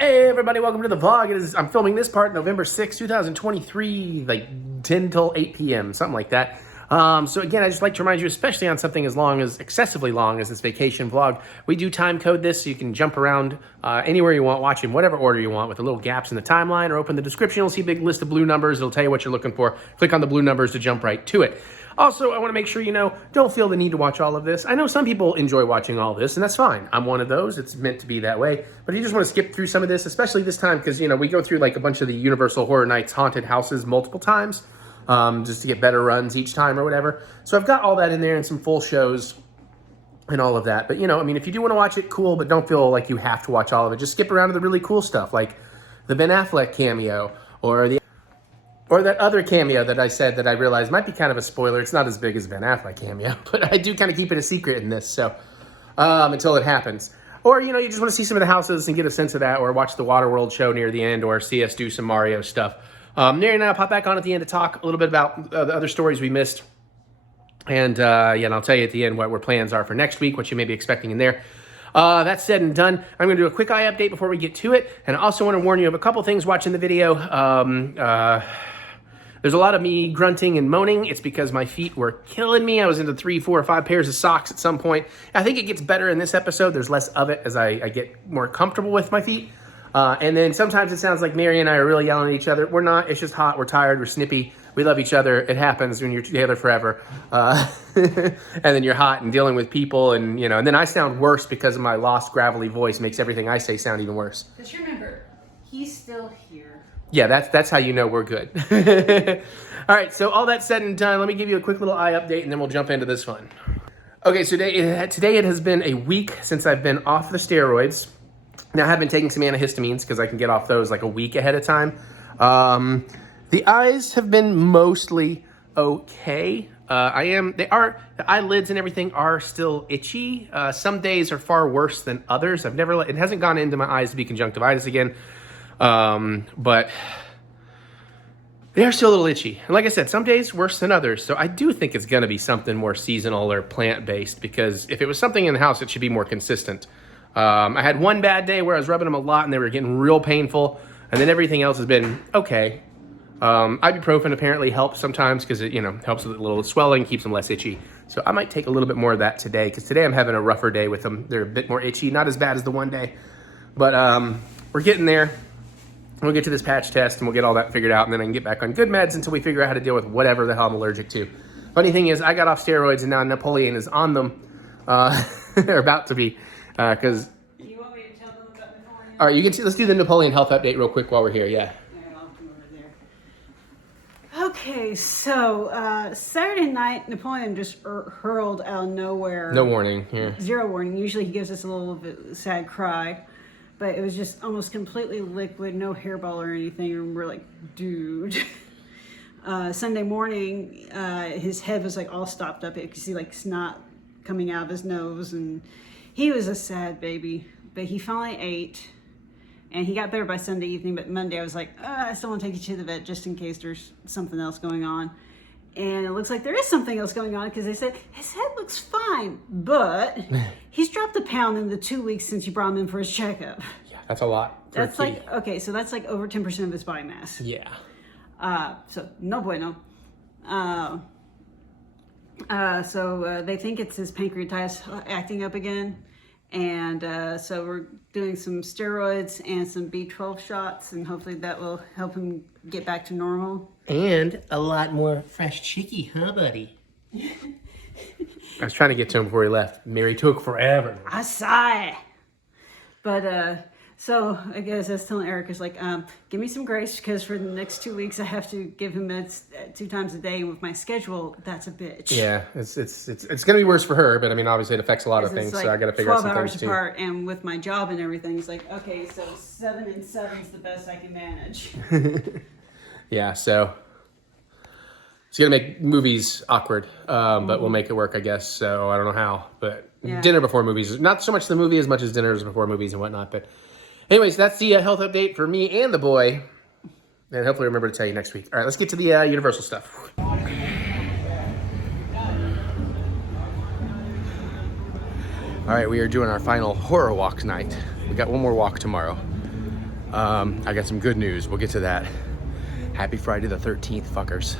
Hey everybody, welcome to the vlog. I'm filming this part November 6, 2023, like 10 till 8 p.m., something like that. So again, I just like to remind you, especially on something excessively long as this vacation vlog, we do time code this so you can jump around anywhere you want, watch in whatever order you want with the little gaps in the timeline, or open the description, you'll see a big list of blue numbers. It'll tell you what you're looking for. Click on the blue numbers to jump right to it. Also, I want to make sure you know, don't feel the need to watch all of this. I know some people enjoy watching all this, and that's fine. I'm one of those. It's meant to be that way. But if you just want to skip through some of this, especially this time, because, you know, we go through like a bunch of the Universal Horror Nights haunted houses multiple times, just to get better runs each time or whatever. So I've got all that in there and some full shows and all of that. But, you know, I mean, if you do want to watch it, cool, but don't feel like you have to watch all of it. Just skip around to the really cool stuff, like the Ben Affleck cameo, or that other cameo that I said that I realized might be kind of a spoiler. It's not as big as Ben Affleck cameo, but I do kind of keep it a secret in this, so until it happens. Or, you know, you just want to see some of the houses and get a sense of that, or watch the Waterworld show near the end, or see us do some Mario stuff. Neri and I will pop back on at the end to talk a little bit about the other stories we missed. And, yeah, and I'll tell you at the end what our plans are for next week, what you may be expecting in there. That said and done, I'm going to do a quick eye update before we get to it. And I also want to warn you of a couple things watching the video. There's a lot of me grunting and moaning. It's because my feet were killing me. I was into 3, 4, or 5 pairs of socks at some point. I think it gets better in this episode. There's less of it as I get more comfortable with my feet. And then sometimes it sounds like Mary and I are really yelling at each other. We're not. It's just hot. We're tired. We're snippy. We love each other. It happens when you're together forever. And then you're hot and dealing with people, and, you know, and then I sound worse because of my lost gravelly voice. Makes everything I say sound even worse. Just remember, he's still here. Yeah, that's how you know we're good. All right, so all that said and done, let me give you a quick little eye update, and then we'll jump into this one. Okay, so today it has been a week since I've been off the steroids. Now, I have been taking some antihistamines because I can get off those like a week ahead of time. The eyes have been mostly okay. The eyelids and everything are still itchy. Some days are far worse than others. It hasn't gone into my eyes to be conjunctivitis again. But they're still a little itchy. And like I said, some days worse than others. So I do think it's going to be something more seasonal or plant-based, because if it was something in the house, it should be more consistent. I had one bad day where I was rubbing them a lot and they were getting real painful. And then everything else has been okay. Ibuprofen apparently helps sometimes because it, you know, helps with a little swelling, keeps them less itchy. So I might take a little bit more of that today, because today I'm having a rougher day with them. They're a bit more itchy, not as bad as the one day. But we're getting there. We'll get to this patch test and we'll get all that figured out, and then I can get back on good meds until we figure out how to deal with whatever the hell I'm allergic to. Funny thing is, I got off steroids and now Napoleon is on them. They're about to be, because... You want me to tell them about Napoleon? All right, let's do the Napoleon health update real quick while we're here, yeah. I'll come over there. Okay, so Saturday night, Napoleon just hurled out of nowhere. No warning here. Zero warning. Usually he gives us a little bit sad cry. But it was just almost completely liquid, no hairball or anything, and we're like, dude. Sunday morning, his head was like all stopped up. You could see like snot coming out of his nose, and he was a sad baby. But he finally ate, and he got better by Sunday evening. But Monday I was like, I still want to take you to the vet just in case there's something else going on. And it looks like there is something else going on, because they said his head looks fine, but he's dropped a pound in the 2 weeks since you brought him in for his checkup. Yeah, that's a lot. That's like, okay, so that's like over 10% of his body mass. Yeah. So no bueno. So they think it's his pancreatitis acting up again. And so we're doing some steroids and some B12 shots, and hopefully that will help him get back to normal. And a lot more fresh chicky, huh, buddy? I was trying to get to him before he left. Mary took forever. I sigh. But so I guess I was telling Eric, is like, give me some grace, because for the next 2 weeks I have to give him meds 2 times a day, and with my schedule, that's a bitch. Yeah, it's gonna be worse for her, but I mean, obviously it affects a lot of things, like so I gotta figure out some things too. 12 hours apart, and with my job and everything, it's like, okay, so 7 and 7 is the best I can manage. Yeah, so it's gonna make movies awkward, but we'll make it work, I guess. So I don't know how, but yeah. Dinner before movies, not so much the movie as much as dinners before movies and whatnot. But anyways, that's the health update for me and the boy, and hopefully remember to tell you next week. All right, let's get to the Universal stuff. All right, we are doing our final horror walk night. We got one more walk tomorrow. I got some good news. We'll get to that. Happy Friday the 13th, fuckers.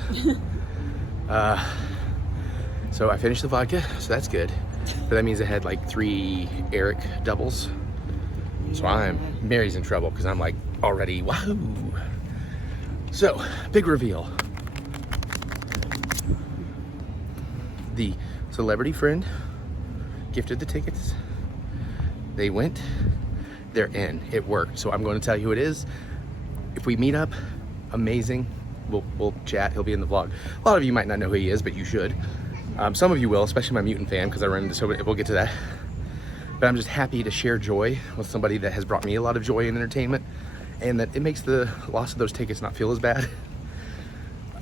So I finished the vodka, so that's good. But that means I had like 3 Eric doubles. So Mary's in trouble because I'm like already, wahoo. So, big reveal. The celebrity friend gifted the tickets. They went, they're in, it worked. So I'm going to tell you who it is. If we meet up, amazing. We'll chat, he'll be in the vlog. A lot of you might not know who he is, but you should. Some of you will, especially my mutant fan, because I run into so many, we'll get to that. But I'm just happy to share joy with somebody that has brought me a lot of joy and entertainment, and that it makes the loss of those tickets not feel as bad.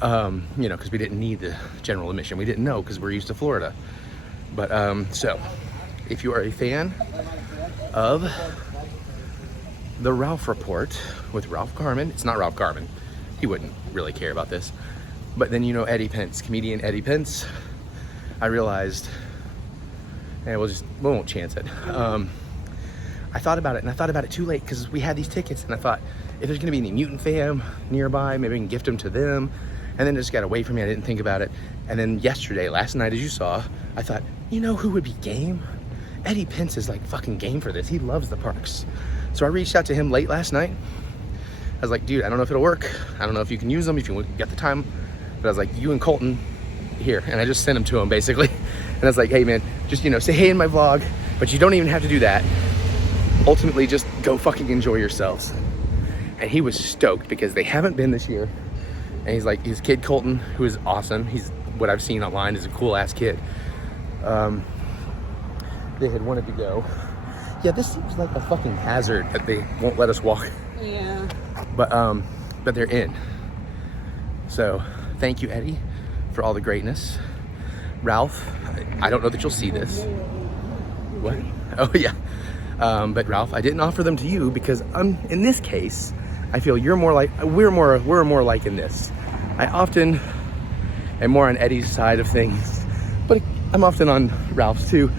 You know, because we didn't need the general admission. We didn't know because we're used to Florida. But so, if you are a fan of the Ralph Report with Ralph Garman, it's not Ralph Garman. He wouldn't really care about this. But then you know Eddie Pence, comedian Eddie Pence. I realized, and we won't chance it. I thought about it, and I thought about it too late because we had these tickets, and I thought if there's gonna be any mutant fam nearby, maybe I can gift them to them. And then it just got away from me. I didn't think about it. And then last night, as you saw, I thought, you know who would be game? Eddie Pence is like fucking game for this. He loves the parks. So I reached out to him late last night. I was like, dude, I don't know if it'll work. I don't know if you can use them, if you got the time. But I was like, you and Colton here. And I just sent him to him basically. And I was like, hey man, just, you know, say hey in my vlog, but you don't even have to do that. Ultimately, just go fucking enjoy yourselves. And he was stoked because they haven't been this year. And he's like, his kid Colton, who is awesome. He's, what I've seen online, is a cool ass kid. They had wanted to go. Yeah, this seems like a fucking hazard that they won't let us walk. Yeah. But they're in. So thank you, Eddie, for all the greatness. Ralph, I don't know that you'll see this. What? Oh yeah. But Ralph, I didn't offer them to you because in this case, I feel you're more like, we're more like in this. I often am more on Eddie's side of things, but I'm often on Ralph's too.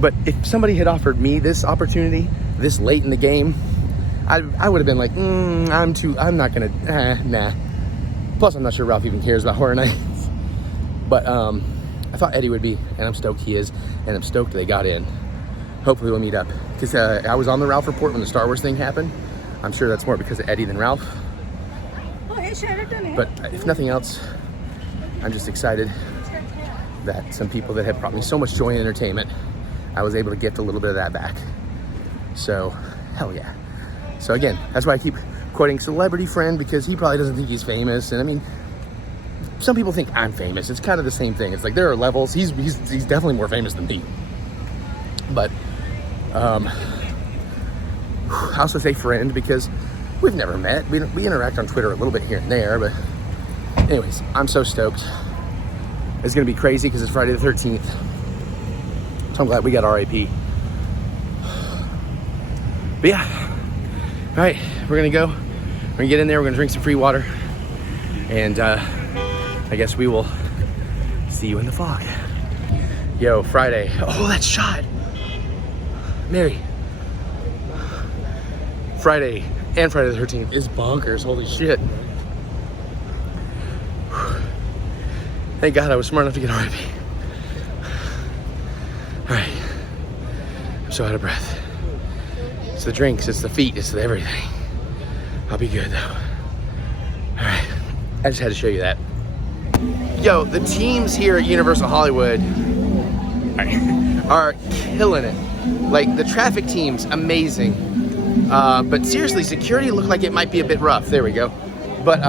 But if somebody had offered me this opportunity this late in the game, I would have been like, I'm not gonna, nah. Plus, I'm not sure Ralph even cares about horror nights. But I thought Eddie would be, and I'm stoked he is, and I'm stoked they got in. Hopefully we'll meet up. Because I was on the Ralph Report when the Star Wars thing happened. I'm sure that's more because of Eddie than Ralph. But if nothing else, I'm just excited that some people that have brought me so much joy and entertainment, I was able to gift a little bit of that back. So, hell yeah. So again, that's why I keep quoting celebrity friend, because he probably doesn't think he's famous. And I mean, some people think I'm famous. It's kind of the same thing. It's like there are levels. He's definitely more famous than me. But I also say friend because we've never met. We interact on Twitter a little bit here and there, but anyways, I'm so stoked. It's gonna be crazy because it's Friday the 13th. So I'm glad we got RIP. But yeah, all right, we're gonna go. We're gonna get in there, we're gonna drink some free water. And I guess we will see you in the fog. Yo, Friday. Oh, that shot. Mary. Friday and Friday the 13th is bonkers. Holy shit. Thank God I was smart enough to get RIP. All right. I'm so out of breath. It's the drinks, it's the feet, it's the everything. I'll be good though. All right. I just had to show you that. Yo, the teams here at Universal Hollywood are killing it. Like, the traffic team's amazing. But seriously, security looked like it might be a bit rough. There we go. But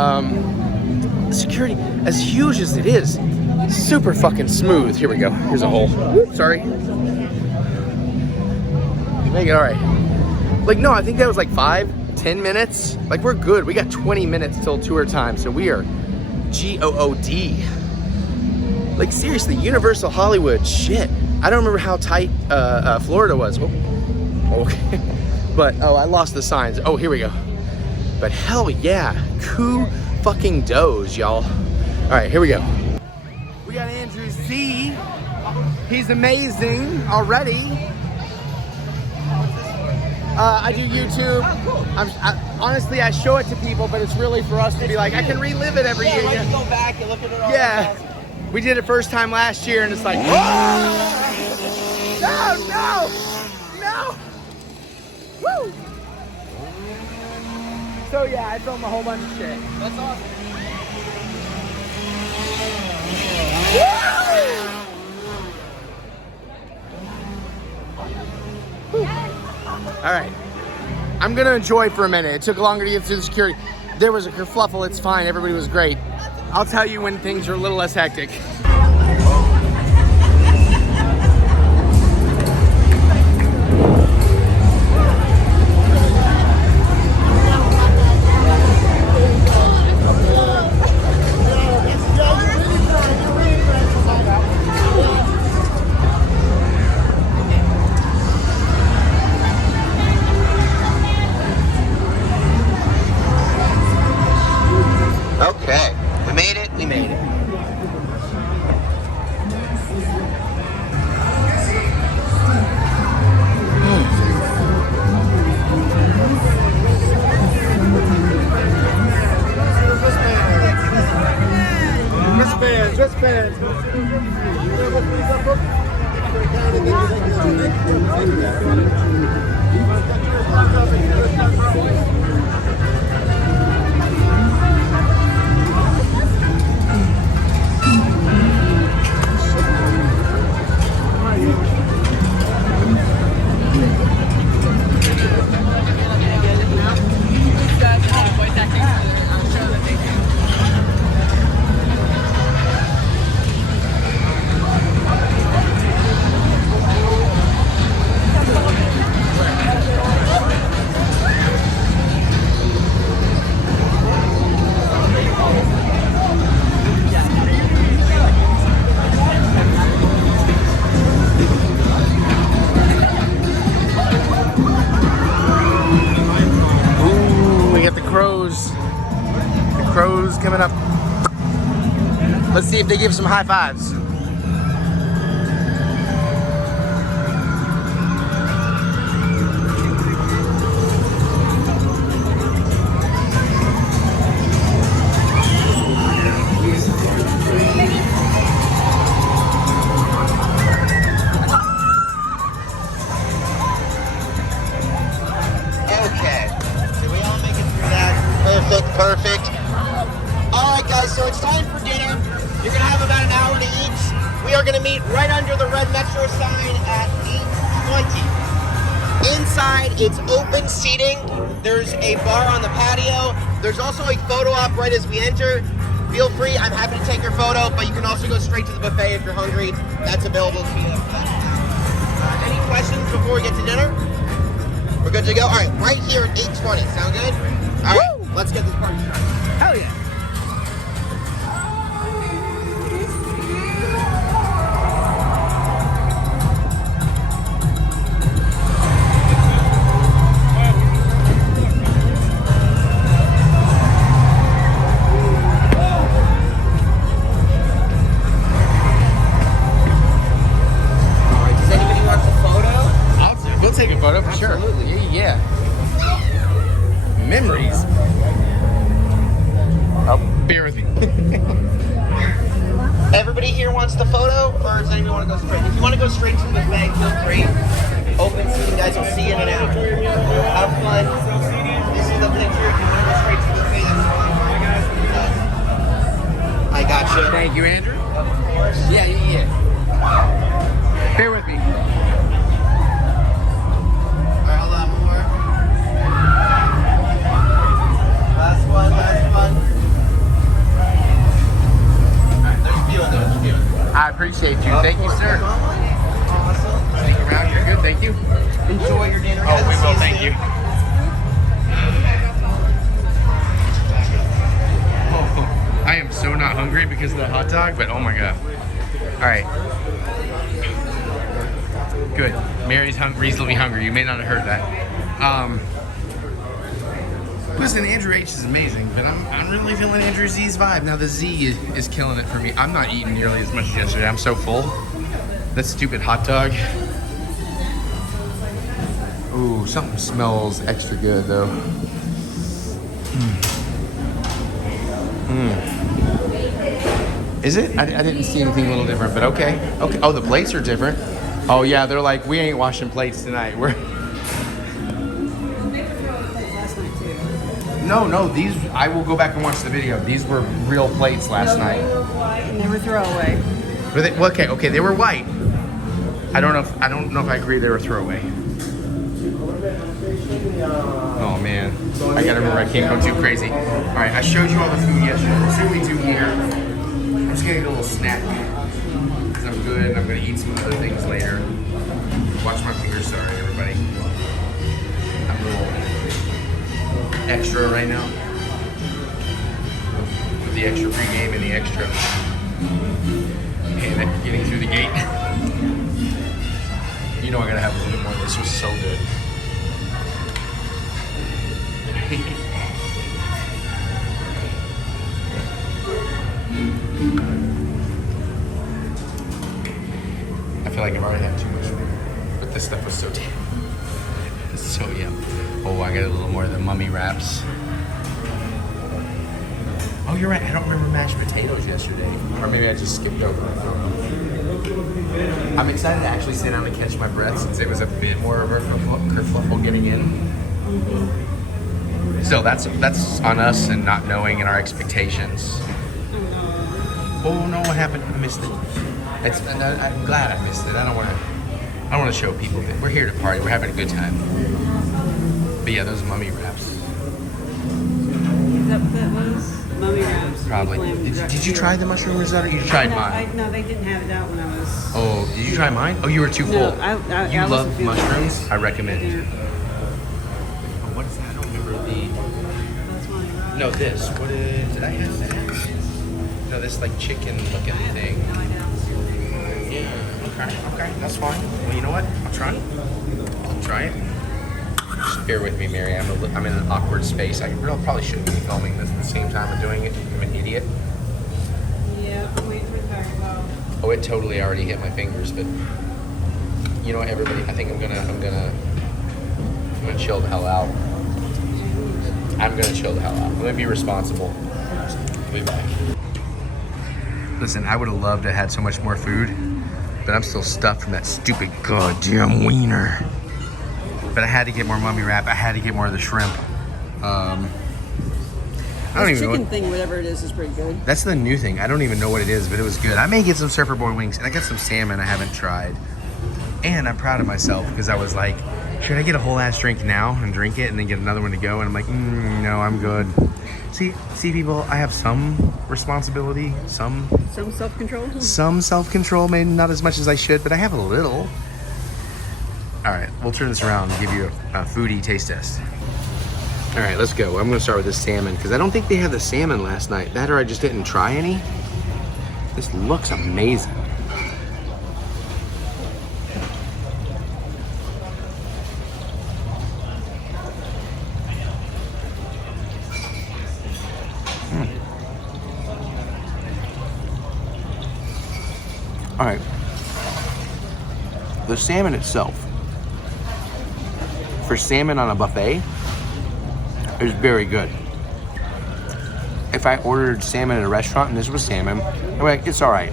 security, as huge as it is, super fucking smooth. Here we go. Here's a hole. Whoop, sorry. Make it all right. Like, no, I think that was like 5-10 minutes. Like, we're good. We got 20 minutes till tour time, so we are G-O-O-D. Like, seriously, Universal Hollywood, shit. I don't remember how tight Florida was. Oh, okay. But, oh, I lost the signs. Oh, here we go. But hell yeah, fucking doze, y'all. All right, here we go. We got Andrew Z. He's amazing already. I do YouTube. Honestly, I show it to people, but it's really for us to be like, I can relive it every year. Yeah, like you go back and look at it all. Yeah. We did it first time last year, and it's like, oh! No! Woo! So yeah, I filmed a whole bunch of shit. That's awesome. All right, I'm gonna enjoy for a minute. It took longer to get through the security. There was a kerfluffle, it's fine, everybody was great. I'll tell you when things are a little less hectic. Okay, we made it. Wristbands. Coming up. Let's see if they give some high fives. Okay. Did we all make it through that? Perfect. Alright guys, so it's time for dinner. You're going to have about an hour to eat. We are going to meet right under the red Metro sign at 8:20. Inside, it's open seating. There's a bar on the patio. There's also a photo op right as we enter. Feel free, I'm happy to take your photo, but you can also go straight to the buffet if you're hungry. That's available to you. Any questions before we get to dinner? We're good to go? Alright, right here at 8:20. Sound good? Alright, let's get this party started. Hell yeah. We'll take a photo for Absolutely. sure. Yeah. Memories. Oh, bear with me. Everybody here wants the photo, or does anybody want to go straight? If you want to go straight to the buffet, feel free. Open seating, guys. We'll see you in an hour. Have fun. This is the picture. If you want to go straight to the buffet, that's fine. I got you. Thank you, Andrew. Of course. Yeah. Bear with me. Alright, hold on more. Last one. Alright, there's viewing. I appreciate you. Thank you, sir. Awesome. Stick around. You're good. Thank you. Enjoy your dinner. Oh, we will. Thank you. Oh, I am so not hungry because of the hot dog, but oh my god. All right. Good. Mary's reasonably hungry. You may not have heard that. Listen, Andrew H is amazing, but I'm really feeling Andrew Z's vibe. Now the Z is killing it for me. I'm not eating nearly as much as yesterday. I'm so full. That stupid hot dog. Ooh, something smells extra good though. Is it? I didn't see anything a little different, but okay. Okay. Oh, the plates are different. Oh yeah, they're like, we ain't washing plates tonight. We're. They were throwing plates last night too. No, these. I will go back and watch the video. These were real plates last night. They were white and they were throwaway. Were they? Well, okay, they were white. I don't know if I agree they were throwaway. Oh man, I gotta remember I can't go too crazy. All right, I showed you all the food yesterday. We'll see what we do here. I'm just gonna get a little snack because I'm good and I'm gonna eat some other things later. Watch my fingers, sorry everybody. I'm a little extra right now. With the extra pregame and the extra and getting through the gate. You know I gotta have a little bit more. This was so good. I feel like I've already had too much food, but this stuff was so damn. It's so yum. Oh, I got a little more of the mummy wraps. Oh, you're right. I don't remember mashed potatoes yesterday, or maybe I just skipped over it. I'm excited to actually sit down and catch my breath since it was a bit more of a kerfluffle getting in. So that's on us and not knowing and our expectations. Oh no, what happened? I missed it. I'm glad I missed it. I don't want to show people that we're here to party. We're having a good time. But yeah, those mummy wraps. Is that what that was? Mummy wraps. Probably. Did you try the mushroom risotto? You tried mine. No, they didn't have it out when I was. Oh, did you try mine? Oh, you were too full. I You wasn't love feeling mushrooms? it. I recommend it. Yeah. Oh, what is that? I don't remember the. That's mine. No, this. What is? Did I have that? No, this like chicken looking thing. Yeah. Okay. That's fine. Well, you know what? I'll try it. Just bear with me, Mary. I'm in an awkward space. I probably shouldn't be filming this at the same time I'm doing it. I'm an idiot. Yeah, I'm waiting for the back to go. Oh, it totally already hit my fingers, but you know what, everybody? I think I'm gonna chill the hell out. I'm gonna chill the hell out. I'm gonna be responsible. I'll be back. Listen, I would have loved to have had so much more food, but I'm still stuffed from that stupid goddamn wiener. But I had to get more mummy wrap. I had to get more of the shrimp. I don't even know. Chicken thing, whatever it is pretty good. That's the new thing. I don't even know what it is, but it was good. I may get some surfer boy wings, and I got some salmon I haven't tried. And I'm proud of myself because I was like, should I get a whole ass drink now and drink it and then get another one to go? And I'm like, no, I'm good. See, people, I have some responsibility, some self-control. Some self-control, maybe not as much as I should, but I have a little. All right, we'll turn this around and give you a foodie taste test. All right, let's go. I'm gonna start with this salmon because I don't think they had the salmon last night. That or I just didn't try any. This looks amazing. All right, the salmon itself, for salmon on a buffet, is very good. If I ordered salmon at a restaurant and this was salmon, I'm like, it's all right.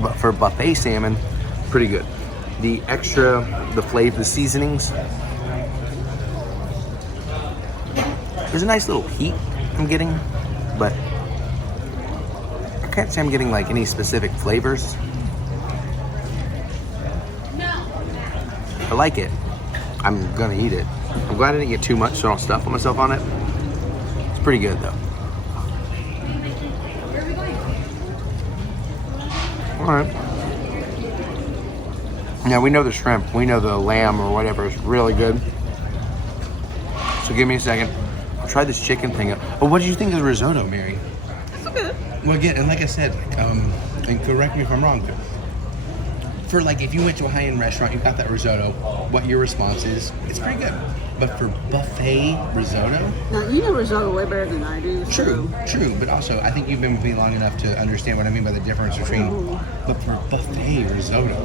But for buffet salmon, pretty good. The flavor, the seasonings, there's a nice little heat I'm getting, but I can't say I'm getting like any specific flavors. I like it. I'm gonna eat it. I'm glad I didn't get too much so I don't stuff myself on it. It's pretty good though. Alright. Now we know the shrimp, we know the lamb or whatever is really good. So give me a second. I'll try this chicken thing. Oh, what did you think of the risotto, Mary? It's good. Well, again, and like I said, and correct me if I'm wrong, for like if you went to a high-end restaurant, you got that risotto, what your response is, it's pretty good. But for buffet risotto, Now, you know risotto way better than I do. true, but also I think you've been with me long enough to understand what I mean by the difference between. But for buffet risotto,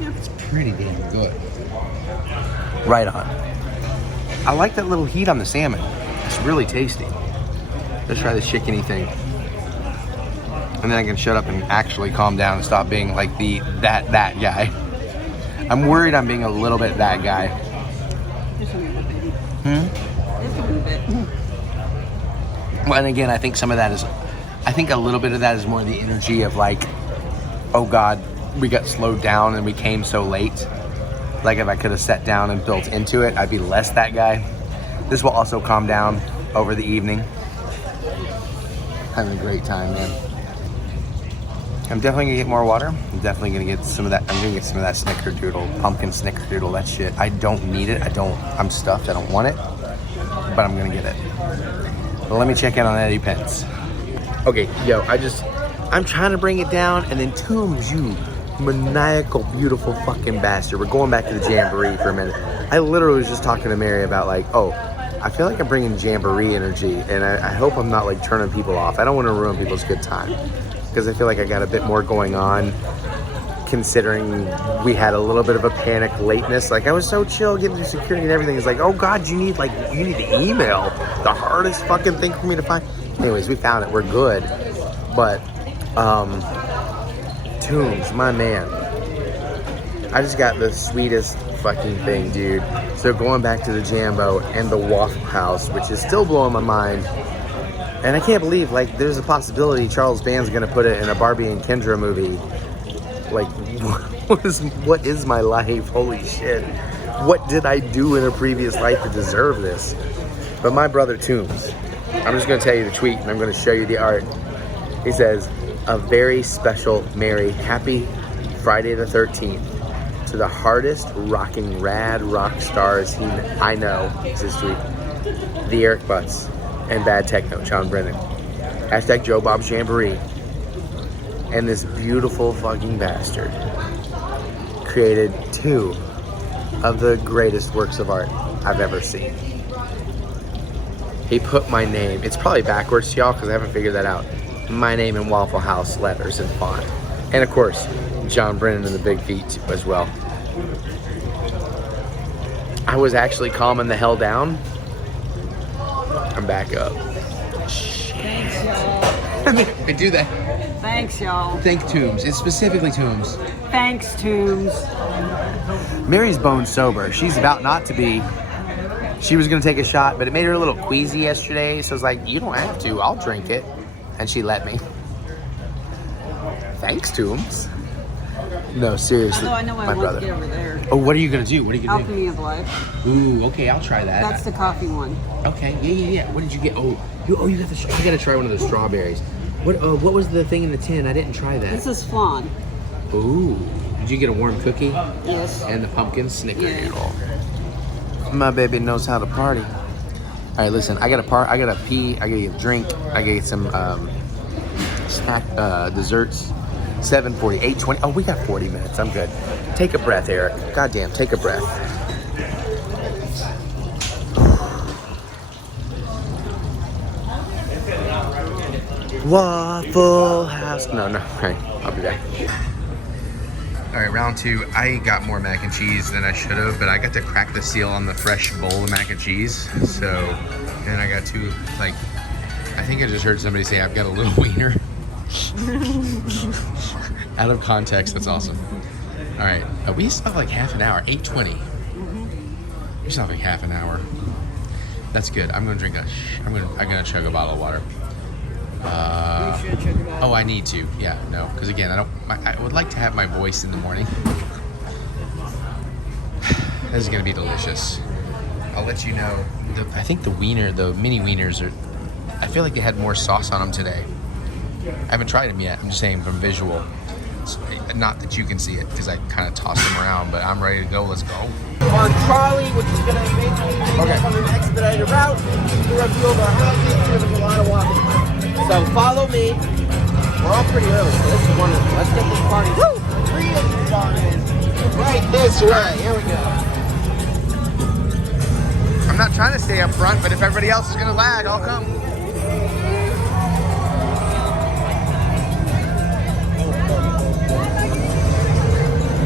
it's pretty damn good. Right on. I like that little heat on the salmon. It's really tasty. Let's try this chickeny thing. And then I can shut up and actually calm down and stop being like that guy. I'm worried I'm being a little bit that guy. Just a little bit, baby. Just a little bit. Well, and again, I think some of that is, I think a little bit of that is more the energy of like, oh God, we got slowed down and we came so late. Like if I could have sat down and built into it, I'd be less that guy. This will also calm down over the evening. Having a great time, man. I'm definitely gonna get more water. I'm definitely gonna get some of that. I'm gonna get some of that snickerdoodle, pumpkin snickerdoodle, that shit. I don't need it. I'm stuffed. I don't want it, but I'm gonna get it. But let me check in on Eddie Pence. Okay, yo, I'm trying to bring it down, and then Toombs, you maniacal, beautiful fucking bastard. We're going back to the Jamboree for a minute. I literally was just talking to Mary about like, oh, I feel like I'm bringing Jamboree energy, and I hope I'm not like turning people off. I don't want to ruin people's good time, because I feel like I got a bit more going on, considering we had a little bit of a panic lateness. Like I was so chill getting through security and everything. It's like, oh God, you need the email. The hardest fucking thing for me to find. Anyways, we found it. We're good. But, Toombs, my man. I just got the sweetest fucking thing, dude. So going back to the Jambo and the Waffle House, which is still blowing my mind. And I can't believe, like, there's a possibility Charles Band's gonna put it in a Barbie and Kendra movie. Like, what is my life? Holy shit. What did I do in a previous life to deserve this? But my brother Toombs, I'm just gonna tell you the tweet and I'm gonna show you the art. He says, a very special, merry, happy Friday the 13th to the hardest rocking rad rock stars I know, is his tweet. TheEricButts and Bad Techno, John Brennan. Hashtag Joe Bob's Jamboree. And this beautiful fucking bastard created 2 of the greatest works of art I've ever seen. He put my name, it's probably backwards to y'all because I haven't figured that out. My name in Waffle House letters and font. And of course, John Brennan and the Big Feet as well. I was actually calming the hell down. I'm back up. Thanks, y'all. I do that. Thanks, y'all. Thank Toombs. It's specifically Toombs. Thanks, Toombs. Mary's bone sober. She's about not to be. She was gonna take a shot, but it made her a little queasy yesterday. So I was like, you don't have to. I'll drink it. And she let me. Thanks, Toombs. No, seriously. Although I know I want to get over there. Oh, what are you gonna do? What are you gonna do? Alchemy of Life. Ooh, okay, I'll try that. That's the coffee one. Okay, yeah. What did you get? Oh, you got the. You gotta try one of those strawberries. What was the thing in the tin? I didn't try that. This is flan. Ooh, did you get a warm cookie? Yes. And the pumpkin snickerdoodle. Yeah. My baby knows how to party. All right, listen. I gotta pee. I gotta get a drink. I gotta get some snack desserts. 7:40, 8:20. Oh, we got 40 minutes. I'm good. Take a breath, Eric. Goddamn, take a breath. Waffle House. No. Right. I'll be back. All right, round 2. I got more mac and cheese than I should have, but I got to crack the seal on the fresh bowl of mac and cheese. So, and I got 2, like, I think I just heard somebody say I've got a little wiener. Out of context, that's awesome. All right, we still have like half an hour, 8:20. We still have like half an hour. That's good. I'm gonna I'm gonna chug a bottle of water. Oh, I need to. Yeah, no, because again, I would like to have my voice in the morning. This is gonna be delicious. I'll let you know. I think the mini wieners are. I feel like they had more sauce on them today. I haven't tried them yet. I'm just saying from visual. Not that you can see it because I kind of tossed them around, but I'm ready to go. Let's go. On Charlie, which is going to eventually lead us on an expedited route through a field of houses. There's a lot of walking. So follow me. We're all pretty early, so this is wonderful. Let's get this party really started. Right this way. Here we go. I'm not trying to stay up front, but if everybody else is going to lag, I'll come.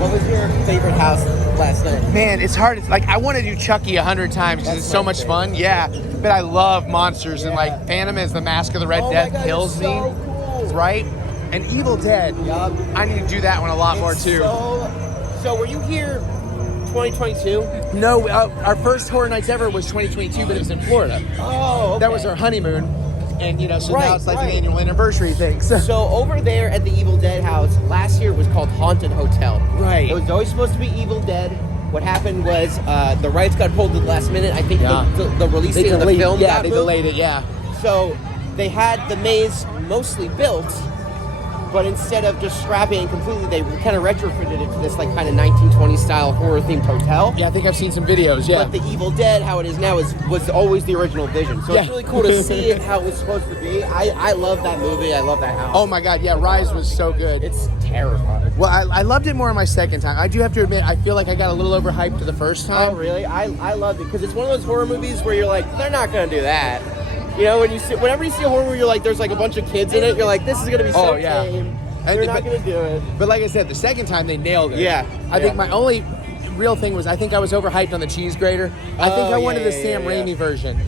What was your favorite house last night? Man, it's hard. It's like I want to do Chucky 100 times because it's so much fun. Yeah, but I love monsters and like Phantom is the Mask of the Red Death God, kills it's me, so cool. right? And Evil Dead. Yup. I need to do that one a lot more It's too. So were you here 2022? No, our first Horror Nights ever was 2022, but it was in Florida. Oh, okay. That was our honeymoon, and you know, so Right, now it's like right. the annual anniversary thing. So. So over there at the Evil Dead house, last year it was called Haunted Hotel. Right. It was always supposed to be Evil Dead. What happened was the rights got pulled at the last minute. I think Yeah. the release date of the film Yeah, got they moved. delayed it. Yeah. So they had the maze mostly built, but instead of just scrapping it completely, they kind of retrofitted it to this like kind of 1920s style horror themed hotel. Yeah, I think I've seen some videos. Yeah. But the Evil Dead, how it is now, was always the original vision. So Yeah. it's really cool to see it how it was supposed to be. I love that movie. I love that house. Oh my God, yeah, Rise was so good. It's terrifying. Well, I loved it more on my second time. I do have to admit, I feel like I got a little overhyped the first time. Oh, really? I loved it because it's one of those horror movies where you're like, they're not going to do that. You know, whenever you see a horror movie, you're like, there's like a bunch of kids in it. You're like, this is going to be so tame. They're not going to do it. But like I said, the second time they nailed it. Yeah, I think my only real thing was I think I was overhyped on the cheese grater. I think I wanted the Sam Raimi version.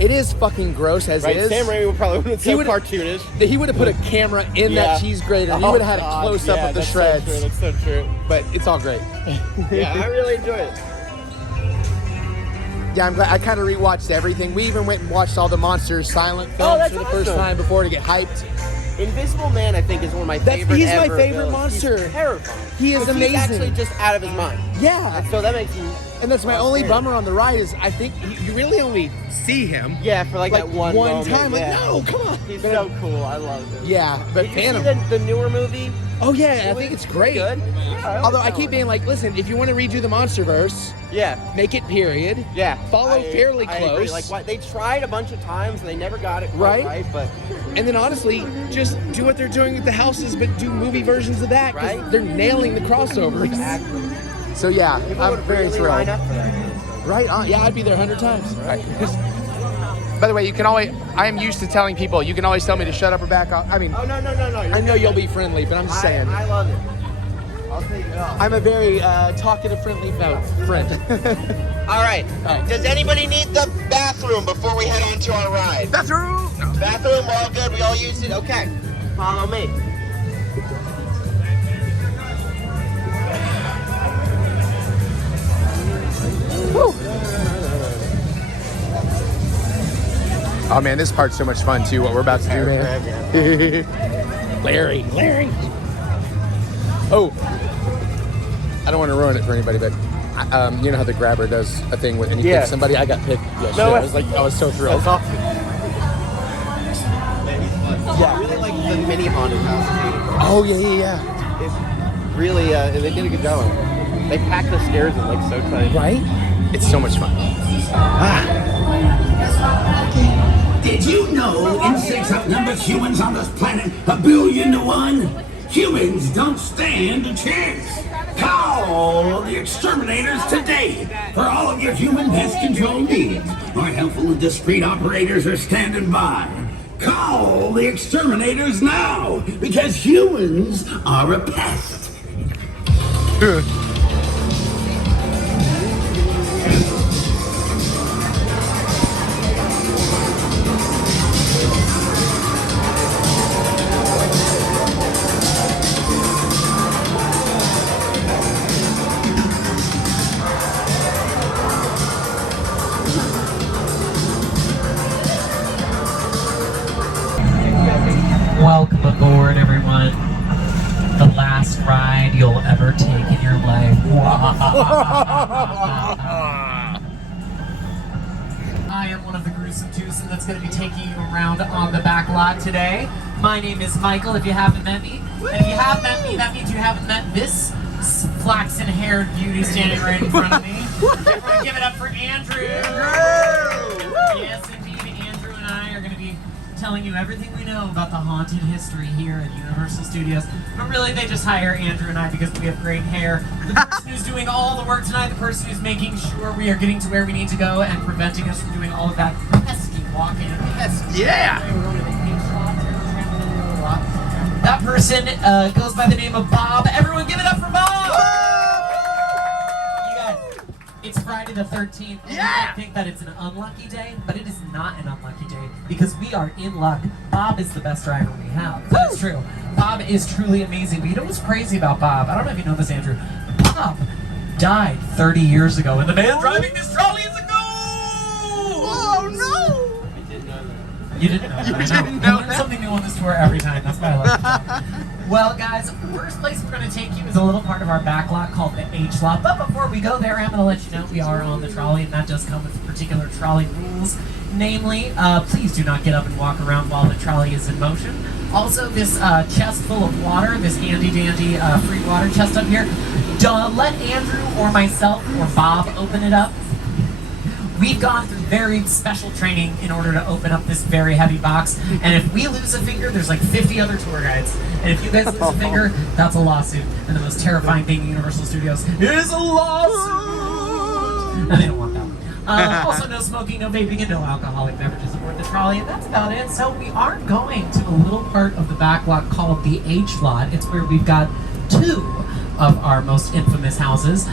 It is fucking gross as Right, is. Sam Raimi would probably wouldn't so would've- cartoonish. He would have put a camera in that cheese grater. And he would have had a God, close up yeah, of the that's shreds. So true, that's so true. But it's all great. Yeah, I really enjoyed it. Yeah, I'm glad. I kind of rewatched everything. We even went and watched all the Monsters silent films that's for the first awesome. time before to get hyped. Invisible Man, I think, is one of my favorite. He's my ever favorite villains. monster. He's terrifying. He is 'Cause amazing. He's actually just out of his mind. Yeah. And so that makes me. And that's my only scared. bummer on the ride is I think you really only see him. Yeah, for like that one moment, time. yeah. Like, no, come on. He's so cool. I love him. Yeah, but Did you Phantom. see the newer movie? Oh yeah, I It think was it's great. Good. Yeah, Although I keep being like, listen, if you want to redo the MonsterVerse, Yeah. make it period. Yeah. Follow fairly I agree. close. Like what they tried a bunch of times and they never got it Right. quite right. But And then honestly, just do what they're doing with the houses, but do movie versions of that because Right. they're nailing the crossovers. exactly. So yeah, People I'm would very really thrilled. line up for that. Right on. Yeah, I'd be there 100 times. Right. By the way, you can always. I am used to telling people you can always tell me to shut up or back off. I mean, Oh no. I know you'll be friendly, but I'm just saying. I love it. I'll take it off. I'm a very talkative, friendly friend. All right. All right. Does anybody need the bathroom before we head on to our ride? Bathroom. No. Bathroom, all good. We all used it. Okay. Follow me. Oh man, this part's so much fun too. What we're about to do, man. Larry. Oh, I don't want to ruin it for anybody, but you know how the grabber does a thing when he picks somebody. I got picked yesterday. I was so thrilled. That's awesome. Yeah. I really like the mini haunted house. Oh yeah. It really, they did a good job. They packed the stairs in like so tight. Right? It's so much fun. Did you know insects outnumber humans on this planet 1,000,000,000? Humans don't stand a chance. Call the exterminators today for all of your human pest control needs. Our helpful and discreet operators are standing by. Call the exterminators now because humans are a pest. Welcome aboard, everyone. The last ride you'll ever take in your life. I am one of the gruesome twosome that's going to be taking you around on the back lot today. My name is Michael, if you haven't met me. And if you have met me, that means you haven't met this flaxen-haired beauty standing right in front of me. Everyone give it up for Andrew. Yes, indeed, Andrew and I are going to be telling you everything we know about the haunted history here at Universal Studios. But really, they just hire Andrew and I because we have great hair. The person who's doing all the work tonight, the person who's making sure we are getting to where we need to go and preventing us from doing all of that pesky walking. Yeah. That person goes by the name of Bob. Everyone give it up for Bob! It's Friday the 13th, and you might think that it's an unlucky day, but it is not an unlucky day because we are in luck. Bob is the best driver we have. That's true. Bob is truly amazing. But you know what's crazy about Bob? I don't know if you know this, Andrew. Bob died 30 years ago, and the man driving this trolley is a ghost! Oh no! I didn't know that. You didn't know that. I know. We learn something new on this tour every time. That's why I love it. Well, guys, first place we're going to take you is a little part of our backlot called the H-Lot. But before we go there, I'm going to let you know we are on the trolley, and that does come with particular trolley rules. Namely, please do not get up and walk around while the trolley is in motion. Also, this chest full of water, this handy-dandy free water chest up here, let Andrew or myself or Bob open it up. We've gone through very special training in order to open up this very heavy box, and if we lose a finger, there's like 50 other tour guides. And if you guys lose a finger, that's a lawsuit. And the most terrifying thing in Universal Studios is a lawsuit! And they don't want that. Also, no smoking, no vaping, and no alcoholic beverages aboard the trolley, and that's about it. So we are going to a little part of the backlot called the H-Lot. It's where we've got two of our most infamous houses.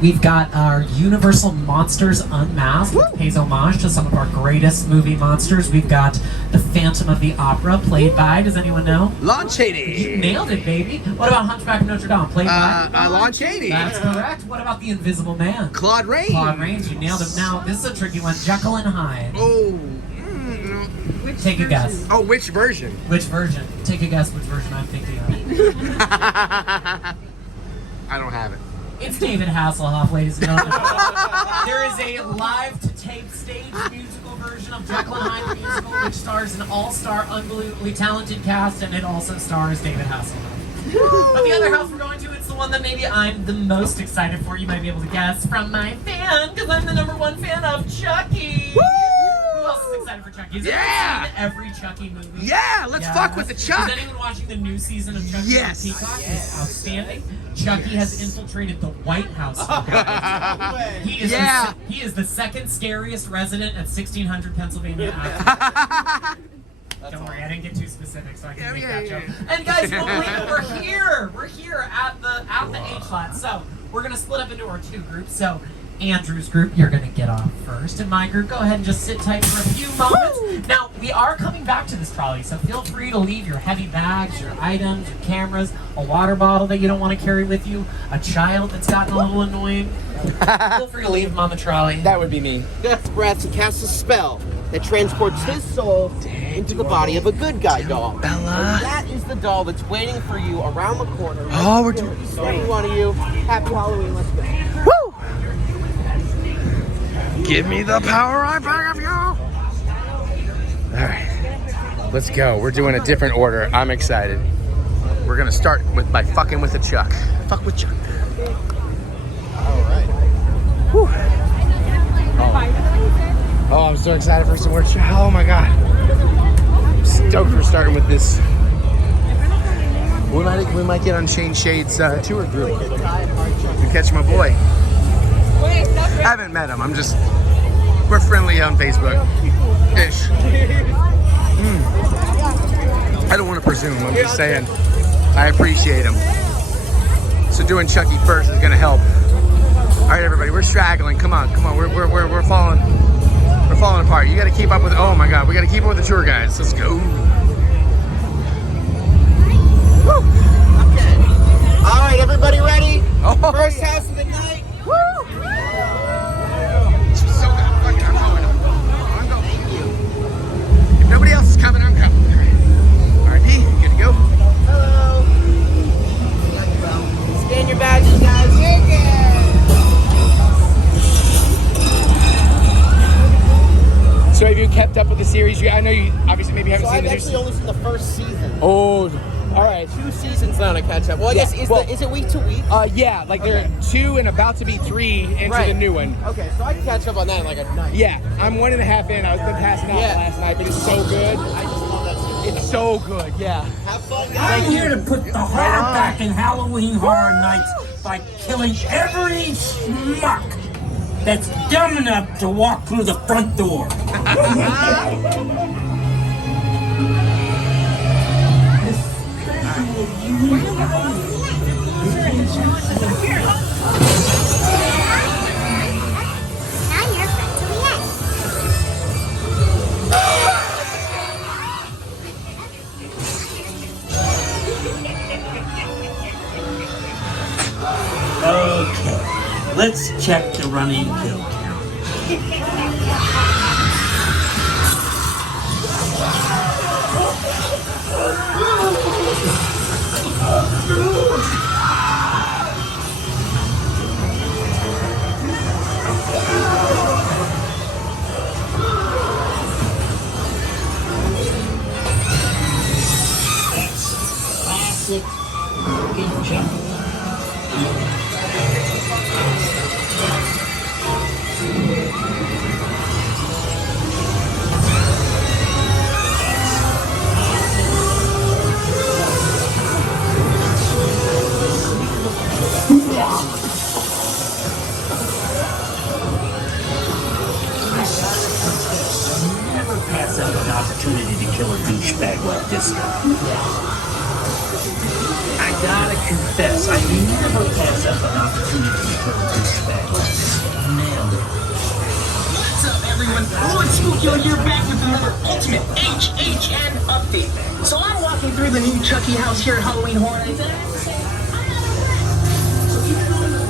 We've got our Universal Monsters Unmasked, which pays homage to some of our greatest movie monsters. We've got the Phantom of the Opera, played by, does anyone know? Lon Chaney. You nailed it, baby. What about Hunchback of Notre Dame, played by? Lon Chaney. That's correct. What about The Invisible Man? Claude Rains. Claude Rains, you nailed him. Now, this is a tricky one. Jekyll and Hyde. Oh. Take a guess. Oh, which version? Which version? Take a guess which version I'm thinking of. I don't have it. It's David Hasselhoff, ladies and gentlemen. There is a live-to-tape stage musical version of Jekyll and Hyde the musical, which stars an all-star, unbelievably talented cast, and it also stars David Hasselhoff. But the other house we're going to, it's the one that maybe I'm the most excited for. You might be able to guess from my fan, because I'm the #1 fan of Chucky. Who else is excited for Chucky? Has anyone seen every Chucky movie? Yeah, let's fuck with the Chuck. Is anyone watching the new season of Chucky Yes. on Peacock? It's outstanding. Chucky has infiltrated the White House. He is the second scariest resident at 1600 Pennsylvania Avenue. Don't worry, I didn't get too specific, so I can make that joke. And guys, don't believe it, we're here. We're here at the H-Lot. So we're gonna split up into our two groups. So Andrew's group, you're gonna get off first, and my group, go ahead and just sit tight for a few moments. Now, we are coming back to this trolley, so feel free to leave your heavy bags, your items, your cameras, a water bottle that you don't want to carry with you, a child that's gotten a little annoying. Feel free to leave them on the trolley. That would be me. Death Breath casts a spell that transports his soul into the body of a good guy doll. Bella. And that is the doll that's waiting for you around the corner. Oh, we're doing Every one of you. Happy Halloween. Let's go. Woo! Give me the power I beg of you. All right, let's go. We're doing a different order. I'm excited. We're gonna start by fucking with the Chuck. Fuck with Chuck. All right. Whew. Oh, I'm so excited for some more Chuck. Oh my god. I'm stoked for starting with this. We might get on Shane Shade's tour group. You catch my boy. I haven't met him. We're friendly on Facebook. Ish. I don't want to presume. I'm just saying I appreciate him. So doing Chucky first is gonna help. All right, everybody, we're straggling. Come on. We're falling apart. You got to keep up with. Oh my God, we got to keep up with the tour guides. Let's go. Woo. Okay. All right, everybody ready? Oh, First house of the night. Woo! So good. I'm going. Thank you. If nobody else is coming, I'm coming. All right, P, good to go. Hello. Scan your badges, guys. So have you kept up with the series? I know you obviously maybe haven't seen the new I've actually only seen the first season. Oh, all right. 2 seasons now to catch up. Well, I guess is it week to week? Yeah, like there are 2 and about to be 3 into the new one. Okay, so I can catch up on that in like a night. Yeah, I'm 1.5 in. I was been passing out last night, but it's so good. I just love that series. It's so good. Yeah. Have fun, guys. I'm here to put the horror back in Halloween Horror Nights by killing every schmuck that's dumb enough to walk through the front door. Let's check the running kill count. Classic fucking jump. Never pass up an opportunity to kill a douchebag like this guy. I gotta confess, I never pass up an opportunity to kill a douchebag like this. Nailed it. What's up, everyone? Lord Spookio here, back with another ultimate HHN update. So I'm walking through the new Chucky house here at Halloween Horror Nights, and I have to say, I'm not impressed. So keep it on the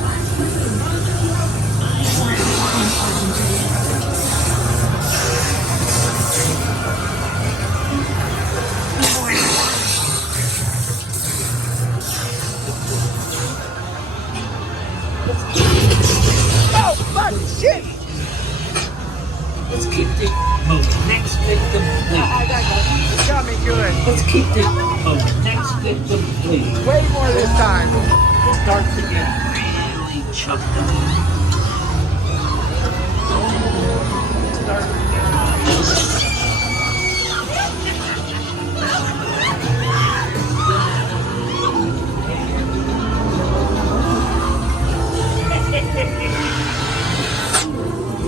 Oh, fuck, shit! Let's keep it moving. Next victim, please. It got me good. Let's keep it moving. Next victim, please. Way more this time. Starts to get really chucked up.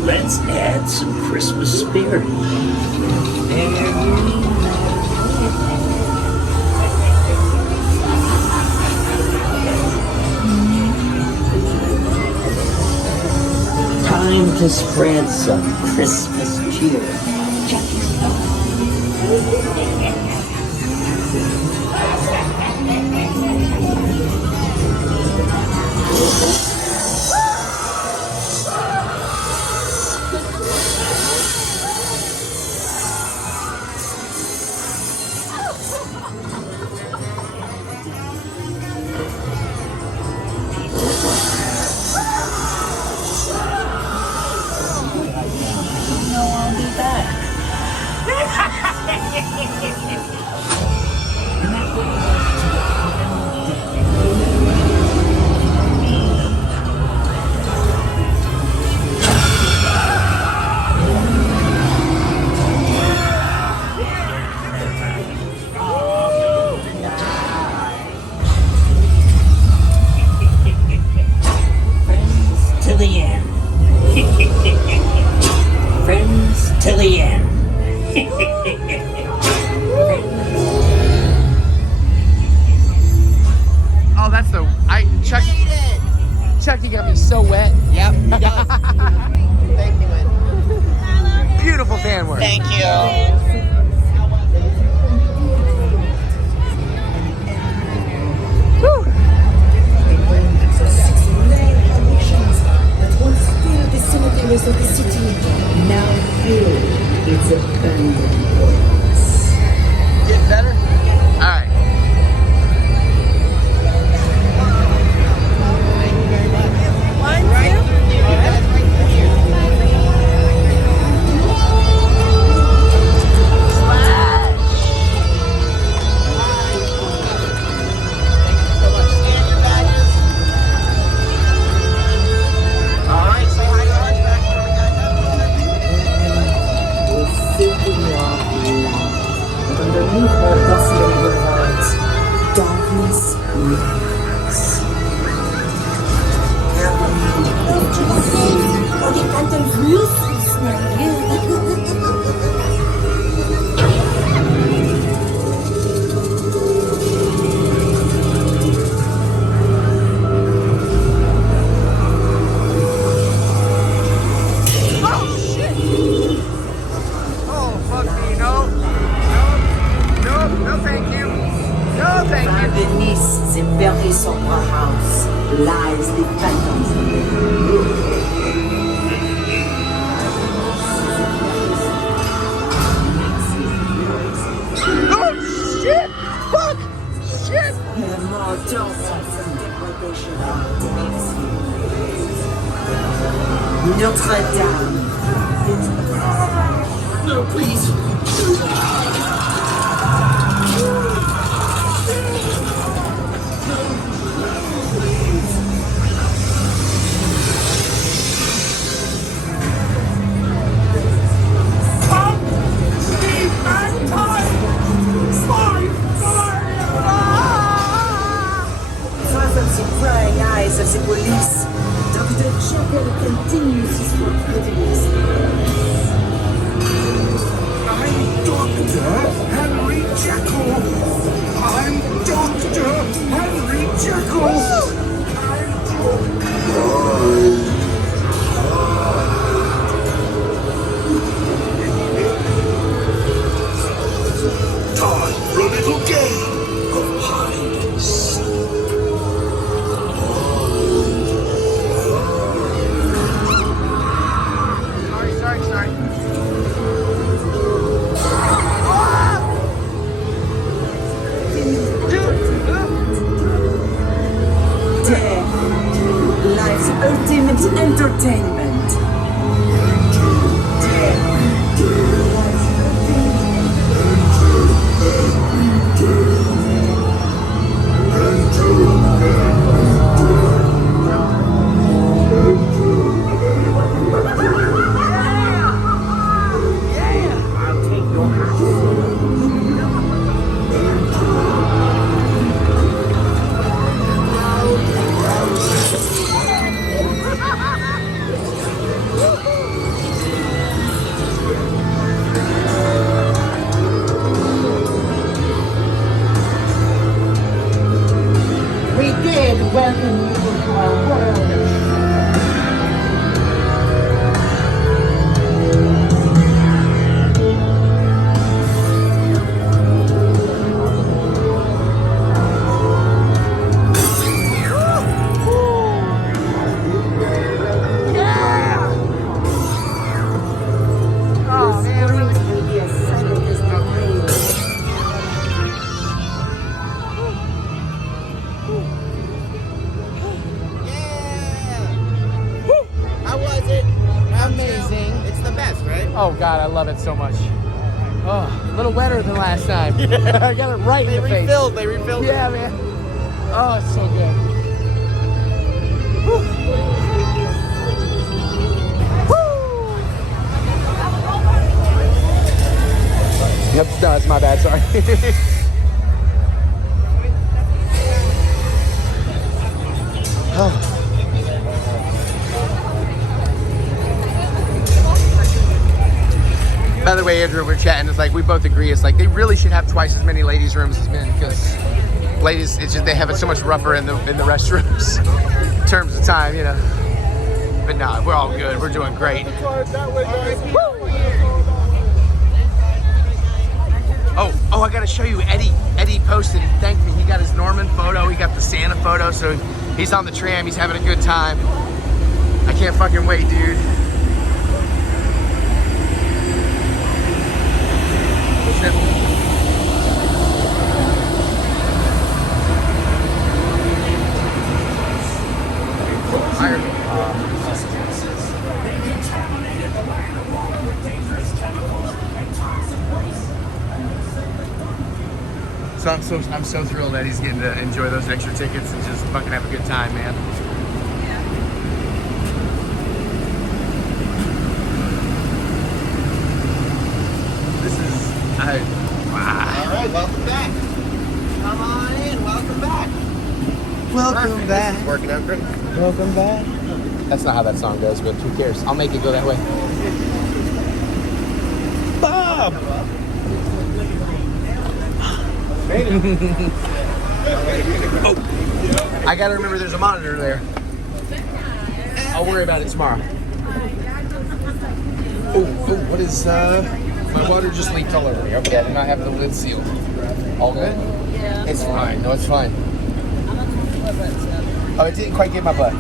Let's add some Christmas spirit. Time to spread some Christmas cheer. Chucky got me so wet. Yep, he does. Thank you, Lynn. Beautiful fan work. Thank you. Of the city now filled its abandoned walls. Getting better? Alright. Darkness reigns. Og det kan den No, thank you. No, thank you. Beneath the very sombre house lies the phantoms of the Oh, shit! Fuck! Shit! The more torments and degradation of the Notre Dame. No, please. Far from the prying eyes of the police, Dr. Jekyll continues his work with his I'm Dr. Henry Jekyll. I'm Dr. Henry Jekyll. Time for a little game of hide and seek. Sorry. Death, life's ultimate entertainment. We did welcome you to our world. Oh, man, really? Will be as silent as the rain. How was it? Amazing. It's the best, right? Oh, God, I love it so much. Oh, a little wetter than last time. I got it right in the face. They refilled. Yeah, man. Oh, it's so good. Yep, no, it's my bad, sorry. By the way, Andrew, we're chatting. It's like we both agree. It's like they really should have twice as many ladies' rooms as men because ladies, it's just they have it so much rougher in the restrooms in terms of time, you know. But nah, we're all good. We're doing great. Oh, I gotta show you. Eddie posted. He thanked me. He got his Norman photo. He got the Santa photo. So he's on the tram. He's having a good time. I can't fucking wait, dude. So I'm so thrilled that he's getting to enjoy those extra tickets and just fucking have a good time, man. This is wow. All right, welcome back. Come on in, welcome back. Welcome back. This is working out great. Welcome back. That's not how that song goes, but who cares? I'll make it go that way. Bob! Oh, I gotta remember there's a monitor there. I'll worry about it tomorrow. Oh, what is, my water just leaked all over me. Okay, I did not have the lid sealed. All good? Yeah. It's fine. No, it's fine. Oh, it didn't quite get my butt.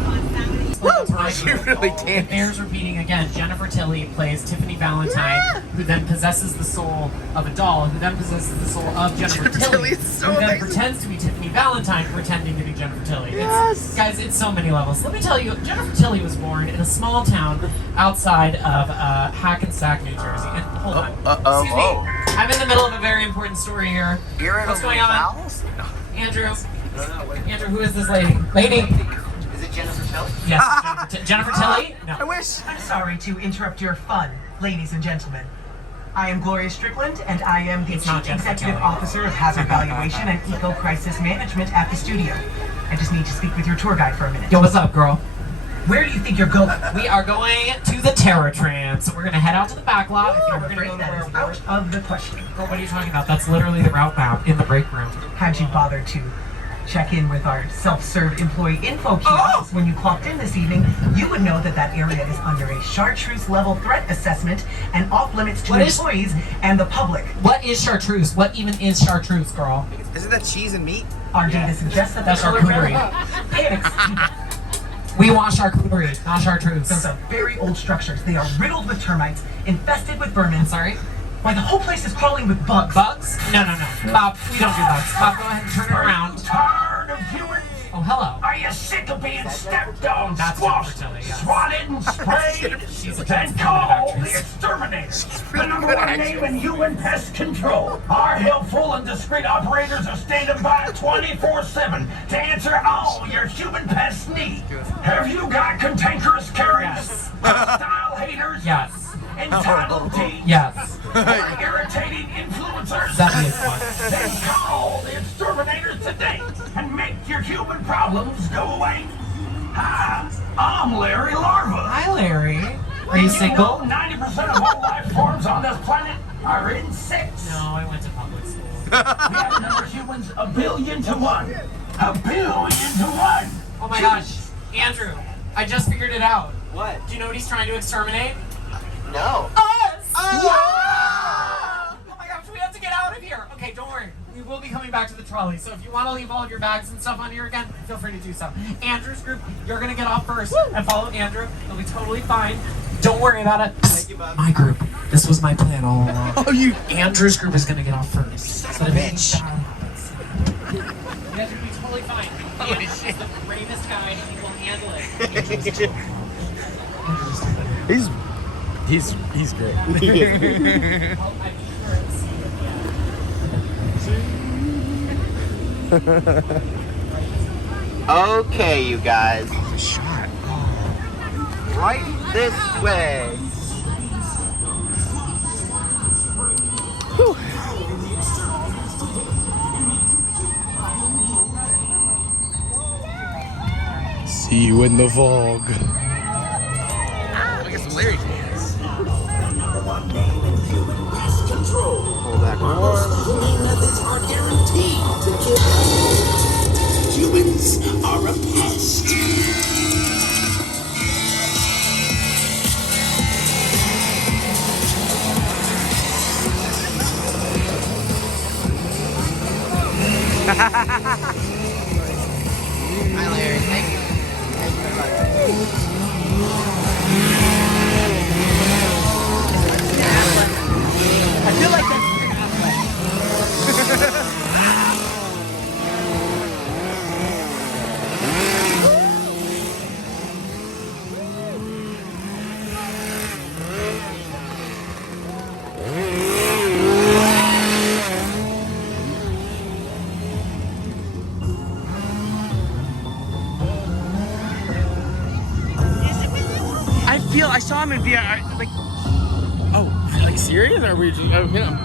She really danced. Bears repeating again. Jennifer Tilly plays Tiffany Valentine, who then possesses the soul of a doll, who then possesses the soul of Jennifer Tilly, is so who then amazing. pretends to be Tiffany Valentine, pretending to be Jennifer Tilly. Yes. Guys, it's so many levels. Let me tell you, Jennifer Tilly was born in a small town outside of Hackensack, New Jersey. And hold on. Excuse me. I'm in the middle of a very important story here. What's going on? Andrew. Andrew, who is this lady? Lady. Is it Jennifer Tilly? Yes, Jennifer Tilly? No. I wish. I'm sorry to interrupt your fun, ladies and gentlemen. I am Gloria Strickland, and I am the It's not Chief Jennifer Executive Tilly. Officer of Hazard Valuation and Eco Crisis Management at the studio. I just need to speak with your tour guide for a minute. Yo, what's up, girl? Where do you think you're going? We are going to the Tram, so we're gonna head out to the Backlot. I think we're gonna go to That where is out of the question. Girl, what are you talking about? That's literally the route map in the break room. Had you bothered to check in with our self-serve employee info kiosks when you clocked in this evening, you would know that that area is under a chartreuse level threat assessment and off limits to What is- employees and the public. What is chartreuse? What even is chartreuse, girl? Isn't that cheese and meat? Our data suggests that That's the charcuterie. panics. We want charcuterie, not chartreuse. Those are very old structures. They are riddled with termites, infested with vermin. I'm sorry? Why, the whole place is crawling with bugs. Bugs? No. Bob, we don't do bugs. Bob, go ahead and turn it around. Tired of humans? Oh, hello. Are you sick of being stepped on, That's squashed, Jennifer Tilly, yes. swatted, and sprayed? She's a Then transformative call the actress. exterminators. The number one name in human pest control. Our helpful and discreet operators are standing by 24/7 to answer all your human pest needs. Have you got cantankerous carriers, Yes. hostile haters, Yes. entitled teens, Yes. or irritating influencers? That is one. Then call the exterminators today and make your human problems go away. Hi, I'm Larry Larva. Hi, Larry. Are you single? 90% of all life forms on this planet are insects. No, I went to public school. We outnumber humans 1,000,000,000 to 1. 1,000,000,000 to 1. Oh my gosh. Andrew, I just figured it out. What? Do you know what he's trying to exterminate? No. Us! Oh my gosh, we have to get out of here. Okay, don't worry. We will be coming back to the trolley. So if you want to leave all of your bags and stuff on here again, feel free to do so. Andrew's group, you're going to get off first and follow Andrew. It'll be totally fine. Don't worry about it. Thank you, Bob. My group. This was my plan all along. Oh, you. Andrew's group is going to get off first. So that bitch. You guys will be totally fine. Andrew is the bravest guy and he will handle it. He's great. I'll- I'm sure it's- Okay, you guys. Shot. Right this way. See you in the Vogue. I guess some Larry dance. Hold that one. Methods are guaranteed to kill. Humans are a pest. Hi, Larry. Thank you. Thank you very much. I feel like that's I saw him in VR. Like, oh, like serious? Or are we just? Oh, you know.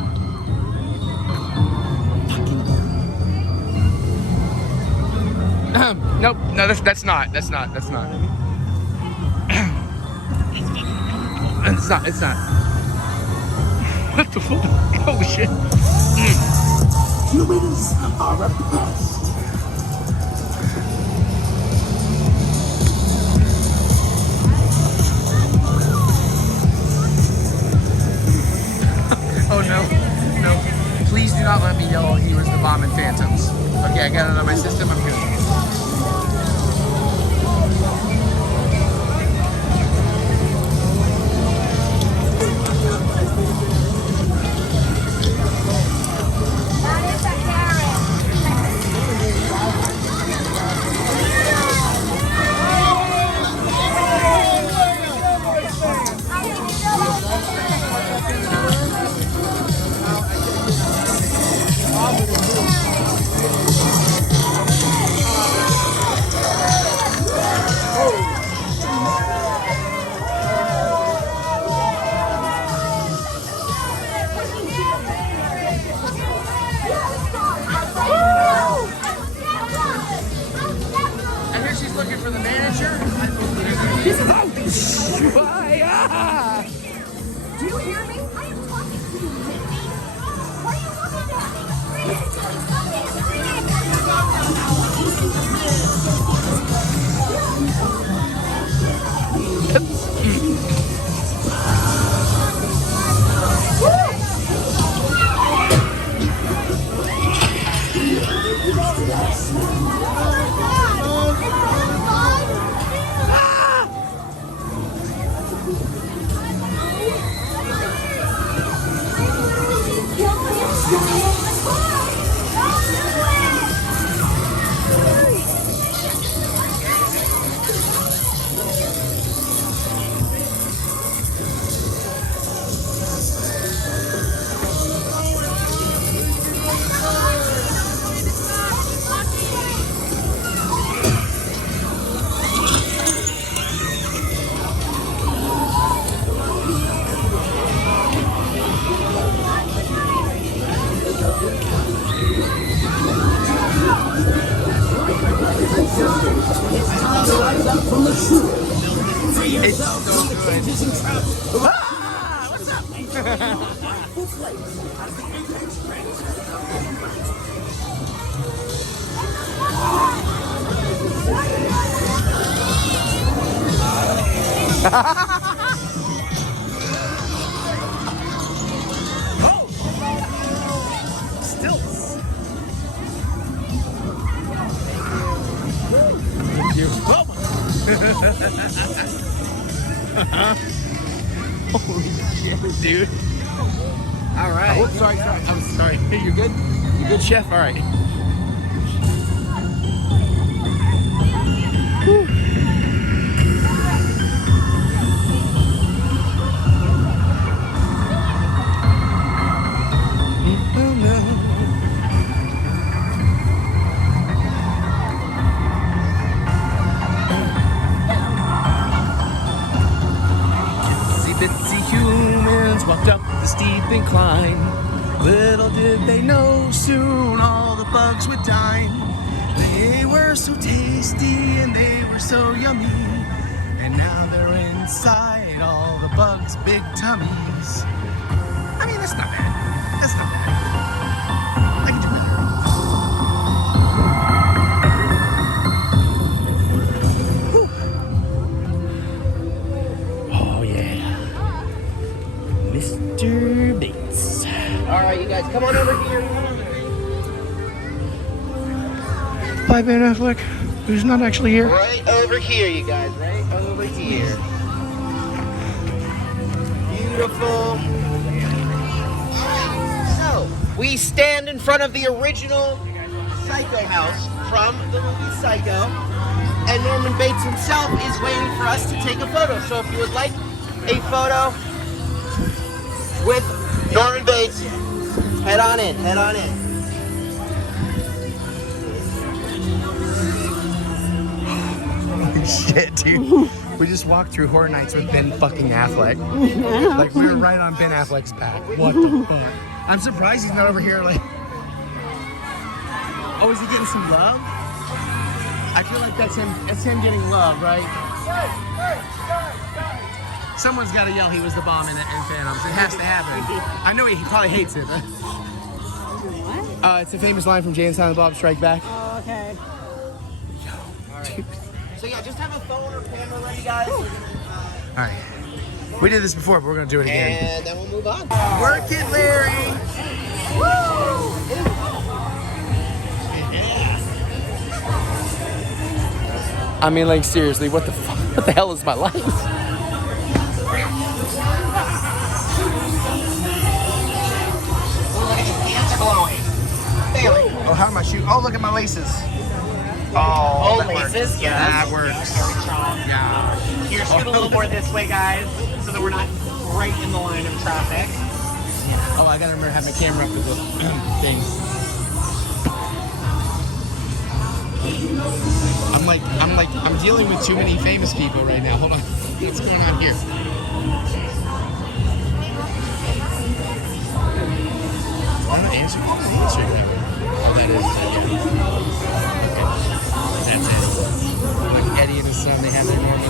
Nope. No, that's not. It's not. What the fuck? Oh shit. Humans are a pest. Oh no. Please do not let me know he was the bomb in Phantoms. Okay, I got it on my system. I'm good. Holy shit, dude. All right. Oh, sorry. I'm sorry. Hey, you're good? You good, chef? All right. Whew. Bitsy humans walked up the steep incline. Little did they know soon all the bugs would dine. They were so tasty and they were so yummy. And now they're inside all the bugs' big tummies. I mean, that's not bad. That's not bad. I can do better. Mr. Bates. All right, you guys, come on over here. Bye, Ben Affleck, who's not actually here. Right over here, you guys. Right over here. Beautiful. So, we stand in front of the original Psycho house from the movie Psycho, and Norman Bates himself is waiting for us to take a photo. So, if you would like a photo with Norman Bates, head on in, head on in. Holy shit, dude. We just walked through Horror Nights with Ben fucking Affleck. Like, we were right on Ben Affleck's back. What the fuck? I'm surprised he's not over here, like... Oh, is he getting some love? I feel like that's him getting love, right? Someone's got to yell he was the bomb in Phantoms. It has to happen. I know he probably hates it. What? It's a famous line from Jay and Silent Bob Strike Back. Oh, okay. Yo, dude. So yeah, just have a phone or camera ready, guys. All right. We did this before, but we're going to do it again. And then we'll move on. Work it, Larry. Woo! I mean, like, seriously, what the fuck? What the hell is my life? Hands are glowing. Failing. Oh, how am I shooting? Oh, look at my laces. Oh, that laces? works. Yes. That works. Very strong. Yeah. Here, scoot a little more this way, guys, so that we're not right in the line of traffic. Oh, I gotta remember to have my camera up with the thing. I'm dealing with too many famous people right now. Hold on. What's going on here? I'm not answering. I'm not answering that. Oh, that is. Okay. That's Eddie. Like Eddie and his son, they have their normal.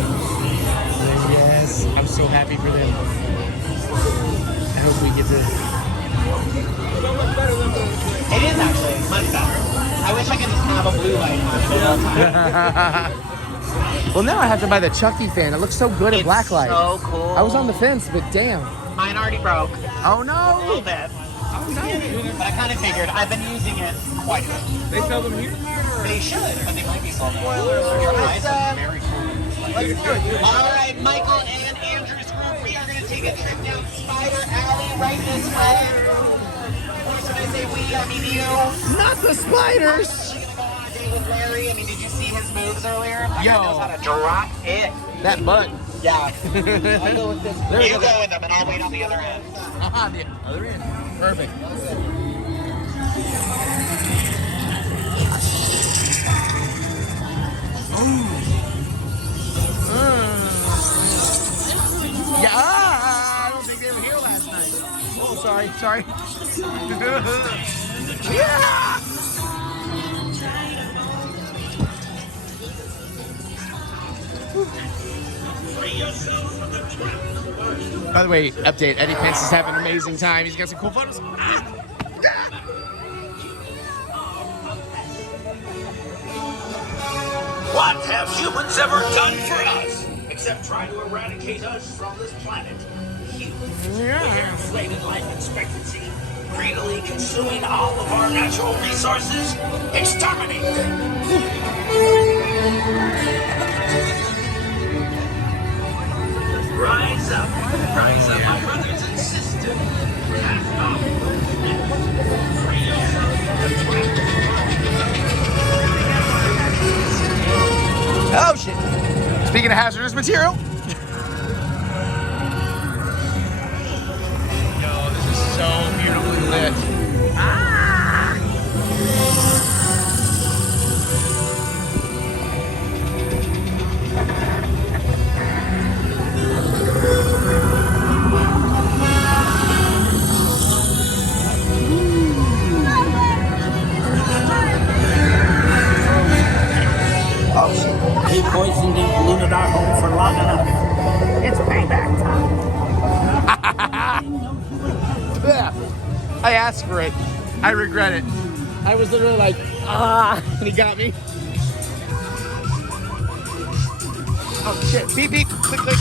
Yes, I'm so happy for them. I hope we get to. It is actually much better. I wish I could just have a blue light on it all the time. Well, now I have to buy the Chucky fan. It looks so good at blacklight. So cool. I was on the fence, but damn. Mine already broke. Oh A little no! bit. But I kind of figured. I've been using it quite a bit. They sell them here? They should, but they might be sold. Spoilers. Very cool. Let's do it. All right, Michael and Andrew's group, we are going to take a trip down Spider Alley right this way. Of course, when I say we, I mean you. Not the spiders! We're going to go on a date with Larry. I mean, did you see his moves earlier? That Yo. guy knows how to drop it. That butt. Yeah. I'll go with this. You go with them, and I'll wait on the other end. The other end. Perfect. Yeah, I don't think they were here last night. Oh, sorry. Yeah! By the way, update, Eddie Pence is having an amazing time. He's got some cool photos. What have humans ever done for us? Except try to eradicate us from this planet. Humans, with their inflated life expectancy, greedily consuming all of our natural resources, exterminate them. Rise up, my brothers and sisters. Cast off. Free yourself from the trap. Oh, shit. Speaking of hazardous material. Yo, this is so beautifully lit. He poisoned and polluted our home for long enough. It's payback time. Yeah. I asked for it. I regret it. I was literally like, and he got me. Oh shit, beep beep, click click.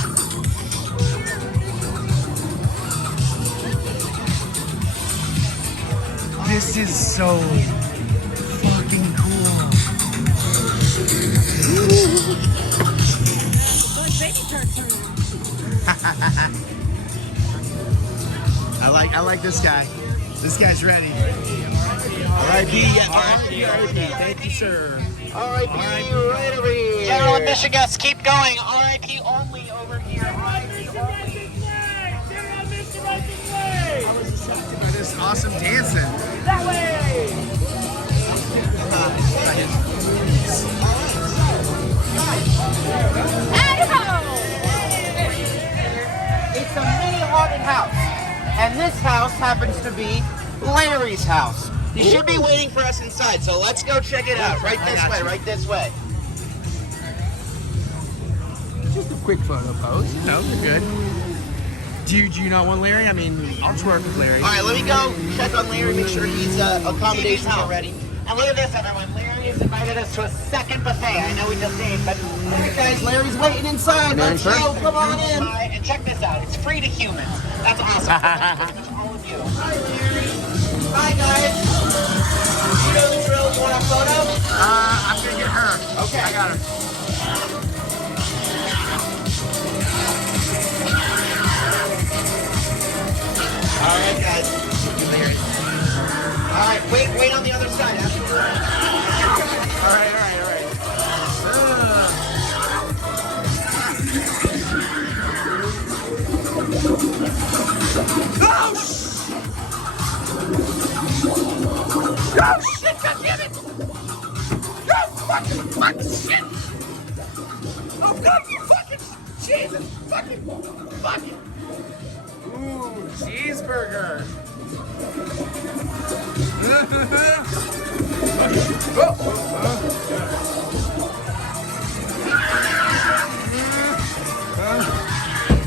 This is so fucking cool. I like this guy. This guy's ready. R.I.P. Yeah, R.I.P. Thank you, sir. R.I.P. right over here. General admission guests, keep going. RIP only over here. RIP only. I was distracted by this awesome dancing. That way! It's a mini haunted house. And this house happens to be Larry's house. You should be waiting for us inside, so let's go check it out. Right this way, right this way. Just a quick photo pose. No, you're good. Do you not want Larry? I mean, I'll twerk with Larry. All right, let me go check on Larry, make sure he's accommodations are ready. And look at this, everyone. Larry has invited us to a second buffet. I know we just ate, but All right, guys, Larry's waiting inside. Let's go. Come on in. and check this out. It's free to humans. That's awesome. Pretty much all of you. Hi, Larry. Hi, guys. You know the drill. You want a photo? I'm gonna get her. Okay. I got her. wait on the other side. Absolutely. All right. Oh, shit, God damn it! Oh, fucking shit! Oh, God, fucking Jesus! Fucking! Ooh, cheeseburger.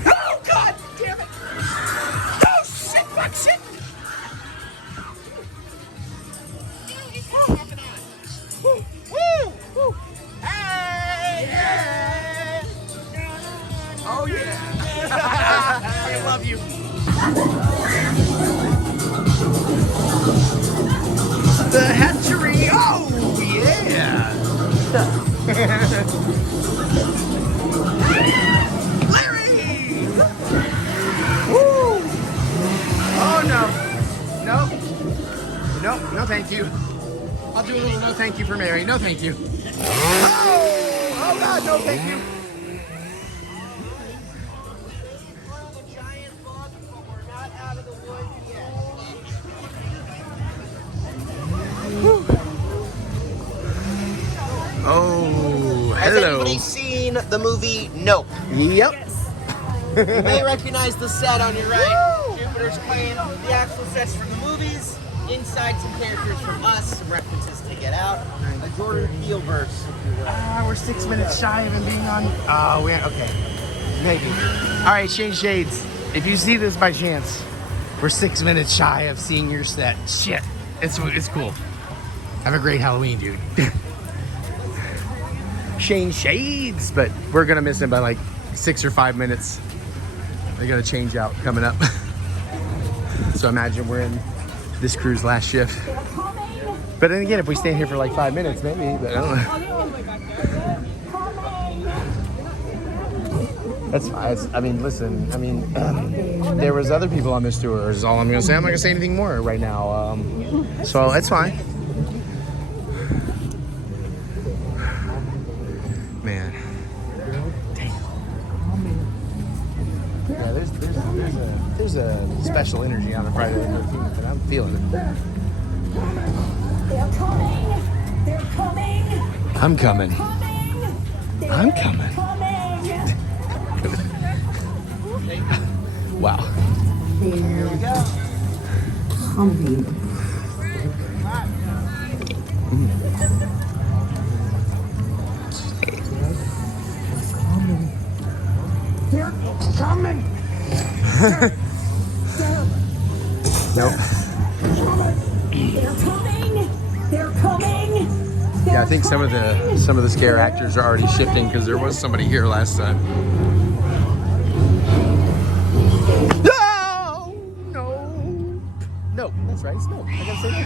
Oh, God damn it! Oh, shit, fuck, shit! Woo! Hey! Yeah! Oh yeah. I love you. The hatchery! Oh, yeah! Larry! Woo! Oh, no, thank you. I'll do a little no thank you for Mary. No, thank you. Oh, God, no, thank you. Oh, Has hello. anybody seen the movie Nope? Yep. You may recognize the set on your right. Jupiter's Claim, the actual sets from the movies. Inside, some characters from us, some references to Get Out. A Jordan Peele verse. We're 6 minutes shy of him being on. Oh, okay. Maybe. All right, Shane Shades. If you see this by chance, we're 6 minutes shy of seeing your set. Shit. It's cool. Have a great Halloween, dude. Shane Shades, but we're gonna miss him by like 6 or 5 minutes. They got a change out coming up. So imagine we're in this crew's last shift. But then again, if we stay here for like 5 minutes, maybe, but I don't know. That's fine. I mean, listen, there was other people on this tour is all I'm gonna say. I'm not gonna say anything more right now. So it's fine. Man. Dang. Yeah, there's a special energy on a Friday the 13th, and I'm feeling it. They're coming! They're coming! I'm coming. I'm coming. Wow. Here we go. Coming. They're coming. Nope. They're coming. They're coming. Yeah, I think some of the scare actors are already shifting because there was somebody here last time. No, that's right. It's no. I gotta say no.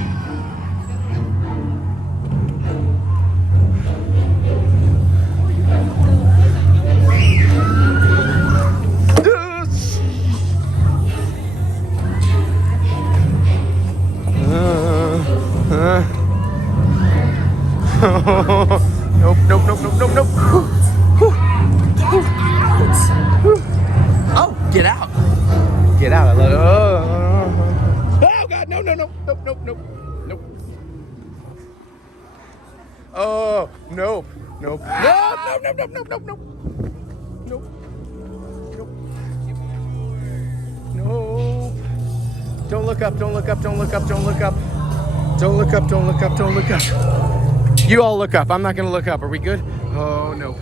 Nope. Oh, get out. Get out. I love it. Oh, God. No. Nope. Oh, nope. Nope. Don't look up. You all look up. I'm not going to look up. Are we good? Oh, nope.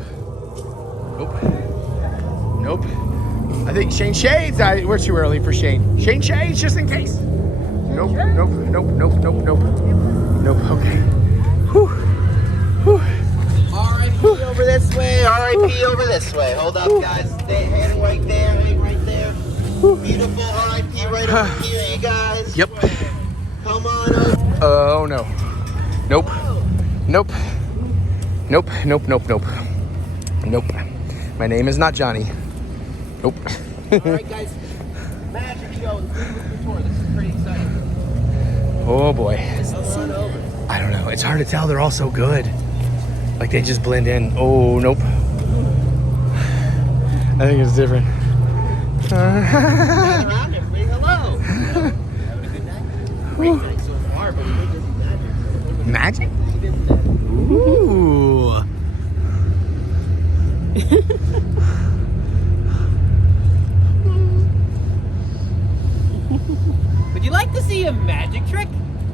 I think Shane Shades. We're too early for Shane. Shane Shades, just in case. Nope. Okay. Whew. R.I.P. over this way. R.I.P. over this way. Hold up, guys. Hand right there. Beautiful R.I.P. right over here, you guys. Yep. Come on over. Oh, no. Nope. My name is not Johnny. Nope. All right, guys. Magic show. This is pretty exciting. Oh, boy. Come on over. it's hard to tell. They're all so good. Like they just blend in. Oh, nope. I think it's different. Around everybody, hello. Having a good night? Great night so far, but we did Magic? Ooh. Would you like to see a magic trick?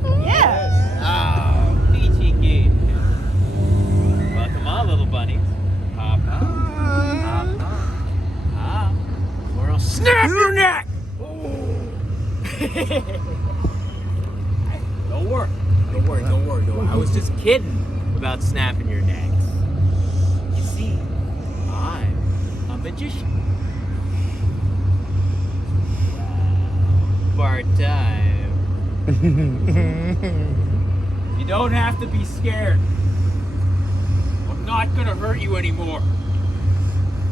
Yeah. Oh, peachy kid. Well, come on, little bunnies. Hop, hop, hop, hop, hop. Or I'll snap your neck! Don't worry. I was just kidding about snapping your neck. You see, I'm a magician. Part-time. You don't have to be scared. I'm not gonna hurt you anymore.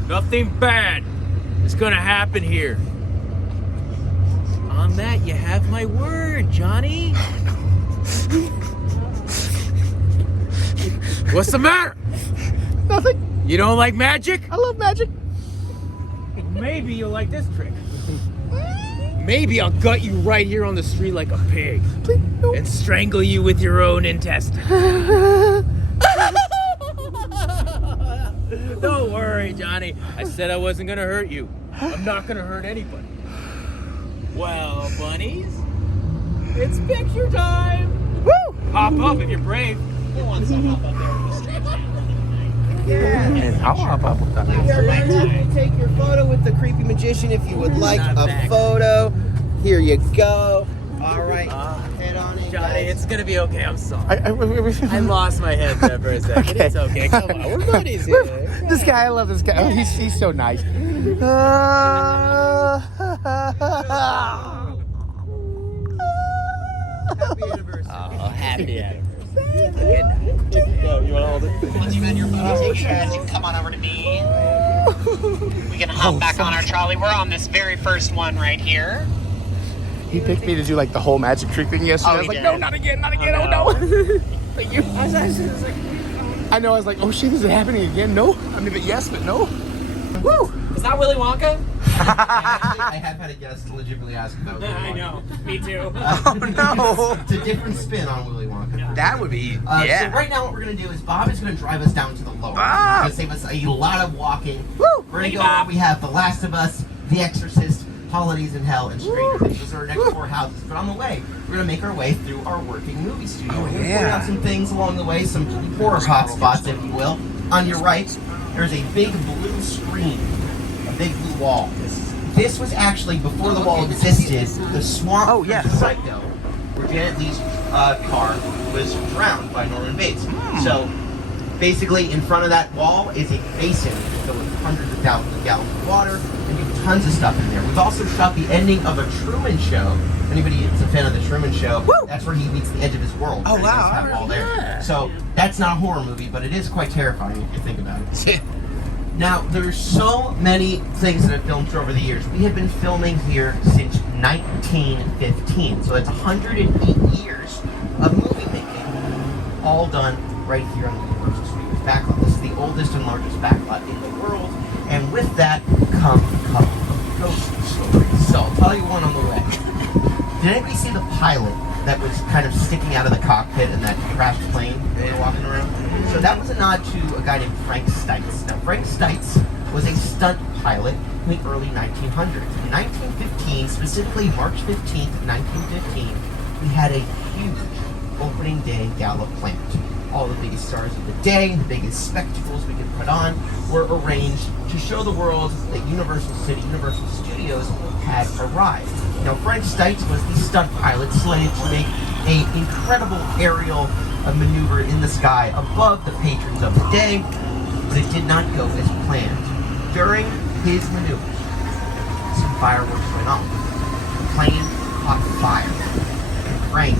Nothing bad is gonna happen here. On that, you have my word, Johnny. What's the matter? Nothing. You don't like magic? I love magic. Maybe you'll like this trick. Maybe I'll gut you right here on the street like a pig. Please, no. And strangle you with your own intestine. Don't worry, Johnny. I said I wasn't gonna hurt you. I'm not gonna hurt anybody. Well, bunnies, it's picture time. Woo! Hop up if you're brave. Who wants to hop up there with the stretch out? And I'll hop up with that. We are right now to take your photo with the creepy magician if you would like Not a back. photo. Here you go. All right, head on in, Johnny, guys. it's gonna be okay. I'm sorry. I I lost my head there for a second. Okay. It's okay. Come on, we're buddies here. This guy, I love this guy. Oh, he's so nice. Happy anniversary. Oh, happy anniversary. You want to hold it? Once you've had your photo taken, guys, you can come on over to me. We can hop back on our trolley. We're on this very first one right here. He picked me to do like the whole magic trick thing yesterday. Oh, I was he like, did? no, not again, not again. Oh no. Thank you. I know. I was like, oh shit, is it happening again? No. I mean, but yes, but no. Woo. Is that Willy Wonka? I have had a guest legitimately ask about Willy Wonka. I know. Me too. Oh no. It's a different spin on Willy Wonka. That would be. So right now what we're going to do is Bob is going to drive us down to the lower. Ah. It's going to save us a lot of walking. Woo. We're going to go where we have The Last of Us, The Exorcist, Holidayz in Hell, and Stranger Things. Those are our next 4 houses. But on the way, we're going to make our way through our working movie studio. We're going to point out some things along the way, some horror hot spots, if you will. On your right, there's a big blue screen, a big blue wall. This was actually, before the wall existed, the swamp Oh, yes. Psycho, where Janet Leigh's car was drowned by Norman Bates. So, basically, in front of that wall is a basin filled with hundreds of thousands of gallons of water, and you have tons of stuff in there. We've also shot the ending of a Truman Show. Anybody that's a fan of the Truman Show, that's where he meets the edge of his world. Oh, And he wow. goes that wall there. So, that's not a horror movie, but it is quite terrifying if you think about it. Now, there's so many things that have filmed over the years. We have been filming here since 1915, so that's 108 years of movie making, all done right here on the Universal Studios Backlot. This is the oldest and largest backlot in the world, and with that come a couple of ghost stories. So I'll tell you one on the way. Did anybody see the pilot that was kind of sticking out of the cockpit in that crashed plane they were walking around? So that was a nod to a guy named Frank Stites. Now, Frank Stites was a stunt pilot in the early 1900s. In 1915, specifically March 15th, 1915, we had a huge opening day gala planned. All the biggest stars of the day, the biggest spectacles we could put on, were arranged to show the world that Universal Studios had arrived. Now, Frank Stites was the stunt pilot slated to make an incredible aerial maneuver in the sky above the patrons of the day, but it did not go as planned. During his maneuvers, some fireworks went off. The plane caught fire, and Frank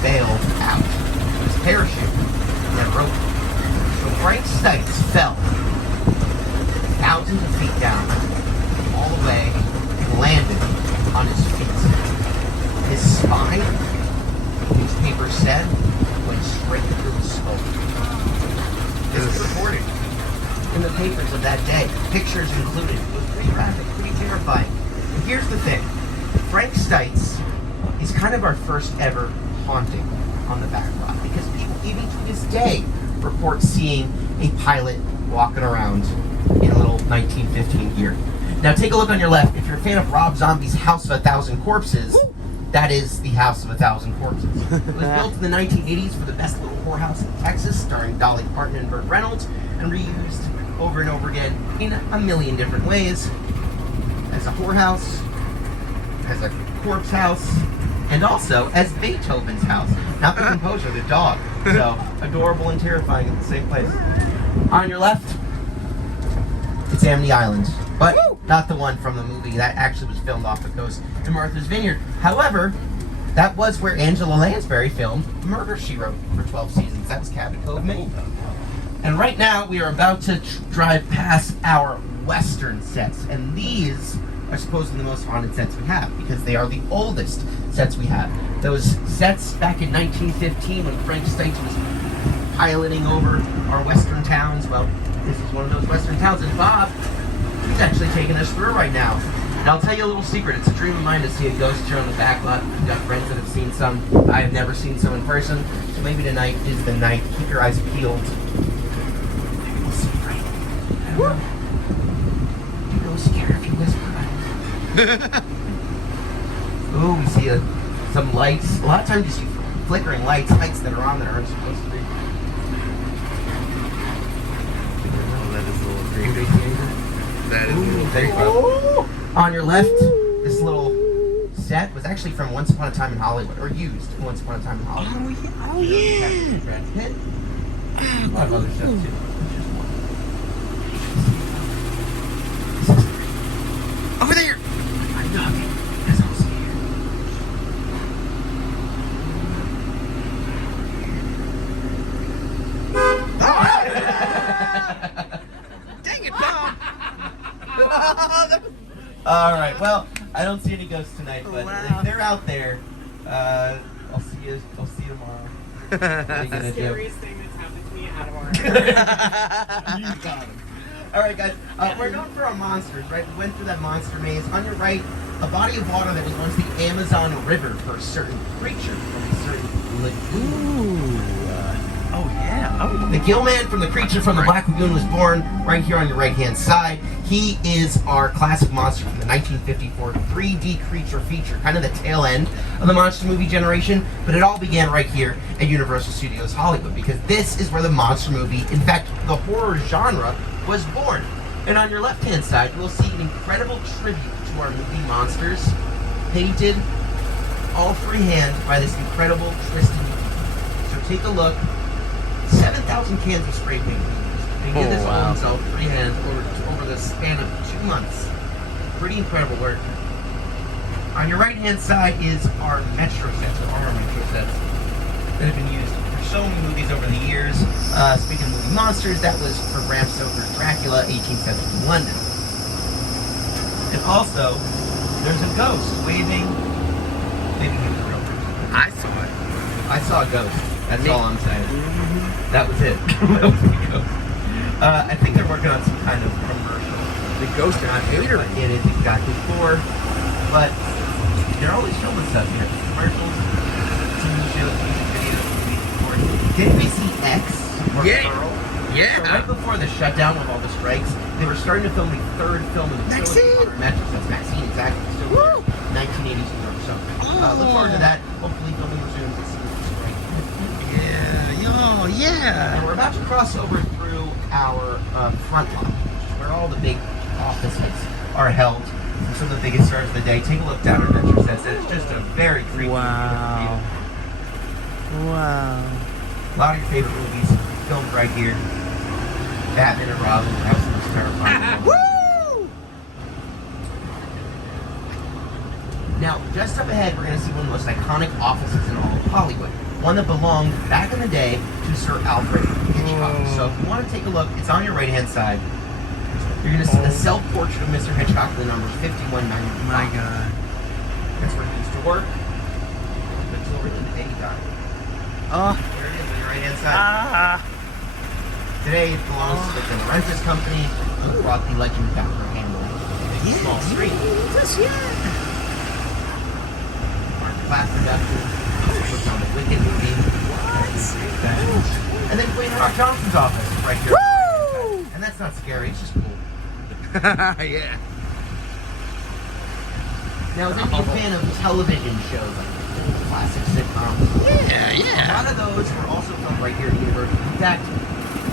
bailed out. His parachute never opened. So Frank Stites fell thousands of feet down, all the way, and landed on his feet. His spine, newspapers said, went straight through in the papers of that day. Pictures included. It was pretty graphic, pretty terrifying. And here's the thing. Frank Stites is kind of our first ever haunting on the Backlot, because people, even to this day, report seeing a pilot walking around in a little 1915 gear. Now take a look on your left. If you're a fan of Rob Zombie's House of 1,000 Corpses, that is the House of 1,000 Corpses. It was built in the 1980s for the best little whorehouse in Texas, starring Dolly Parton and Burt Reynolds, and reused over and over again in a million different ways. As a whorehouse, as a corpse house, and also as Beethoven's house. Not the composer, the dog. So, adorable and terrifying at the same place. On your left, it's Amity Island. But not the one from the movie. That actually was filmed off the coast in Martha's Vineyard. However, that was where Angela Lansbury filmed Murder, She Wrote for 12 seasons. That was Cabin Cove, Maine. And right now, we are about to drive past our Western sets. And these are supposedly the most haunted sets we have, because they are the oldest sets we have. Those sets back in 1915 when Frank Stites was piloting over our Western towns. Well, this is one of those Western towns. And Bob, he's actually taking us through right now. And I'll tell you a little secret. It's a dream of mine to see a ghost here on the Backlot. I've got friends that have seen some. I have never seen some in person. So maybe tonight is the night. Keep your eyes peeled. Maybe we'll see right. I don't know. You're really scared if you whisper. Ooh, we see some lights. A lot of times you see flickering lights that are on that aren't supposed to be. Oh, that is a little creepy. That is a little creepy. Oh. On your left, this little set was actually from Once Upon a Time in Hollywood, or used in Once Upon a Time in Hollywood. Oh yeah. Brad Pitt. A lot of other stuff too. Over there! I'm knocking, because I'm scared. Dang it, Bob! Alright, well, I don't see any ghosts tonight, but if they're out there, I'll see you tomorrow. That's the scariest thing that's happened to me out of our You got him. Alright guys, we're known for our monsters, right? We went through that monster maze. On your right, a body of water that was once the Amazon River for a certain creature from a certain lagoon. Oh yeah. Oh. The Gill Man from the creature from the Black Lagoon was born right here on your right-hand side. He is our classic monster from the 1954 3D creature feature, kind of the tail end of the monster movie generation, but it all began right here at Universal Studios Hollywood, because this is where the monster movie, in fact, the horror genre, was born. And on your left-hand side, you'll see an incredible tribute to our movie monsters, painted all freehand by this incredible Tristan. So take a look. 7,000 cans of spray paint. He did this all himself, freehand, over the span of 2 months. Pretty incredible work. On your right-hand side is our Metro sets, or our Metro sets, that have been used for so many movies over the years. Speaking of movie monsters, that was for Bram Stoker's Dracula, 1870 in London. And also, there's a ghost waving. Maybe he was a real person. I saw it. I saw a ghost. That's all I'm saying. That was it. That was the ghost. I think they're working on some kind of commercial. The ghost are not hater. It is exactly for, but they're always filming stuff here. Commercials, TV shows, music videos. Didn't we see X? Yeah. Pearl? Yeah. So right before the shutdown with all the strikes, they were starting to film the third film of the trilogy. Maxine! That's Maxine, exactly. Still 1980s New York. So look forward to that. Hopefully filming resumes as soon as the strike. Oh, yeah. And we're about to cross over through our front line, where all the big offices are held. And some of the biggest stars of the day. Take a look down at Metro sets. It's just a very creepy. Wow. Wow. A lot of your favorite movies filmed right here. Batman and Robin, that was the most terrifying. Woo! Now, just up ahead, we're going to see one of the most iconic offices in all of Hollywood. One that belonged back in the day to Sir Alfred Hitchcock. So if you want to take a look, it's on your right-hand side. You're going to see the self-portrait of Mr. Hitchcock, the numbers 5195. My God. That's where he used to work. Until the day he died. Oh. There it is on your right-hand side. Today it belongs to the Rentis Company, who brought the legend back for handling a small screen. Our class production puts on the Wicked movie. And then Queen Rock Johnson's office right here. Woo! And that's not scary, it's just cool. Yeah. Now, if you're a fan of television shows like old classic sitcoms, a lot of those are also filmed right here at University. In fact,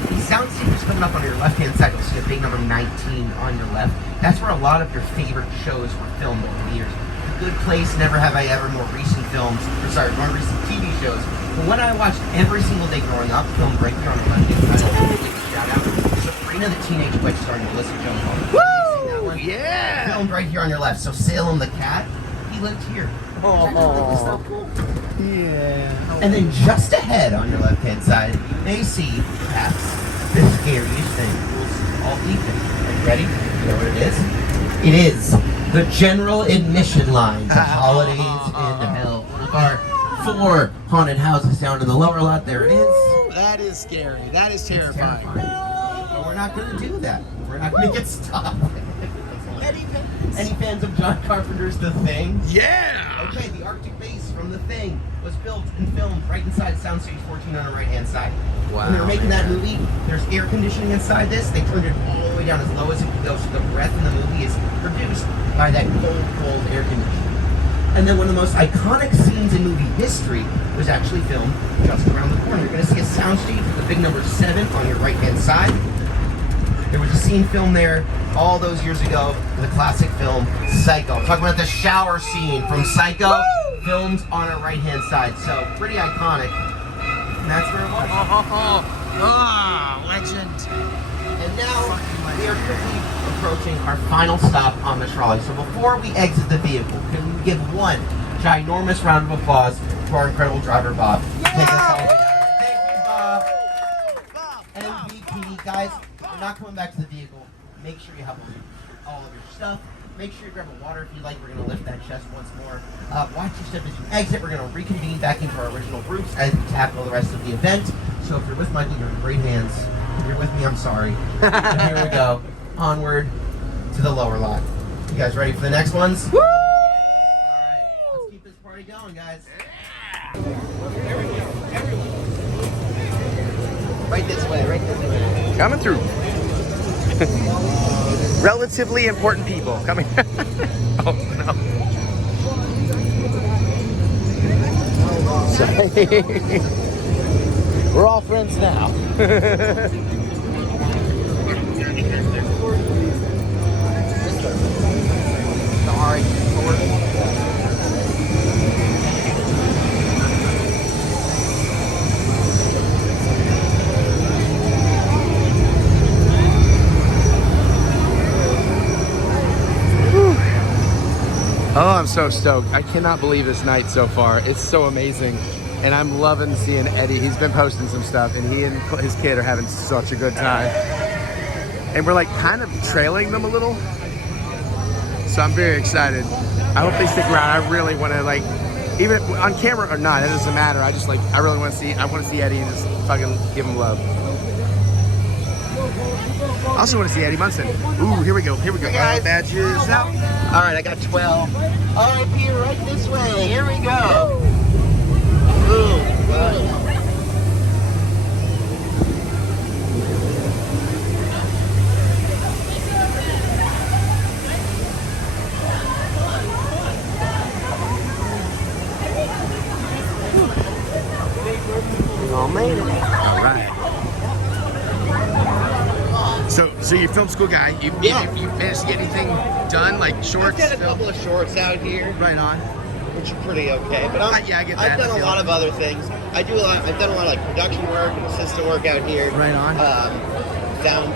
the sound stage is coming up on your left-hand side. You'll see a big number 19 on your left. That's where a lot of your favorite shows were filmed over the years. The Good Place, Never Have I Ever, more recent films, more recent TV shows. But what I watched every single day growing up, filmed right here on the left-hand side. Shout out. Sabrina the Teenage Witch starring Melissa Joan Hart. Woo! Yeah! Filmed right here on your left. So Salem the cat, he lived here. Oh, yeah. And then just ahead on your left-hand side, you may see perhaps the scariest thing all evening. Are you ready? You know what it is? It is the general admission line to Holidayz in Hell. Our 4 haunted houses down in the lower lot. There it is. That is scary. That is terrifying. But we're not going to do that. We're not going to get stopped. Any fans of John Carpenter's The Thing? Yeah! Okay, the Arctic base from The Thing was built and filmed right inside Soundstage 14 on the right-hand side. Wow. When they were making that movie, there's air conditioning inside this. They turned it all the way down as low as it could go, so the breath in the movie is produced by that cold air conditioning. And then one of the most iconic scenes in movie history was actually filmed just around the corner. You're going to see a soundstage with the big number 7 on your right-hand side. There was a scene filmed there all those years ago in the classic film Psycho. I'm talking about the shower scene from Psycho, filmed on our right-hand side. So pretty iconic. And that's where it was. Legend. And now we are quickly approaching our final stop on the trolley. So before we exit the vehicle, can we give one ginormous round of applause to our incredible driver, Bob? Take us all the way down. Thank you, Bob. MVP, guys. We're not coming back to the vehicle. Make sure you have all of your stuff. Make sure you grab a water if you like. We're going to lift that chest once more. Watch your step as you exit. We're going to reconvene back into our original groups as we tackle the rest of the event. So if you're with Michael, you're in great hands. If you're with me, I'm sorry. So here we go. Onward to the lower lot. You guys ready for the next ones? Woo! All right. Let's keep this party going, guys. Everyone. Right this way. Right this way. Coming through. Relatively important people coming. Oh no. Sorry. We're all friends now. Oh, I'm so stoked. I cannot believe this night so far. It's so amazing. And I'm loving seeing Eddie. He's been posting some stuff, and he and his kid are having such a good time. And we're like kind of trailing them a little. So I'm very excited. I hope they stick around. I really want to, like, even on camera or not, it doesn't matter. I just like, I really want to see, Eddie and just fucking give him love. I also want to see Eddie Munson. Ooh, here we go. Here we go. Hey guys. Badges out. All right, I got 12. All right, Peter, right this way. Here we go. Ooh, wow. We all made it. All right. So you're a film school guy. You managed to get anything done, like shorts? I've got a couple of shorts out here. Right on. Which are pretty okay. But yeah, I get that. I've done a lot of other things. I've done a lot of like production work and assistant work out here. Right on. Found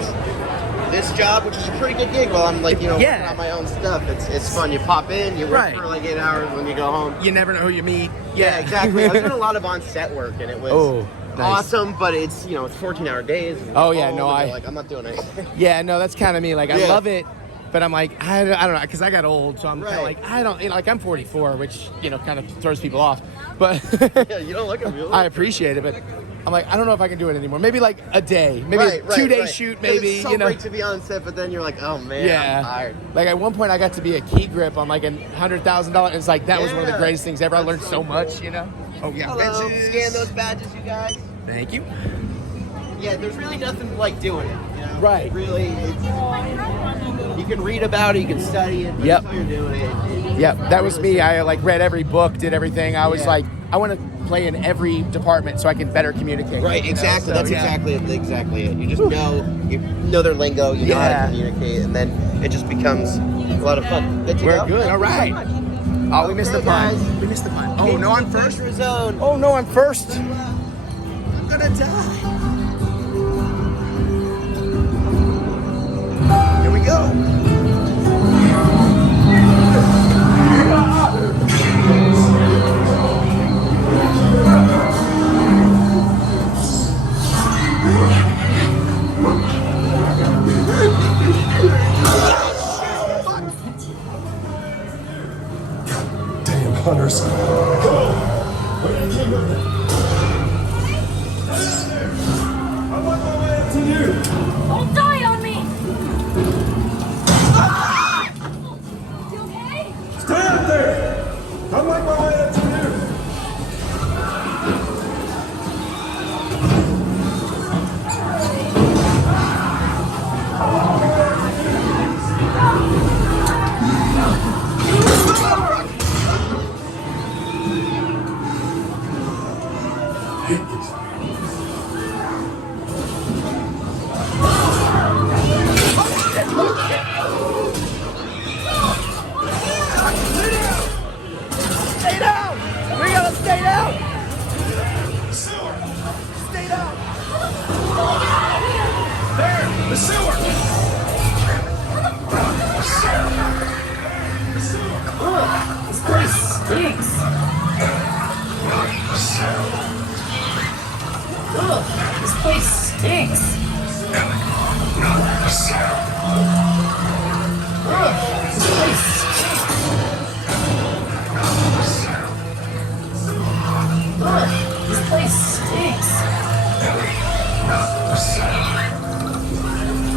this job, which is a pretty good gig while I'm like, working on my own stuff. It's fun. You pop in, you work for like 8 hours when you go home. You never know who you meet. Yeah, exactly. I was doing a lot of on-set work, and it was awesome, but it's, it's 14-hour days. Oh yeah, no, I'm not doing it. Yeah, no, that's kind of me. Like, I love it, But I'm like, I don't know, because I got old, so I'm kind of Right. like, I don't, you know, like I'm 44, which, you know, kind of throws people off. But Yeah, you don't look at me. I appreciate it, but I'm like, I don't know if I can do it anymore. Maybe like a day, maybe a 2-day shoot, 'Cause maybe, it's so you know. great to be on set, but then you're like, oh man, I'm tired. Like at one point I got to be a key grip on like $100,000. It's like, that was one of the Yeah. greatest things ever. I learned so much, you know. Oh yeah, Hello, bitches. scan those badges, you guys. Thank you. Yeah, there's really nothing like doing it. You know? Right. Really, you can read about it, you can study it, but Yep. until you're doing it. Yeah, that was me. I like read every book, did everything. I was Yeah. like, I want to play in every department so I can better communicate. Right, you know? exactly. So, That's yeah. exactly it. You just know their lingo, you know how Yeah. to communicate, and then it just becomes a lot of fun. Good to We're go? good. Thank All you so right. much. Oh, we missed the Okay, pun. guys. We missed the pun. Oh Into no, I'm the first. danger zone. Oh no, I'm first. I'm gonna die. Here we go. Damn hunters. Don't die on me! You okay? Stay out there! I'm on my way up to you. Stay down. We gotta stay down. Stay down. There! The sewer! This place stinks. Ugh, this place stinks. Ugh, this place stinks. Ugh, this place stinks.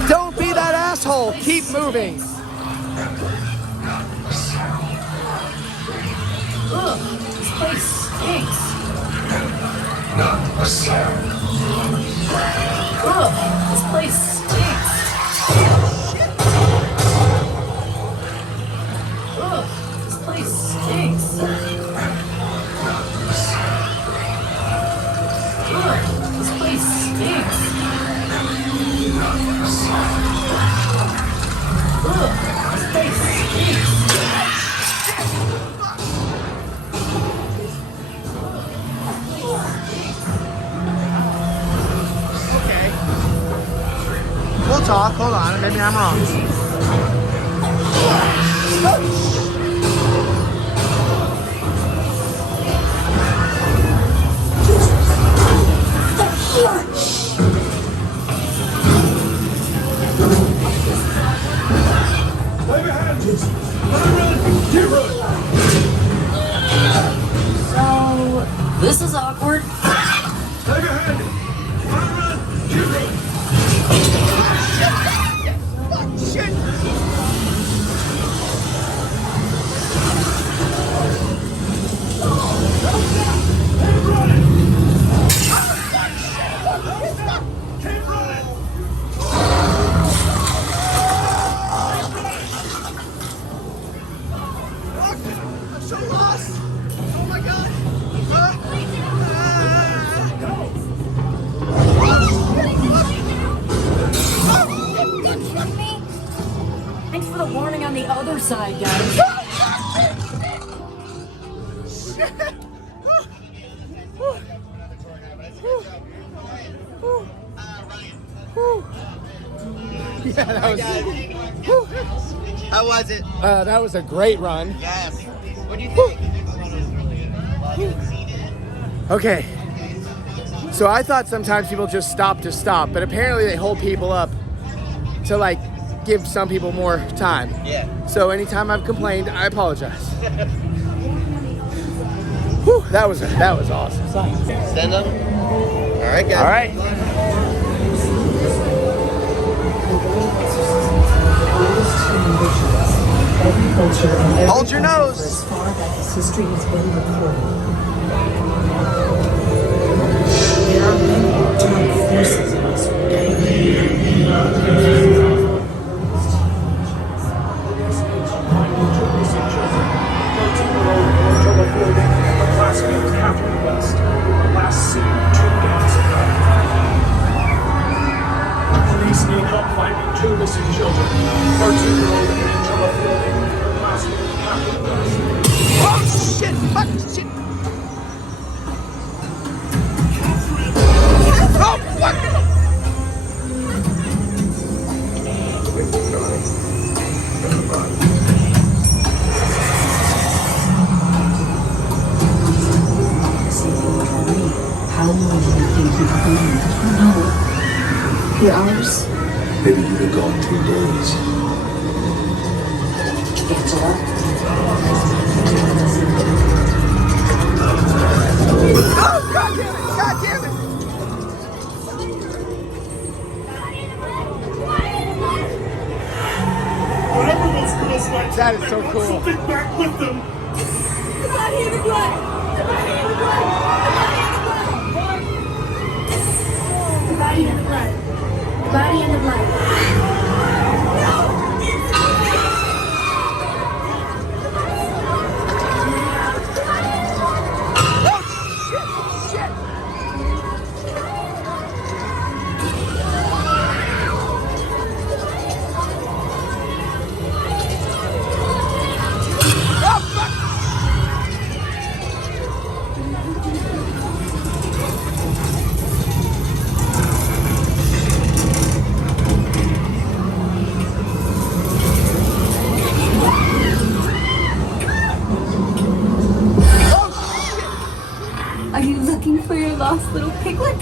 Don't be that asshole. Keep moving. Ugh, this place stinks. Ugh, this place stinks. Ugh, this place stinks. Ugh, this place stinks. Ugh, this place stinks. Okay. We'll talk. Hold on. Maybe I'm wrong. Wave your hand, Jason. Run! You run! So, this is awkward. Wave your hand! Run! You run! Keep running! Keep running! I'm so lost. Oh my god. Thanks for the warning on the other side, guys. Yeah, that was. How was it? That was a great run. Yes. What do you think? Okay. So I thought sometimes people just stop to stop, but apparently they hold people up to like give some people more time. Yeah. So anytime I've complained, I apologize. Whew, that was awesome. Send them. All right, guys. All right. Hold your nose. As far back as history has been recorded. There are many dark forces in this world. Police need help finding 2 missing children. 13-year-old Angela Fielding, classmate Catherine West. Oh shit! Fuck shit! Oh fuck! How long do you think you've been? No. The hours? Maybe you've been gone 2 days. Angela? Oh god damn it! God damn it! Whatever was close like That is so cool. something back with them. The body in the blood! The body in the blood! The body in the blood! The body in the blood! Are you looking for your lost little piglet?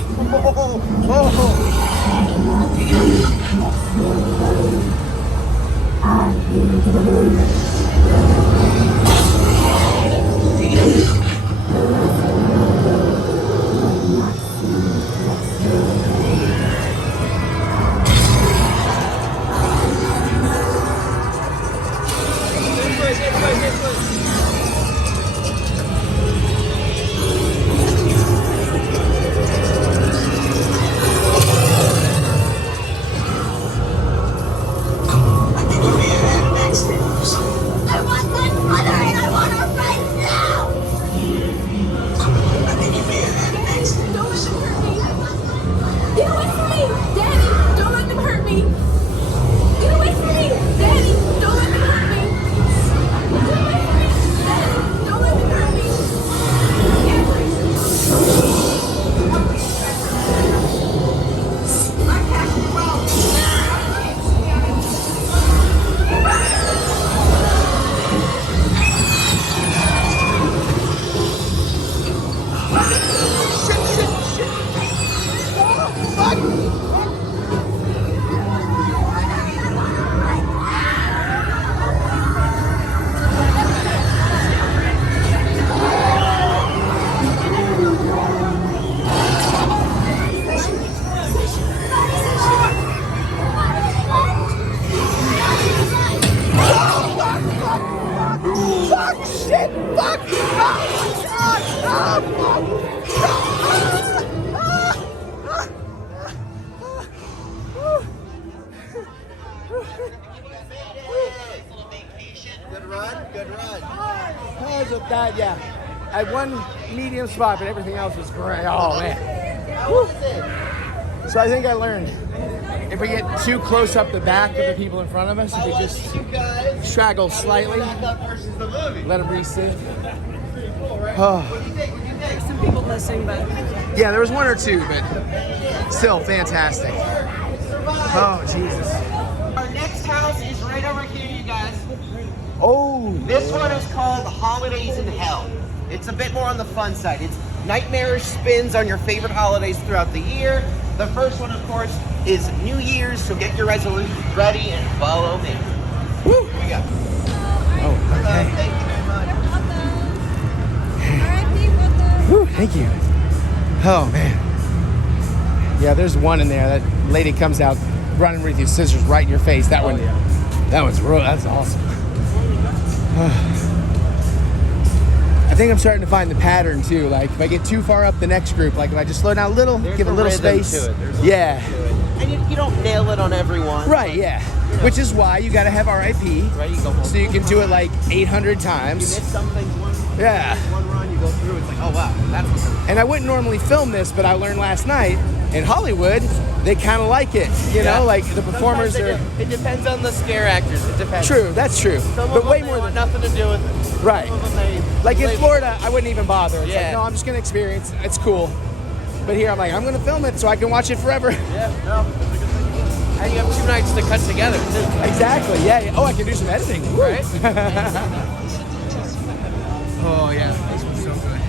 Good run, good run. Because of that, yeah. I had one medium spot, but everything else was great. Oh, man. Woo. So I think I learned, if we get too close up the back of the people in front of us, if we just straggle slightly, let them resit. Oh. There's some people missing, but... Yeah, there was one or two, but still fantastic. Oh, Jesus. Our next house is right over here, you guys. Oh. This one is called Holidayz in Hell. It's a bit more on the fun side. It's nightmarish spins on your favorite holidays throughout the year. The first one, of course, is New Year's, so get your resolutions ready and follow me. Woo! Here we go. Oh, okay. Thank you very much. Whew, thank you. Oh, man. Yeah, there's one in there. That lady comes out running with you, scissors right in your face. That one, that one's real. That's awesome. I think I'm starting to find the pattern too. Like if I get too far up the next group, like if I just slow down a little, give a little space. To it. Yeah. And you don't nail it on everyone. Right, yeah. You know. Which is why you got to have RIP. Right, you go home. So you can do it like 800 times. You miss something one run, you go through, it's like, oh wow, that's what's up. And I wouldn't normally film this, but I learned last night in Hollywood, they kind of like it. You know, like the performers are. It depends on the scare actors. It depends. True, that's true. But way more than nothing to do with it. Right. Like in Florida, I wouldn't even bother. It's like, no, I'm just gonna experience. It's cool. But here, I'm like, I'm gonna film it so I can watch it forever. Yeah, no. And you have 2 nights to cut together too. Exactly. Yeah. Oh, I can do some editing. Right. Oh yeah, this one's so good.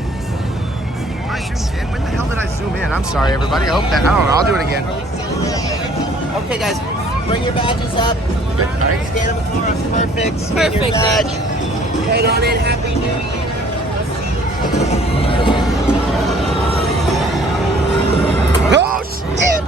I zoomed in. When the hell did I zoom in? I'm sorry, everybody. I hope that. I don't know. I'll do it again. Okay, guys, bring your badges up. All right. Stand them across. Perfect. Scan your badge. Head on in. Happy New Year. Oh shit!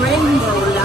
Rainbow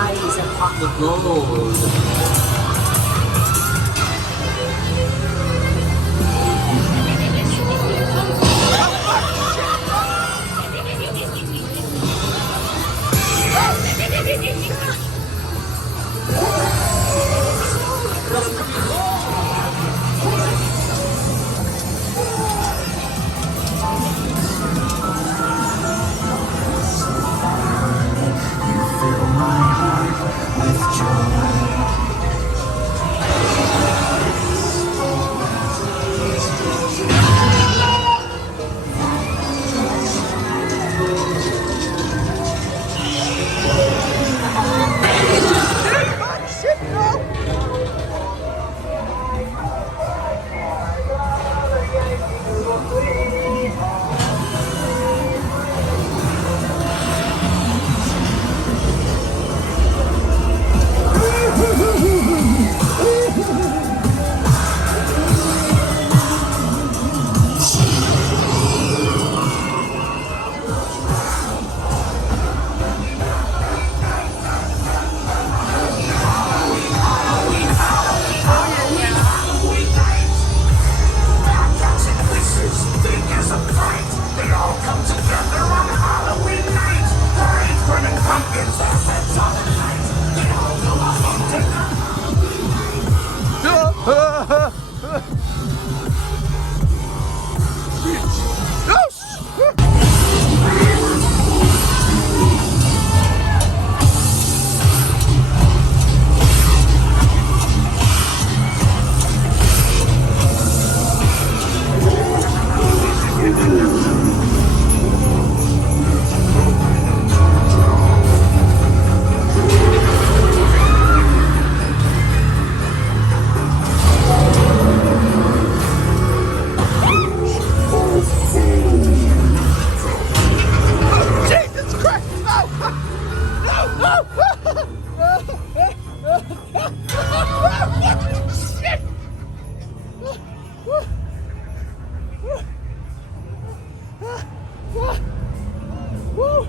Woo!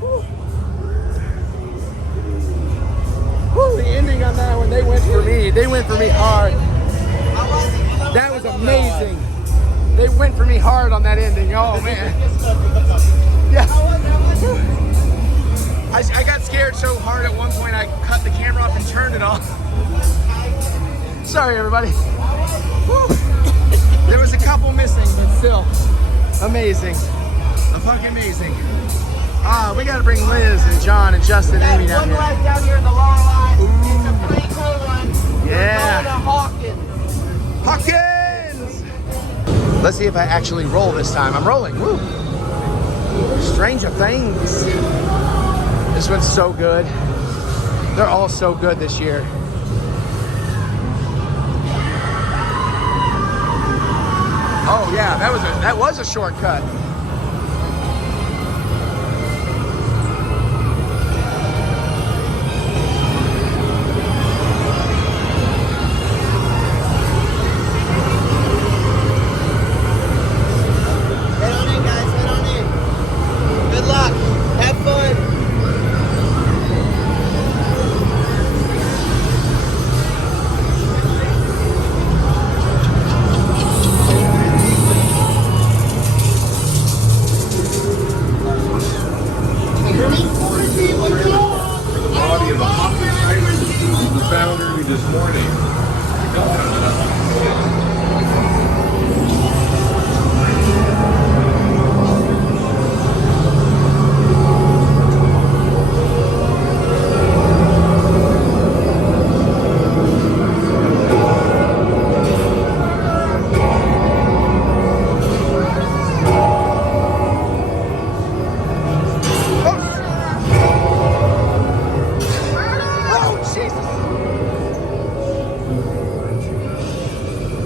Woo! Woo! The ending on that one, they went for me. They went for me hard. That was amazing. They went for me hard on that ending. Oh man. Yeah. I got scared so hard at one point I cut the camera off and turned it off. Sorry everybody. Woo. There was a couple missing, but still amazing. Fucking amazing. We gotta bring Liz and John and Justin and Amy down here. One left down here in the long line. It's a pretty cool one. Yeah. Hawkins. Let's see if I actually roll this time. I'm rolling. Woo. Stranger Things. This one's so good. They're all so good this year. Oh yeah, that was a shortcut. Head on in, guys. Head on in. Good luck. Have fun. The body of the Hogsmeade was found early this morning.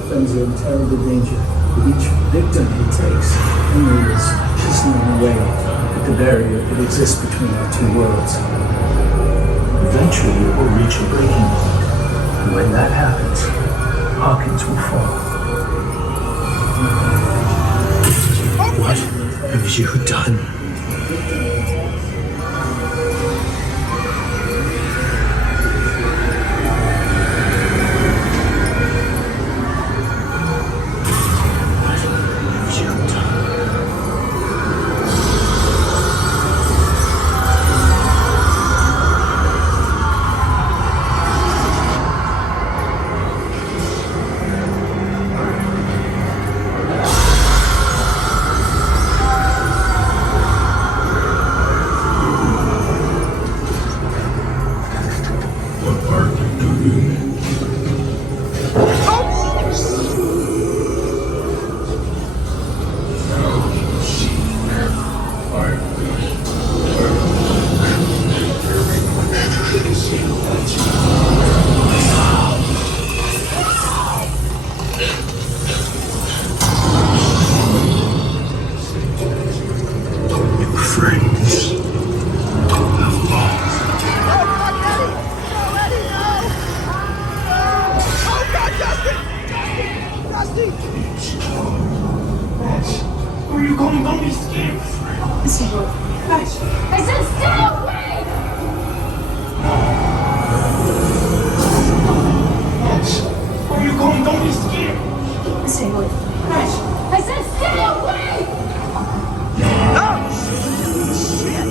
Frenzy and terrible danger. With each victim he takes, Henry is chiseling away at the barrier that exists between our two worlds. Eventually it will reach a breaking point, and when that happens, Hawkins will fall. What have you done? Where are you going? Don't be scared. Stay away. I said stay away! Where are you going? Don't be scared. Stay away. I said stay away! No! Shit!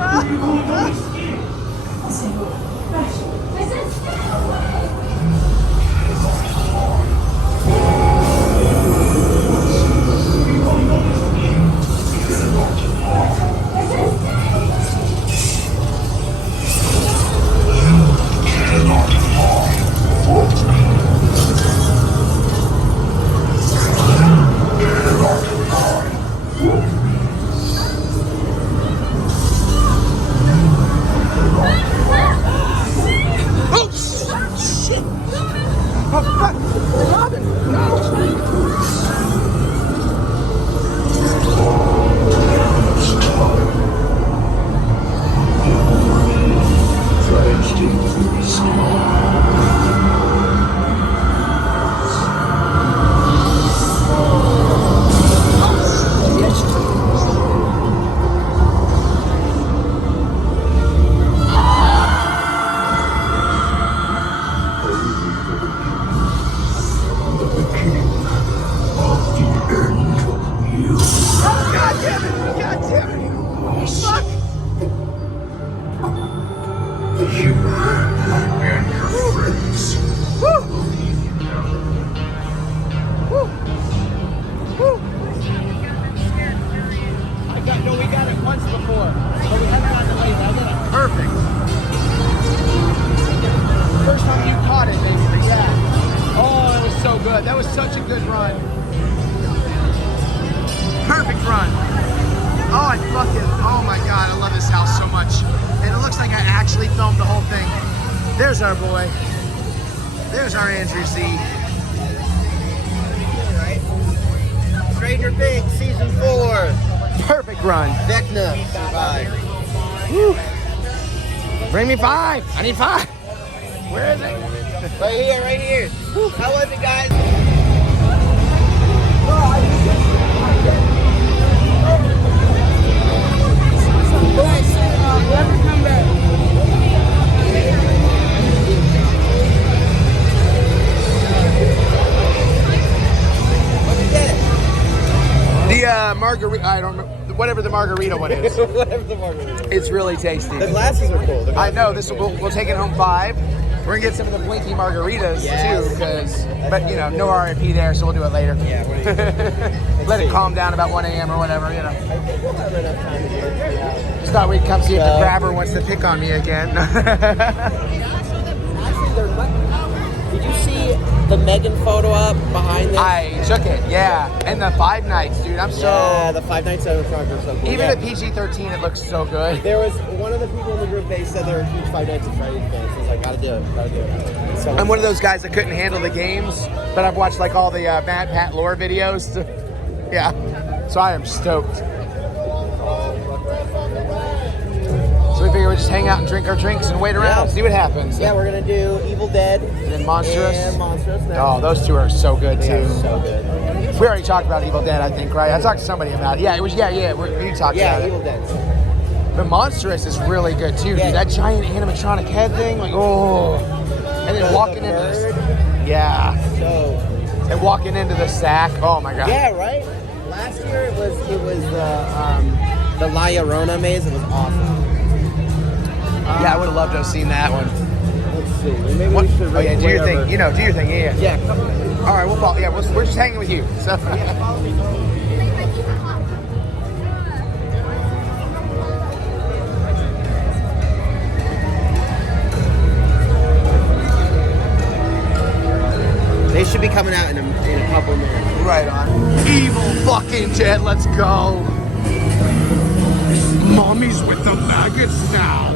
Where are you going? Don't be scared. Stay away. I said stay away! Cannot fall. No, we got it once before, but we haven't gotten it lately. I got it. Perfect. First time you caught it, basically. Yeah. Oh, that was so good. That was such a good run. Perfect run. Oh, oh my God, I love this house so much. And it looks like I actually filmed the whole thing. There's our boy. There's our Andrew Z. Stranger Things season 4. Perfect run. Vecna survived. Woo. Bring me 5. I need 5. Where is it? Right here, right here. Woo. How was it, guys? The margarita, I don't remember, whatever the margarita one is. Whatever the margarita is. It's really tasty. The glasses are cool. I know, we'll take it home 5. We're gonna get some of the Blinky margaritas too, because, but you know, no RIP there, so we'll do it later. Yeah, what do you Let it calm down about 1 a.m. or whatever, you know. I think we'll have enough time to do it. Just thought we'd come see if the grabber wants to pick on me again. Did you see the Megan photo up behind this? I took it, yeah. And the 5 nights, dude. Yeah, the 5 nights at the front were so cool. Even at PG-13, it looks so good. There was one of the people in the group, they said they were huge 5 Nights at Freddy's fans. So I was like, gotta do it. So I'm one of those guys that couldn't handle the games, but I've watched like all the Mad Pat lore videos. Yeah, so I am stoked. So we figure we just hang out and drink our drinks and wait around, see what happens. Yeah, we're gonna do Evil Dead and then Monstruos. And Monstruos next. Oh, those two are so good too. So good. We already talked about Evil Dead, I think, right? I talked to somebody about it. Yeah, it was. Yeah. We talked about Evil it. Dead. The Monstruos is really good too, dude. That giant animatronic head thing, like, oh. And then walking into this. Yeah. So. And walking into the sack. Oh my God. Yeah, right. Last year it was the La Llorona maze. It was awesome. Yeah, I would have loved to have seen that one. Let's see. Maybe we should. Oh yeah, do your thing. You know, do your thing. Yeah. Yeah. Come on. All right, we'll follow. Yeah, we're just hanging with you. So. Follow me. They should be coming out in a couple minutes. Right on. Evil fucking Dead, let's go. Mommy's with the maggots now.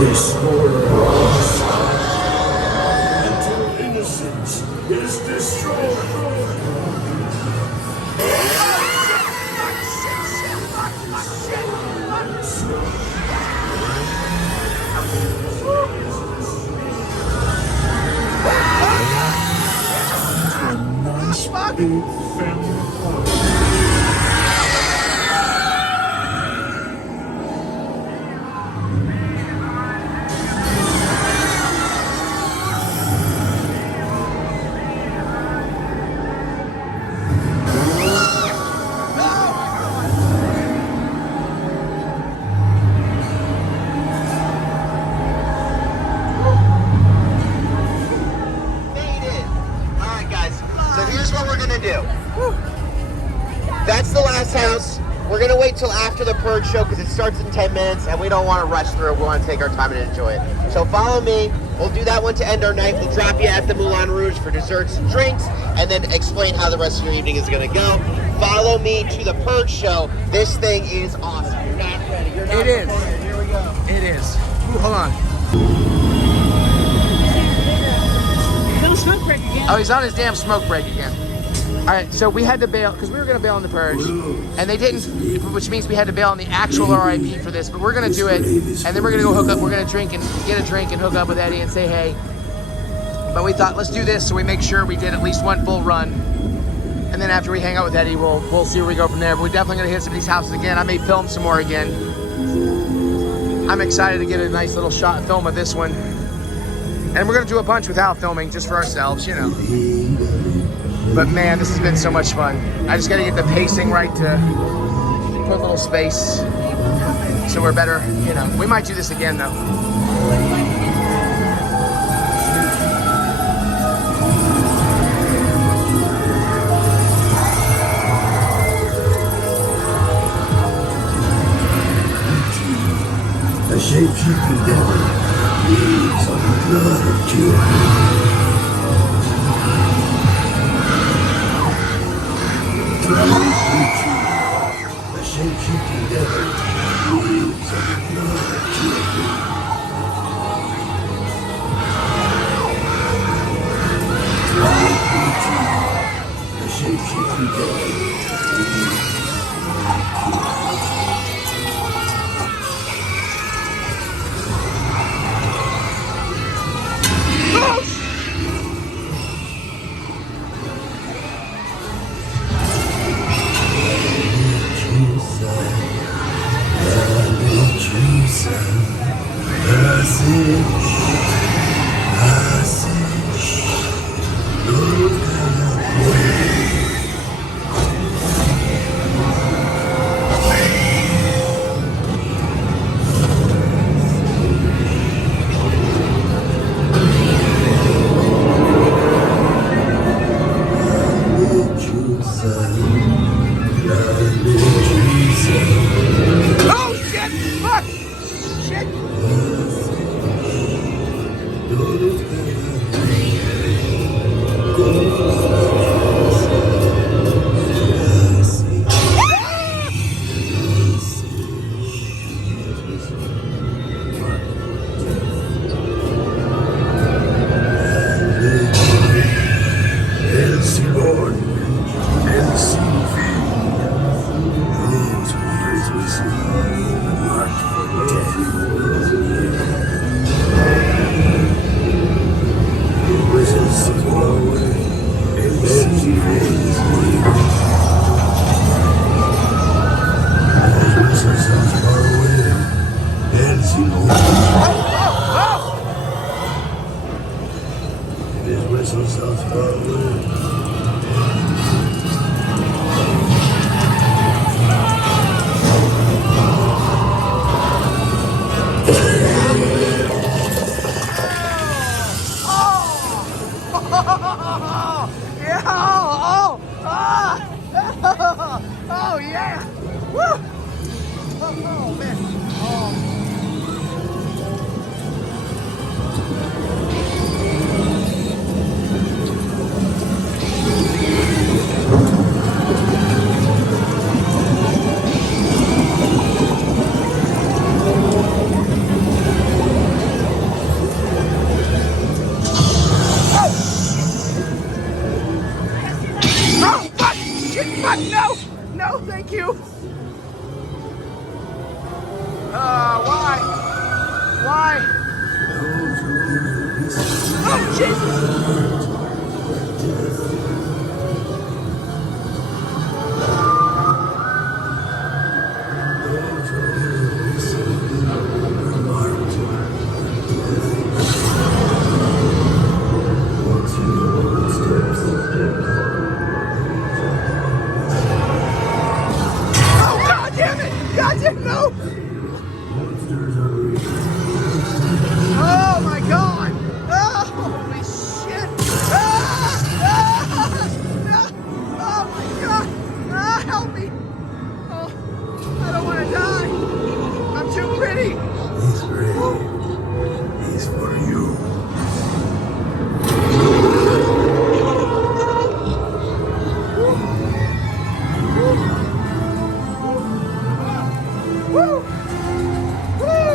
This world lost until innocence is destroyed. That's the last house. We're gonna wait till after the Purge show because it starts in 10 minutes and we don't want to rush through it. We want to take our time and enjoy it. So follow me. We'll do that one to end our night. We'll drop you at the Moulin Rouge for desserts and drinks and then explain how the rest of your evening is gonna go. Follow me to the Purge show. This thing is awesome. You're not ready. You're not It is. prepared. Here we go. It is. Ooh, hold on. He's on smoke break again. Oh, he's on his damn smoke break again. All right, so we had to bail because we were going to bail on the Purge, and they didn't, which means we had to bail on the actual RIP for this. But we're going to do it, and then we're going to go hook up. We're going to drink and get a drink and hook up with Eddie and say hey. But we thought let's do this so we make sure we did at least one full run, and then after we hang out with Eddie, we'll see where we go from there. But we're definitely going to hit some of these houses again. I may film some more again. I'm excited to get a nice little film of this one, and we're going to do a bunch without filming just for ourselves, you know. But man, this has been so much fun. I just gotta get the pacing right to put a little space so we're better, you know. We might do this again though. The shape-shifting devil lives on the blood of children. The shape-shifting devil lives on the blood of children. The shape-shifting devil Why? Oh, Jesus! Oh, God damn it! God damn it, no! Oh my God! Oh, holy shit! Ah! Ah! Ah! Oh my God! Ah, help me! Oh, I don't want to die. I'm too pretty. He's ready. He's for you. Woo! Woo!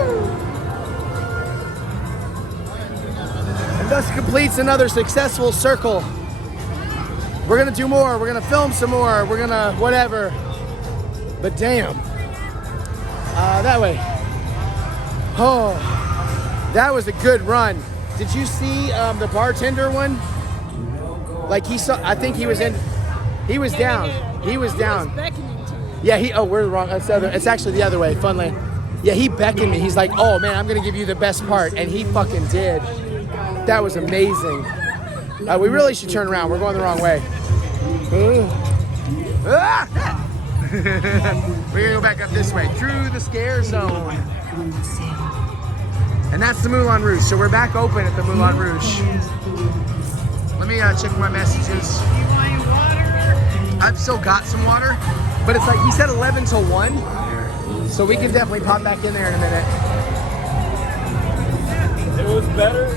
And thus completes another successful circle. We're gonna do more. We're gonna film some more. We're gonna whatever. But damn. That way. Oh, that was a good run. Did you see the bartender one? Like he saw, I think he was in, he was down. He was down. Yeah, oh, we're wrong. It's actually the other way, Funland. Yeah, he beckoned me. He's like, oh man, I'm gonna give you the best part. And he fucking did. That was amazing. We really should turn around. We're going the wrong way. We're gonna go back up this way, through the scare zone. And that's the Moulin Rouge. So we're back open at the Moulin Rouge. Let me check my messages. I've still got some water, but it's like he said 11 till 1. So we can definitely pop back in there in a minute. It was better.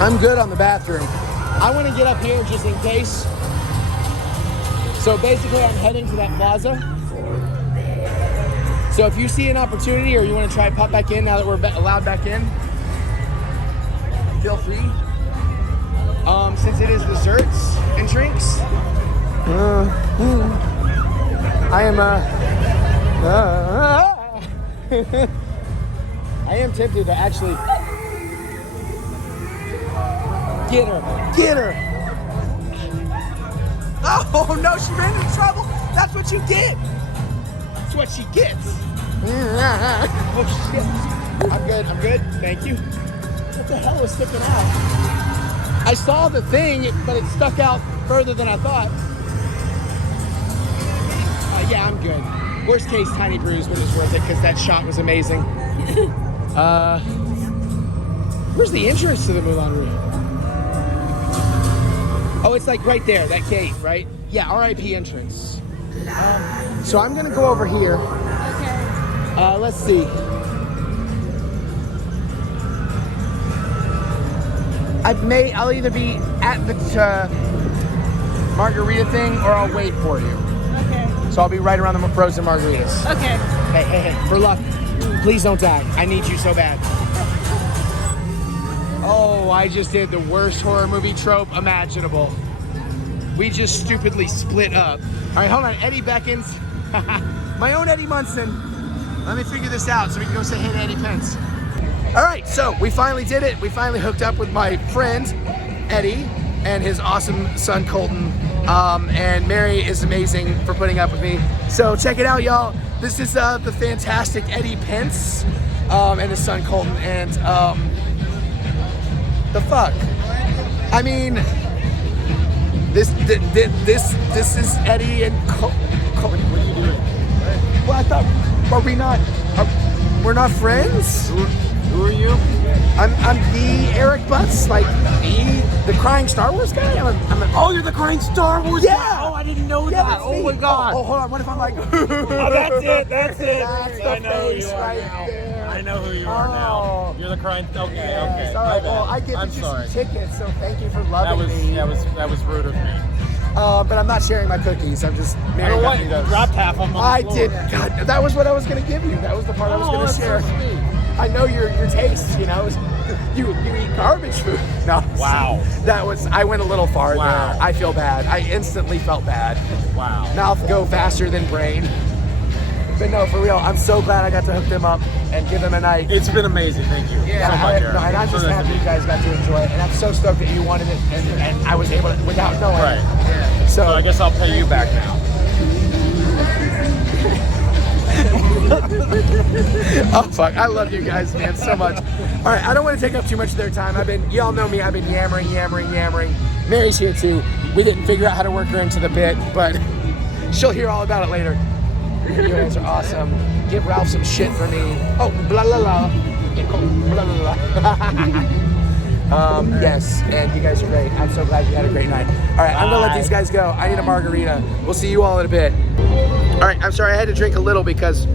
I'm good on the bathroom. I want to get up here just in case. So basically I'm heading to that plaza. So if you see an opportunity or you want to try and pop back in now that we're allowed back in, feel free. Since it is desserts and drinks, I am tempted to actually get her. Oh no, she ran into trouble. That's what you get. That's what she gets. Oh shit. I'm good. Thank you. What the hell was sticking out? I saw the thing, but it stuck out further than I thought. Yeah, I'm good. Worst case, tiny bruise, but it's worth it because that shot was amazing. Where's the entrance to the Moulin Rouge? Oh, it's like right there, that gate, right? Yeah, RIP entrance. So I'm gonna go over here. Okay. Let's see. I'll either be at the margarita thing or I'll wait for you. Okay. So I'll be right around the frozen margaritas. Okay. Hey, for luck, please don't die. I need you so bad. Oh, I just did the worst horror movie trope imaginable. We just stupidly split up. All right, hold on. Eddie beckons. My own Eddie Munson. Let me figure this out so we can go say hey to Eddie Pence. All right, so we finally did it. We finally hooked up with my friend, Eddie, and his awesome son, Colton. And Mary is amazing for putting up with me. So check it out, y'all. This is the fantastic Eddie Pence and his son, Colton. And the fuck? I mean, this is Eddie and Colton. What are you doing? Well, I thought, we're not friends? Who are you? I'm TheEricButts, like the crying Star Wars guy. Oh, you're the crying Star Wars Yeah. guy? Oh, I didn't know Yeah, that. Oh my god. Oh, hold on. What if I'm like? Oh, that's it. That's it. That's the I know face who you are right now. there. I know who you are now. You're the crying. Okay. Sorry. My Well, bad. I get I'm you sorry. some tickets, so thank you for loving me. That was rude of me. But I'm not sharing my cookies. I'm just. You know what? You dropped half of them on the I floor. did. God, that was what I was going to give you. That was the part I was going to that's share. so sweet. I know your taste. You know, you eat garbage food. No. Wow. I went a little far Wow. there. I feel bad. I instantly felt bad. Wow. Mouth go faster than brain. But no, for real, I'm so glad I got to hook them up and give them a night. It's been amazing. Thank you so much, Eric. No, and I'm just happy you guys got to enjoy it. And I'm so stoked that you wanted it and I was able to without knowing. Right. Yeah. So I guess I'll pay you back now. Oh fuck, I love you guys, man, so much. All right, I don't want to take up too much of their time. Y'all know me, I've been yammering. Mary's here too. We didn't figure out how to work her into the bit, but she'll hear all about it later. You guys are awesome. Give Ralph some shit for me. Oh, blah, blah, blah. Blah, blah, blah. Yes, and you guys are great. I'm so glad you had a great night. All right, I'm gonna let these guys go. I need a margarita. We'll see you all in a bit. All right, I'm sorry I had to drink a little because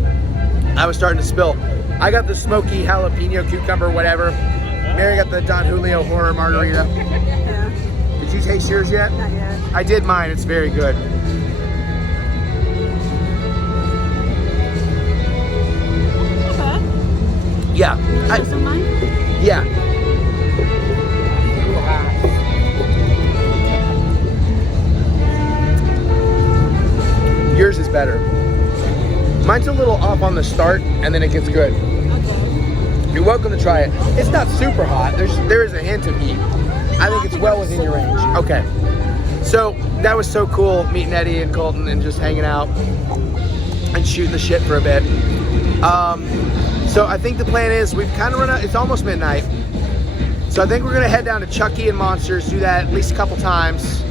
I was starting to spill. I got the smoky jalapeno cucumber, whatever. Mary got the Don Julio horror margarita. Yeah. Did you taste yours yet? Not yet. I did mine. It's very good. Okay. Yeah. Some mine? Yeah. Yours is better. Mine's a little off on the start, and then it gets good. Okay. You're welcome to try it. It's not super hot. There is a hint of heat. I think it's well within your range. Okay. So that was so cool meeting Eddie and Colton and just hanging out and shooting the shit for a bit. So I think the plan is we've kind of run out. It's almost midnight. So I think we're gonna head down to Chucky and Monsters. Do that at least a couple times,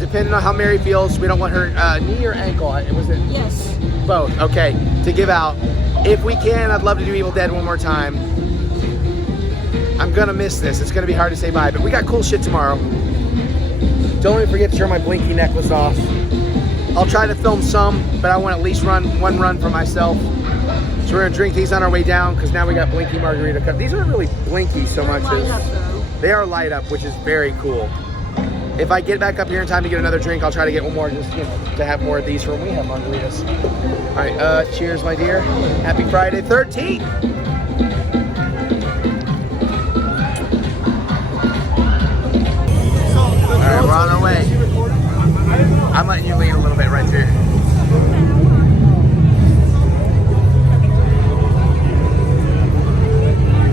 depending on how Mary feels. We don't want her knee or ankle. Was it? Yes. Both. Okay. To give out. If we can, I'd love to do Evil Dead one more time. I'm gonna miss this. It's gonna be hard to say bye, but we got cool shit tomorrow. Don't let me forget to turn my Blinky necklace off. I'll try to film some, but I want to at least run one run for myself. So we're gonna drink these on our way down because now we got Blinky margarita cup. These aren't really Blinky so much as they are light up, which is very cool. If I get back up here in time to get another drink, I'll try to get one more just to have more of these for when we have margaritas. All right, cheers, my dear. Happy Friday 13th. All right, we're on our way. I'm letting you lean a little bit right there.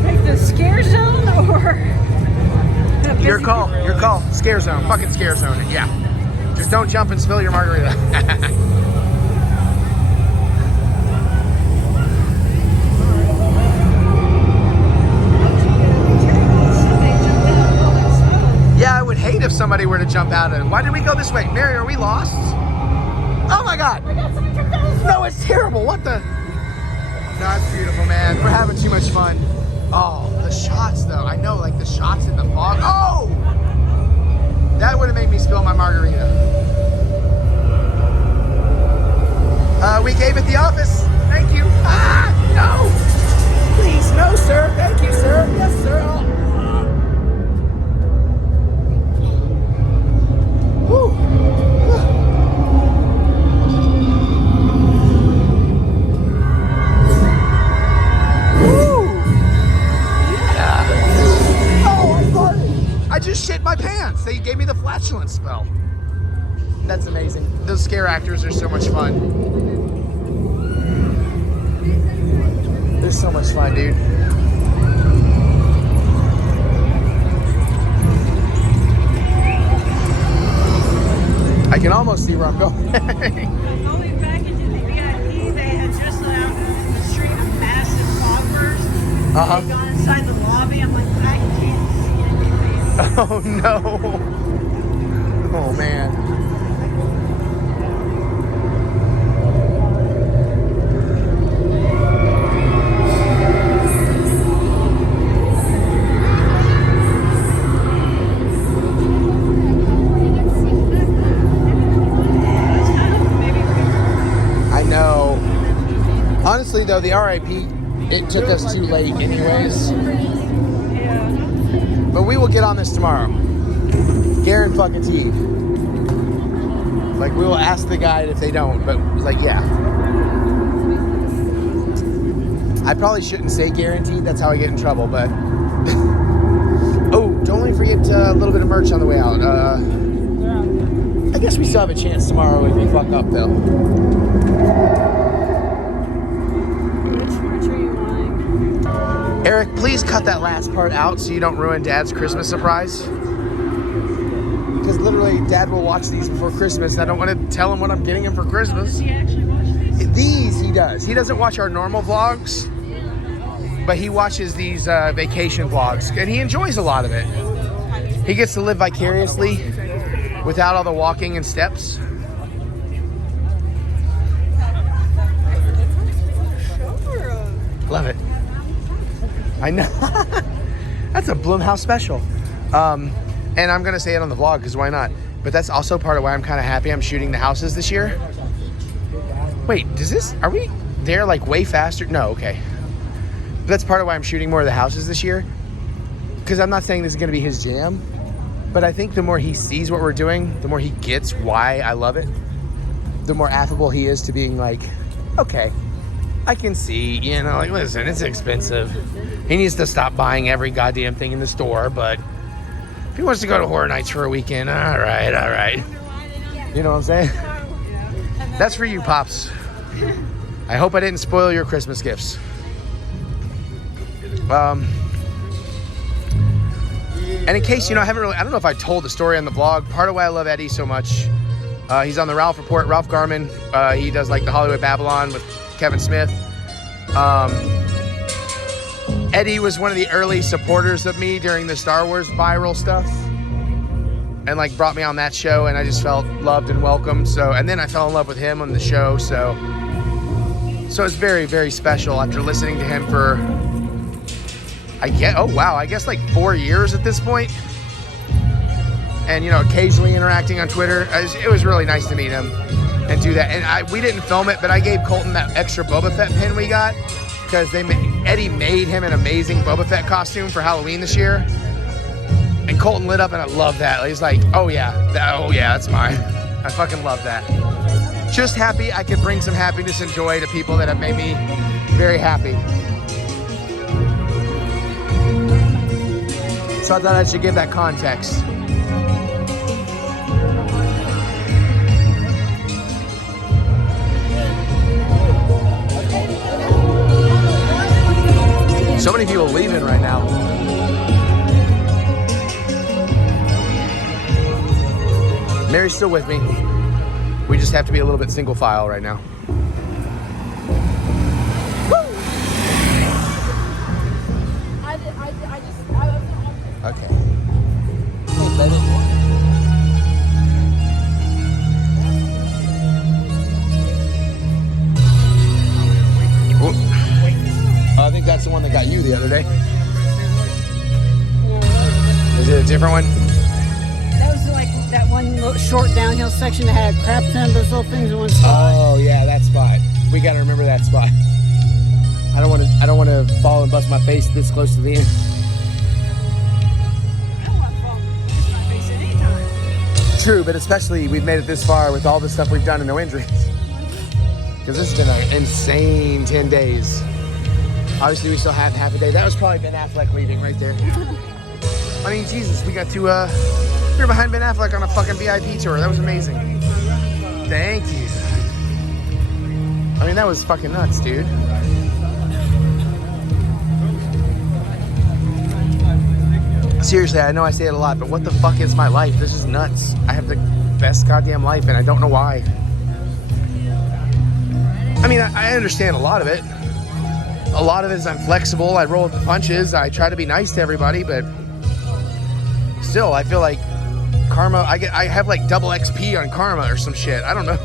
Take the scare zone or? Your call. Your call. Scare zone. Fucking scare zone it. Yeah. Just don't jump and spill your margarita. Yeah, I would hate if somebody were to jump out of it. Why did we go this way? Mary, are we lost? Oh my God. No, it's terrible. What the? No, it's beautiful, man. We're having too much fun. Oh, the shots though. I know, like the shots in the fog. Oh! That would have made me spill my margarita. We gave it the office. Thank you. Ah, no! Please, no, sir. Thank you, sir. Yes, sir. Whew. I just shit my pants. They gave me the flatulence spell. That's amazing. Those scare actors are so much fun. They're so much fun, dude. I can almost see where I'm going. Going back into the VIP, they had just let out in the street a massive fog burst. Uh-huh. They'd gone inside the lobby. I'm like, I can't see anything. Oh no. Oh man. I know. Honestly though, the RIP, it took us too late anyways. But we will get on this tomorrow. Guaranteed. Like, we will ask the guide if they don't, but like, yeah. I probably shouldn't say guaranteed, that's how I get in trouble, but. Oh, don't let me little bit of merch on the way out. I guess we still have a chance tomorrow if we fuck up, though. Which are you wanting? Eric, please cut that last part out so you don't ruin Dad's Christmas surprise. Because literally, Dad will watch these before Christmas, and I don't want to tell him what I'm getting him for Christmas. Does he actually watch these? These he does. He doesn't watch our normal vlogs, but he watches these vacation vlogs, and he enjoys a lot of it. He gets to live vicariously without all the walking and steps. Love it. I know. That's a Blumhouse special. And I'm gonna say it on the vlog because why not? But that's also part of why I'm kind of happy I'm shooting the houses this year. Wait, are we there like way faster? No, okay. But that's part of why I'm shooting more of the houses this year. Because I'm not saying this is gonna be his jam, but I think the more he sees what we're doing, the more he gets why I love it. The more affable he is to being like, okay, I can see, you know, like, listen, it's expensive. He needs to stop buying every goddamn thing in the store, but if he wants to go to Horror Nights for a weekend, all right. You know what I'm saying? That's for you, Pops. I hope I didn't spoil your Christmas gifts. And in case, you know, I don't know if I told the story on the vlog. Part of why I love Eddie so much, he's on the Ralph Report, Ralph Garman. He does like the Hollywood Babylon with Kevin Smith. Eddie was one of the early supporters of me during the Star Wars viral stuff, and like brought me on that show, and I just felt loved and welcomed. So, and then I fell in love with him on the show. So it's very, very special after listening to him for, I guess like 4 years at this point. And, you know, occasionally interacting on Twitter. It was really nice to meet him and do that. And we didn't film it, but I gave Colton that extra Boba Fett pin we got because Eddie made him an amazing Boba Fett costume for Halloween this year. And Colton lit up, and I love that. He's like, oh yeah, that's mine. I fucking love that. Just happy I could bring some happiness and joy to people that have made me very happy. So I thought I should give that context. So many people leaving right now. Mary's still with me. We just have to be a little bit single file right now. Okay. Hey, baby. I think that's the one that got you the other day. Is it a different one? That was like that one little short downhill section that had crap ton, those little things in one spot. Oh yeah, that spot. We gotta remember that spot. I don't want to fall and bust my face this close to the end. I don't want to fall and bust my face anytime. True, but especially we've made it this far with all the stuff we've done and no injuries. Because this has been an insane 10 days. Obviously, we still have half a day. That was probably Ben Affleck leaving right there. I mean, Jesus, we got to, we were behind Ben Affleck on a fucking VIP tour. That was amazing. Thank you. I mean, that was fucking nuts, dude. Seriously, I know I say it a lot, but what the fuck is my life? This is nuts. I have the best goddamn life, and I don't know why. I mean, I understand a lot of it. A lot of it is I'm flexible, I roll with the punches, I try to be nice to everybody, but still, I feel like karma, I have like double XP on karma or some shit, I don't know.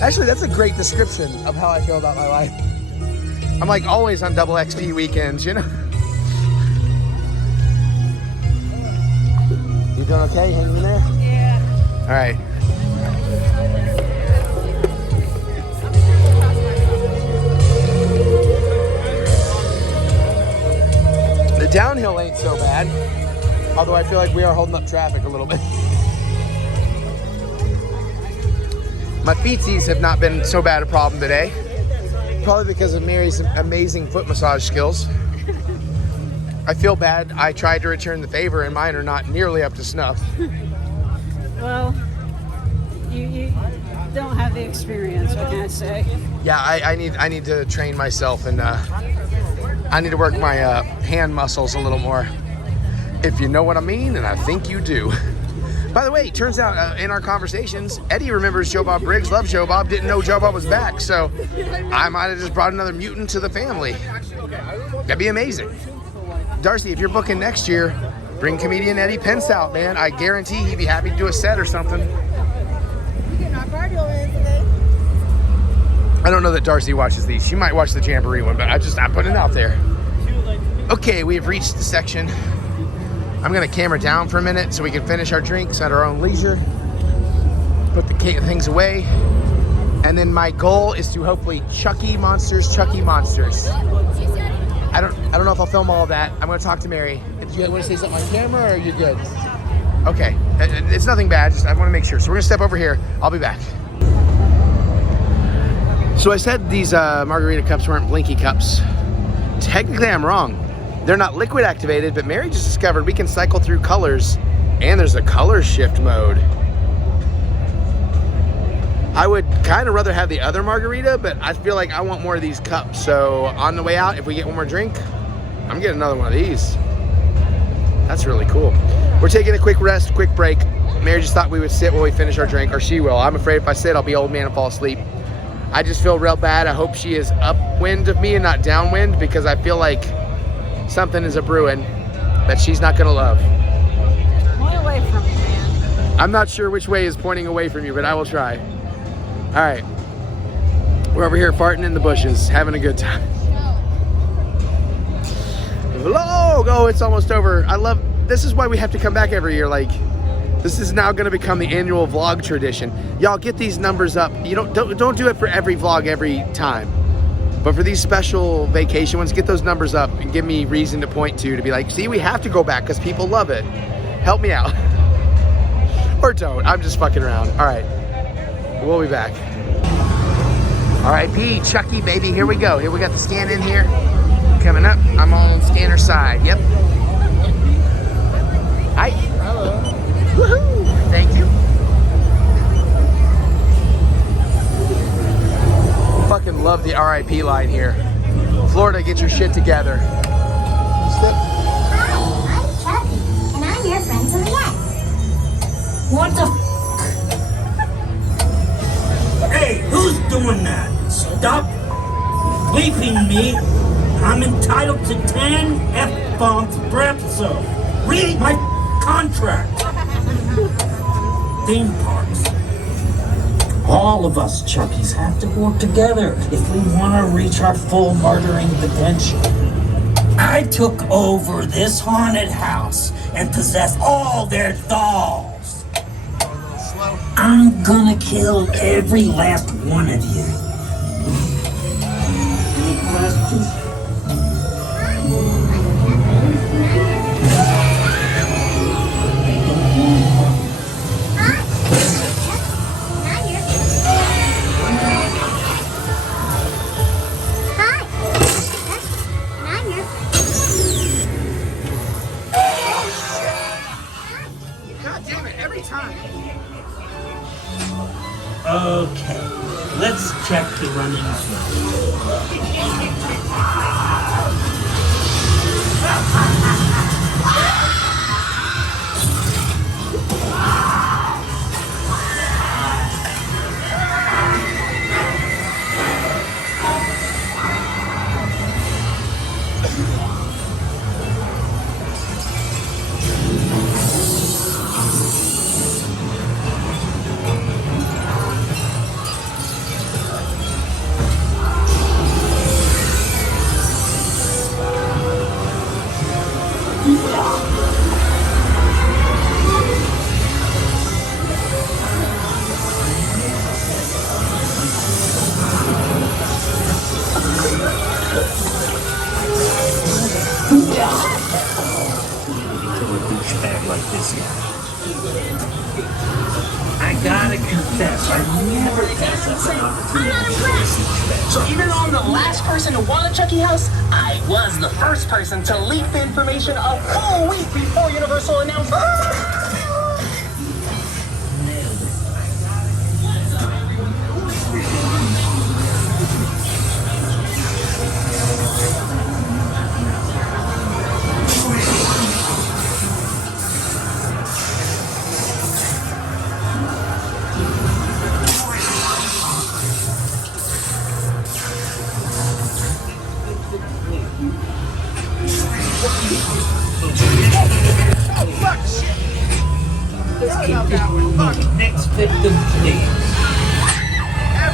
Actually, that's a great description of how I feel about my life. I'm like always on double XP weekends, you know? You doing okay? Hanging in there? Yeah. All right. The downhill ain't so bad, although I feel like we are holding up traffic a little bit. My feetsies have not been so bad a problem today, probably because of Mary's amazing foot massage skills. I feel bad. I tried to return the favor, and mine are not nearly up to snuff. Well, you don't have the experience, what can I say? Yeah, I need to train myself, and I need to work my hand muscles a little more. If you know what I mean, and I think you do. By the way, turns out in our conversations, Eddie remembers Joe Bob Briggs, loves Joe Bob, didn't know Joe Bob was back, so I might have just brought another mutant to the family. That'd be amazing. Darcy, if you're booking next year, bring comedian Eddie Pence out, man. I guarantee he'd be happy to do a set or something. I don't know that Darcy watches these. She might watch the Jamboree one, but I'm putting it out there. Okay, we have reached the section. I'm gonna camera down for a minute so we can finish our drinks at our own leisure. Put the things away. And then my goal is to hopefully Chucky monsters. I don't know if I'll film all of that. I'm gonna talk to Mary. Do you want to say something on camera, or are you good? Okay, it's nothing bad. Just I want to make sure. So we're gonna step over here. I'll be back. So I said these margarita cups weren't Blinky cups. Technically, I'm wrong. They're not liquid activated, but Mary just discovered we can cycle through colors, and there's a color shift mode. I would kind of rather have the other margarita, but I feel like I want more of these cups. So on the way out, if we get one more drink, I'm getting another one of these. That's really cool. We're taking a quick rest, quick break. Mary just thought we would sit while we finish our drink, or she will. I'm afraid if I sit, I'll be old man and fall asleep. I just feel real bad. I hope she is upwind of me and not downwind, because I feel like something is a brewing that she's not gonna love. Point away from me, man. I'm not sure which way is pointing away from you, but I will try. All right, we're over here farting in the bushes, having a good time. Vlog! Oh, it's almost over. This is why we have to come back every year. Like, this is now gonna become the annual vlog tradition. Y'all get these numbers up. You don't do it for every vlog every time. But for these special vacation ones, get those numbers up and give me reason to point to be like, see, we have to go back because people love it. Help me out. Or don't, I'm just fucking around. All right, we'll be back. R.I.P. Chucky, baby, here we go. Here we got the scan in here. Coming up, I'm on scanner side, yep. Hi. Hello. Woohoo, thank you. Fucking love the R.I.P. line here. Florida, get your shit together. Hi, I'm Chucky, and I'm your friend to the end. What the f? Hey, who's doing that? Stop bleeping me. I'm entitled to 10 F-bombs per episode. Read my contract. Theme parks. All of us Chuckies have to work together if we want to reach our full murdering potential. I took over this haunted house and possessed all their dolls. I'm gonna kill every last one of you. Any questions? Okay, let's check the running like this. I gotta confess, I never pass up an opportunity to listen to that. So even though I'm the last person to want a Chucky house, I was the first person to leak the information a full week before Universal announced Let's keep it moving. Next victim, please.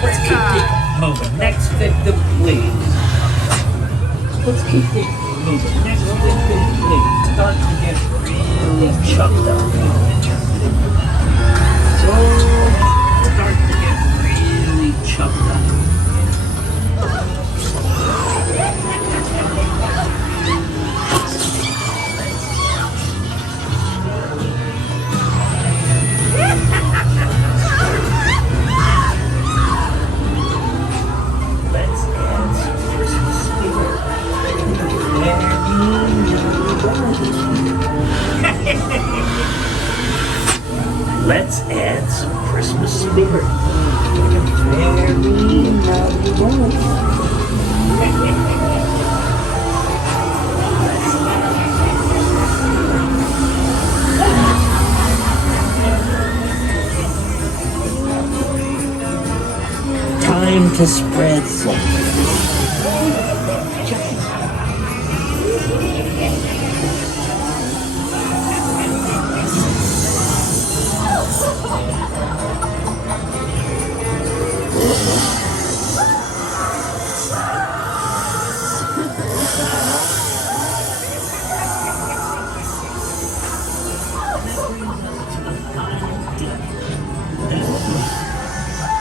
Let's keep it moving. Next victim, please. Let's keep it moving. Next victim, please. Start to get really chucked up. So, start to get really chucked up. Let's add some Christmas spirit. Time to spread something.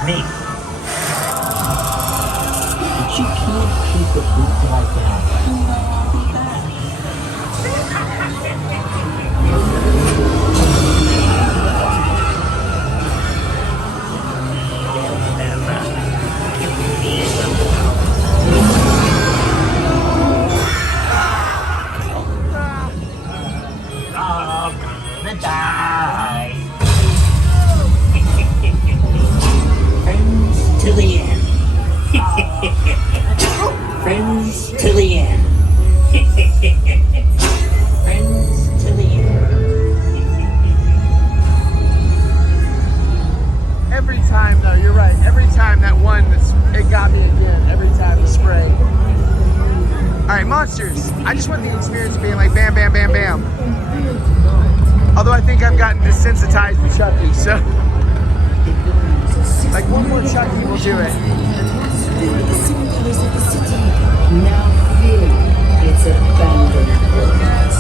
Me. But you can't keep it like that. I'm gonna die. Friends to the end. Friends to the end. Friends to the end. Every time, though, you're right. Every time that one, it got me again. Every time the spray. All right, monsters. I just want the experience of being like bam, bam, bam, bam. Although I think I've gotten desensitized to Chucky, so like one more Chucky will do it. The cemeteries of the city now feel its abandoned works.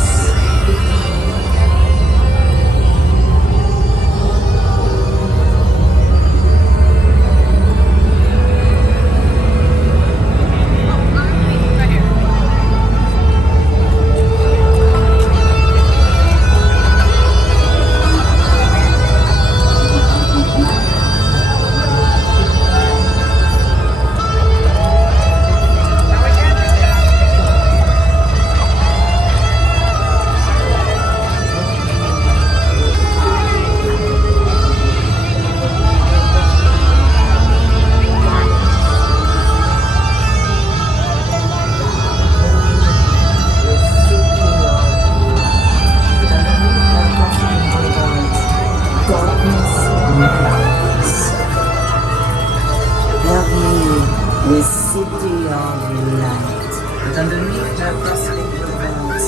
The city of light. But underneath that rustling bells.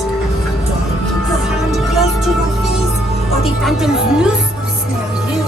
Don't keep your hand close to your face, or the phantom's noose will snare you.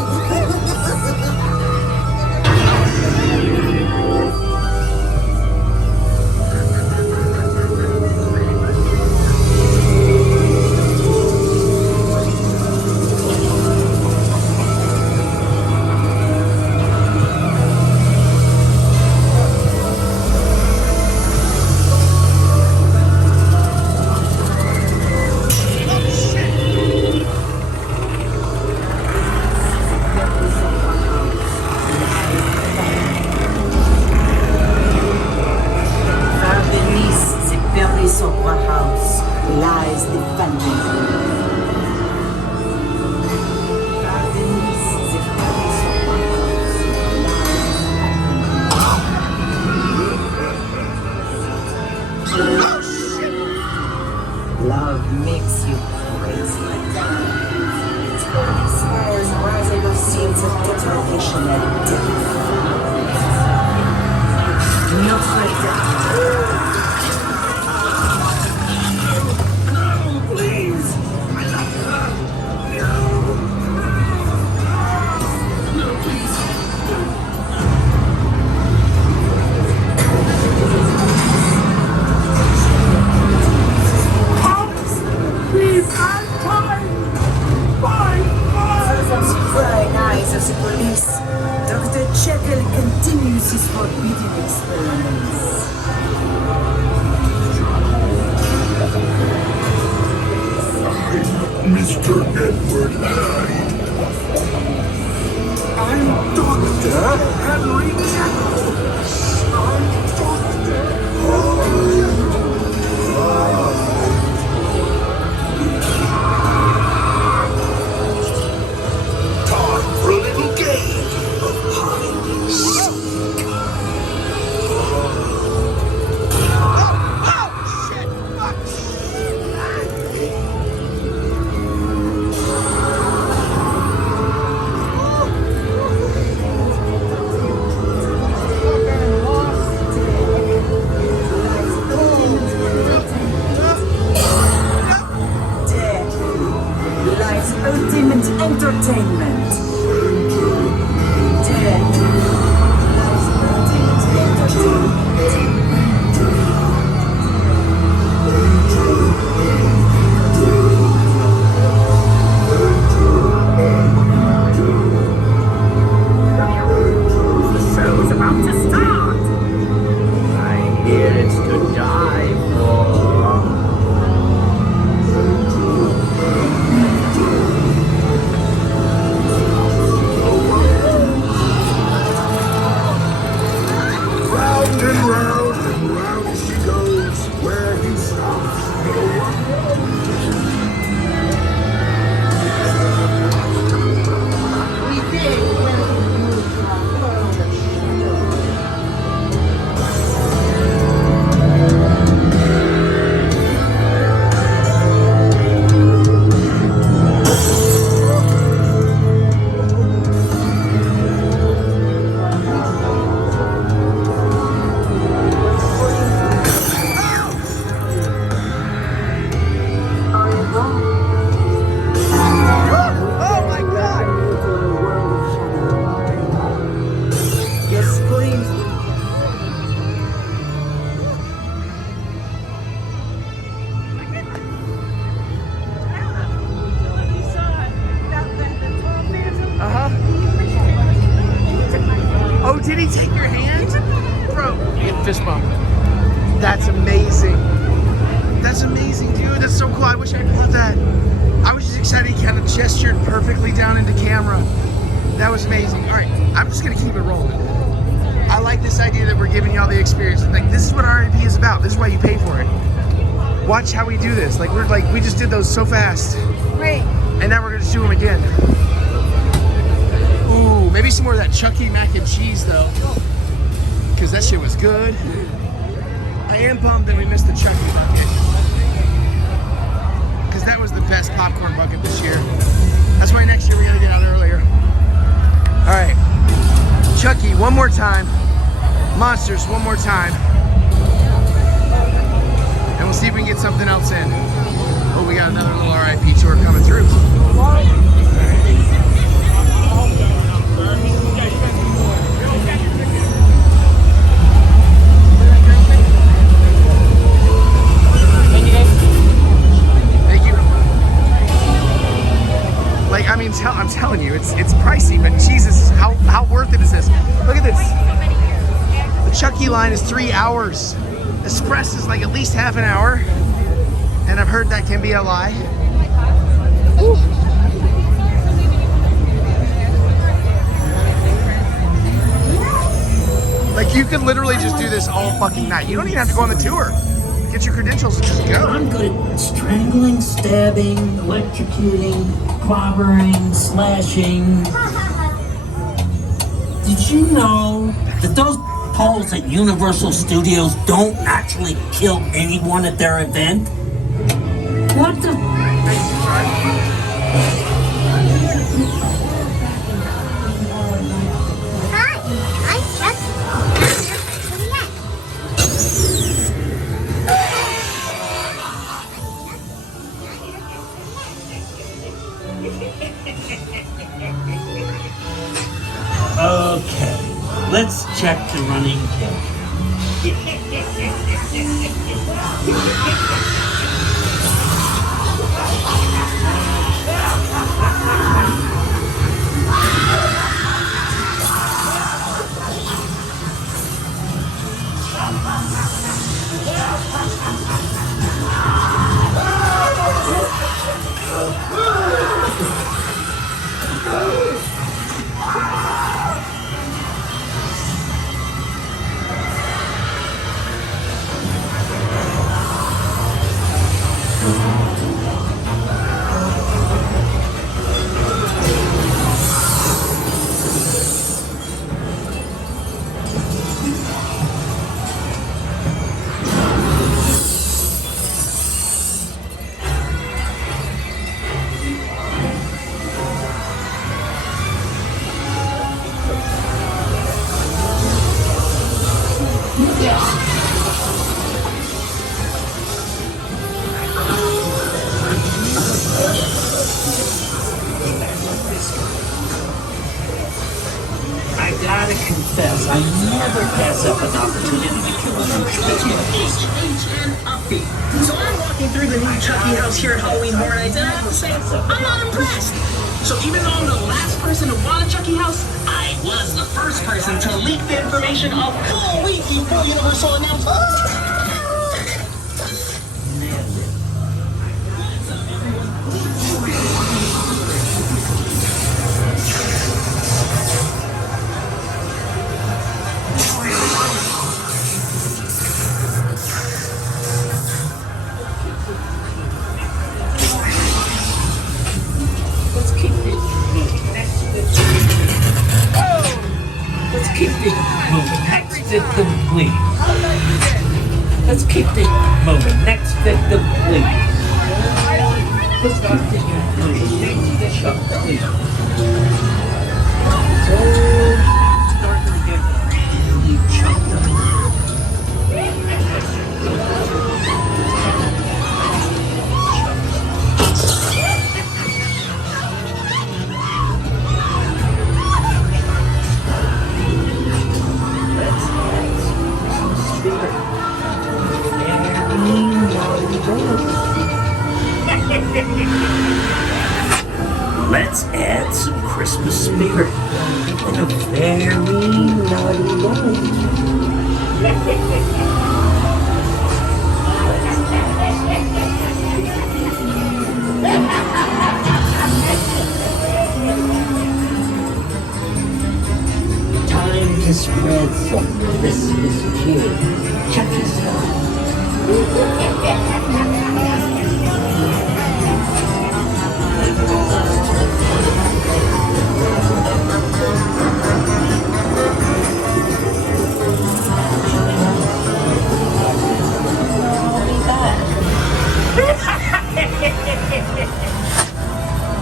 éducation at death. Notre Dame. No, please. No, please. Please, I'm time! Bye! From the prying eyes of the police, Dr. Jekyll continues his forbidden experiments. I'm Mr. Edward Hyde. I'm Dr. Henry Jekyll. I'm Dr. Time for a little game of hide and seek. Life's ultimate entertainment. Dead. Life's ultimate entertainment. The show's about to start. I hear it's to die for. Round and round she goes. Where he stops, no one Yes, please. Oh, did he take your hand? Bro, fist bump. That's amazing. That's amazing, dude. That's so cool. I wish I could have that. I was just excited he kind of gestured perfectly down into camera. That was amazing. All right, I'm just gonna keep it rolling. I like this idea that we're giving y'all the experience. Like, this is what RIP is about. This is why you pay for it. Watch how we do this. Like, we just did those so fast. Great. And now we're gonna just do them again. Ooh, maybe some more of that Chucky mac and cheese though, because that shit was good. I am bummed that we missed the Chucky bucket, because that was the best popcorn bucket this year. That's why next year we gotta get out earlier. All right, Chucky one more time, Monsters one more time, and we'll see if we can get something else in. Oh, we got another little RIP tour coming through. Like, I mean, I'm telling you, it's pricey, but Jesus, how worth it is this? Look at this. The Chucky line is 3 hours. Express is like at least half an hour, and I've heard that can be a lie. Woo. Like, you could literally just do this all fucking night. You don't even have to go on the tour. Get your credentials and just go. I'm good at strangling, stabbing, electrocuting, clobbering, slashing. Did you know that those poles at Universal Studios don't actually kill anyone at their event? What the? Okay, let's check the running camera. I gotta confess, I never pass up an opportunity to kill a HHN upbeat. So I'm walking through the new Chucky house here at Halloween Horror Nights, and I have to say, I'm not impressed. So even though I'm the last person to want a Chucky house, I was the first person to leak the information of full week full universal announcement. Victim, please. Let's keep it moving. Next victim, please. Let's continue, please. Next victim, please. So, starting to get really chunked up. Let's add some Christmas spirit in a very naughty way. Time to spread some Christmas cheer. Chucky style.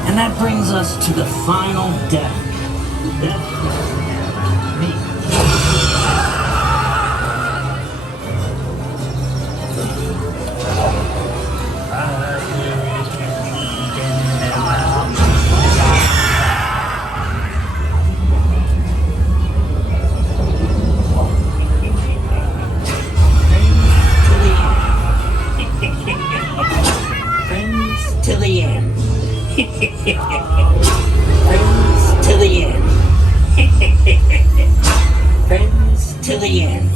And that brings us to the final death. Death me. Friends to the end. Friends to the end. Friends to the end.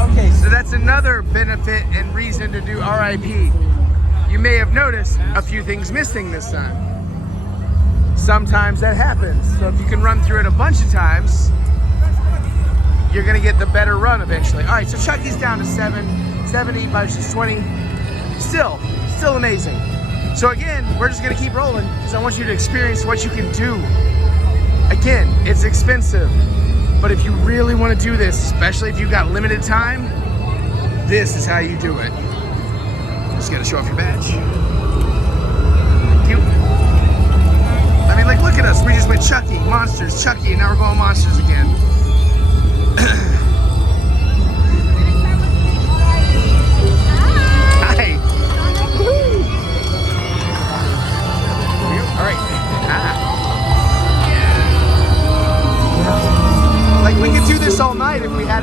Okay, so that's another benefit and reason to do RIP. You may have noticed a few things missing this time. Sometimes that happens. So if you can run through it a bunch of times, you're gonna get the better run eventually. All right, so Chucky's down to 70 versus 20. Still amazing. So again, we're just gonna keep rolling because I want you to experience what you can do. Again, it's expensive, but if you really wanna do this, especially if you've got limited time, this is how you do it. Just gotta show off your badge. Thank you. I mean, like, look at us. We just went Chucky, Monsters, Chucky, and now we're going Monsters again.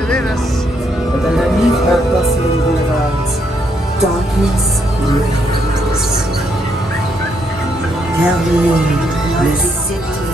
in us. But underneath our bustling boulevards, darkness reigns. Bienvenue, le septième.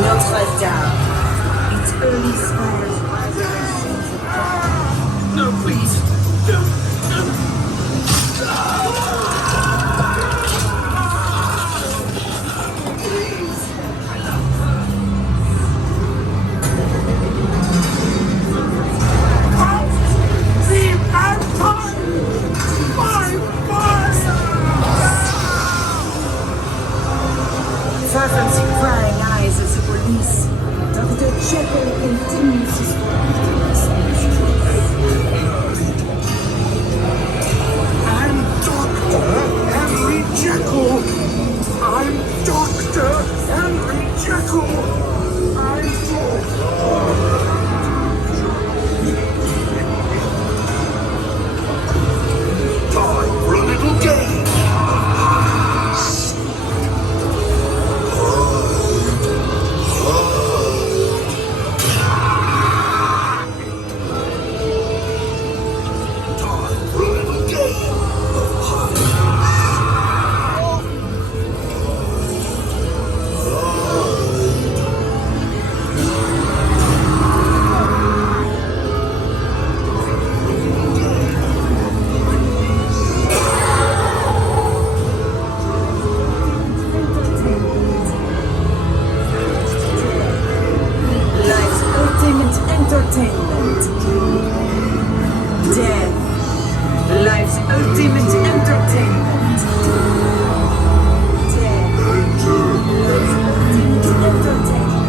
Notre-Dame. Its early spires no, please. Far from the prying eyes of the police, Dr. Jekyll continues his I'm Dr. Henry Jekyll. I'm Dr. Henry Jekyll. I'm time for a little game. Entertainment. Death. Life's ultimate entertainment. Death. Life's ultimate entertainment.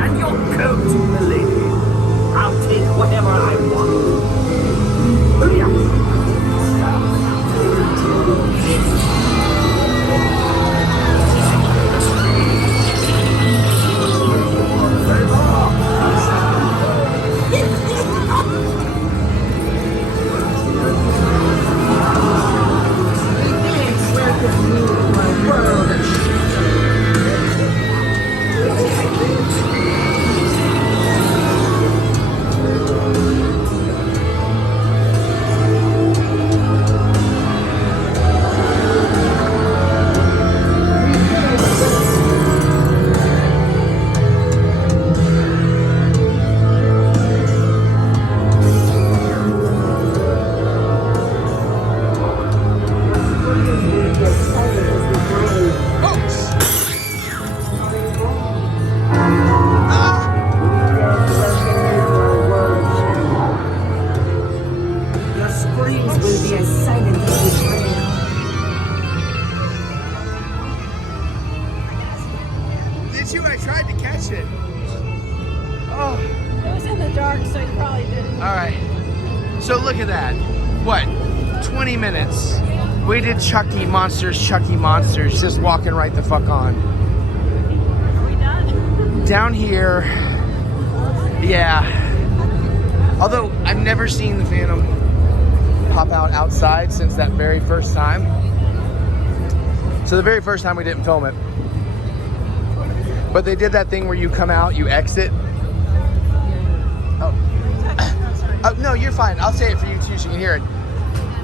And your coat, milady. I'll take whatever I want. Did you? I tried to catch it. Oh. It was in the dark, so you probably didn't. All right. So look at that. What? 20 minutes. We did Chucky Monsters, just walking right the fuck on. Are we done? Down here, yeah. Although I've never seen the Phantom pop out outside since that very first time. So the very first time we didn't film it. But they did that thing where you come out, you exit. Oh. No, you're fine. I'll say it for you too so you can hear it.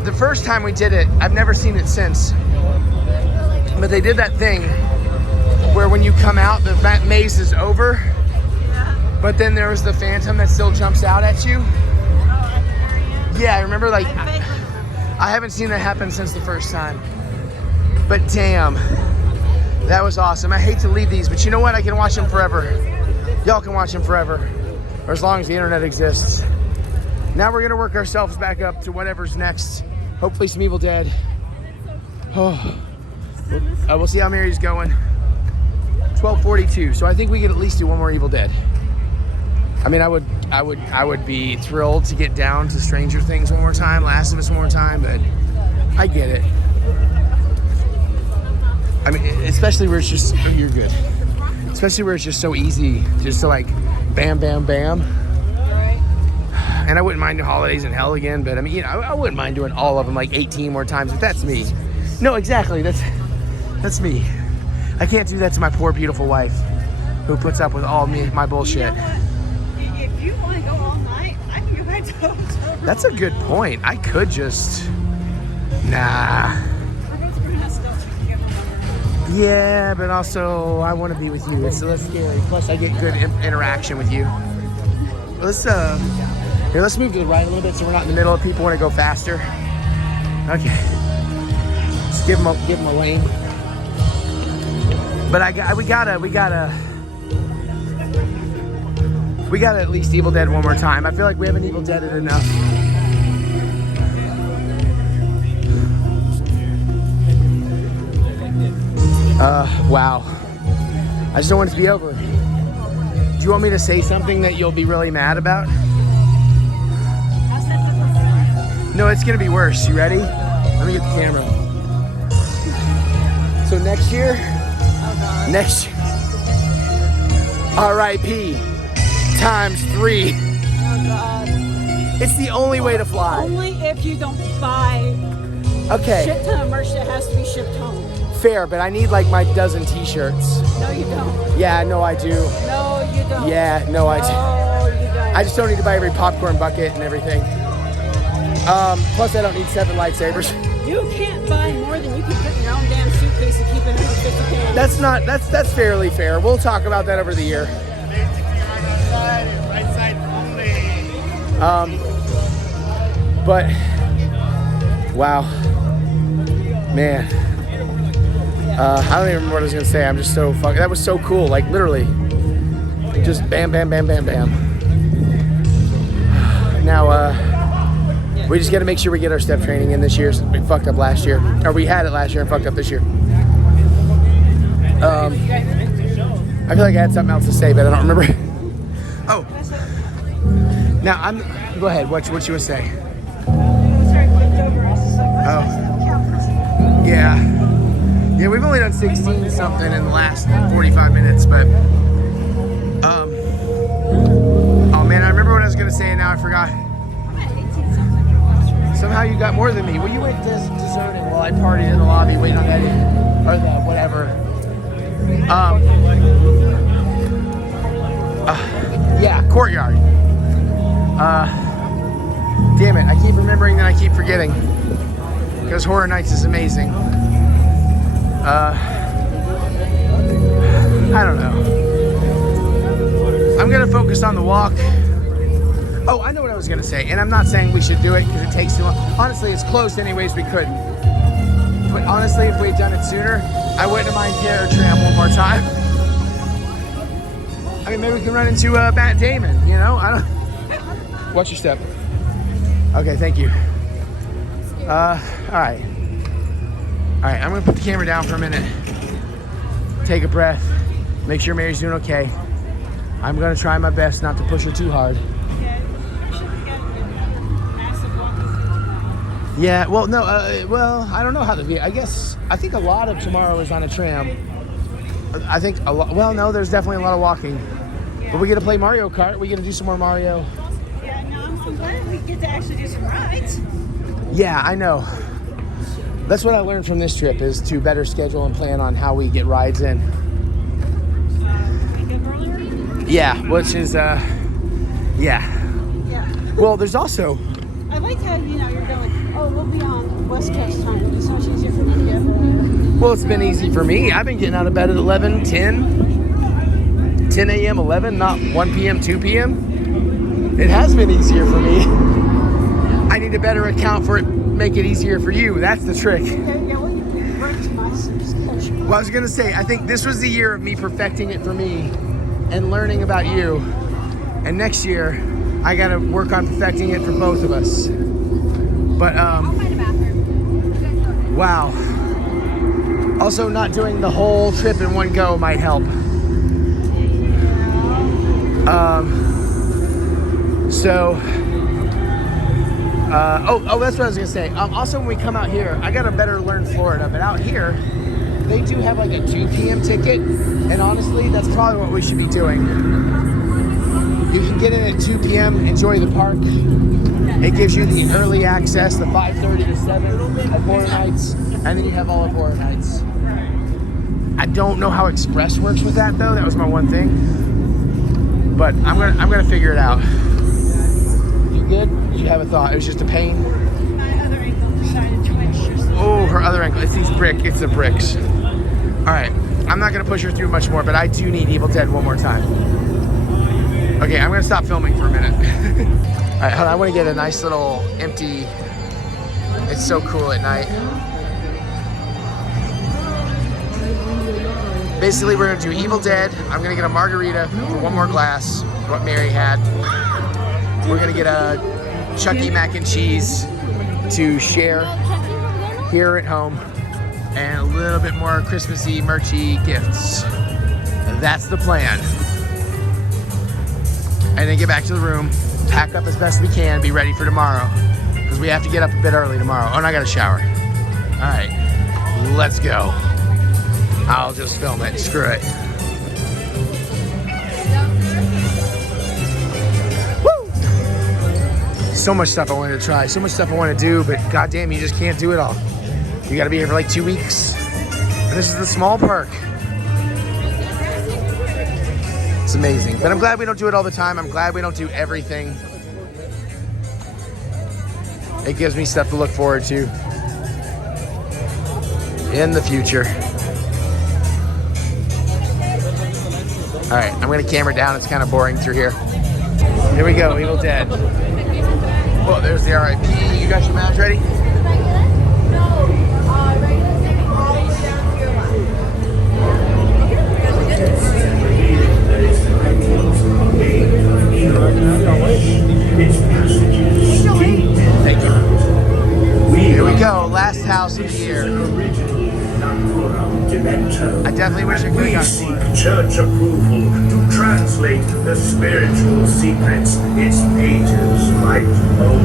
The first time we did it, I've never seen it since. But they did that thing where when you come out, the maze is over. Yeah. But then there was the phantom that still jumps out at you. Yeah, I remember like, I haven't seen that happen since the first time. But damn, that was awesome. I hate to leave these, but you know what? I can watch them forever. Y'all can watch them forever, or as long as the internet exists. Now we're gonna work ourselves back up to whatever's next. Hopefully some Evil Dead. Oh, we'll see how Mary's going. 12:42, so I think we could at least do one more Evil Dead. I mean, I would be thrilled to get down to Stranger Things one more time, Last of Us one more time, but I get it. I mean, especially where it's just, oh, you're good. Especially where it's just so easy, just to like, bam, bam, bam. And I wouldn't mind doing Holidayz in Hell again, but I mean, you know, I wouldn't mind doing all of them like 18 more times, but that's me. No, exactly, that's me. I can't do that to my poor, beautiful wife who puts up with all my bullshit. You know what? If you want to go all night, I can go back to hotel. That's a good point. I could just, nah. Yeah, but also I want to be with you. It's less scary. Plus, I get good interaction with you. Let's move to the right a little bit so we're not in the middle if people want to go faster. Okay. Let's give them a lane. But we gotta at least Evil Dead one more time. I feel like we haven't Evil Deaded enough. Wow. I just don't want it to be over. Do you want me to say something that you'll be really mad about? No, it's gonna be worse. You ready? Let me get the camera. So next year, R.I.P. ×3. Oh God. It's the only way to fly. Only if you don't buy okay. shit ton of merch that has to be shipped home. Fair, but I need like my dozen t-shirts. No, you don't. Yeah, no, I do. No, you don't. Yeah, no, I do. No, you don't. I just don't need to buy every popcorn bucket and everything. Plus, I don't need 7 lightsabers. You can't buy more than you can put in your own damn suitcase and keep it under 50 cans. That's fairly fair. We'll talk about that over the year. Right side only. But wow, man. I don't even remember what I was gonna say. I'm just so fucking. That was so cool. Like literally, just bam, bam, bam, bam, bam. Now, we just got to make sure we get our step training in this year. Since we fucked up last year, or we had it last year and fucked up this year. I feel like I had something else to say, but I don't remember. Oh, now go ahead. What you want to say? Oh, yeah. Yeah, we've only done 16 something in the last 45 minutes, but oh man, I remember what I was gonna say and now I forgot. Somehow you got more than me. Well, you went deserting while I partied in the lobby waiting on that or that whatever. Yeah, courtyard. Damn it, I keep remembering that I keep forgetting because Horror Nights is amazing. I don't know. I'm gonna focus on the walk. Oh, I know what I was gonna say, and I'm not saying we should do it because it takes too long. Honestly, it's closed anyways, we couldn't. But honestly, if we'd done it sooner, I wouldn't have mind Tram one more time. I mean, maybe we can run into Matt Damon, you know? I don't. Watch your step. Okay, thank you. All right. All right, I'm gonna put the camera down for a minute. Take a breath. Make sure Mary's doing okay. I'm gonna try my best not to push her too hard. Yeah, well, no, well, I don't know how I think a lot of tomorrow is on a tram. I think a lot, well, no, there's definitely a lot of walking. Yeah. But we get to play Mario Kart. We get to do some more Mario. Yeah, no, I'm so glad we get to actually do some rides. Yeah, I know. That's what I learned from this trip is to better schedule and plan on how we get rides in. Wake up earlier? Yeah, which is, yeah. Yeah. Well, there's also... I like how, you know, you're going, oh, we'll be on West Coast time. It'll be so much easier for me to get there. Well, it's been easy for me. I've been getting out of bed at 11, 10 a.m., 11, not 1 p.m., 2 p.m. It has been easier for me. I need to better account for it, make it easier for you. That's the trick. Yeah, well, you right to my subscription. Well, I was going to say, I think this was the year of me perfecting it for me and learning about you. And next year, I got to work on perfecting it for both of us. But, I'll find a bathroom. wow. Also, not doing the whole trip in one go might help. That's what I was gonna say. Also, when we come out here, I gotta better learn Florida, but out here, they do have like a 2 p.m. ticket, and honestly, that's probably what we should be doing. You can get in at 2 p.m., enjoy the park. It gives you the early access, the 5:30 to 7 of horror nights, and then you have all of horror nights. I don't know how Express works with that though. That was my one thing, but I'm gonna figure it out. You good? Did you have a thought? It was just a pain. My other ankle decided to twitch. Oh, her other ankle. It's it's the bricks. All right, I'm not gonna push her through much more, but I do need Evil Dead one more time. Okay, I'm gonna stop filming for a minute. All right, hold on, I want to get a nice little empty. It's so cool at night. Basically, we're gonna do Evil Dead. I'm gonna get a margarita for one more glass, what Mary had. We're gonna get a Chucky mac and cheese to share here at home, and a little bit more Christmassy, merchy gifts. That's the plan. And then get back to the room, pack up as best we can, be ready for tomorrow, because we have to get up a bit early tomorrow. Oh, and I got a shower. All right, let's go. I'll just film it, screw it. Woo! So much stuff I wanted to try, so much stuff I want to do, but goddamn, you just can't do it all. You gotta be here for like 2 weeks. And this is the small park. It's amazing, but I'm glad we don't do it all the time. I'm glad we don't do everything. It gives me stuff to look forward to in the future. All right, I'm gonna camera down. It's kind of boring through here. Here we go, Evil Dead. Well, there's the RIP. You got your maps ready? Thank you. Here we go, last house of the year. I definitely wish I could have seek church approval to translate the spiritual secrets its pages might hold.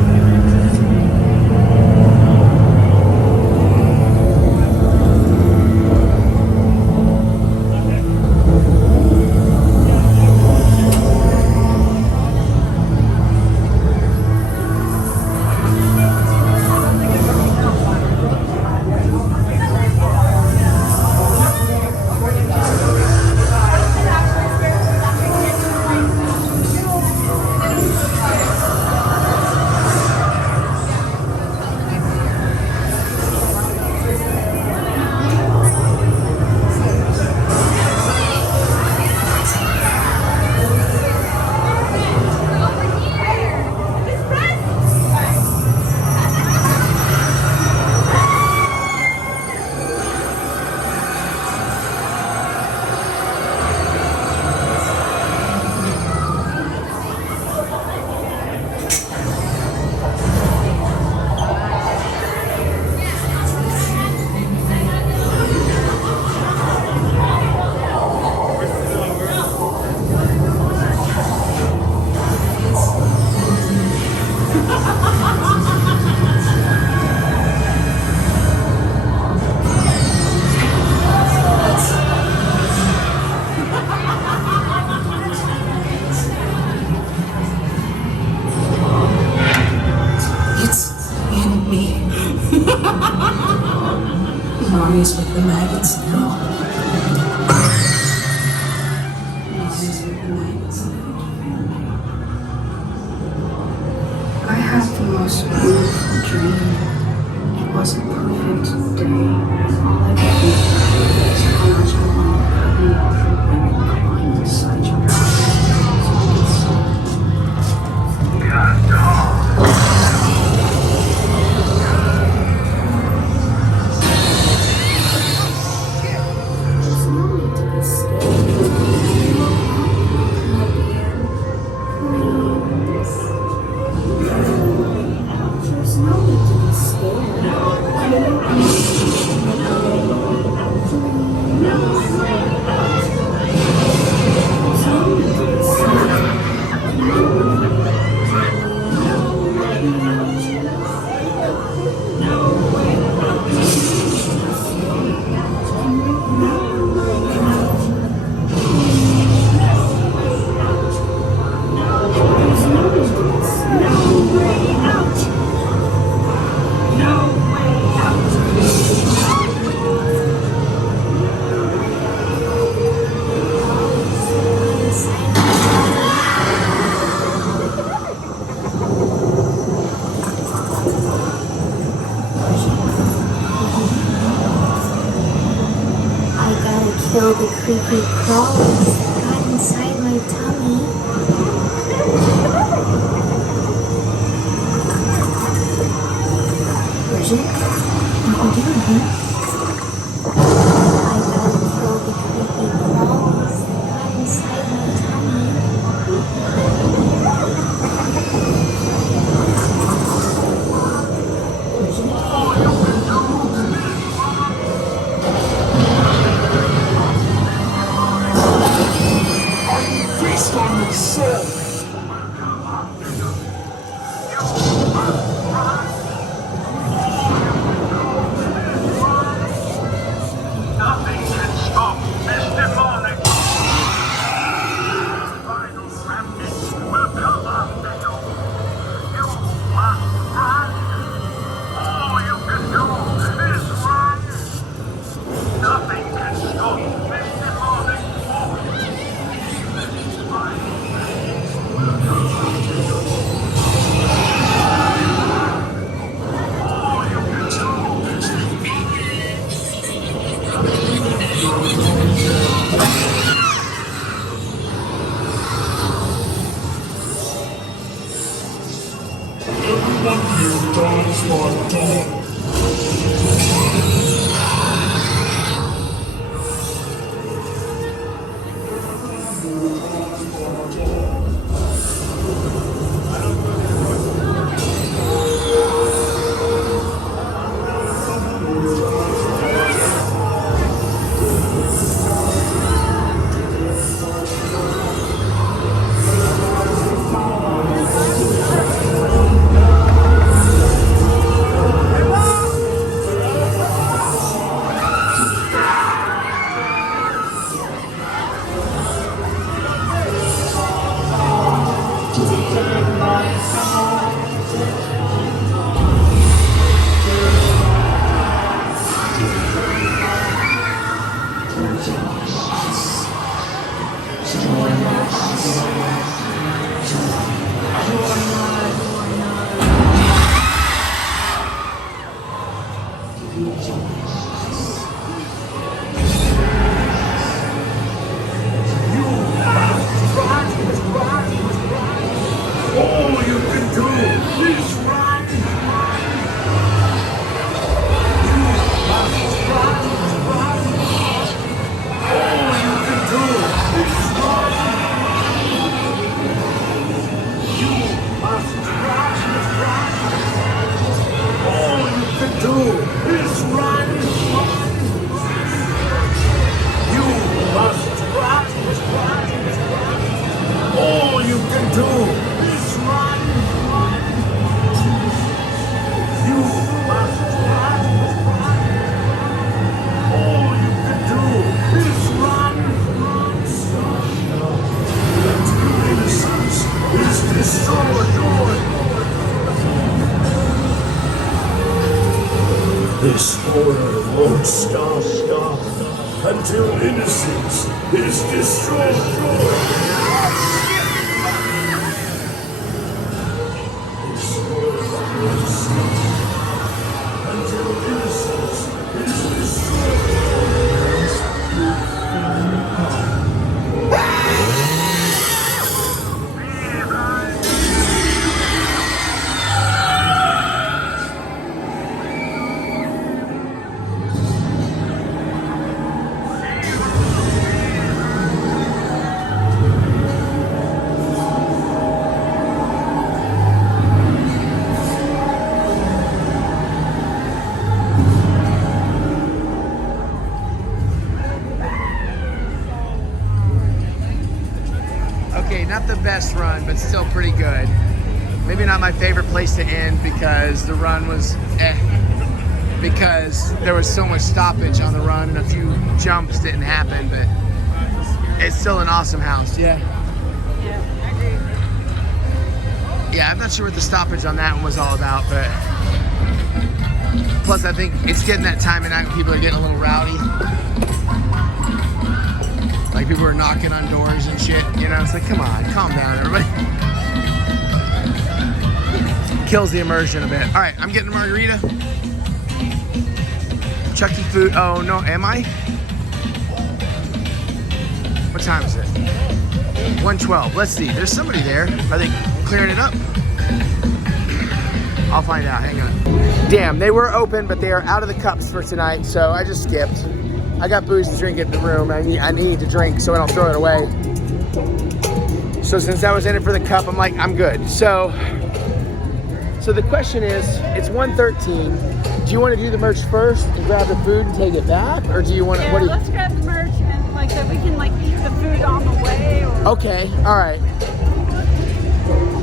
Mommy's with the maggots now. Mommy's with the maggots now. beautiful dream. It was a perfect day. All I could think about was how much I wanted to cut me off and climb inside your house. There's no need to be scared. My dear, please. There's no need to be kill the creepy crawlies that got inside my tummy. Bridget, what are you doing here? I gotta kill the creepy crawlies that got inside my tummy. Feast on yourself! Nothing can stop this demonic. Final remnant will come after you. You must run. All you can do is run. Nothing can stop this demonic force. Everyone here dies by dawn. This horror won't stop until innocence is destroyed. This horror won't stop. until innocence is destroyed. Okay, not the best run, but still pretty good. Maybe not my favorite place to end because the run was because there was so much stoppage on the run and a few jumps didn't happen, but it's still an awesome house. Yeah. Yeah, I agree. Yeah, I'm not sure what the stoppage on that one was all about, but plus I think it's getting that time of night when people are getting a little rowdy. Like people are knocking on doors and shit, you know, it's like, come on, calm down, everybody. Kills the immersion a bit. All right, I'm getting a margarita. Chucky food, oh no, am I? What time is it? 1:12, let's see, there's somebody there. Are they clearing it up? I'll find out, hang on. Damn, they were open, but they are out of the cups for tonight, so I just skipped. I got booze to drink in the room. I need to drink so I don't throw it away. So since I was in it for the cup, I'm like, I'm good. So the question is, it's 1:13. Do you want to do the merch first and grab the food and take it back, or do you want to? Yeah, let's grab the merch and like so we can like eat the food on the way. Or Okay, all right.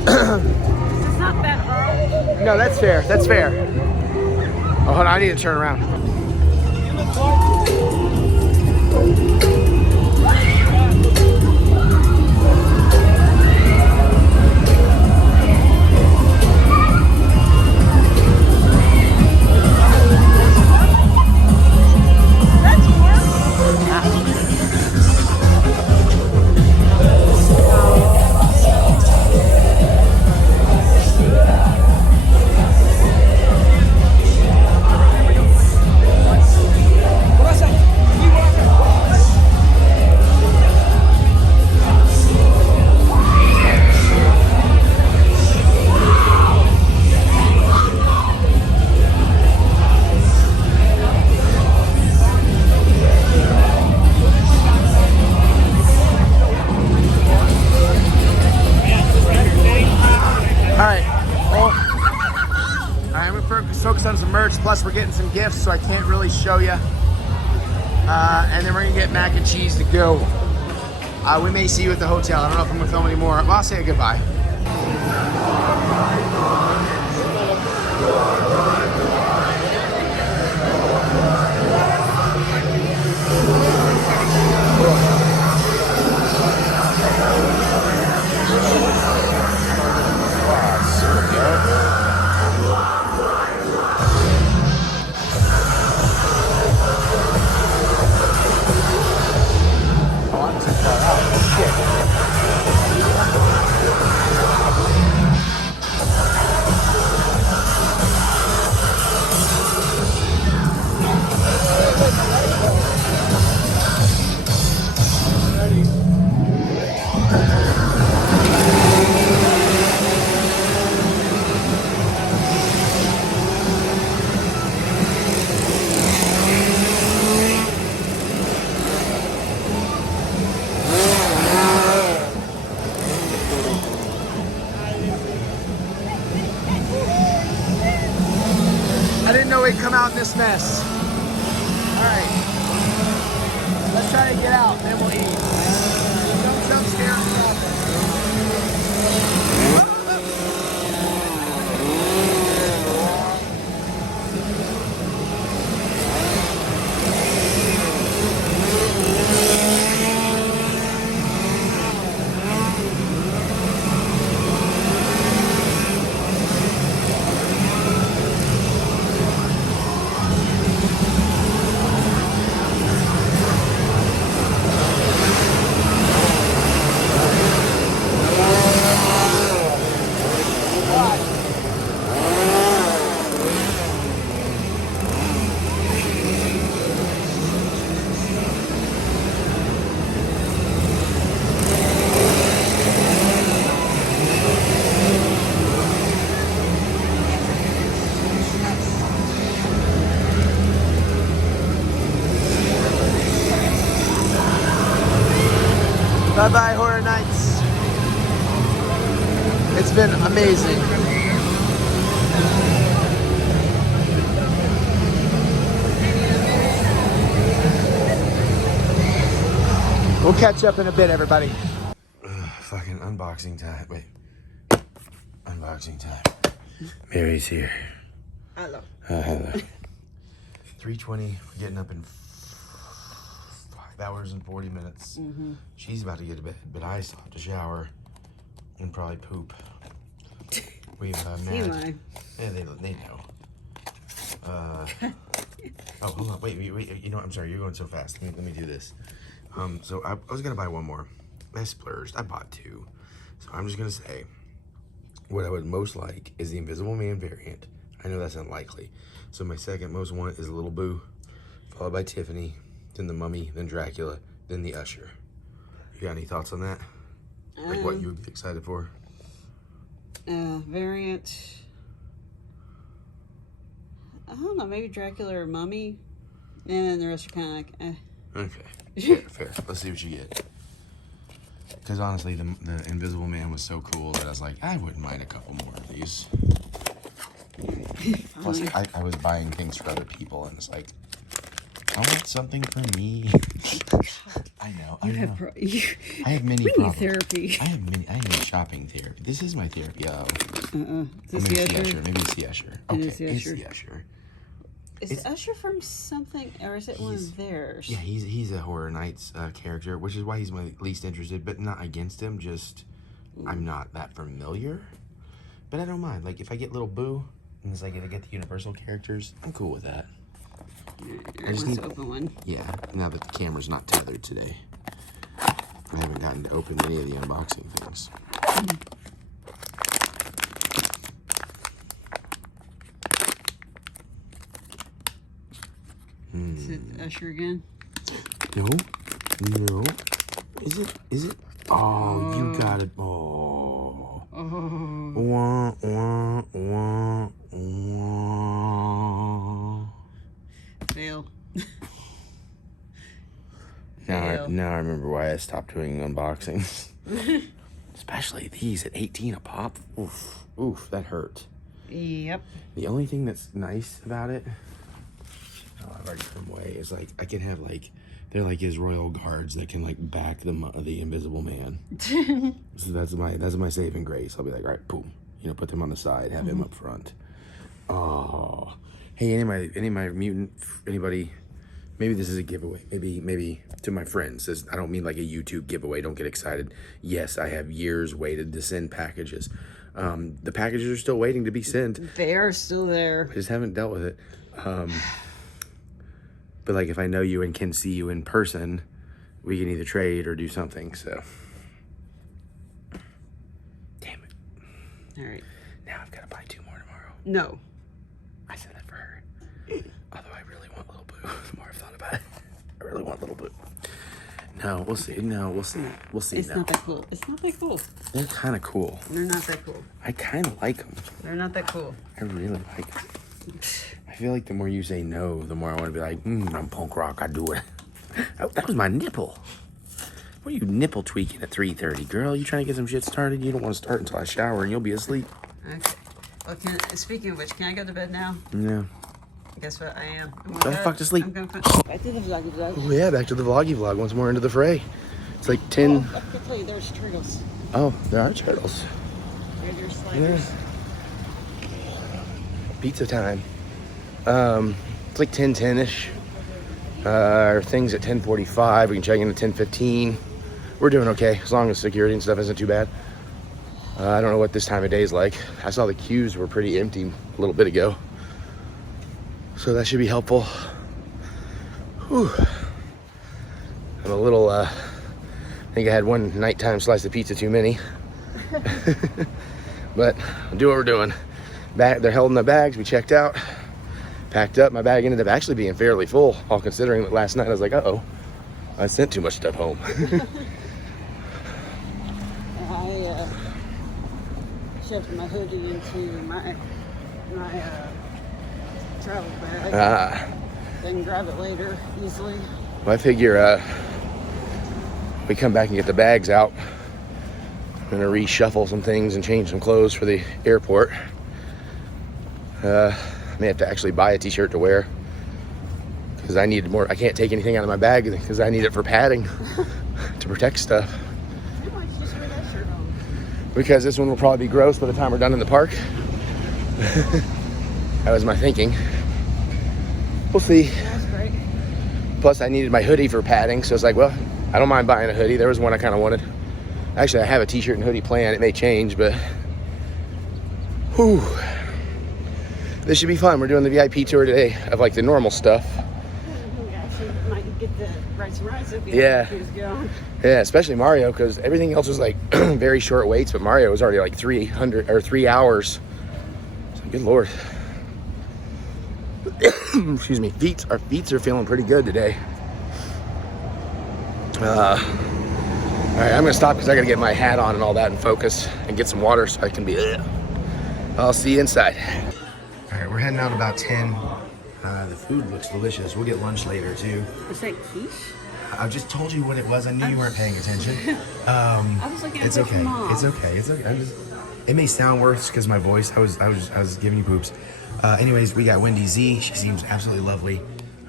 it's not that hard. No, that's fair. That's fair. Oh, hold on, I need to turn around. Plus we're getting some gifts, so I can't really show you. And then we're gonna get mac and cheese to go. We may see you at the hotel. I don't know if I'm gonna film anymore. Well, I'll say goodbye. Come out in this mess. All right, let's try to get out, then we'll eat. Don't jump scare us. catch up in a bit, everybody. Fucking unboxing time. Wait. Unboxing time. Mary's here. Hello. Hello. 3:20. We're getting up in 5 hours and 40 minutes. She's about to get to bed, but I still have to shower and probably poop. We've Eli. Yeah, they know. Oh, hold on. Wait. You know what? I'm sorry. You're going so fast. Let me do this. So I was gonna buy one more. I splurged. I bought 2. So I'm just gonna say what I would most like is the Invisible Man variant. I know that's unlikely. So my second most want is Little Boo, followed by Tiffany, then the Mummy, then Dracula, then the Usher. You got any thoughts on that? Like what you would be excited for? Variant. I don't know, maybe Dracula or Mummy. And then the rest are kind of like, Okay, fair. Let's see what you get. Because honestly, the Invisible Man was so cool that I was like, I wouldn't mind a couple more of these. Plus, I was buying things for other people, and it's like, I want something for me. I know. I have many problems. therapy. I have shopping therapy. This is my therapy. Is this the Usher? Maybe it's the Usher. Okay, it's the Usher. Is Usher from something, or is it one of theirs? Yeah, he's a Horror Nights character, which is why he's my least interested, but not against him, just I'm not that familiar. But I don't mind. Like, if I get Little Boo, and it's like I get the Universal characters, I'm cool with that. I just need to open one. Yeah, now that the camera's not tethered today. I haven't gotten to open any of the unboxing things. Is it Usher again? No. Is it? Oh, you got it. Oh. Wah, wah, wah, wah. Fail. Now I remember why I stopped doing unboxings. Especially these at 18 a pop. Oof, that hurt. Yep. The only thing that's nice about it, I've already come away, is like I can have like they're like his royal guards that can like back the Invisible Man. So that's my saving grace. I'll be like, all right, boom, put them on the side, have him up front. Oh, hey, any of my mutant, anybody? Maybe this is a giveaway. Maybe to my friends. I don't mean like a YouTube giveaway. Don't get excited. Yes, I have years waited to send packages. The packages are still waiting to be sent. They are still there. I just haven't dealt with it. But like if I know you and can see you in person, we can either trade or do something. So, damn it. All right. Now I've got to buy 2 more tomorrow. No. I said that for her. Although I really want Little Boo. The more I've thought about it, I really want Little Boo. No, we'll see. We'll see. It's not that cool. It's not that cool. They're kind of cool. They're not that cool. I kind of like them. They're not that cool. I really like them. I feel like the more you say no, the more I want to be like, I'm punk rock, I do it. That was my nipple. What are you nipple tweaking at 3:30, girl? You trying to get some shit started? You don't want to start until I shower and you'll be asleep. Okay. Well, speaking of which, can I go to bed now? No. Guess what? I am. Go the fuck to sleep. I'm going back to the vloggy vlog. Oh yeah, back to the vloggy vlog. Once more into the fray. It's like 10. Oh, I can tell you there's turtles. Oh, there are turtles. There's your sliders. Yeah. Pizza time. It's like 10:10ish. Our thing's at 10:45. We can check in at 10:15. We're doing okay as long as security and stuff isn't too bad. I don't know what this time of day is like. I saw the queues were pretty empty a little bit ago, so that should be helpful. Whew. I'm a little. I think I had one nighttime slice of pizza too many, but we'll do what we're doing. They're held in the bags. We checked out. Packed up. My bag ended up actually being fairly full, all considering that last night I was like, uh-oh, I sent too much stuff home. I shoved my hoodie into my travel bag. Then grab it later easily. Well, I figure we come back and get the bags out. I'm gonna reshuffle some things and change some clothes for the airport. I may have to actually buy a t-shirt to wear because I need more. I can't take anything out of my bag because I need it for padding to to protect stuff. Because this one will probably be gross by the time we're done in the park. That was my thinking. We'll see. That's great. Plus, I needed my hoodie for padding, so it's like, well, I don't mind buying a hoodie. There was one I kind of wanted. Actually, I have a t-shirt and hoodie plan. It may change, but whew. This should be fun. We're doing the VIP tour today of like the normal stuff. We actually might get the rides and rides if we Yeah. choose to go. Yeah, especially Mario, because everything else was like very short waits, but Mario was already like 3 hours. So, good Lord. Excuse me. Our feet are feeling pretty good today. All right, I'm gonna stop because I gotta get my hat on and all that and focus and get some water so I can be. I'll see you inside. All right, we're heading out about 10. The food looks delicious. We'll get lunch later too. Is that quiche? I just told you what it was. I knew you weren't paying attention. I was looking at It's it okay. from mom. It's okay. It's okay. It may sound worse because my voice. I was giving you poops. Anyways, we got Wendy Z. She seems absolutely lovely.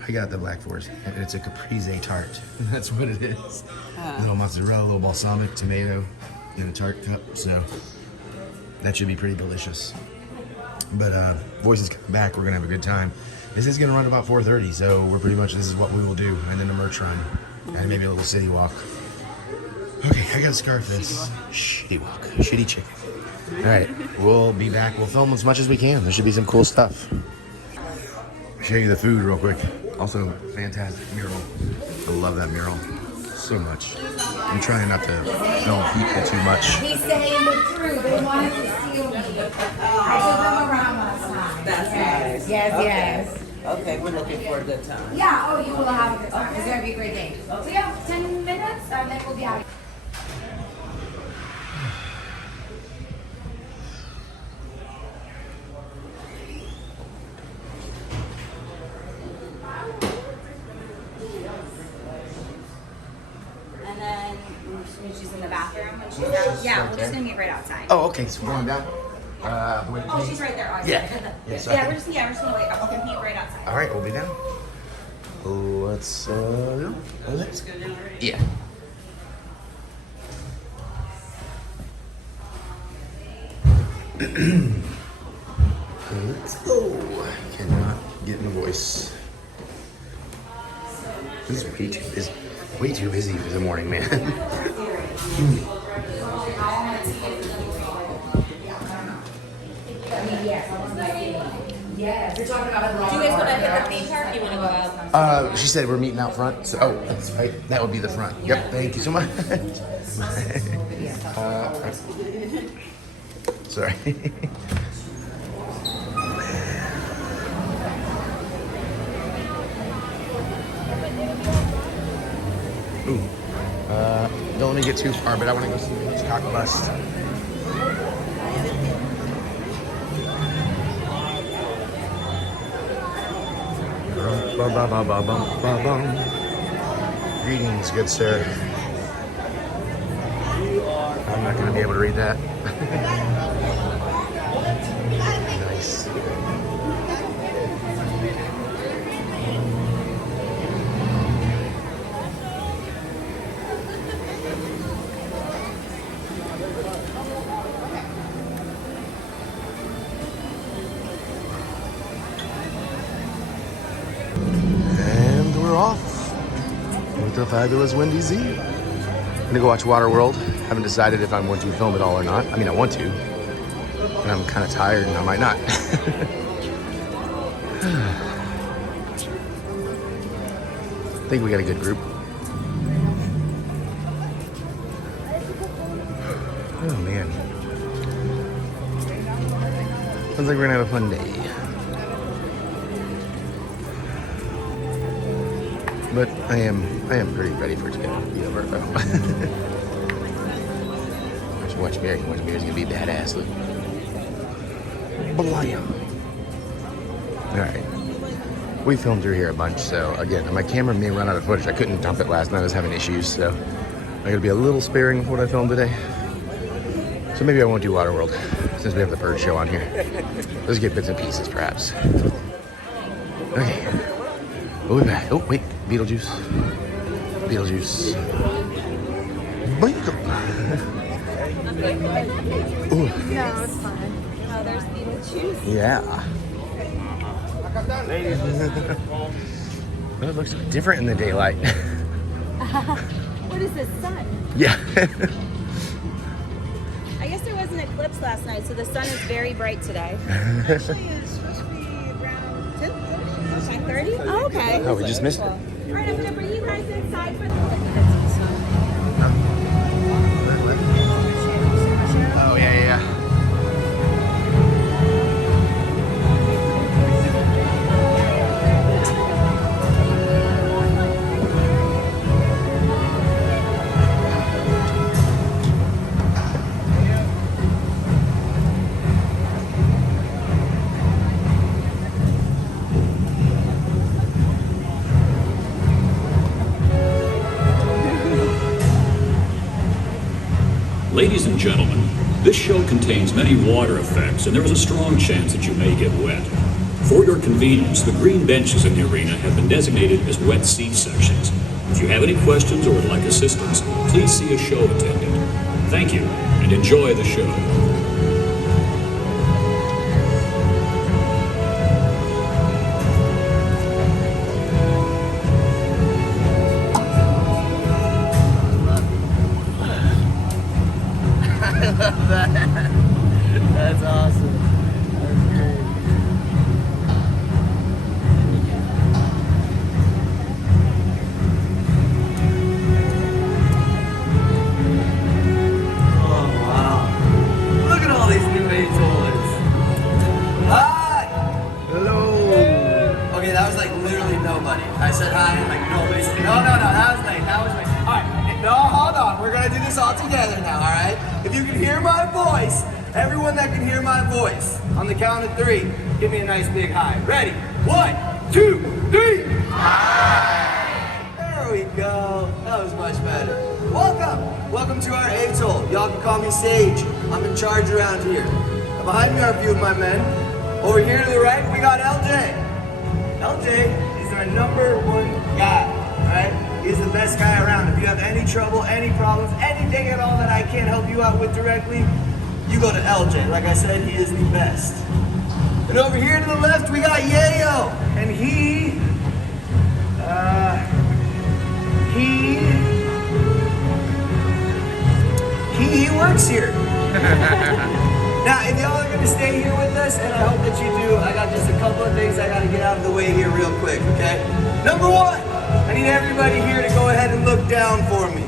I got the Black Forest, and it's a caprese tart. That's what it is. A little mozzarella, a little balsamic, tomato, in a tart cup. So that should be pretty delicious. But voices come back. We're gonna have a good time. This is gonna run about 4:30, so we're pretty much, this is what we will do, and then a merch run, and maybe a little city walk. Okay, I gotta scarf this. Shitty walk, shitty chicken. All right, we'll be back. We'll film as much as we can. There should be some cool stuff. I'll show you the food real quick. Also, fantastic mural. I love that mural so much. I'm trying not to film people too much. He's saying the truth. They wanted to steal me. I took them around last time. That's yes. nice. Yes, Okay. yes. Okay, we're looking for a good time. Yeah, oh, you will have a good time. It's going to be a great day. So we have 10 minutes, and then we'll be out. And then when she's in the bathroom, when she's out, yeah, we're just gonna meet right outside. Oh, okay, so we're going down? Oh, she's right there. Oh, Yeah. Yeah, we're just gonna wait. We'll meet right outside. All right, we'll be down. Let's go. Let's go down already? Yeah. Let's go. Cannot get my voice. This is way too busy. Way too busy for the morning, man. Yes, you're talking about Do you guys want to hit the theme park? Or do you want to go out? She said we're meeting out front. So, oh, that's right. That would be the front. Yep. Thank you so much. Sorry. Ooh. Don't let me get too far, but I want to go see the Hitchcock bust. Greetings, good sir. I'm not going to be able to read that. Nice. And we're off with the fabulous Wendy Z. I'm gonna go watch Waterworld. Haven't decided if I'm going to film it all or not. I mean, I want to, and I'm kind of tired, and I might not. I think we got a good group. Oh man, sounds like we're gonna have a fun day. But I am pretty ready for it to be over. Watch Mary. Watch Mary's gonna be badass. Look. Blam. All right. We filmed through here a bunch, so again, my camera may run out of footage. I couldn't dump it last night. I was having issues, so I gotta be a little sparing with what I filmed today. So maybe I won't do Waterworld since we have the bird show on here. Let's get bits and pieces, perhaps. Okay. We'll be back. Oh wait, Beetlejuice. Beetlejuice. Ooh. No, it's fine. Oh, there's Beetlejuice. Yeah. It looks different in the daylight. What is this, sun? Yeah. I guess there was an eclipse last night, so the sun is very bright today. Actually, it's supposed to be around 10:30? Oh, okay. Oh, we just missed it. All right, I'm going to bring you guys inside for the... Oh, yeah. Ladies and gentlemen, this show contains many water effects and there is a strong chance that you may get wet. For your convenience, the green benches in the arena have been designated as wet seat sections. If you have any questions or would like assistance, please see a show attendant. Thank you and enjoy the show. That's awesome. That's great. Oh, wow. Look at all these new A-toilets. Hi! Hello! Okay, that was like literally nobody. I said hi and like nobody said, no, that was me. Alright, no, hold on. We're gonna do this all together now, alright? If you can hear my voice, everyone that can hear my voice, on the count of 3, give me a nice big hi. Ready? 1, 2, 3! Hi! There we go. That was much better. Welcome to our atoll. Y'all can call me Sage. I'm in charge around here. Now behind me are a few of my men. Over here to the right, we got LJ. LJ is our #1 guy, alright? He's the best guy around. If you have any trouble, any problems, anything at all that I can't help you out with directly, you go to LJ. Like I said, he is the best. And over here to the left, we got Yayo. And he works here. Now, if y'all are gonna stay here with us, and I hope that you do, I got just a couple of things I gotta get out of the way here real quick, okay? Number 1, I need everybody here to go ahead and look down for me.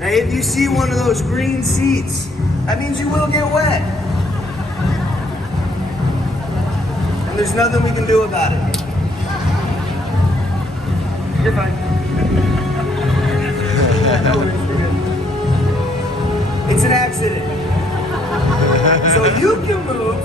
Now, if you see one of those green seats, that means you will get wet. And there's nothing we can do about it. You're fine. No worries, you're good. It's an accident. So you can move.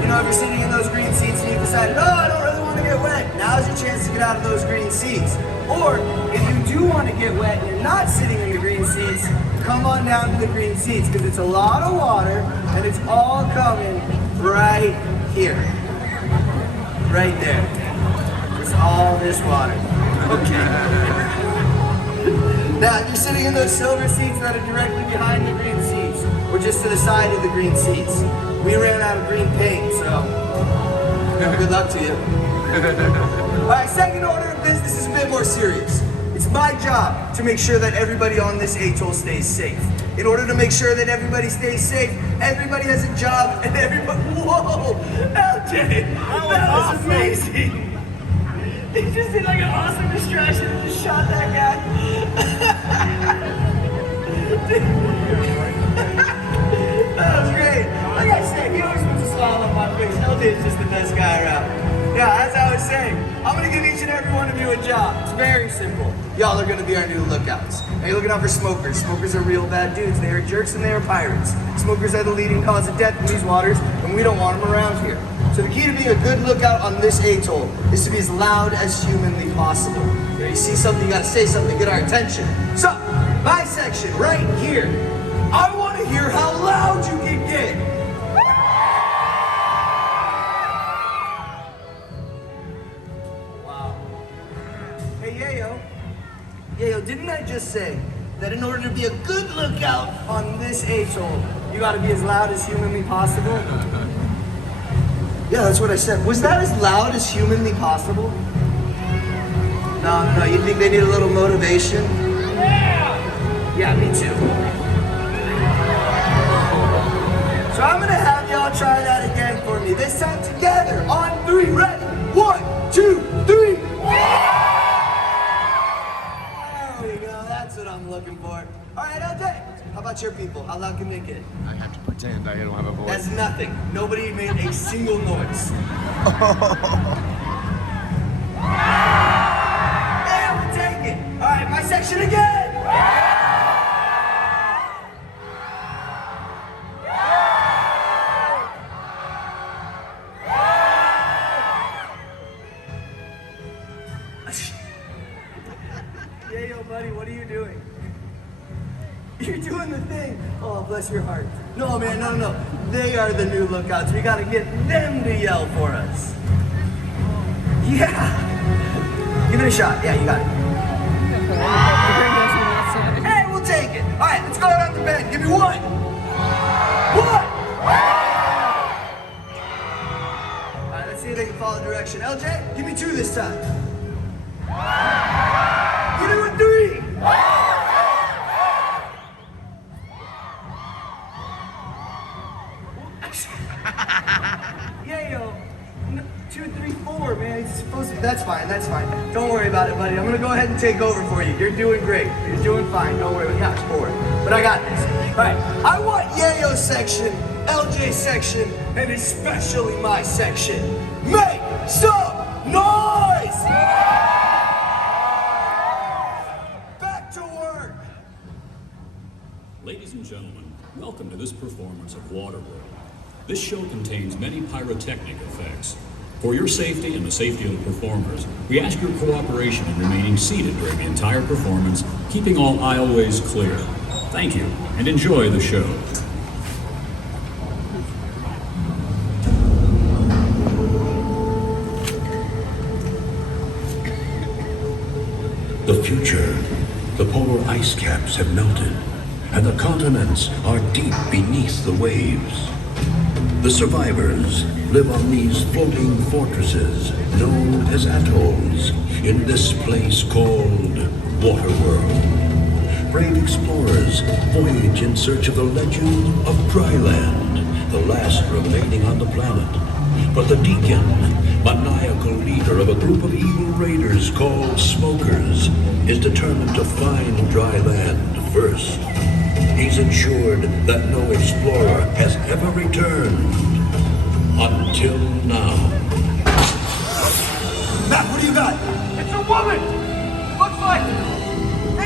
You know, if you're sitting in those green seats and you decide, no, I don't really want to get wet, now's your chance to get out of those green seats. Or if you do want to get wet and you're not sitting in the green seats, come on down to the green seats because it's a lot of water and it's all coming right here. Right there. It's all this water. Okay. Now, if you're sitting in those silver seats that are directly behind the green seats, or just to the side of the green seats, we ran out of green paint, so good luck to you. All right, second order of business is a bit more serious. It's my job to make sure that everybody on this atoll stays safe. In order to make sure that everybody stays safe, everybody has a job, and everybody. Whoa, LJ, that was amazing. He just did like an awesome distraction and just shot that guy. That was great. Like I said, he always puts a smile on my face. LJ is just the best guy around. Yeah, as I was saying, I'm gonna give each and every one of you a job. It's very simple. Y'all are gonna be our new lookouts. Now you're looking out for smokers. Smokers are real bad dudes. They are jerks and they are pirates. Smokers are the leading cause of death in these waters, and we don't want them around here. So the key to being a good lookout on this atoll is to be as loud as humanly possible. You know, you see something, you gotta say something to get our attention. So, my section right here. I wanna hear how loud you can get. Wow. Hey, Yayo. Yayo, didn't I just say that in order to be a good lookout on this atoll, you gotta be as loud as humanly possible? Yeah, that's what I said. Was that as loud as humanly possible? No, you think they need a little motivation? Yeah, me too. So I'm gonna have y'all try that again for me. This time together, on 3, ready? 1, 2, 3. There we go, that's what I'm looking for. All right, LJ, how about your people? How loud can they get? I have to pretend I don't have a voice. That's nothing. Nobody made a single noise. Yeah, we'll take it. All right, my section again. Yeah, yo, buddy, what are you doing? You're doing the thing. Oh, bless your heart. No, man, no. They are the new lookouts. We gotta get them to yell for us. Yeah. Give it a shot. Yeah, you got it. Hey, we'll take it. All right, let's go around the bend. Give me 1. 1. All right, let's see if they can follow direction. LJ, give me 2 this time. We're doing 3. Yeah, yo. 2, 3, 4, man. It's supposed to. That's fine. Don't worry about it, buddy. I'm gonna go ahead and take over for you. You're doing great. You're doing fine. Don't worry. Yeah, it's 4. But I got this. All right. I want Yayo's section, LJ's section, and especially my section. Make some noise! Back to work. Ladies and gentlemen, welcome to this performance of Waterworld. This show contains many pyrotechnic effects. For your safety and the safety of the performers, we ask your cooperation in remaining seated during the entire performance, keeping all aisleways clear. Thank you, and enjoy the show. The future. The polar ice caps have melted, and the continents are deep beneath the waves. The survivors live on these floating fortresses known as atolls in this place called Waterworld. Brave explorers voyage in search of the legend of Dryland, the last remaining on the planet. But the Deacon, maniacal leader of a group of evil raiders called Smokers, is determined to find Dryland first. He's ensured that no explorer has ever returned. Until now. Matt, what do you got? It's a woman! Looks like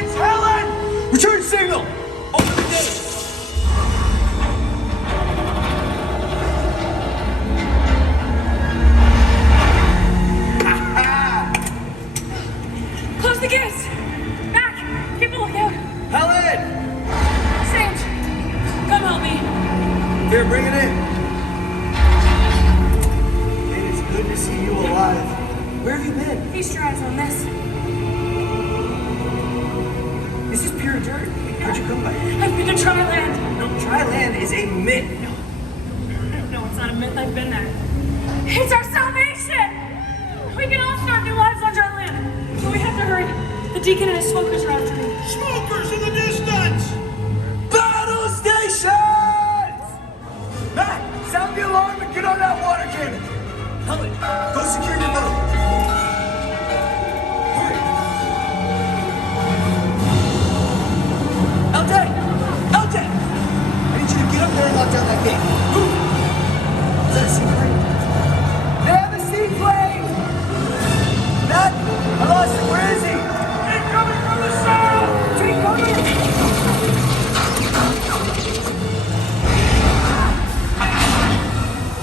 it's Helen! Return signal! Open the gate! Close the gates! Mac, keep a lookout! Helen! Sage, come help me. Here, bring it in. It is good to see you alive. Where have you been? Feast your eyes on this. This is pure dirt. How'd you come by it? I've been to Dryland. No, Dryland is a myth. No, it's not a myth. I've been there. It's our salvation! We can all start new lives on Dryland. But we have to hurry. The Deacon and his smokers are after me. Smokers in the distance! Battle stations! Matt, sound the alarm and get on that water cannon. Helen, go secure your boat. Hurry. LJ! I need you to get up there and lock down that gate. Move! Is that a seaplane? They have a seaplane! Matt, I lost him. Where is he? Incoming from the south! Take cover!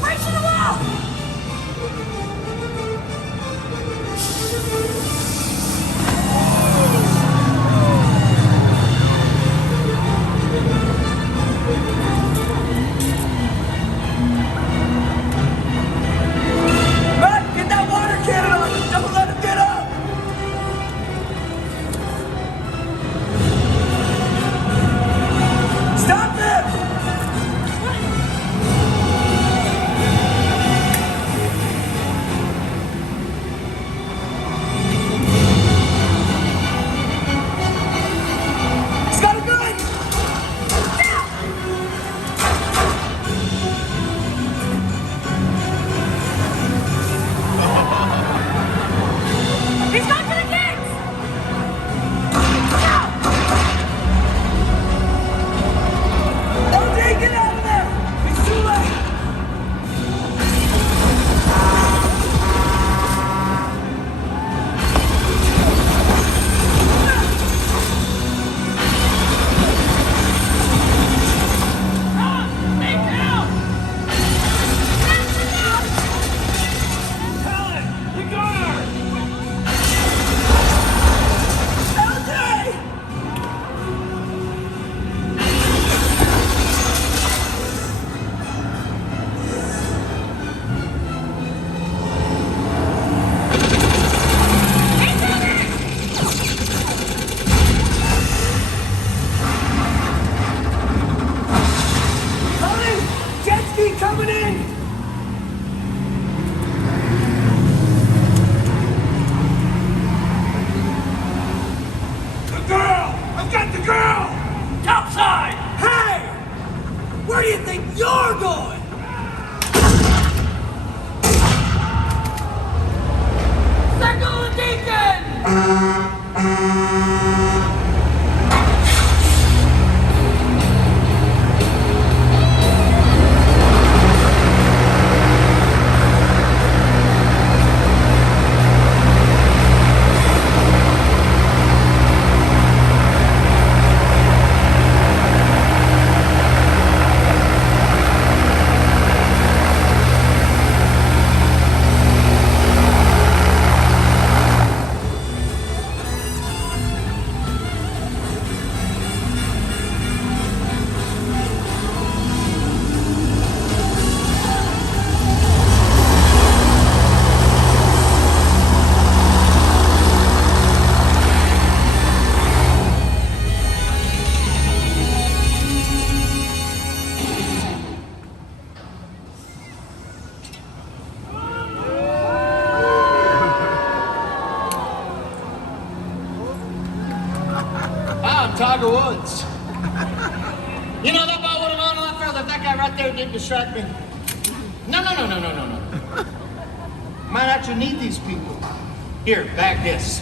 Right to the wall! Tiger Woods. You know, that ball would have gone a lot further if that guy right there didn't distract me. No. Might actually need these people. Here, bag this.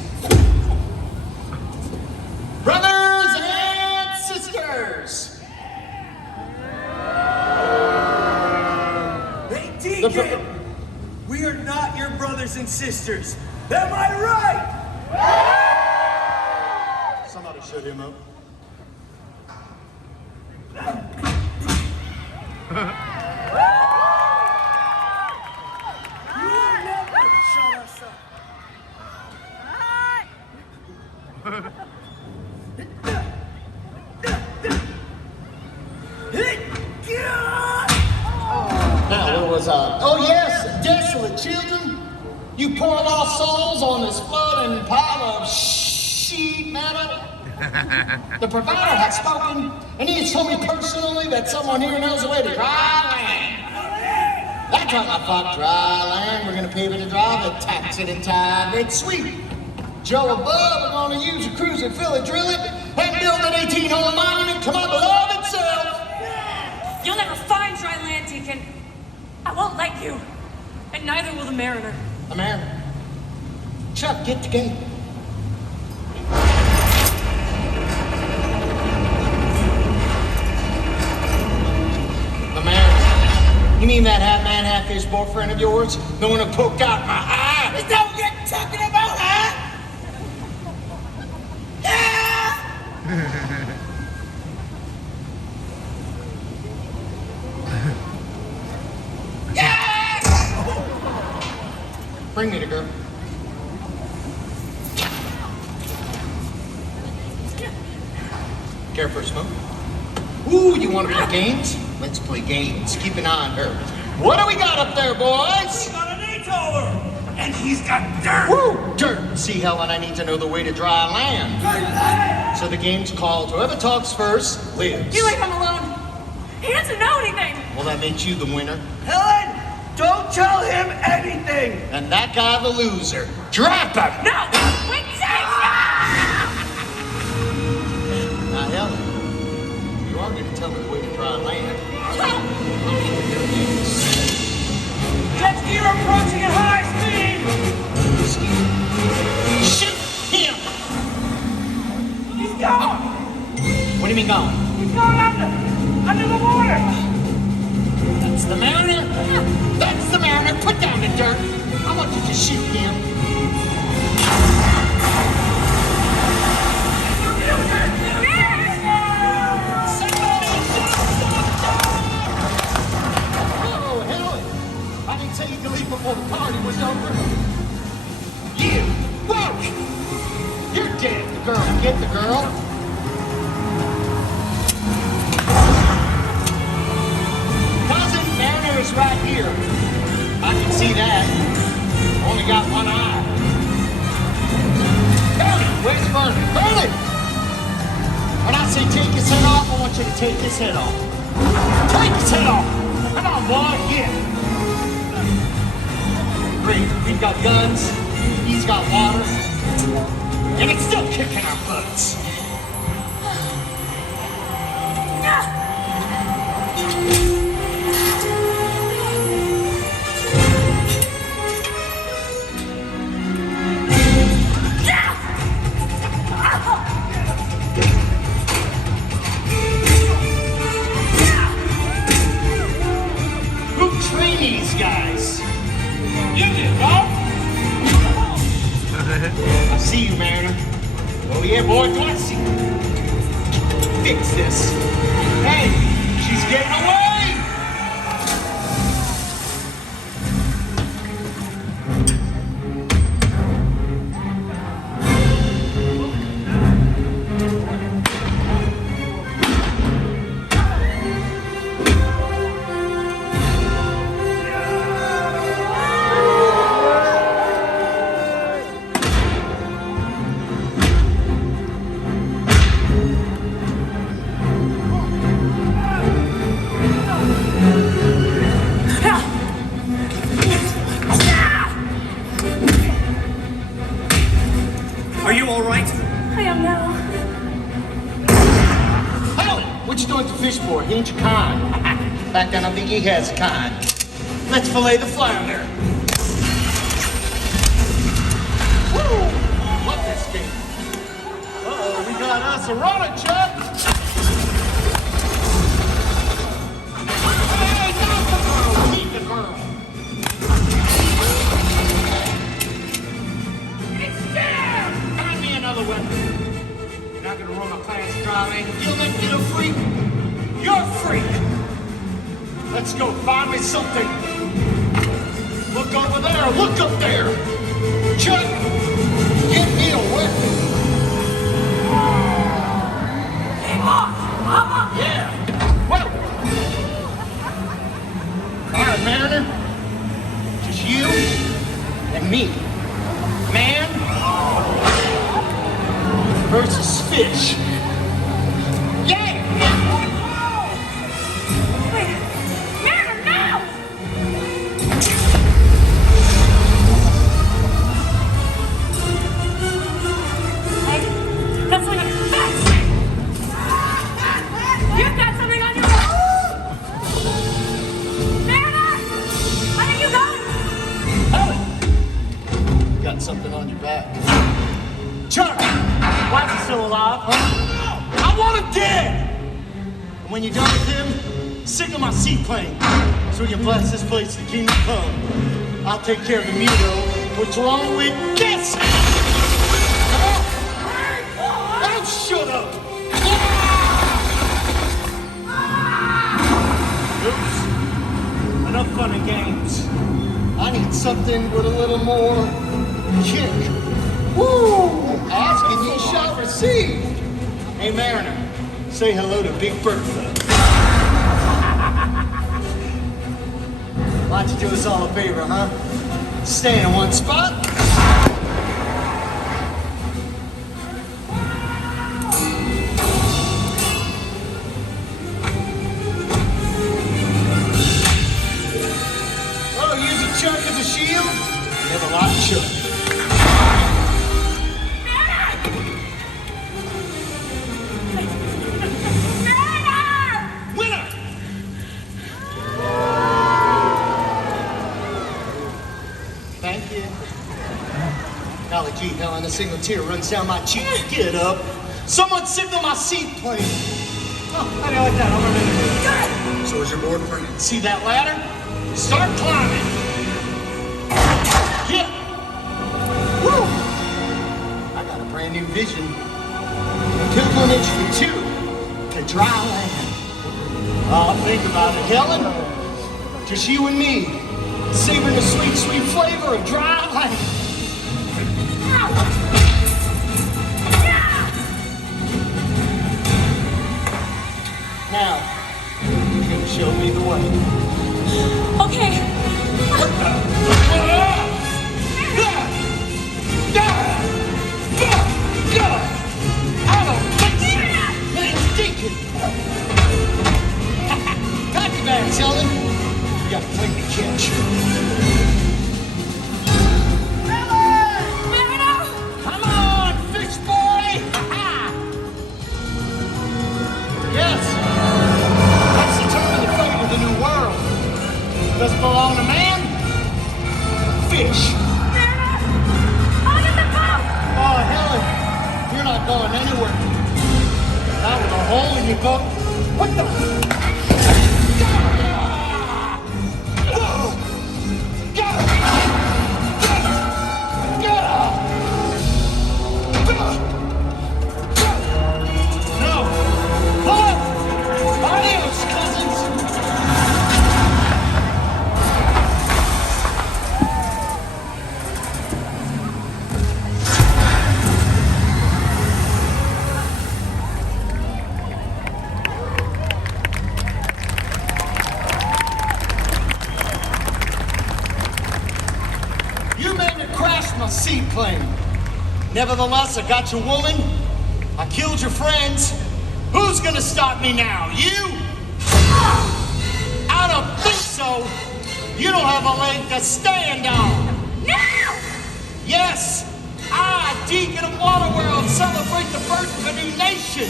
Brothers and sisters. Hey, Deacon! We are not your brothers and sisters. Am I right? Somebody shut him up. You'll never shut us up. Now, where was I? Oh, yes, desolate children. You poor lost souls on this floating pile of sheet metal. The provider has spoken, and he has told me personally that someone here knows the way to dry land. That time I thought dry land, we're going to pave it and drive it, tax it and time it sweet. Joe above, we're going to use a cruiser, fill it, drill it, and build an 18-hole monument to my beloved self. You'll never find dry land, Deacon. I won't let you. And neither will the Mariner. The Mariner? Chuck, get the gate. The Mariner. You mean that half-man, half-fish boyfriend of yours? The one who poked out my eye? Is that what you're talking about, huh? Bring me the girl. Care for a smoke? Ooh, you want to play games? Let's play games. Keep an eye on her. What do we got up there, boys? We got an 8-holer! And he's got dirt! Woo! Dirt! See, Helen, I need to know the way to dry land. So the game's called Whoever Talks First Lives. You leave him alone. He doesn't know anything. Well, that makes you the winner. Helen! Don't tell him anything! And that guy the loser. Drop him! No! Wait, Now, Helen, you are going to tell me the way to dry land. Jet ski are approaching at high speed! Shoot him! He's gone! What do you mean gone? He's gone under the water! That's the Mariner! That's the Mariner! Put down the dirt! I want you to shoot him! Oh, Helen! I didn't say you could leave before the party was over. You! Look! You're dead, the girl. Get the girl. Mariner is right here. I can see that. Only got one eye. Burley, where's Burley? Burley! When I say take his head off, I want you to take his head off. Take his head off! Come on, boy, get it. Great, we've got guns, he's got water, and it's still kicking our butts. minute. I see you, Mariner. Oh yeah, boy, do I see you. Fix this. Hey, she's getting away! Are you all right? I am now. Howdy! What you doing at the fish board? He ain't your kind. Back then, I think he has a kind. Let's fillet the flounder. Woo! Love this game. Uh-oh, we got us a runner, Chuck! Hey, not the girl! Keep the girl! Find me another weapon. You're not gonna run my plans dry, man. You'll let me a freak. You're a freak. Let's go. Find me something. Look over there. Look up there. Chuck, get me a weapon. Hey, Mama. Yeah. Whoa. All right, Mariner. Just you and me. Man versus fish. Yeah! Wait, Mariner, now! Hey, got something on your face! You've got something on your face! Mariner! Where are you going? Hey! Got something on your back. Chuck! Why is he still alive, huh? I want him dead! And when you're done with him, signal my seaplane so we can blast this place to the kingdom come. I'll take care of the muto, which along with this! Oh, shut up! Oops. Enough fun and games. I need something with a little more kick. Woo! Ask and ye shall receive. Hey, Mariner, say hello to Big Bertha. Why don't you do us all a favor, huh? Stay in one spot. Oh, use a Chuck as a shield? Never liked Chuck. Golly gee, Helen, a single tear runs down my cheek. Get up. Someone signal my seaplane. Oh, how do you like that? I'll run into it. So is your board friend. See that ladder? Start climbing. Yeah. Woo! I got a brand new vision. Pilgrimage for two to dry land. Oh, think about it, Helen. Just you and me, savoring the sweet, sweet flavor of dry land. Now, you can show me the way. Okay. I don't think so. Man's stinking. Pack your bags, Helen. You got a plane to catch. Come on, fish boy! Yes. That's the turn of the fate of the new world. Does it belong to man? Fish. I'll get the boat! Oh, Helen, you're not going anywhere. That was a hole in your boat. What the? speed claim. Nevertheless, I got your woman. I killed your friends. Who's gonna stop me now? You? I don't think so. You don't have a leg to stand on. No! Yes, I, Deacon of Waterworld, celebrate the birth of a new nation.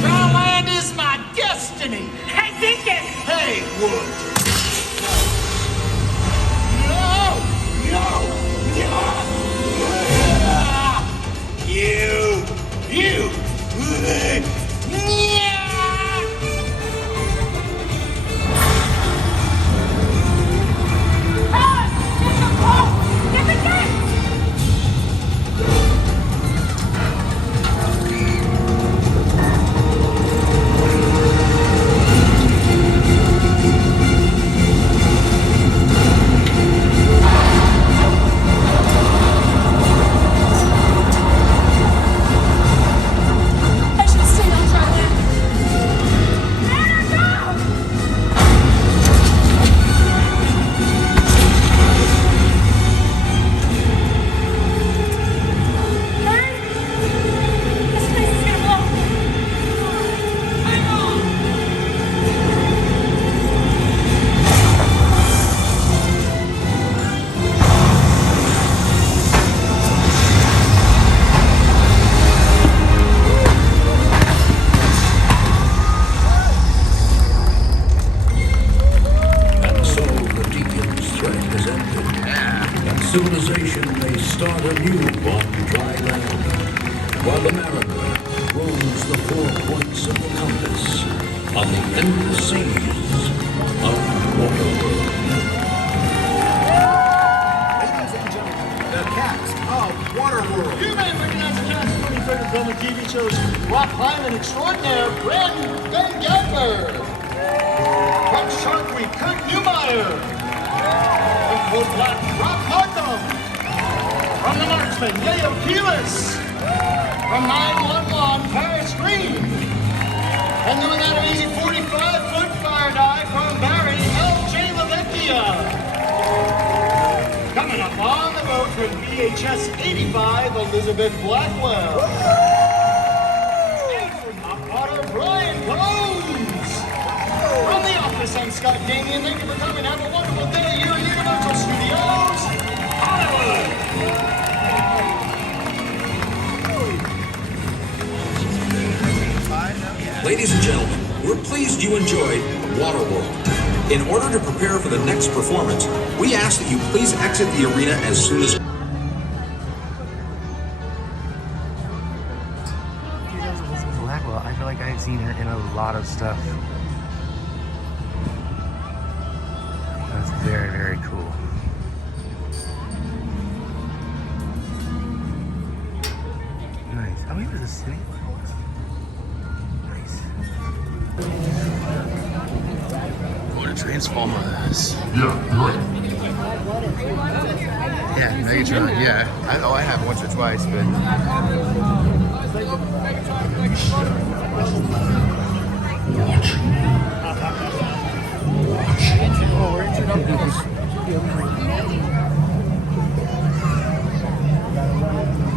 Dryland is my destiny. Hey, Deacon! Hey, Wood. No! You! Get the gate! I should have stayed on Dryland. This place is gonna blow. Hang on! And so the Deacon's threat has ended. And civilization may start anew on dry land, while the mariner roams the 4 points of the compass on the endless seas of Waterworld. Ladies and gentlemen, the cast of Waterworld. You may recognize the cast of 23rd film and TV shows rock climbing extraordinaire Ben Affleck, from Shark Week, Kurt Neumeyer, from Cold Black, Rob Markham, from The Marksman, Yayo Keelis, from 911, Paris Green, and doing that amazing 45-foot fire dive from Barry L.J. Lavecchia. Coming up on the boat from VHS 85, Elizabeth Blackwell. Hot water, Brian Combs. From The Office, I'm Scott Damien. Thank you for coming. Have a wonderful day here at Universal Studios, Hollywood. Ladies and gentlemen, we're pleased you enjoyed Waterworld. In order to prepare for the next performance, we ask that you please exit the arena as soon as Elizabeth Blackwell. I feel like I've seen her in a lot of stuff. That's very, very cool. Nice. Oh, he was a city. Nice. Going to Transformers. Yeah, right. Yeah, Megatron. Yeah. I have once or twice, but.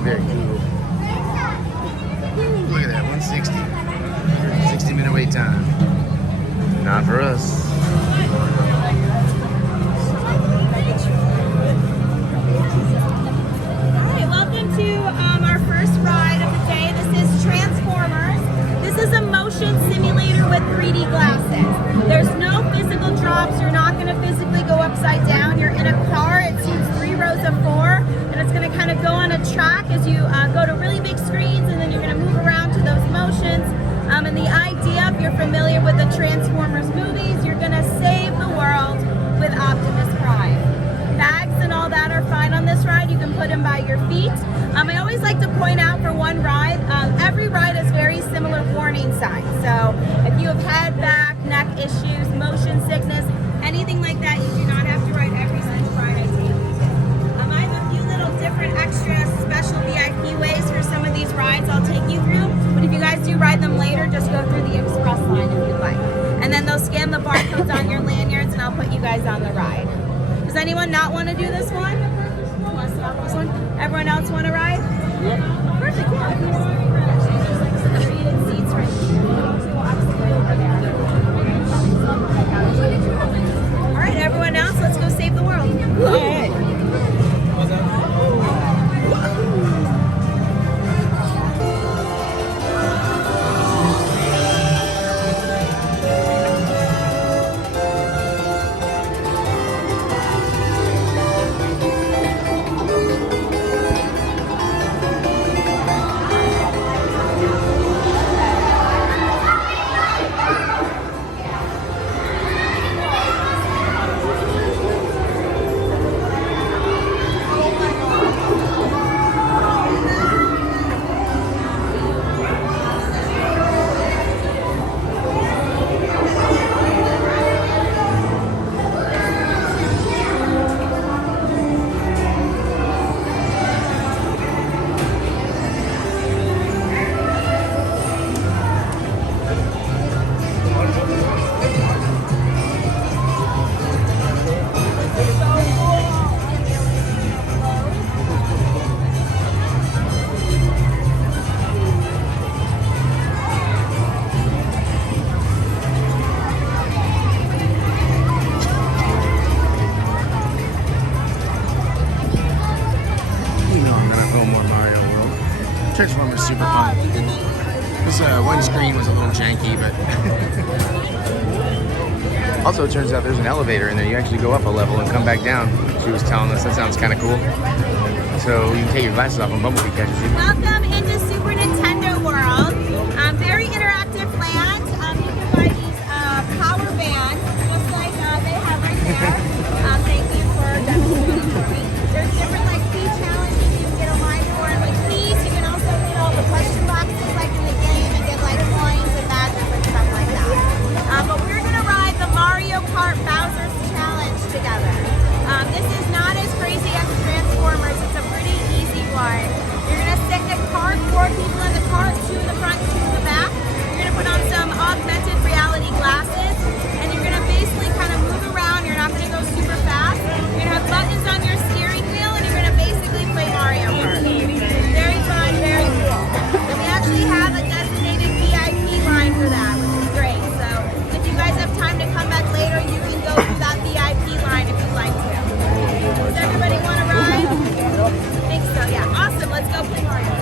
Very cool. Look at that, 160. 60-minute wait time. Not for us. Hi, welcome to our first ride of the day. This is Transformers. This is a motion simulator with 3D glasses. There's no physical drops. You're not going to physically go upside down. You're in a car. It seats 3 rows of 4, and it's going to kind of go on a track as you go to really big screens, and then you're going to move around to those motions. And the idea, if you're familiar with the Transformers movies, you're going to save the world with Optimus Prime. Bags and all that are fine on this ride. You can put them by your feet. I always like to point out for one ride, every ride has very similar warning signs. So if you have head, back, neck issues, motion sickness, anything like that, you do not have to ride every single ride I take you to. I have a few little different extra special VIP ways for some of these rides I'll take you through. But if you guys do ride them later, just go through the express line if you'd like. And then they'll scan the barcodes on your lanyards and I'll put you guys on the ride. Does anyone not want to do this one? Want to stop this one? Everyone else want to ride? Yep. Perfect, yeah. Seats right here. All right, everyone else, let's go save the world. All right. Transformers super fun. This one screen was a little janky, but also it turns out there's an elevator in there. You actually go up a level and come back down. She was telling us that sounds kind of cool. So you can take your glasses off when Bumblebee catches you. Welcome into Super Nintendo World. Very interactive land. You can buy these power bands, just like they have right there. Thank you for demonstrating for me. There's different like key challenges you can get a line for, and with keys you can also get all the question boxes like in the game and get like coins and badges and stuff like that. But we're gonna ride the Mario Kart Bowser's Challenge together. This is not as crazy as Transformers. It's a pretty easy one. You're gonna sit in a cart, 4 people in the cart, 2 in the front, 2 in the back. You're gonna put on some augmented reality glasses, and you're gonna basically kind of move around. You're not gonna go super fast. You're gonna have buttons on your steering wheel, and you're gonna basically play Mario Kart. Very fun, very cool. And we actually have a designated VIP line for that, which is great. So if you guys have time to come back later, you can go through that VIP line if you'd like to. Does everybody want to ride? I think so, yeah. Awesome, let's go play Mario.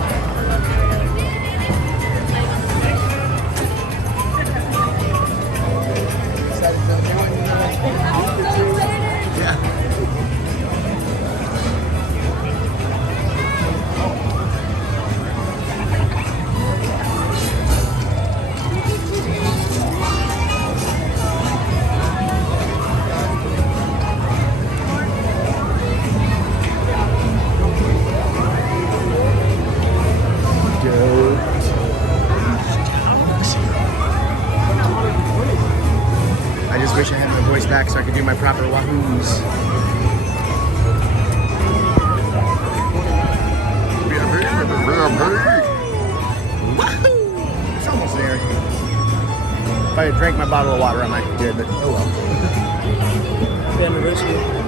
I just wish I had my voice back so I could do my proper wahoos. Wahoo! It's almost there. If I had drank my bottle of water, I might be good, but oh well. Happy anniversary.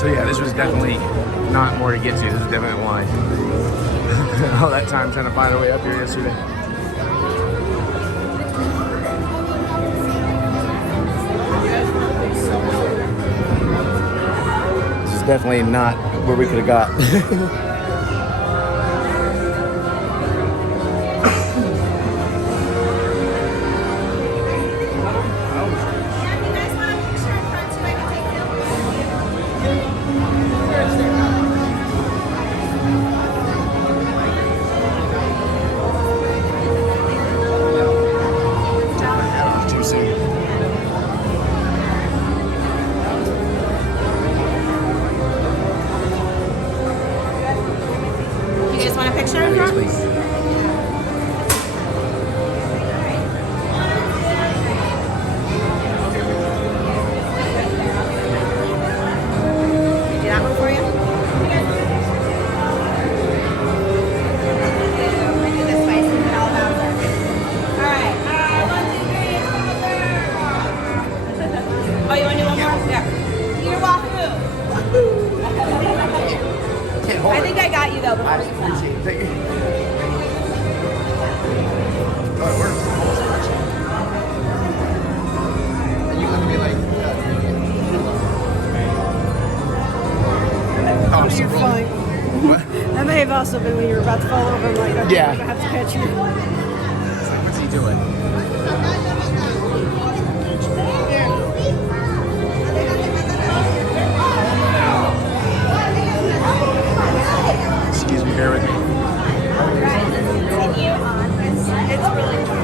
So yeah, this was definitely not more to get to. This was definitely a line. All that time trying to find our way up here yesterday. This is definitely not where we could have got. That may have also been when you were about to fall over. I'm like, okay, yeah. I'm gonna have to catch you. What's he doing? Excuse me, bear with me. It's really cool.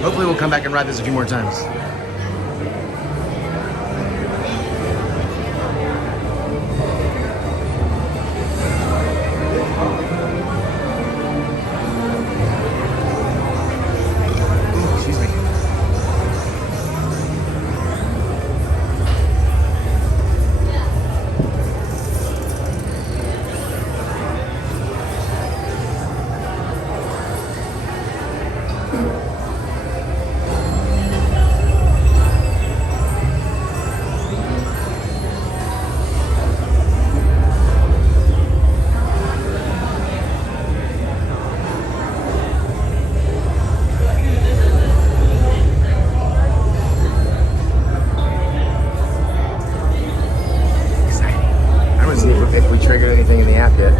Hopefully we'll come back and ride this a few more times. Excuse me. If we triggered anything in the app yet.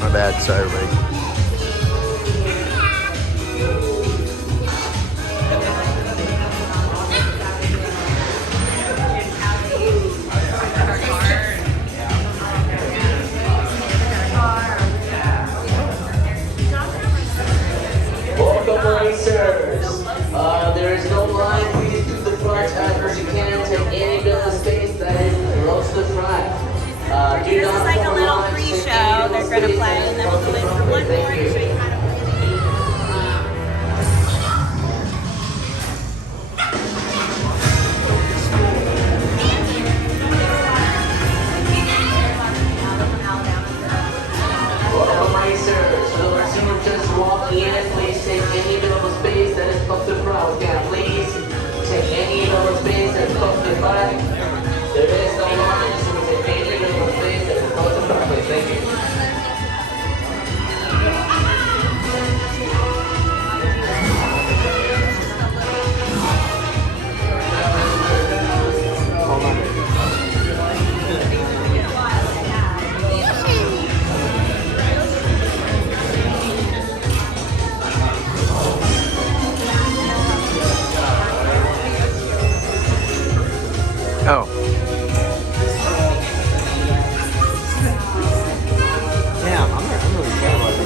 My bad, sorry everybody. Welcome, racers. There is no line. Please do the front as you can. Take any bit of space that is close to the front. This is like a little pre-show. They're going to play, and then we'll go in for one more.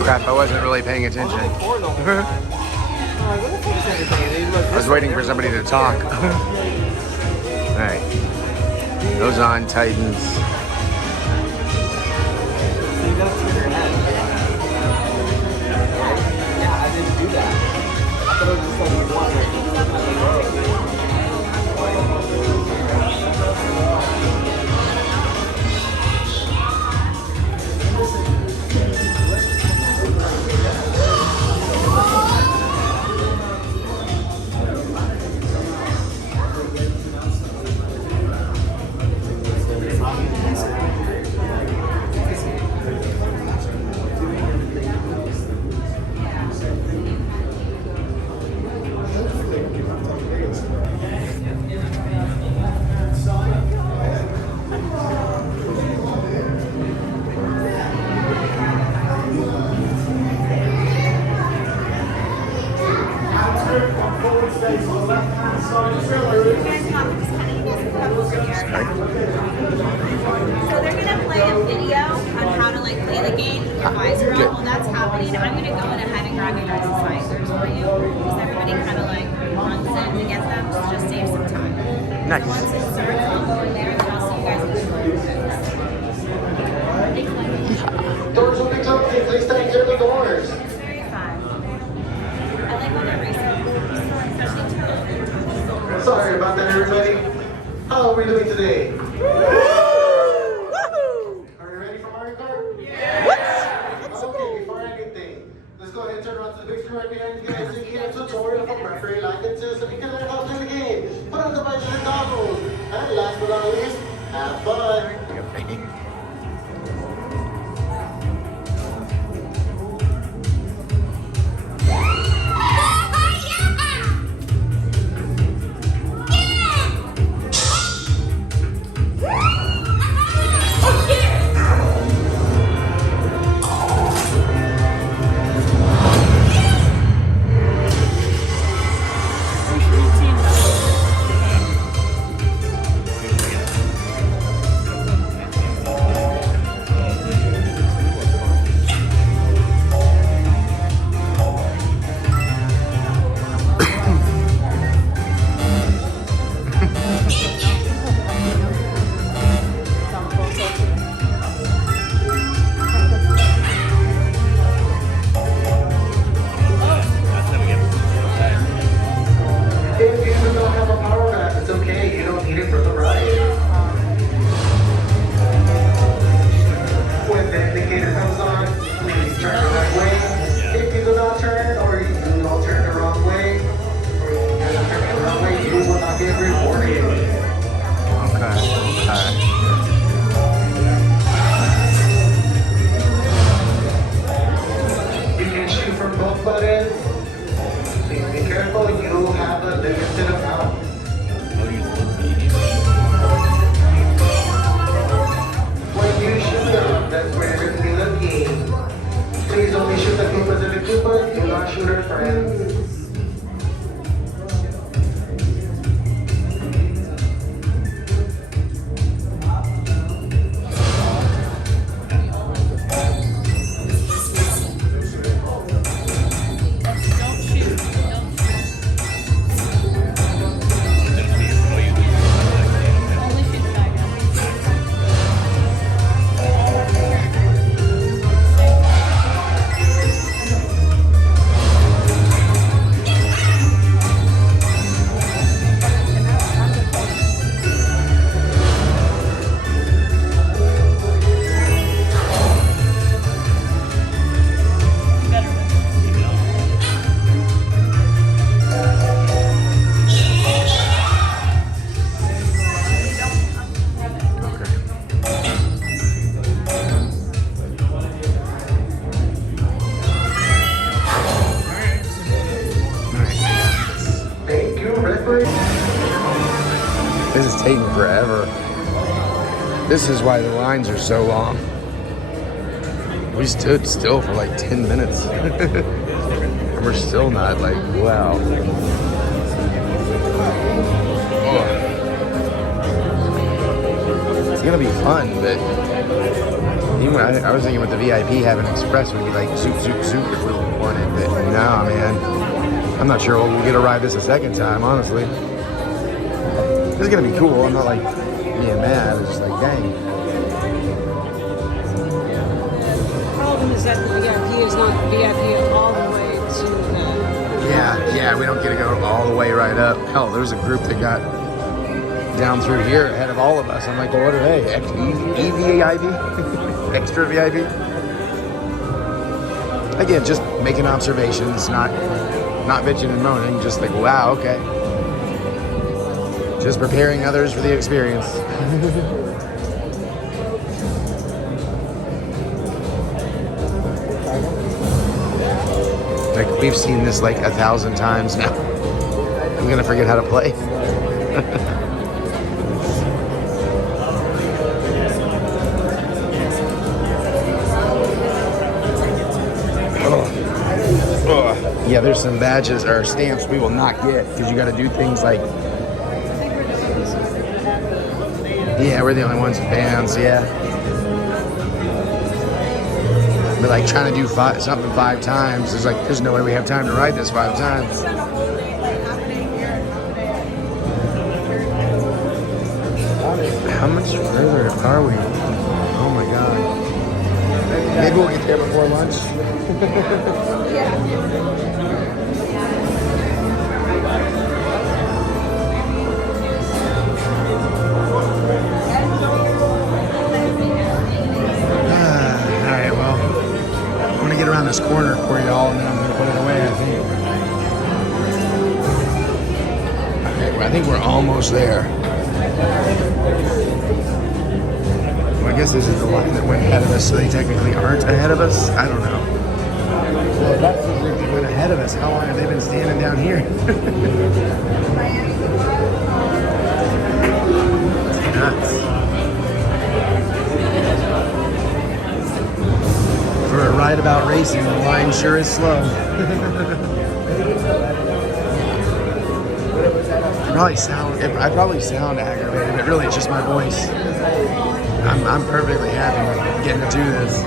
Crap, I wasn't really paying attention. I was waiting for somebody to talk. Alright. Goes on, Titans. Yeah, I didn't do that. I thought it was just like you want So they're gonna play a video on how to like play the game. Keep your eyes around while that's happening. I'm gonna go in ahead and grab your guys' visors for you because everybody kind of like runs in to get them to just save some time. Nice. So once it starts, I'll go in there and I'll see you guys in the Doors will be closing. Please stand clear of the doors. It's very fun. I like when they're racing, especially television. Sorry about that, everybody. How are we doing today? Are you ready for Mario Kart? Yeah! Okay, before anything, let's go ahead and turn around to the big screen right behind you guys and get a tutorial from referee like it says so you can learn how to play the game. Put on the devices and goggles. And last but not least, have fun. This is taking forever. This is why the lines are so long. We stood still for like 10 minutes. And we're still not like, wow. Oh. It's gonna be fun, but Even I was thinking with the VIP having express would be like zoop, zoop, zoop if we wanted, but no, man. I'm not sure we'll get a ride this a second time, honestly. This is gonna be cool. I'm not like being mad. It's just like, dang. The problem is that the VIP is not VIP all the way to the... Yeah, we don't get to go all the way right up. Hell, there's a group that got down through here ahead of all of us. I'm like, well, what are they? EVIP? Extra VIP? Again, just making observations, not bitching and moaning, just like, wow, okay. Just preparing others for the experience. Like, we've seen this like 1,000 times now. I'm gonna forget how to play. Yeah, there's some badges or stamps we will not get because you got to do things like. Yeah, we're the only ones with bands. Yeah, we're like trying to do something 5 times. It's like there's no way we have time to ride this 5 times. How much further are we? Oh my god! Maybe we'll get there before lunch. Alright, well, I'm gonna get around this corner for y'all and then I'm gonna put it away, I think. Okay, well, I think we're almost there. Well, I guess this is the line that went ahead of us, so they technically aren't ahead of us? I don't know. Well, that's the group that went ahead of us. How long have they been standing down here? It's nuts. For a ride about racing, the line sure is slow. I probably sound aggravated, but really it's just my voice. I'm perfectly happy with getting to do this.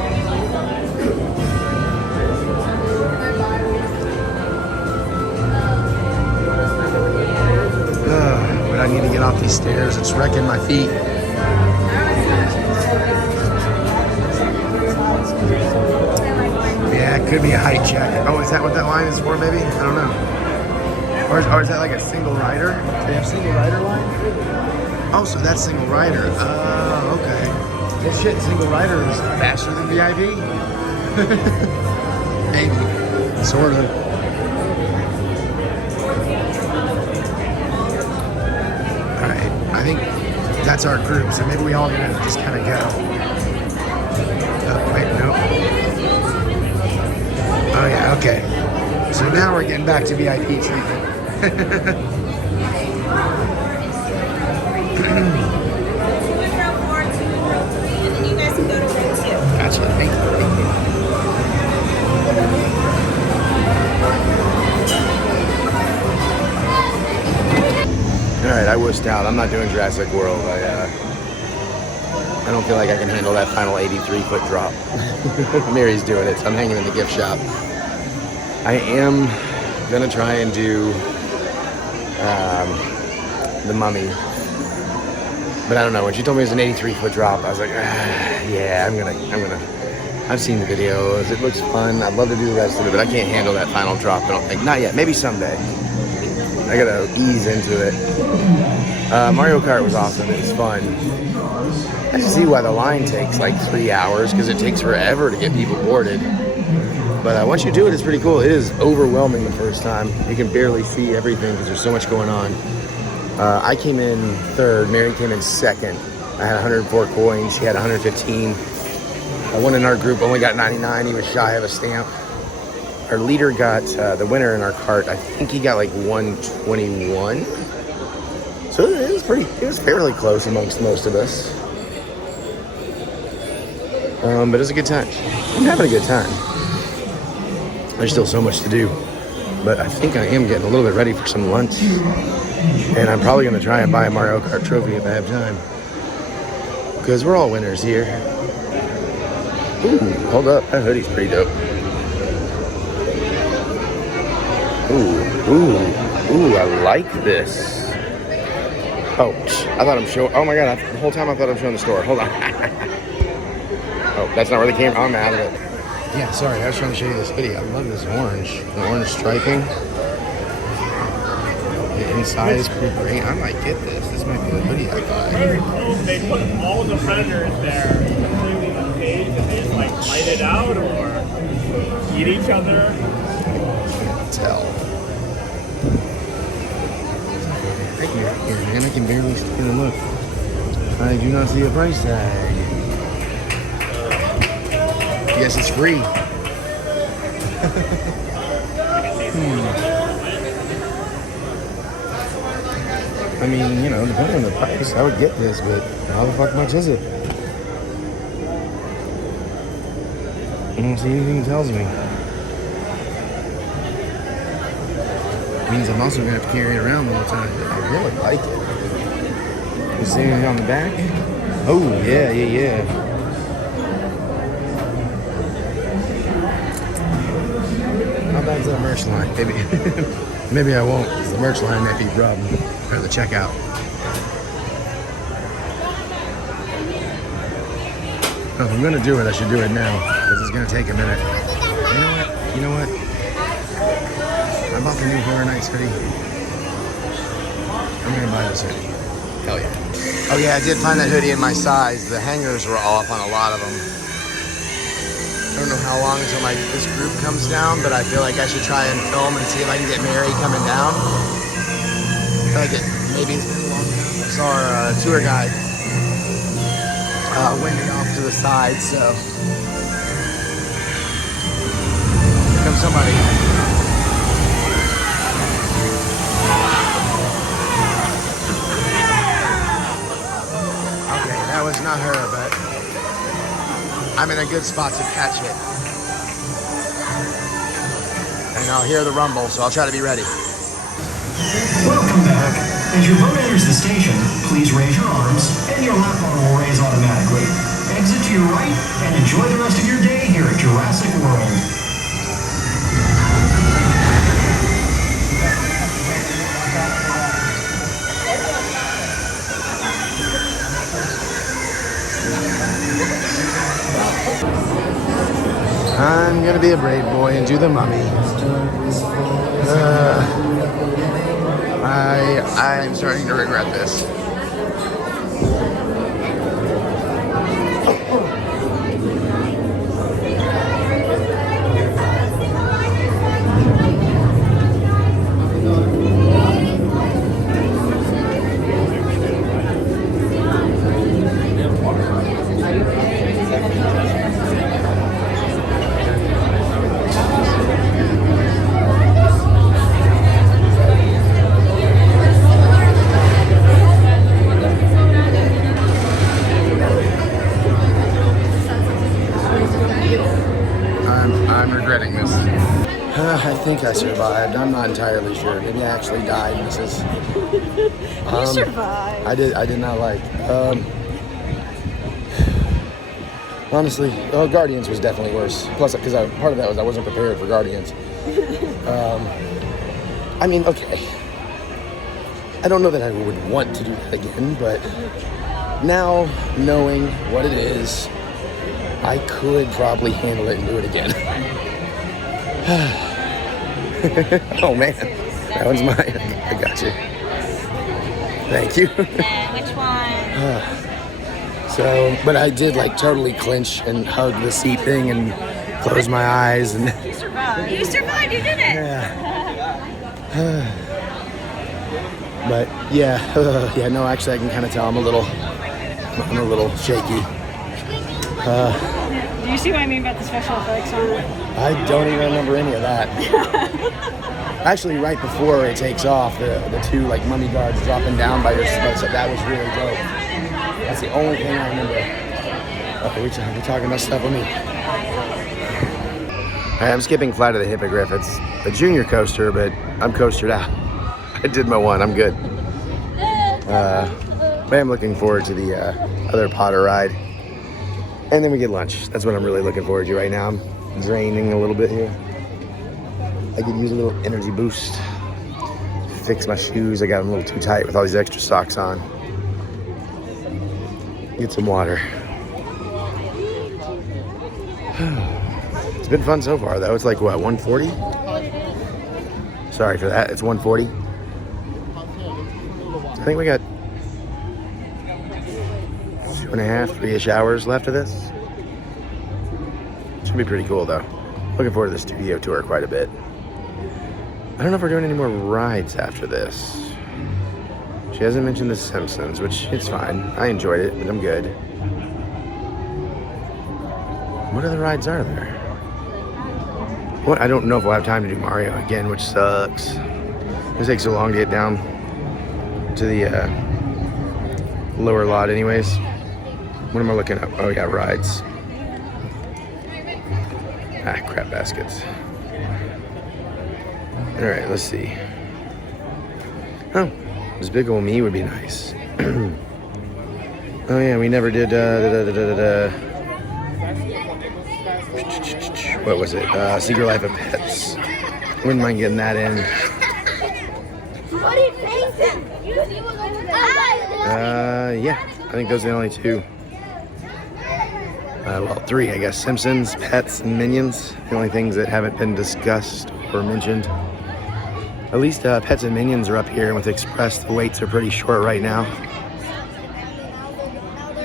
But I need to get off these stairs. It's wrecking my feet. Yeah, it could be a height check. Oh, is that what that line is for, maybe? I don't know. Or is that like a single rider? Do they have single rider line? Oh, so that's single rider. Oh, okay. Well, shit, single rider is faster than VIP? Maybe. Sort of. Alright, I think that's our group, so maybe we all gotta just kind of go. Oh, wait, no. Oh, yeah, okay. So now we're getting back to VIP treatment. Gotcha. Thank you. Alright, I wussed out. I'm not doing Jurassic World. I don't feel like I can handle that final 83-foot drop. Mary's doing it, so I'm hanging in the gift shop. I am gonna try and do the Mummy, but I don't know. When she told me it was an 83-foot drop, I was like, yeah, I'm gonna. I've seen the videos. It looks fun. I'd love to do the rest of it, but I can't handle that final drop. I don't think. Not yet. Maybe someday. I gotta ease into it. Mario Kart was awesome. It was fun. I see why the line takes like 3 hours because it takes forever to get people boarded. But once you do it, it's pretty cool. It is overwhelming the first time. You can barely see everything because there's so much going on. I came in 3rd. Mary came in 2nd. I had 104 coins. She had 115. One in our group only got 99. He was shy of a stamp. Our leader got the winner in our cart. I think he got like 121. So it was fairly close amongst most of us. But it was a good time. I'm having a good time. There's still so much to do, but I think I am getting a little bit ready for some lunch, and I'm probably going to try and buy a Mario Kart trophy if I have time, because we're all winners here. Ooh, hold up. That hoodie's pretty dope. Ooh, I like this. Oh, I thought I'm showing. Oh my god, the whole time I thought I'm showing the store. Hold on. Oh, that's not where the camera. I'm out of it. Yeah, sorry, I was trying to show you this hoodie. I love this orange. The orange striping. The inside is pretty great. I might get this. This might be the hoodie I got. Very cool. They put all the predators there completely uncaged and they just like fight it out or eat each other. I can't tell. Here, man, I can barely stand and look. I do not see a price tag. Yes, it's free. I mean, you know, depending on the price, I would get this, but how the fuck much is it? I don't see anything that tells me. Means I'm also gonna have to carry it around all the time. I really like it. You see anything on the back? Oh, yeah. How bad's that merch line? Maybe I won't, because the merch line might be a problem. Or the checkout. If I'm gonna do it, I should do it now, because it's gonna take a minute. You know what? I bought the new Horror Nights hoodie. I'm gonna buy this hoodie. Hell yeah. Oh yeah, I did find that hoodie in my size. The hangers were off on a lot of them. I don't know how long until this group comes down, but I feel like I should try and film and see if I can get Mary coming down. I feel like maybe it's been a long time. I saw our tour guide winding off to the side, so here comes somebody. Okay, that was not her, but I'm in a good spot to catch it. And I'll hear the rumble, so I'll try to be ready. Welcome back. As your boat enters the station, please raise your arms, and your lap bar will raise automatically. Exit to your right, and enjoy the rest of your day here at Jurassic World. I'm gonna be a brave boy and do the mummy. I'm starting to regret this. I'm regretting this. I think I survived. I'm not entirely sure. Maybe I actually died. This is. You survived. I did not like. Honestly, Guardians was definitely worse. Plus, because part of that was I wasn't prepared for Guardians. I mean, okay. I don't know that I would want to do that again, but now knowing what it is, I could probably handle it and do it again. Oh man, that one's mine. I got you. Thank you. Which one? So, but I did like totally clinch and hug the seat thing and close my eyes and. You survived. You survived. You did it. Yeah. But yeah, no, actually I can kind of tell I'm a little shaky. Do you see what I mean about the special effects on it? I don't even remember any of that. Actually, right before it takes off, the two like mummy guards dropping down by your spot, so that was really dope. That's the only thing I remember. Okay, we're talking about stuff with me. Alright, I'm skipping Flight of the Hippogriff. It's a junior coaster, but I'm coastered out. I did my one, I'm good. But I'm looking forward to the other Potter ride. And then we get lunch. That's what I'm really looking forward to right now. I'm draining a little bit here. I could use a little energy boost. Fix my shoes. I got them a little too tight with all these extra socks on. Get some water. It's been fun so far though. It's like what, 140? Sorry for that. It's 140. I think we got 2.5, 3-ish hours left of this. Should be pretty cool though. Looking forward to the studio tour quite a bit. I don't know if we're doing any more rides after this. She hasn't mentioned The Simpsons, which it's fine. I enjoyed it, but I'm good. What other rides are there? What? I don't know if we'll have time to do Mario again, which sucks. It takes so long to get down to the lower lot anyways. What am I looking up? Oh yeah, rides. Ah, crap baskets. All right, let's see. Oh, this big old me would be nice. Oh yeah, we never did, what was it? Secret Life of Pets. Wouldn't mind getting that in. What are you facing? Yeah, I think those are the only two. Well, 3, I guess. Simpsons, Pets, and Minions. The only things that haven't been discussed or mentioned. At least Pets and Minions are up here, and with Express, the waits are pretty short right now.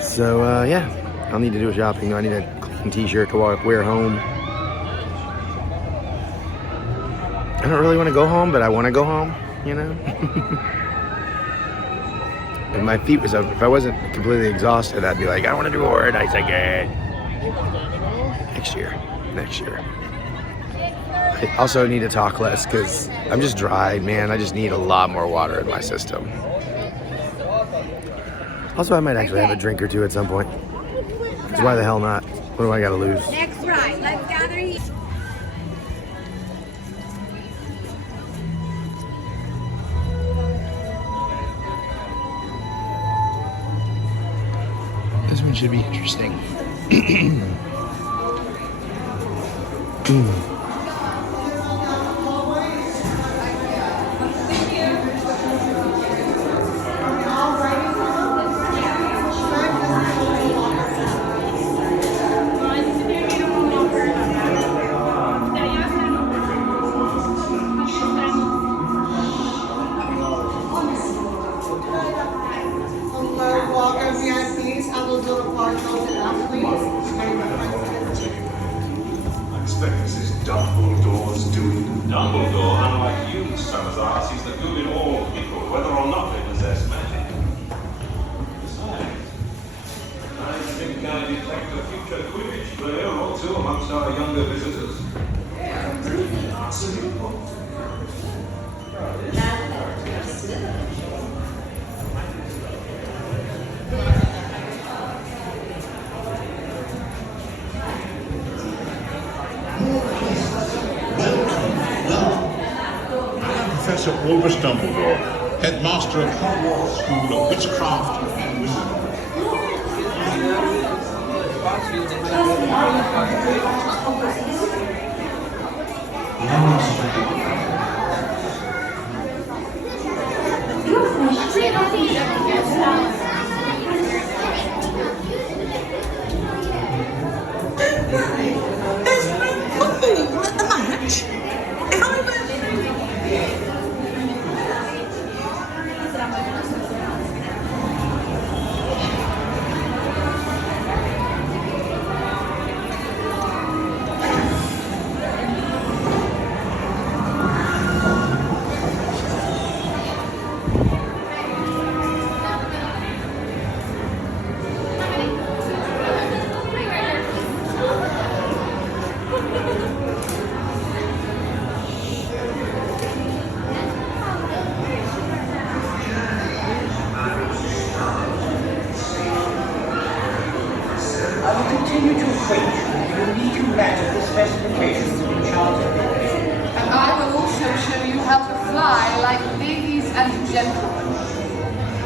So, yeah, I'll need to do a shopping. I need a clean t-shirt to wear home. I don't really want to go home, but I want to go home, you know? If my feet was up, if I wasn't completely exhausted, I'd be like, I want to do Horror Nights again. Next year. I also need to talk less because I'm just dry, man. I just need a lot more water in my system. Also, I might actually have a drink or two at some point. Because why the hell not? What do I got to lose? Next ride, let's gather here. This one should be interesting. Dumbledore, unlike you, Salazar, sees the good in all people, whether or not they possess magic. Besides, I think I detect a future Quidditch player or two amongst our younger visitors. Professor Albus Dumbledore, headmaster of Hogwarts School of Witchcraft and Wizardry.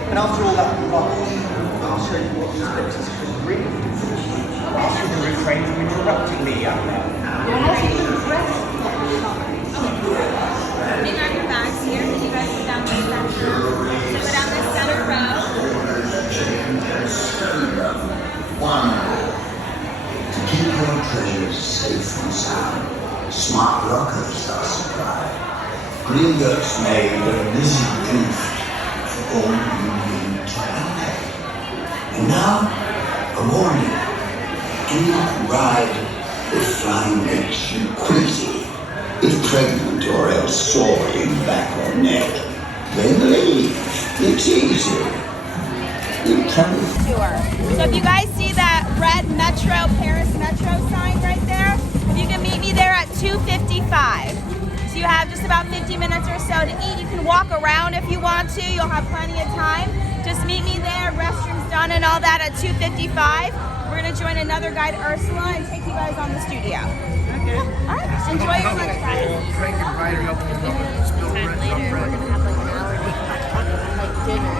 And after all that, I'll show you what these letters You can refrain from interrupting me, young man. Putting on your bags here, and you guys sit down the center. So go down the center row. One, to keep your treasures safe and sound, smart lockers are supplied. Gringotts made a lizard gift for all you need to have. And now, a warning. Do not ride if flying makes you queasy. If pregnant or else sore in back or neck, then leave. It's easy. You can. Tour. So if you guys see that red Metro, Paris Metro sign right there, you can meet me there at 2:55. So you have just about 50 minutes or so to eat. You can walk around if you want to. You'll have plenty of time. Just meet me there. Restrooms done and all that at 2:55. We're gonna join another guide, Ursula, and take you guys on the studio. Okay. All right. Enjoy your lunch, guys. Frank and Ryder helping us spill the red Later, we're gonna have like an hour like dinner.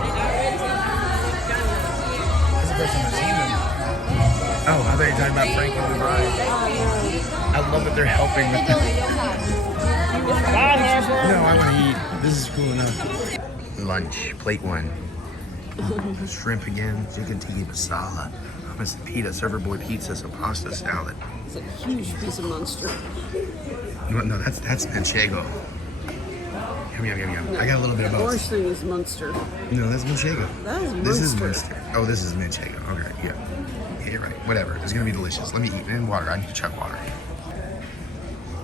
That's the first time I've seen them. Oh, I thought you were talking about Frank and the bride. I love that they're helping with them. No, I want to eat. This is cool enough. Lunch, plate one. Shrimp again, chicken tikka masala, hummus and pita, server boy pizza, some pasta salad. It's a huge piece of monster. No, that's manchego. Yum, yum, yum, yum. I got a little bit of The both. orange thing is monster. No, that's manchego. That is This is monster. monster. Oh, this is manchego. Okay, yeah. Yeah, you're right. Whatever. It's gonna be delicious. Let me eat. And water. I need to chug water.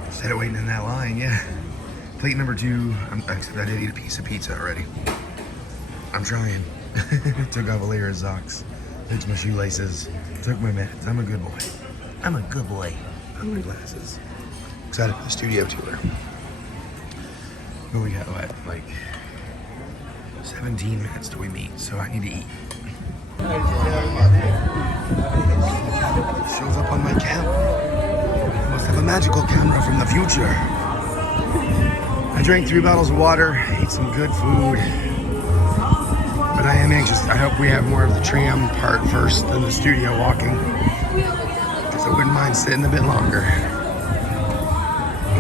Instead of waiting in that line, yeah. Plate number 2. Except I did eat a piece of pizza already. I'm trying. Took off a layer of socks. Fixed my shoelaces. Took my meds. I'm a good boy. I'm a good boy. Put my glasses. Excited for the studio tour. But we got what, like 17 minutes till we meet, so I need to eat. Shows up on my cam. Must have a magical camera from the future. I drank 3 bottles of water, ate some good food. But I am anxious. I hope we have more of the tram part first than the studio walking. Because I wouldn't mind sitting a bit longer.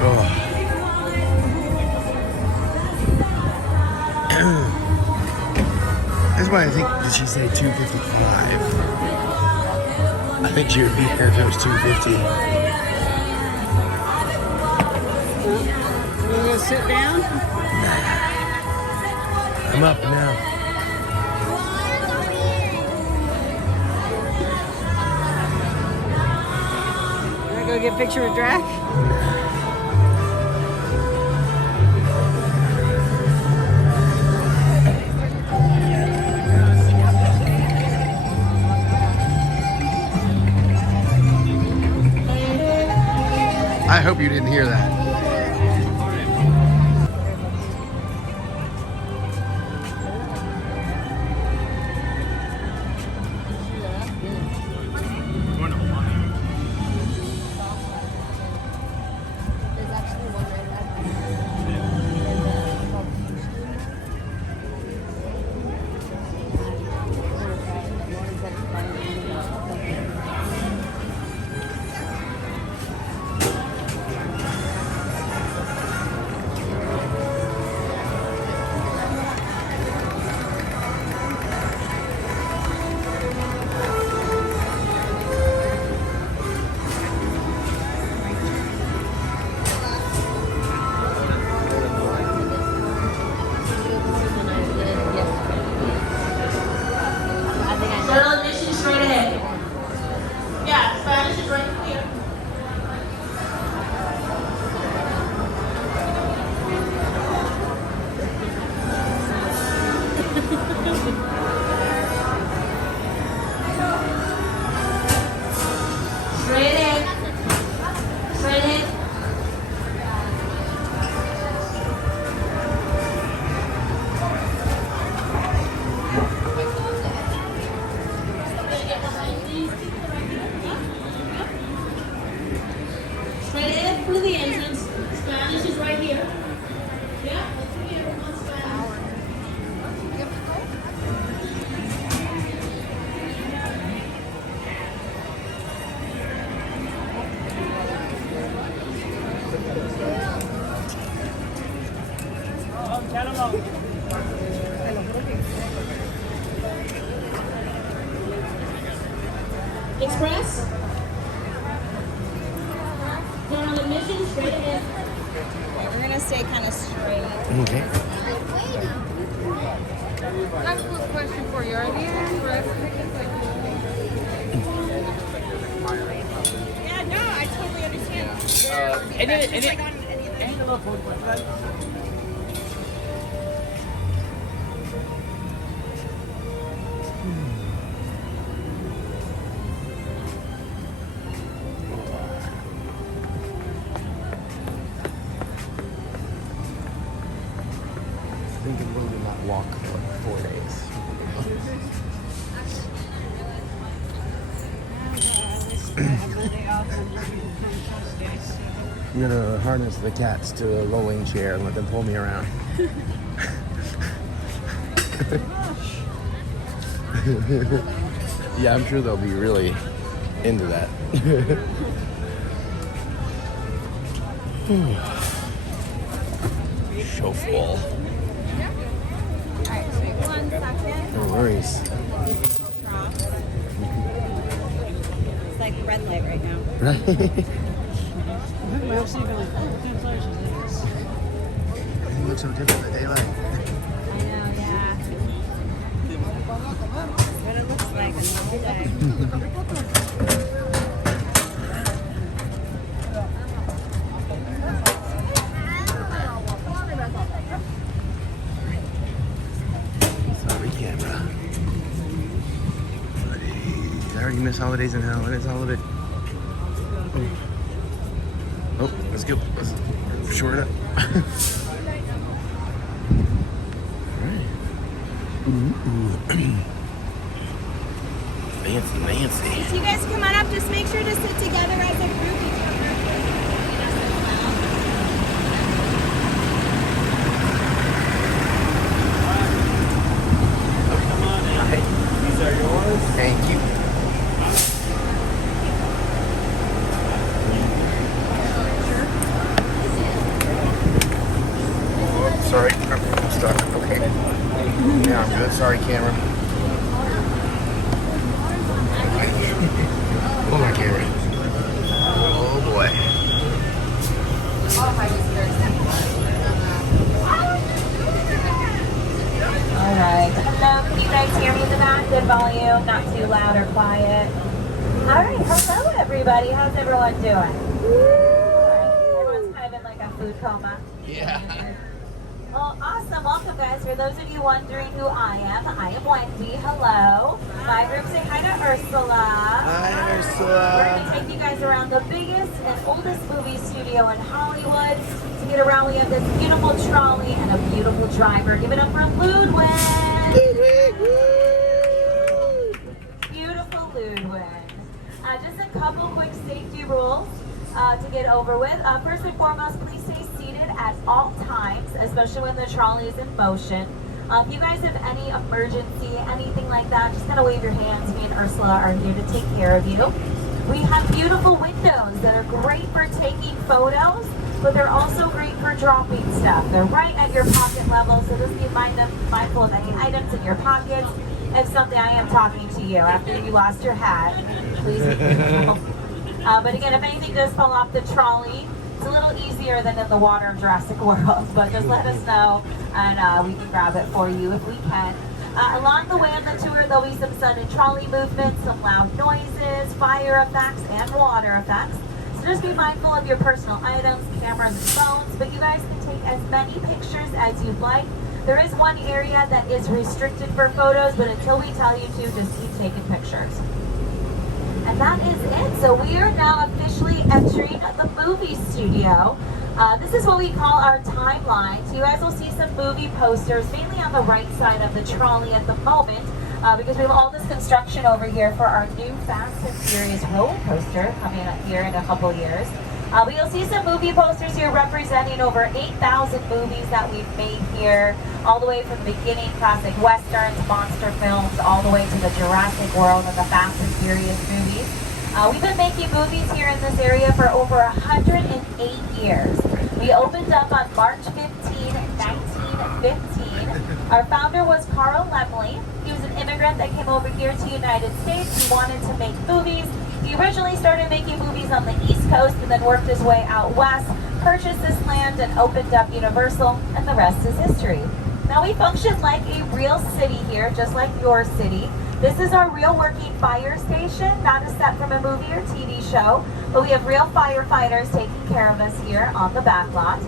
Oh. That's why I think, did she say 2:55? I think she would be here if it was 2:50. You gonna sit down? I'm up now. Wanna go get a picture with Drac? I hope you didn't hear that. Express. They're on a mission straight ahead. We're gonna stay kind of straight. Okay. I have a quick question for you. Are these express tickets like Yeah, no, I totally understand. I think I'm going to not walk for like 4 days. I'm gonna harness the cats to a rolling chair and let them pull me around. Yeah, I'm sure they'll be really into that. So full. Alright, so 1 second. No worries. It's like red light right now. Right? It looks so different in the daylight. I know, yeah. That's what it looks like in the whole day. Sorry, camera. I already miss Holidays in Hell, and it's all of it. Oh, let's go. Let's short it up. Fancy Nancy. So you guys come on up, just make sure to sit together as a group. These are yours. Thank you. Sorry, I'm stuck. Okay. Yeah, I'm good. Sorry, camera. Oh, my camera. Oh, boy. Alright. Hello, can you guys hear me in the back? Good volume, not too loud or quiet. Alright, hello everybody. How's everyone doing? Alright, everyone's kind of in like a food coma. Yeah. Well, awesome. Welcome, guys. For those of you wondering who I am Wendy. Hello. My group, say hi to Ursula. Hi, Ursula. We're going to take you guys around the biggest and oldest movie studio in Hollywood. To get around, we have this beautiful trolley and a beautiful driver. Give it up for Ludwig. Beautiful Ludwig. Just a couple quick safety rules to get over with. First and foremost, please stay seated at all times, especially when the trolley is in motion. If you guys have any emergency, anything like that, just kind of wave your hands. Me and Ursula are here to take care of you. We have beautiful windows that are great for taking photos, but they're also great for dropping stuff. They're right at your pocket level, so just be mindful of any items in your pockets. If something, I am talking to you after you lost your hat, please be careful. But again, if anything does fall off the trolley, it's a little easier than in the water of Jurassic World, but just let us know and we can grab it for you if we can. Along the way on the tour, there'll be some sudden trolley movements, some loud noises, fire effects, and water effects. So just be mindful of your personal items, cameras, and phones, but you guys can take as many pictures as you'd like. There is one area that is restricted for photos, but until we tell you to, just keep taking pictures. And that is it. So we are now officially entering the movie studio. This is what we call our timeline. So you guys will see some movie posters, mainly on the right side of the trolley at the moment, because we have all this construction over here for our new Fast and Furious roller coaster coming up here in a couple years. But you'll see some movie posters here representing over 8,000 movies that we've made here, all the way from the beginning, classic westerns, monster films, all the way to the Jurassic World and the Fast and Furious movies. We've been making movies here in this area for over 108 years. We opened up on March 15, 19 13th-14th. Our founder was Carl Lemley. He was an immigrant that came over here to the United States. He wanted to make movies. He originally started making movies on the East Coast and then worked his way out west, purchased this land and opened up Universal, and the rest is history. Now we function like a real city here, just like your city. This is our real working fire station, not a set from a movie or TV show, but we have real firefighters taking care of us here on the backlot.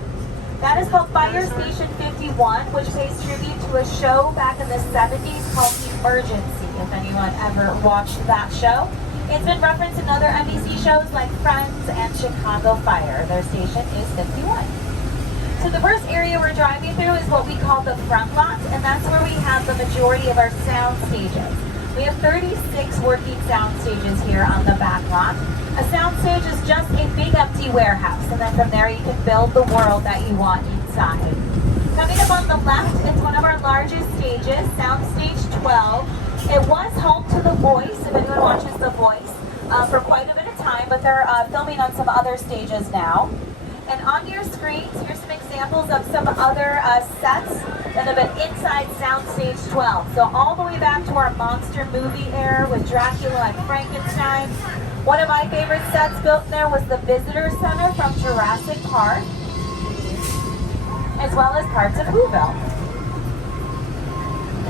That is called Fire Station 51, which pays tribute to a show back in the 70s called Emergency, if anyone ever watched that show. It's been referenced in other NBC shows like Friends and Chicago Fire. Their station is 51. So the first area we're driving through is what we call the front lot, and that's where we have the majority of our sound stages. We have 36 working sound stages here on the back lot. A sound stage is just a big empty warehouse, and then from there you can build the world that you want inside. Coming up on the left, it's one of our largest stages, Sound Stage 12. It was home to The Voice, if anyone watches The Voice, for quite a bit of time, but they're filming on some other stages now. And on your screens, here's some examples of some other sets that have been inside Soundstage 12. So all the way back to our monster movie era with Dracula and Frankenstein. One of my favorite sets built there was the Visitor Center from Jurassic Park, as well as parts of Whoville.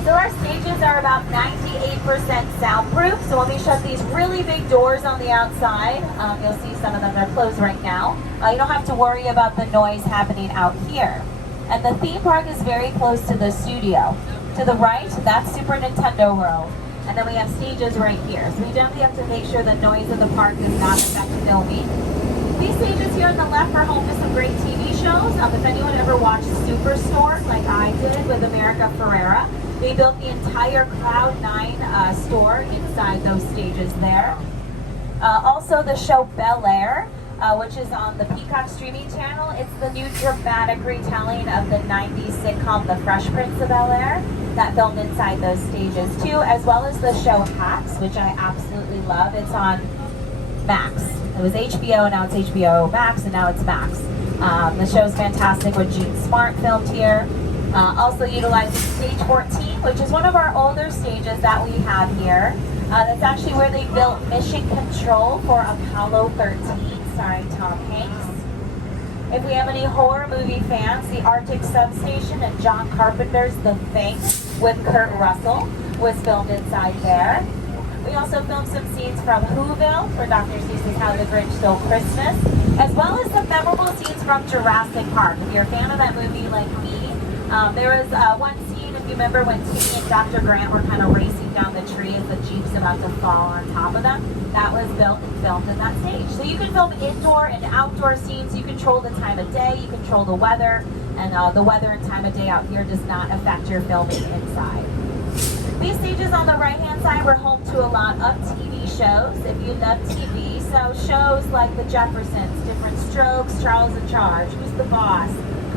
So our stages are about 98% soundproof. So when we shut these really big doors on the outside, you'll see some of them are closed right now. You don't have to worry about the noise happening out here. And the theme park is very close to the studio. To the right, that's Super Nintendo World. And then we have stages right here. So we definitely have to make sure the noise of the park does not affect filming. These stages here on the left are home to some great TV shows. If anyone ever watched Superstore, like I did with America Ferrera, they built the entire Cloud9 store inside those stages there. Also the show Bel Air, which is on the Peacock streaming channel. It's the new dramatic retelling of the 90s sitcom The Fresh Prince of Bel Air that filmed inside those stages too, as well as the show Hacks, which I absolutely love. It's on Max. It was HBO, now it's HBO Max, and now it's Max. The show's fantastic with Gene Smart filmed here. Also utilizing Stage 14, which is one of our older stages that we have here. That's actually where they built Mission Control for Apollo 13, starring Tom Hanks. If we have any horror movie fans, the Arctic Substation and John Carpenter's The Thing with Kurt Russell was filmed inside there. We also filmed some scenes from Whoville for Dr. Seuss's How the Grinch Stole Christmas, as well as some memorable scenes from Jurassic Park. If you're a fan of that movie like me, there was one scene, if you remember, when Timmy and Dr. Grant were kind of racing down the tree as the Jeep's about to fall on top of them. That was built and filmed in that stage. So you can film indoor and outdoor scenes. You control the time of day, you control the weather, and the weather and time of day out here does not affect your filming inside. These stages on the right-hand side were home to a lot of TV shows, if you love TV. So shows like The Jeffersons, Different Strokes, Charles in Charge, Who's the Boss,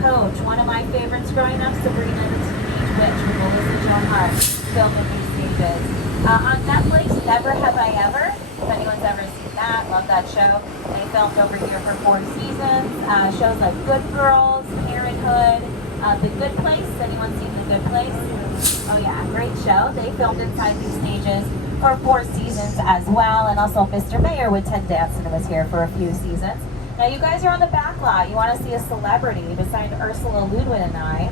Coach, one of my favorites growing up, Sabrina the Teenage Witch with Melissa Joan Hart, filmed in these stages. On Netflix, Never Have I Ever, if anyone's ever seen that, love that show. They filmed over here for 4 seasons. Shows like Good Girls, Parenthood, The Good Place, anyone seen The Good Place? Oh yeah, great show. They filmed inside these stages for 4 seasons as well, and also Mr. Mayor with Ted Danson was here for a few seasons. Now you guys are on the back lot. You want to see a celebrity besides Ursula Ludwig and I.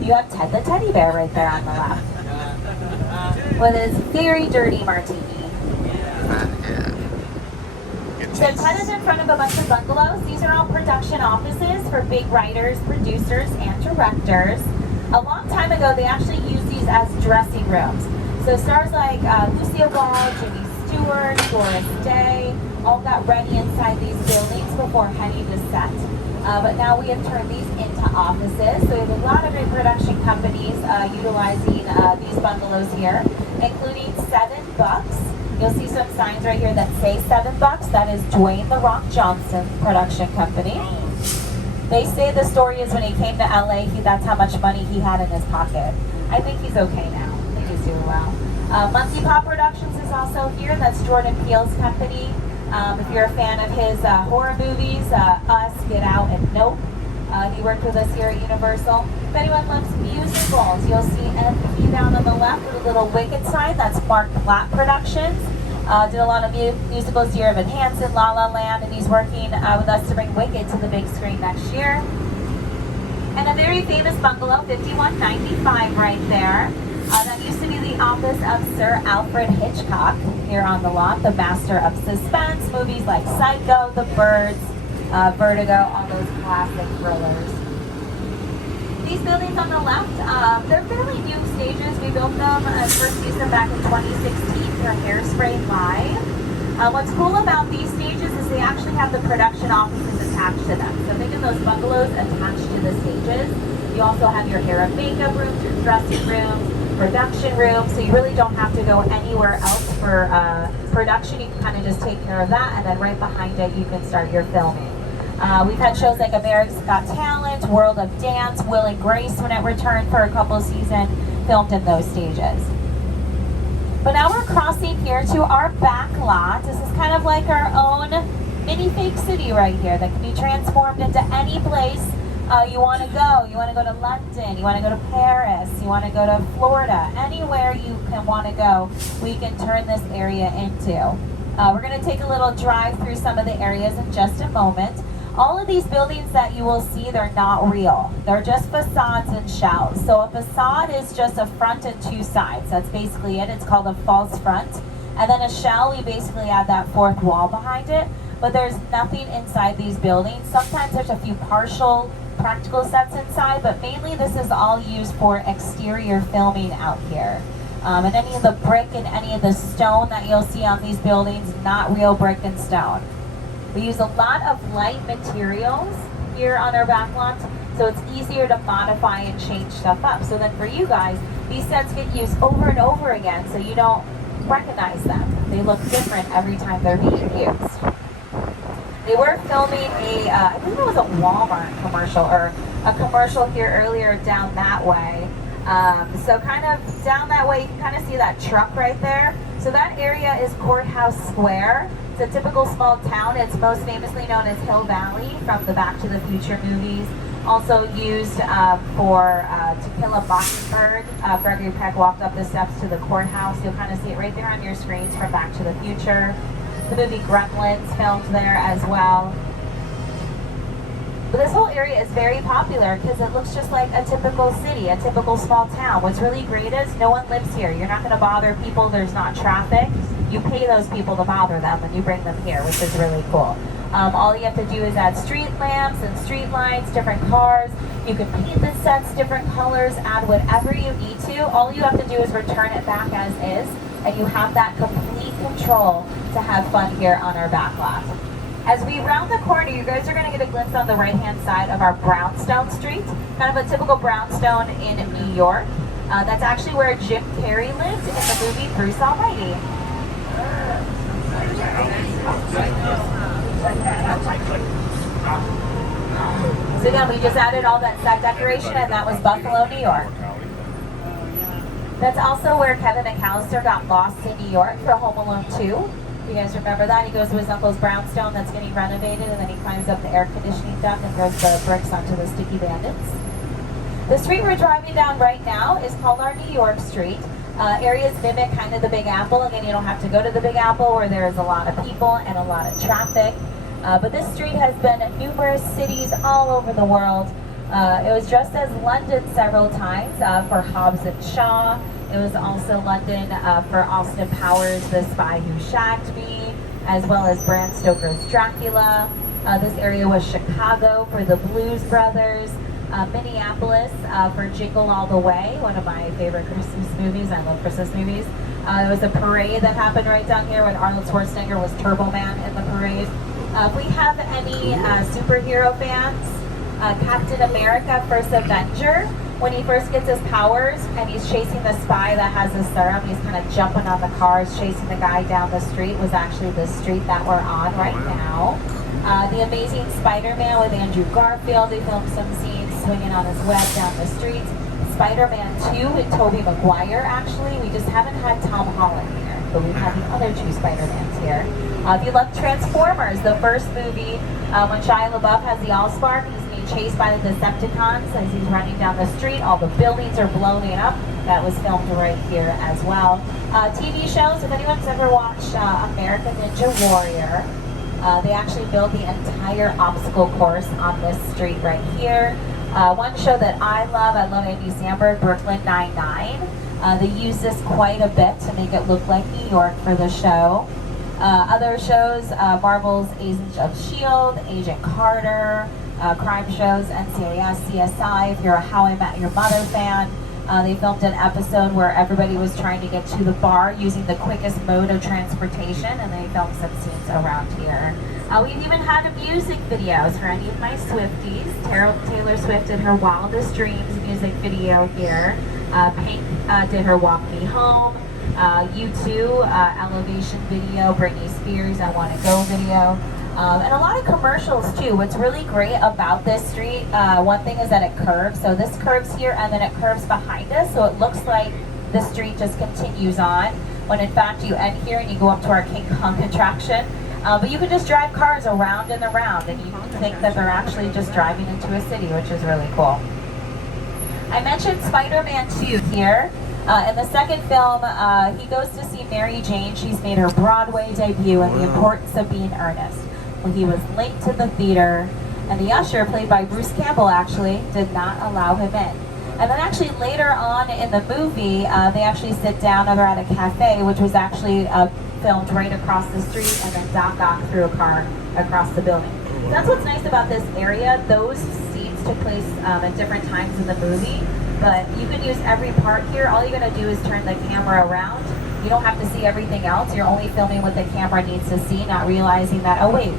You have Ted the Teddy Bear right there on the left with his very dirty martini. So Ted is in front of a bunch of bungalows. These are all production offices for big writers, producers, and directors. A long time ago, they actually used these as dressing rooms. So stars like Lucille Ball, Jimmy Stewart, Doris Day, all got ready inside these buildings before heading to set. But now we have turned these into offices. So we have a lot of great production companies utilizing these bungalows here, including $7. You'll see some signs right here that say $7. That is Dwayne "The Rock" Johnson production company. They say the story is when he came to LA, that's how much money he had in his pocket. I think he's okay now. I think he's doing well. Monkey Paw Productions is also here. That's Jordan Peele's company. If you're a fan of his horror movies, Us, Get Out, and Nope. He worked with with us here at Universal. If anyone loves musicals, you'll see MP down on the left with a little Wicked sign. That's Mark Platt Productions. Did a lot of musicals, Dear Evan Hansen, La La Land, and he's working with us to bring Wicked to the big screen next year. And a very famous bungalow, 5195 right there. That used to be the office of Sir Alfred Hitchcock here on the lot, the master of suspense, movies like Psycho, The Birds, Vertigo, all those classic thrillers. These buildings on the left, they're fairly new stages. We built them, first used them back in 2016 for Hairspray Live. What's cool about these stages is they actually have the production offices attached to them. So think of those bungalows attached to the stages. You also have your hair and makeup rooms, your dressing rooms, production rooms, so you really don't have to go anywhere else for production. You can kind of just take care of that, and then right behind it you can start your filming. We've had shows like America's Got Talent, World of Dance, Will and Grace when it returned for a couple seasons, filmed in those stages. But now we're crossing here to our back lot. This is kind of like our own mini fake city right here that can be transformed into any place you want to go. You want to go to London, you want to go to Paris, you want to go to Florida, anywhere you can want to go, we can turn this area into. We're going to take a little drive through some of the areas in just a moment. All of these buildings that you will see, they're not real. They're just facades and shells. So a facade is just a front and two sides. That's basically it. It's called a false front. And then a shell, we basically add that fourth wall behind it. But there's nothing inside these buildings. Sometimes there's a few partial practical sets inside, but mainly this is all used for exterior filming out here. And any of the brick and any of the stone that you'll see on these buildings, not real brick and stone. We use a lot of light materials here on our back lot, so it's easier to modify and change stuff up. So then for you guys, these sets get used over and over again, so you don't recognize them. They look different every time they're being used. They were filming a, I think it was a Walmart commercial, or a commercial here earlier down that way. So kind of down that way, you can kind of see that truck right there. So that area is Courthouse Square. It's a typical small town. It's most famously known as Hill Valley from the Back to the Future movies. Also used for To Kill a Mockingbird. Gregory Peck walked up the steps to the courthouse. You'll kind of see it right there on your screens from Back to the Future. The movie Gremlins filmed there as well. But this whole area is very popular because it looks just like a typical city, a typical small town. What's really great is no one lives here. You're not going to bother people. There's not traffic. You pay those people to bother them when you bring them here, which is really cool. All you have to do is add street lamps and street lights, different cars. You can paint the sets different colors, add whatever you need to. All you have to do is return it back as is, and you have that complete control to have fun here on our back lot. As we round the corner, you guys are going to get a glimpse on the right-hand side of our Brownstone Street, kind of a typical brownstone in New York. That's actually where Jim Carrey lived in the movie Bruce Almighty. So again, we just added all that set decoration, and that was Buffalo, New York. That's also where Kevin McAllister got lost in New York for Home Alone 2. You guys remember that? He goes to his uncle's brownstone that's getting renovated, and then he climbs up the air conditioning duct and throws the bricks onto the sticky bandits. The street we're driving down right now is called our New York Street. Areas mimic kind of the Big Apple. Again, you don't have to go to the Big Apple where there's a lot of people and a lot of traffic. But this street has been in numerous cities all over the world. It was dressed as London several times for Hobbs and Shaw. It was also London for Austin Powers' The Spy Who Shagged Me, as well as Bram Stoker's Dracula. This area was Chicago for the Blues Brothers. Minneapolis for Jingle All the Way, one of my favorite Christmas movies. I love Christmas movies. There was a parade that happened right down here when Arnold Schwarzenegger was Turbo Man in the parade. If we have any superhero fans, Captain America First Avenger, when he first gets his powers and he's chasing the spy that has the serum, he's kind of jumping on the cars, chasing the guy down the street, was actually the street that we're on right now. The Amazing Spider-Man with Andrew Garfield, they filmed some scenes swinging on his web down the streets. Spider-Man 2 with Tobey Maguire, actually. We just haven't had Tom Holland here, but we've had the other two Spider-Mans here. If you love Transformers, the first movie, when Shia LaBeouf has the Allspark, he's chased by the Decepticons as he's running down the street. All the buildings are blowing up. That was filmed right here as well. TV shows, if anyone's ever watched American Ninja Warrior, they actually build the entire obstacle course on this street right here. One show that I love Andy Samberg, Brooklyn Nine-Nine. They use this quite a bit to make it look like New York for the show. Other shows, Marvel's Agents of S.H.I.E.L.D., Agent Carter, crime shows, NCIS, CSI. If you're a How I Met Your Mother fan, they filmed an episode where everybody was trying to get to the bar using the quickest mode of transportation, and they filmed some scenes around here. We've even had music videos for any of my Swifties. Taylor Swift did her Wildest Dreams music video here. Pink did her Walk Me Home. U2 Elevation video, Britney Spears I Want to Go video, and a lot of commercials too. What's really great about this street, one thing is that it curves. So this curves here and then it curves behind us, so it looks like the street just continues on, when in fact you end here and you go up to our King Kong attraction. But you can just drive cars around and around, and you think that they're actually just driving into a city, which is really cool. I mentioned Spider-Man 2 here. In the second film, he goes to see Mary Jane. She's made her Broadway debut, and the importance of being earnest. Well, he was late to the theater, and the usher, played by Bruce Campbell actually, did not allow him in. And then actually later on in the movie, they actually sit down and they're at a cafe, which was actually filmed right across the street, and then Doc Ock threw a car across the building. So that's what's nice about this area. Those scenes took place at different times in the movie, but you can use every part here. All you gotta do is turn the camera around. You don't have to see everything else. You're only filming what the camera needs to see, not realizing that, oh wait,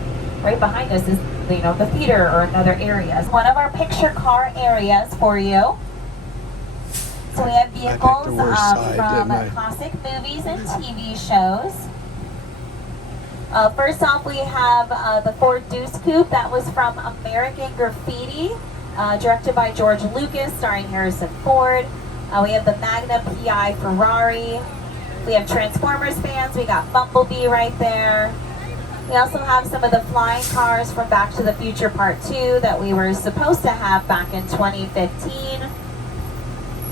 right behind us is, you know, the theater or another area. One of our picture car areas for you. So we have vehicles from classic movies and TV shows. First off, we have the Ford Deuce Coupe. That was from American Graffiti, directed by George Lucas, starring Harrison Ford. We have the Magna PI Ferrari. We have Transformers fans. We got Bumblebee right there. We also have some of the flying cars from Back to the Future Part 2 that we were supposed to have back in 2015.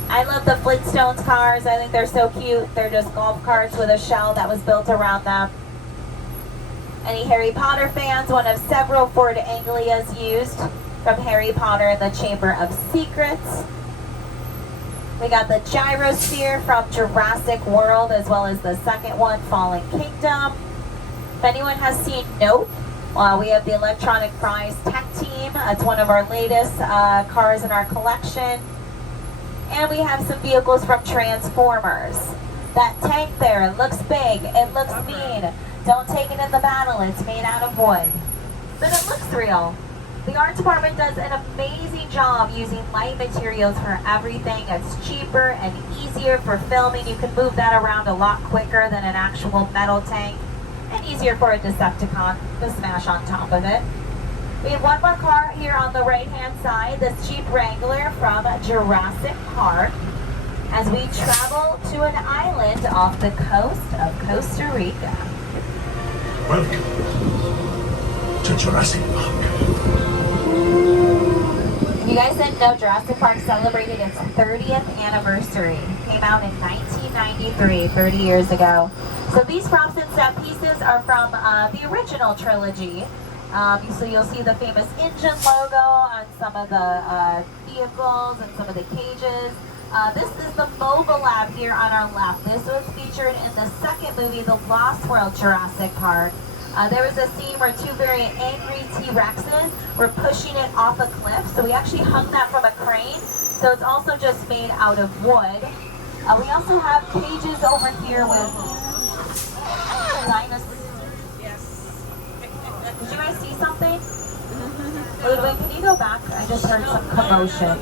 I love the Flintstones cars. I think they're so cute. They're just golf carts with a shell that was built around them. Any Harry Potter fans? One of several Ford Anglias used from Harry Potter and the Chamber of Secrets. We got the gyrosphere from Jurassic World, as well as the second one, Fallen Kingdom. If anyone has seen Nope, we have the Electronic Prize Tech Team. It's one of our latest cars in our collection. And we have some vehicles from Transformers. That tank there, it looks big, it looks mean. Don't take it in the battle, it's made out of wood. But it looks real. The art department does an amazing job using light materials for everything. It's cheaper and easier for filming. You can move that around a lot quicker than an actual metal tank. And easier for a Decepticon to smash on top of it. We have one more car here on the right-hand side, this Jeep Wrangler from Jurassic Park, as we travel to an island off the coast of Costa Rica. Welcome to Jurassic Park. If you guys didn't know, Jurassic Park celebrated its 30th anniversary. It came out in 1993, 30 years ago. So these props and set pieces are from the original trilogy. So you'll see the famous engine logo on some of the vehicles and some of the cages. This is the mobile lab here on our left. This was featured in the second movie, The Lost World Jurassic Park. There was a scene where two very angry T-Rexes were pushing it off a cliff. So we actually hung that from a crane. So it's also just made out of wood. We also have cages over here with dinosaurs. Did you guys see something? Ludwig, can you go back? I just heard some commotion.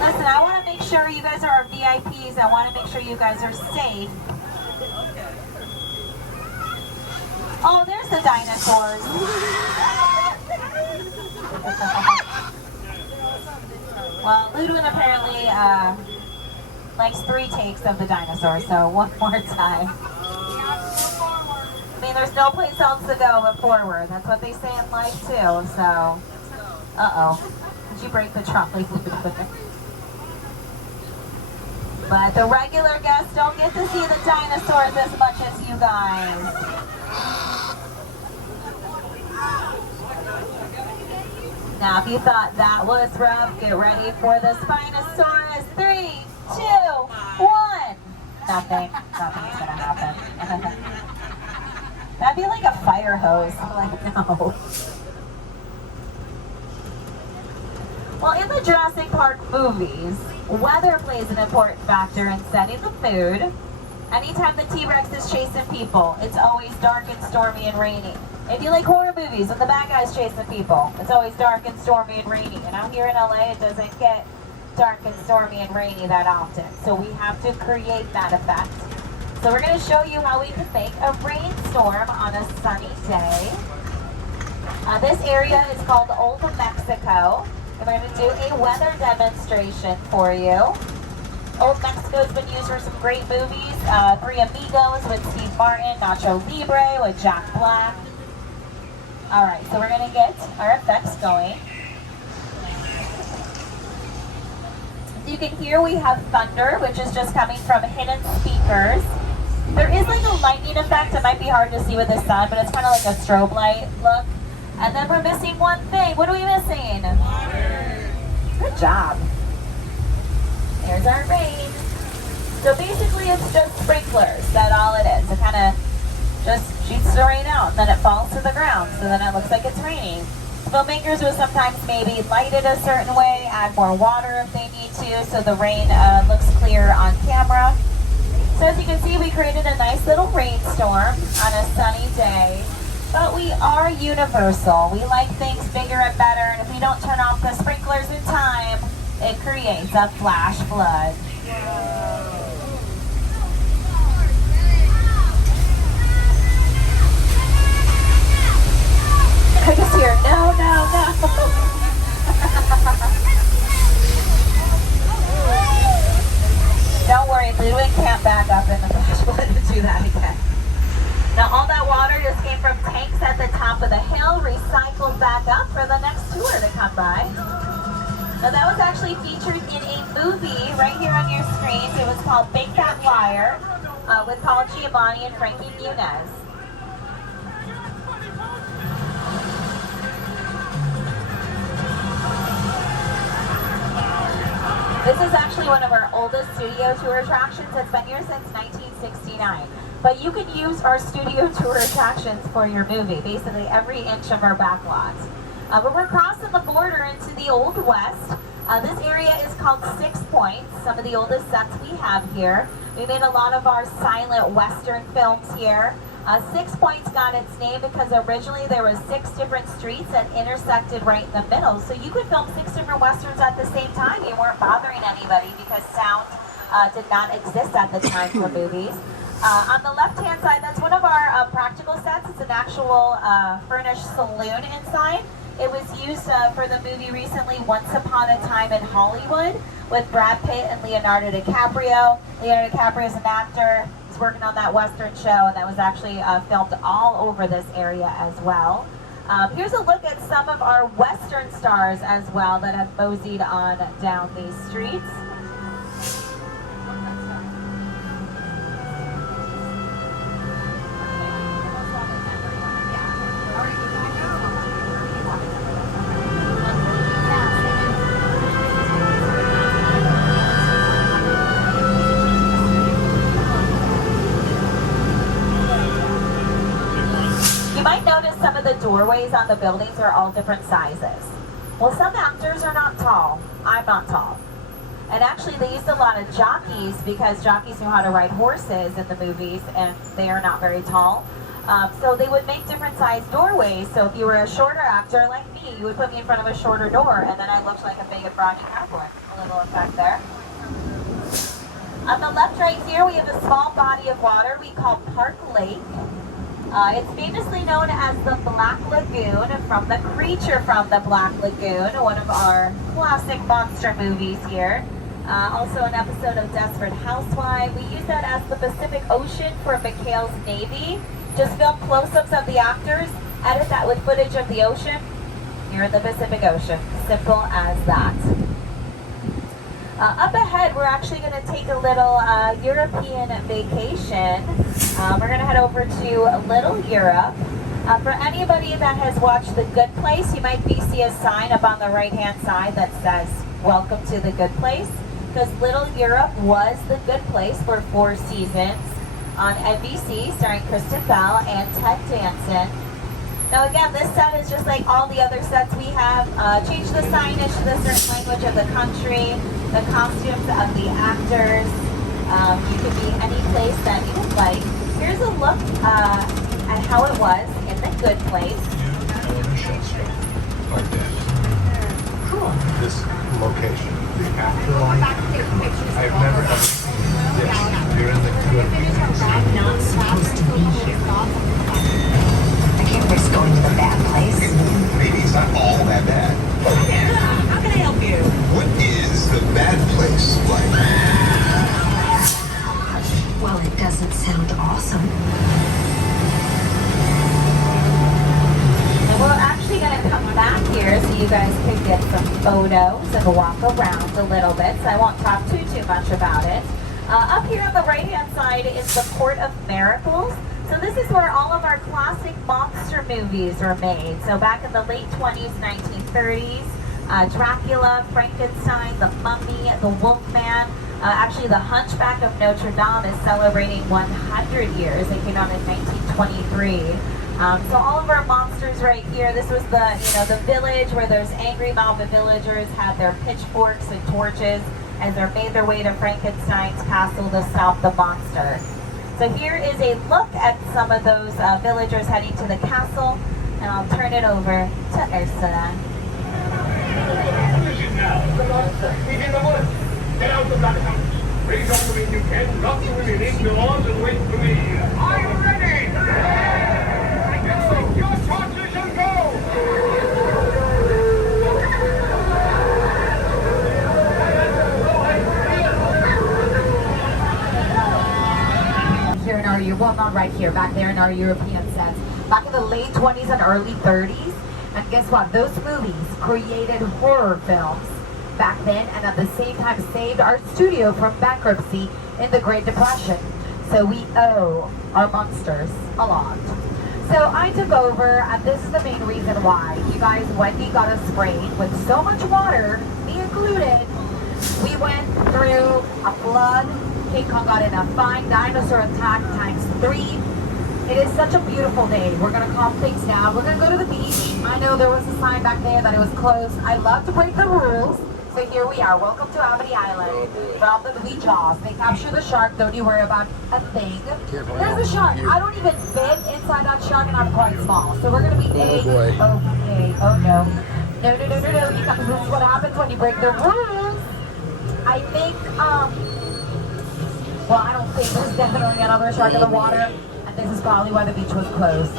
Listen, I want to make sure you guys are our VIPs. I want to make sure you guys are safe. Oh, there's the dinosaurs. Well, Ludwig apparently likes 3 takes of the dinosaur, so one more time. I mean, there's no place else to go but forward. That's what they say in life too, so. Uh-oh. Did you break the trolley? But the regular guests don't get to see the dinosaurs as much as you guys. Now, if you thought that was rough, get ready for the Spinosaurus. 3, 2, 1. Nothing. Nothing's gonna happen. That'd be like a fire hose. Like, no. Well, in the Jurassic Park movies, weather plays an important factor in setting the mood. Anytime the T-Rex is chasing people, it's always dark and stormy and rainy. If you like horror movies and the bad guy's chasing people, it's always dark and stormy and rainy. And out here in LA, it doesn't get dark and stormy and rainy that often. So we have to create that effect. So we're going to show you how we can make a rainstorm on a sunny day. This area is called Old Mexico. And we're going to do a weather demonstration for you. Old Mexico's been used for some great movies. Three Amigos with Steve Martin, Nacho Libre with Jack Black. All right, so we're going to get our effects going. As you can hear, we have thunder, which is just coming from hidden speakers. There is like a lightning effect. It might be hard to see with the sun, but it's kind of like a strobe light look. And then we're missing one thing. What are we missing? Water. Good job. There's our rain. So basically it's just sprinklers. That's all it is. It kind of just shoots the rain out, and then it falls to the ground. So then it looks like it's raining. Filmmakers will sometimes maybe light it a certain way, add more water if they need to, so the rain looks clear on camera. So as you can see, we created a nice little rainstorm on a sunny day. But we are universal. We like things bigger and better, and if we don't turn off the sprinklers in time, it creates a flash flood. I just hear, no, no, no. Don't worry, Ludwig can't back up in the flash flood to do that again. Now all that water just came from tanks at the top of the hill, recycled back up for the next tour to come by. Now that was actually featured in a movie right here on your screens. It was called Big Fat Liar with Paul Giamatti and Frankie Muniz. This is actually one of our oldest studio tour attractions. It's been here since 1969. But you can use our studio tour attractions for your movie, basically every inch of our backlot. But we're crossing the border into the Old West. This area is called 6 Points, some of the oldest sets we have here. We made a lot of our silent Western films here. 6 Points got its name because originally there were 6 different streets that intersected right in the middle. So you could film 6 different Westerns at the same time. You weren't bothering anybody because sound did not exist at the time for movies. On the left-hand side, that's one of our practical sets. It's an actual furnished saloon inside. It was used for the movie recently, Once Upon a Time in Hollywood, with Brad Pitt and Leonardo DiCaprio. Leonardo DiCaprio is an actor. He's working on that Western show, and that was actually filmed all over this area as well. Here's a look at some of our Western stars as well that have moseyed on down these streets. Doorways on the buildings are all different sizes. Well, some actors are not tall. I'm not tall. And actually they used a lot of jockeys because jockeys knew how to ride horses in the movies and they are not very tall. So they would make different sized doorways. So if you were a shorter actor like me, you would put me in front of a shorter door and then I looked like a big and brawny cowboy. A little effect there. On the left right here we have a small body of water we call Park Lake. It's famously known as the Black Lagoon from The Creature from the Black Lagoon, one of our classic monster movies here. Also an episode of Desperate Housewives. We use that as the Pacific Ocean for McHale's Navy. Just film close-ups of the actors, edit that with footage of the ocean. You're in the Pacific Ocean. Simple as that. Up ahead, we're actually going to take a little European vacation. We're going to head over to Little Europe. For anybody that has watched The Good Place, you might see a sign up on the right-hand side that says, "Welcome to The Good Place," because Little Europe was The Good Place for 4 seasons on NBC, starring Kristen Bell and Ted Danson. Now again, this set is just like all the other sets we have. Change the signage to the certain language of the country, the costumes of the actors. You can be any place that you would like. Here's a look at how it was in The Good Place. Like that. Cool. This location, the afterlife. I've never ever seen this. You're in the good. I'm not supposed to be here. I can't risk going to the bad place. Maybe it's not all that bad. How can I help you? What is the bad place like? Well, it doesn't sound awesome. And we're actually going to come back here so you guys can get some photos and walk around a little bit. So I won't talk too much about it. Up here on the right-hand side is the Court of Miracles. So this is where all of our classic monster movies were made. So back in the late 20s, 1930s, Dracula, Frankenstein, The Mummy, The Wolfman. Actually, The Hunchback of Notre Dame is celebrating 100 years. It came out in 1923. So all of our monsters right here. This was the village where those angry mob of villagers had their pitchforks and torches as they made their way to Frankenstein's castle to stop the monster. So here is a look at some of those villagers heading to the castle, and I'll turn it over to Ursula. This is now the monster. He's in the woods. Get out of that house. Raise up when you can. Drop to within the laws and wait for me. Are you ready? Go! Your torches and go! Here in our, well, not right here, back there in our European sets, back in the late 20s and early 30s. And guess what? Those movies created horror films back then, and at the same time saved our studio from bankruptcy in the Great Depression. So we owe our monsters a lot. So I took over, and this is the main reason why. You guys, Wendy got us sprayed with so much water, me included. We went through a flood. King Kong got in a fine dinosaur attack ×3. It is such a beautiful day. We're gonna calm things down. We're gonna go to the beach. I know there was a sign back there that it was closed. I love to break the rules. So here we are. Welcome to Amity Island from the movie Jaws. They capture the shark. Don't you worry about a thing. There's a shark. I don't even fit inside that shark, and I'm quite small. So we're gonna be okay. Oh no. No. This is what happens when you break the rules. I think well, I don't think there's definitely another shark in the water, and this is probably why the beach was closed.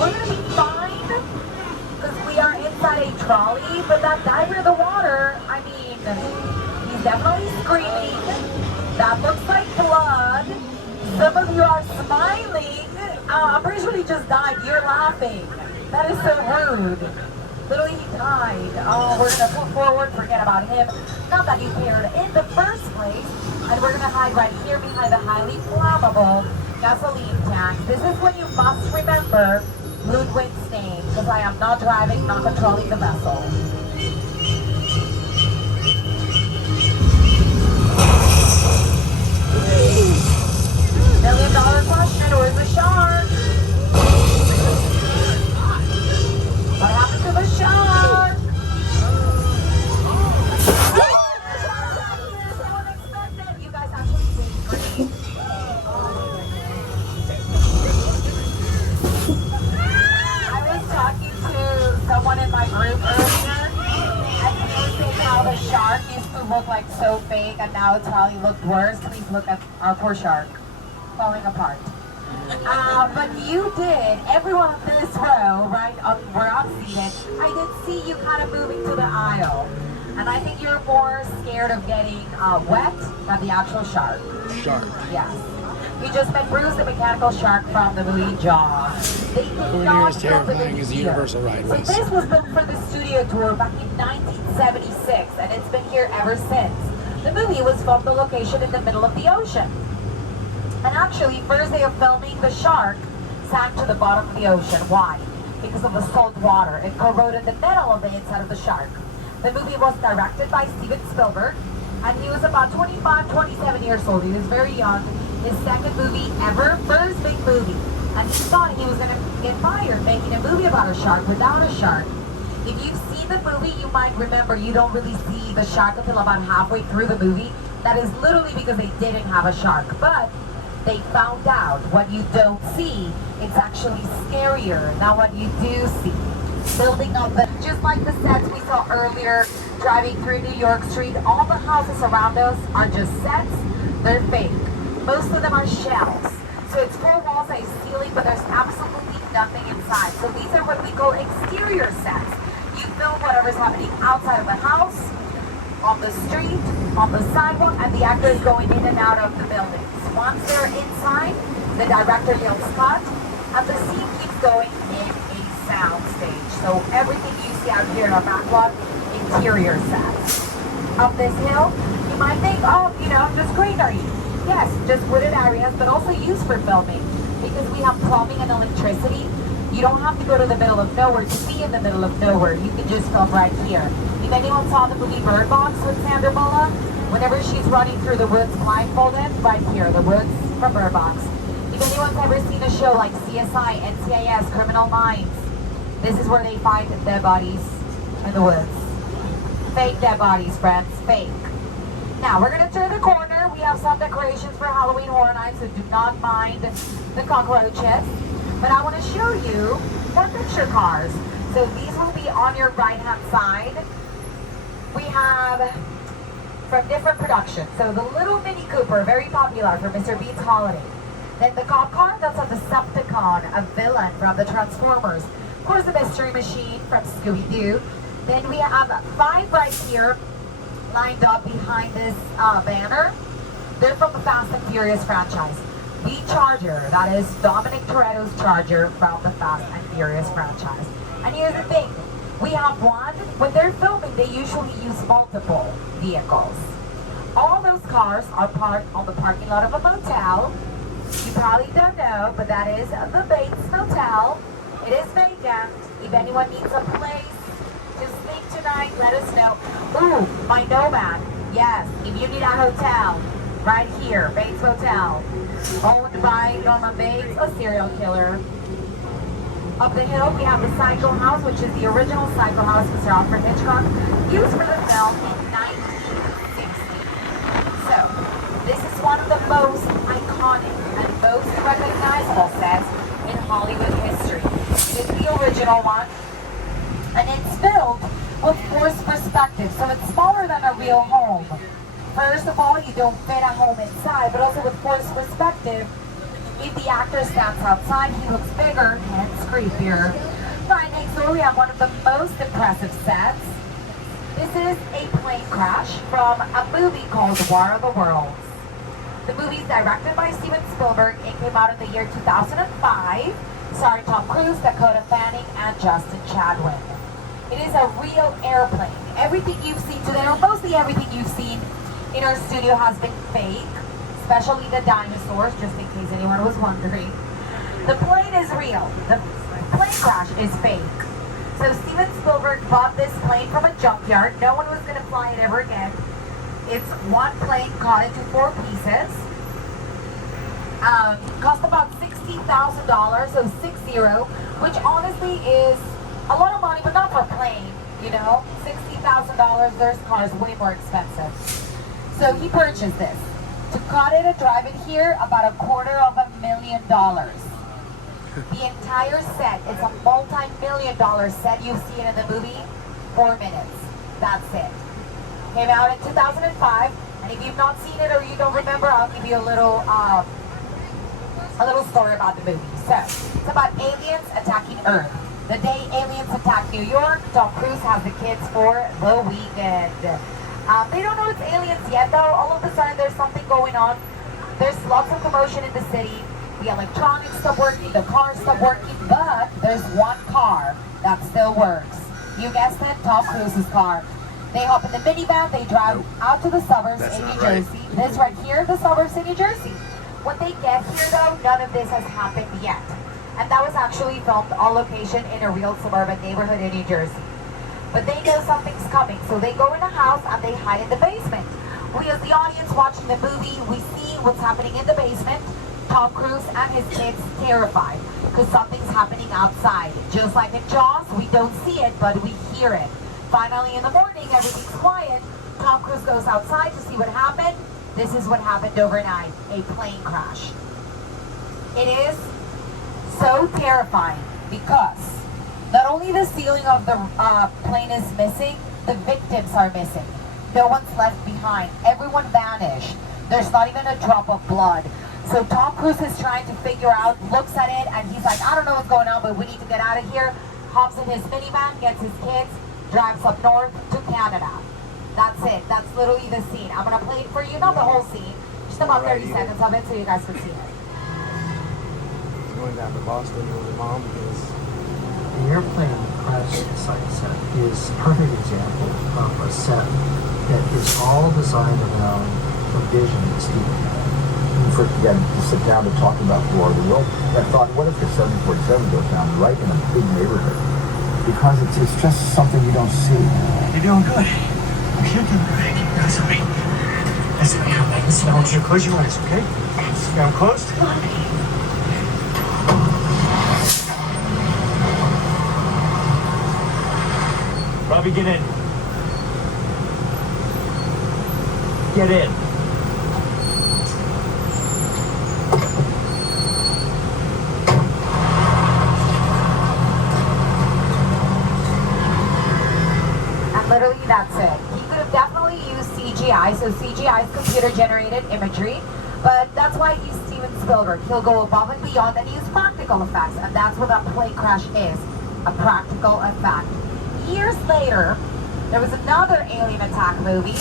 We're gonna be fine, because we are inside a trolley, but that diver in the water, I mean, he's definitely screaming. That looks like blood. Some of you are smiling. I'm pretty sure he just died. You're laughing. That is so rude. Literally, he died. Oh, we're gonna move forward, forget about him. Not that he cared in the first place. And we're gonna hide right here behind the highly flammable gasoline tank. This is when you must remember Ludwig's name, because I am not driving, not controlling the vessel. $1 million question, where's the shark? What happened to the shark? You guys actually did great. I was talking to someone in my group earlier, and he was saying how the shark used to look like so fake, and now it's probably looked worse. Please look at our poor shark falling apart. But you did, everyone in this row, right, where I'm seated, I did see you kind of moving to the aisle. And I think you're more scared of getting wet than the actual shark. Shark. Yes. You just met Bruce, the mechanical shark from the movie Jaws. They did Nowhere near not as film the terrifying movie as the here. Universal ride So was. this was built for the studio tour back in 1976, and it's been here ever since. The movie was filmed the location in the middle of the ocean. And actually, first day of filming, the shark sank to the bottom of the ocean. Why? Because of the salt water. It corroded the metal of the inside of the shark. The movie was directed by Steven Spielberg, and he was about 25, 27 years old. He was very young. His second movie ever, first big movie. And he thought he was going to get fired making a movie about a shark without a shark. If you've seen the movie, you might remember you don't really see the shark until about halfway through the movie. That is literally because they didn't have a shark. But they found out what you don't see, it's actually scarier than what you do see. Building up, just like the sets we saw earlier, driving through New York Street, all the houses around us are just sets. They're fake. Most of them are shells. So it's four walls and a ceiling, but there's absolutely nothing inside. So these are what we call exterior sets. You film whatever's happening outside of the house, on the street, on the sidewalk, and the actors going in and out of the buildings. Once they're inside, the director yells cut, and the scene keeps going in a sound stage. So everything you see out here in our backlot, interior sets. Up this hill, you might think, oh, just greenery. Yes, just wooded areas, but also used for filming. Because we have plumbing and electricity, you don't have to go to the middle of nowhere to be in the middle of nowhere. You can just film right here. If anyone saw the movie Bird Box with Sandra Bullock, whenever she's running through the woods blindfolded, right here, the woods from Bird Box. If anyone's ever seen a show like CSI, NCIS, Criminal Minds, this is where they find dead bodies in the woods. Fake dead bodies, friends, fake. Now, we're going to turn the corner. We have some decorations for Halloween Horror Nights, so do not mind the cockroaches. But I want to show you more picture cars. So these will be on your right-hand side. We have from different productions. So the little Mini Cooper, very popular for Mr. Bean's holiday. Then the cop car, that's a Decepticon, a villain from the Transformers. Of course, the Mystery Machine from Scooby-Doo. Then we have 5 right here, lined up behind this banner. They're from the Fast and Furious franchise. The Charger, that is Dominic Toretto's Charger from the Fast and Furious franchise. And here's the thing, we have one, when they're filming, they usually use multiple vehicles. All those cars are parked on the parking lot of a motel. You probably don't know, but that is the Bates Motel. It is vacant. If anyone needs a place to sleep tonight, let us know. Ooh, my Nomad. Yes, if you need a hotel, right here, Bates Motel. Owned by Norman Bates, a serial killer. Up the hill, we have the Psycho House, which is the original Psycho House Mr. Alfred Hitchcock, used for the film in 1960. So, this is one of the most iconic and most recognizable sets in Hollywood history. It is the original one, and it's filled with forced perspective, so it's smaller than a real home. First of all, you don't fit a home inside, but also with forced perspective, if the actor stands outside, he looks bigger, hence creepier. Right next door, we have one of the most impressive sets. This is a plane crash from a movie called War of the Worlds. The movie is directed by Steven Spielberg. It came out in the year 2005, starring Tom Cruise, Dakota Fanning, and Justin Chadwick. It is a real airplane. Everything you've seen today, or mostly everything you've seen in our studio has been fake, especially the dinosaurs, just in case anyone was wondering. The plane is real. The plane crash is fake. So Steven Spielberg bought this plane from a junkyard. No one was going to fly it ever again. It's one plane cut into 4 pieces. Cost about $60,000, so 60, which honestly is a lot of money, but not for a plane, $60,000, there's cars way more expensive. So he purchased this. To cut it and drive it here, about $250,000. The entire set, it's a multi-million-dollar set. You've seen it in the movie, 4 minutes. That's it. Came out in 2005, and if you've not seen it or you don't remember, I'll give you a little story about the movie. So, it's about aliens attacking Earth. The day aliens attack New York, Tom Cruise has the kids for the weekend. They don't know it's aliens yet, though. All of a sudden, there's something going on. There's lots of commotion in the city. The electronics stop working, the cars stop working, but there's one car that still works. You guessed it, Tom Cruise's car. They hop in the minivan, they drive out to the suburbs in New Jersey. This right here, the suburbs in New Jersey. When they get here though, none of this has happened yet. And that was actually filmed on location in a real suburban neighborhood in New Jersey. But they know something's coming, so they go in the house and they hide in the basement. We as the audience watching the movie, we see what's happening in the basement. Tom Cruise and his kids terrified because something's happening outside. Just like in Jaws, we don't see it, but we hear it. Finally in the morning, everything's quiet. Tom Cruise goes outside to see what happened. This is what happened overnight, a plane crash. It is so terrifying because not only the ceiling of the plane is missing, the victims are missing. No one's left behind. Everyone vanished. There's not even a drop of blood. So Tom Cruise is trying to figure out, looks at it, and he's like, I don't know what's going on, but we need to get out of here. Hops in his minivan, gets his kids, drives up north to Canada. That's it. That's literally the scene. I'm going to play it for you, not the whole scene, just about 30 seconds of it so you guys can see it. Going down to Boston with your mom because the airplane crash site set is a perfect example of a set that is all designed around the vision that Stephen had. Again, to sit down to talk about the War of the World, I thought, what if the 747 goes down right in a big neighborhood? Because it's just something you don't see. You're doing good. You're doing good. Keep your eyes on me. Listen, I want you to close your eyes, okay? Now I'm closed. Robbie, get in. Get in. Literally, that's it. He could have definitely used CGI, so CGI is computer-generated imagery, but that's why he used Steven Spielberg. He'll go above and beyond and use practical effects, and that's what that plane crash is, a practical effect. Years later, there was another alien attack movie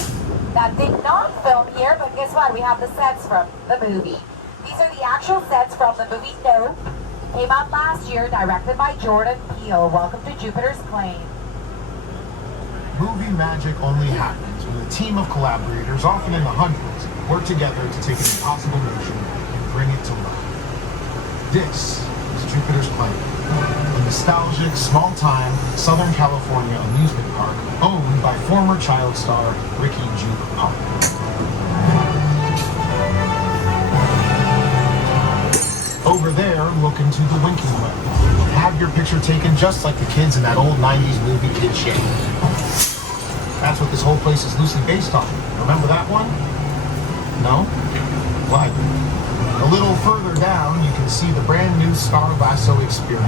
that did not film here, but guess what? We have the sets from the movie. These are the actual sets from the movie Nope. Came out last year, directed by Jordan Peele. Welcome to Jupiter's Claim. Movie magic only happens when a team of collaborators, often in the hundreds, work together to take an impossible notion and bring it to life. This is Jupiter's Claim, a nostalgic, small-time Southern California amusement park owned by former child star Ricky Juke Pop. Over there, look into the winking well. Have your picture taken just like the kids in that old 90s movie Kid Shake. That's what this whole place is loosely based on. Remember that one? No? Why? A little further down, you can see the brand new Star Lasso experience.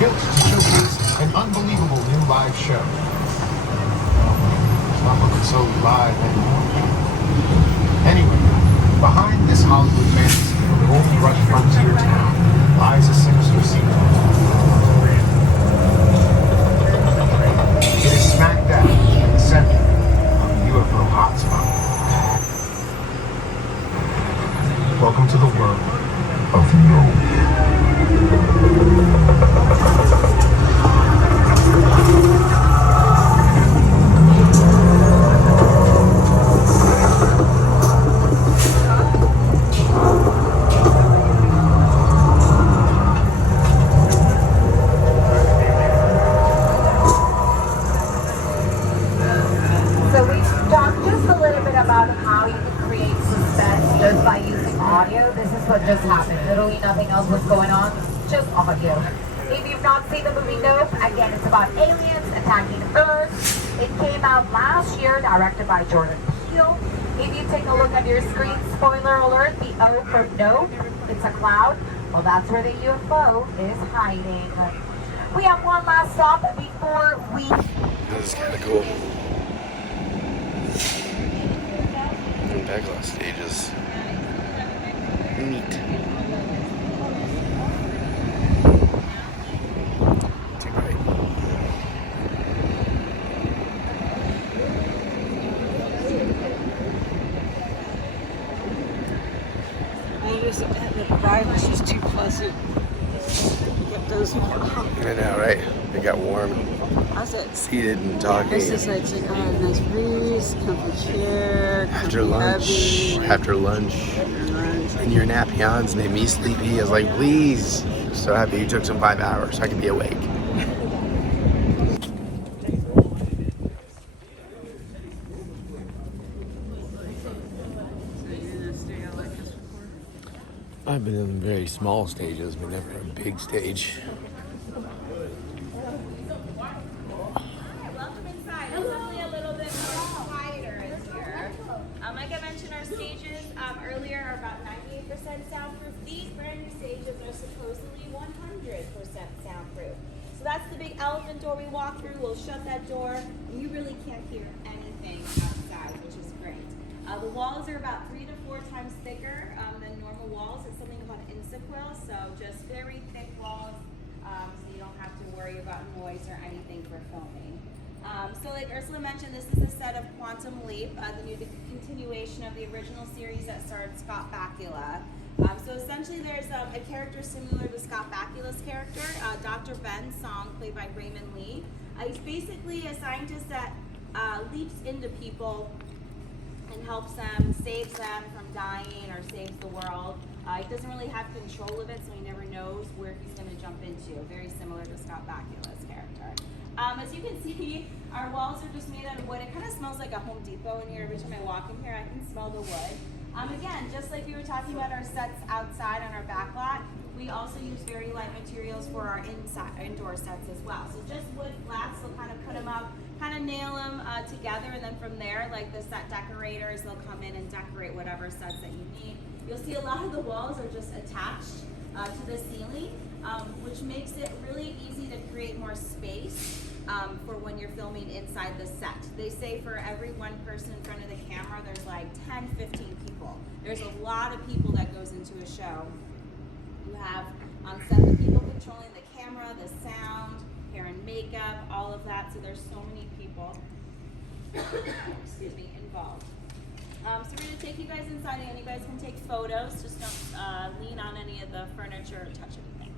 Built to showcase an unbelievable new live show. It's not looking so live anymore. Anyway, behind this Hollywood fantasy of the Gold Rush frontier town lies a sinister secret. It is smack dab in the center of the UFO hotspot. Welcome to the world of what just happened. Literally nothing else was going on, just audio. If you've not seen the movie Nope, again, it's about aliens attacking Earth. It came out last year, directed by Jordan Peele. If you take a look at your screen, spoiler alert, the O from Nope, it's a cloud. Well, that's where the UFO is hiding. We have one last stop before we... This is kind of cool. The Backlot stage is neat. Too bright. I just had the pleasant. Get those. I know, right? It got warm. How's it? Seated and talking. This is like a nice breeze, comfy chair, After lunch, and your nappy ons made me sleepy. I was like, please. So happy you took some 5 hours so I could be awake. I've been in very small stages, but never a big stage. Welcome inside. It's definitely a little bit more quieter in here. Like I mentioned, our stages earlier are about 98% soundproof. These brand new stages are supposedly 100% soundproof. So that's the big elephant door we walk through. We'll shut that door, and you really can't hear anything outside, which is great. The walls are about 3 to 4 times thicker than normal walls. It's something called Insequil, so just very thick walls, so you don't have to worry about noise or anything for filming. So like Ursula mentioned, this is a set of Quantum Leap, the new continuation of the original series that starred Scott Bakula. So essentially there's a character similar to Scott Bakula's character, Dr. Ben Song, played by Raymond Lee. He's basically a scientist that leaps into people and helps them, saves them from dying or saves the world. He doesn't really have control of it, so he never knows where he's going to jump into. Very similar to Scott Bakula's character. As you can see, our walls are just made out of wood. It kind of smells like a Home Depot in here. Every time I walk in here, I can smell the wood. Again, just like we were talking about our sets outside on our backlot, we also use very light materials for our indoor sets as well. So just wood flats, we'll kind of put them up, kind of nail them together, and then from there, like the set decorators, they'll come in and decorate whatever sets that you need. You'll see a lot of the walls are just attached to the ceiling, which makes it really easy to create more space for when you're filming inside the set. They say for every one person in front of the camera, there's like 10, 15 people. There's a lot of people that goes into a show. You have on set the people controlling the camera, the sound, hair and makeup, all of that. So there's so many people, excuse me, involved. So we're going to take you guys inside, and you guys can take photos. Just don't lean on any of the furniture or touch anything.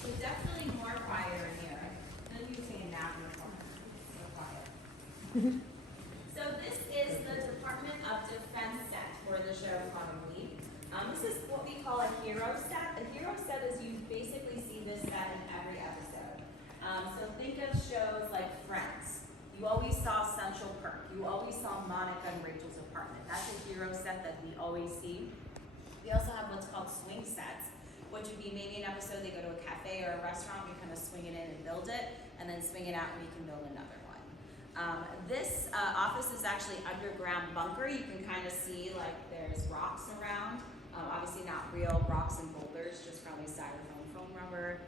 So definitely more quieter in here. None of you saying nap in the corner. So quiet. So this is the Department of Defense set for the show Quantum Leap. This is what we call a hero set. A hero set is you basically see this set in every episode. So think of shows like Friends. You always saw Central Perk. You always saw Monica and Rachel's apartment. That's a hero set that we always see. We also have what's called swing sets, which would be maybe an episode they go to a cafe or a restaurant, we kind of swing it in and build it, and then swing it out and we can build another one. This office is actually underground bunker. You can kind of see like there's rocks around. Obviously not real rocks and boulders, just probably styrofoam, foam rubber.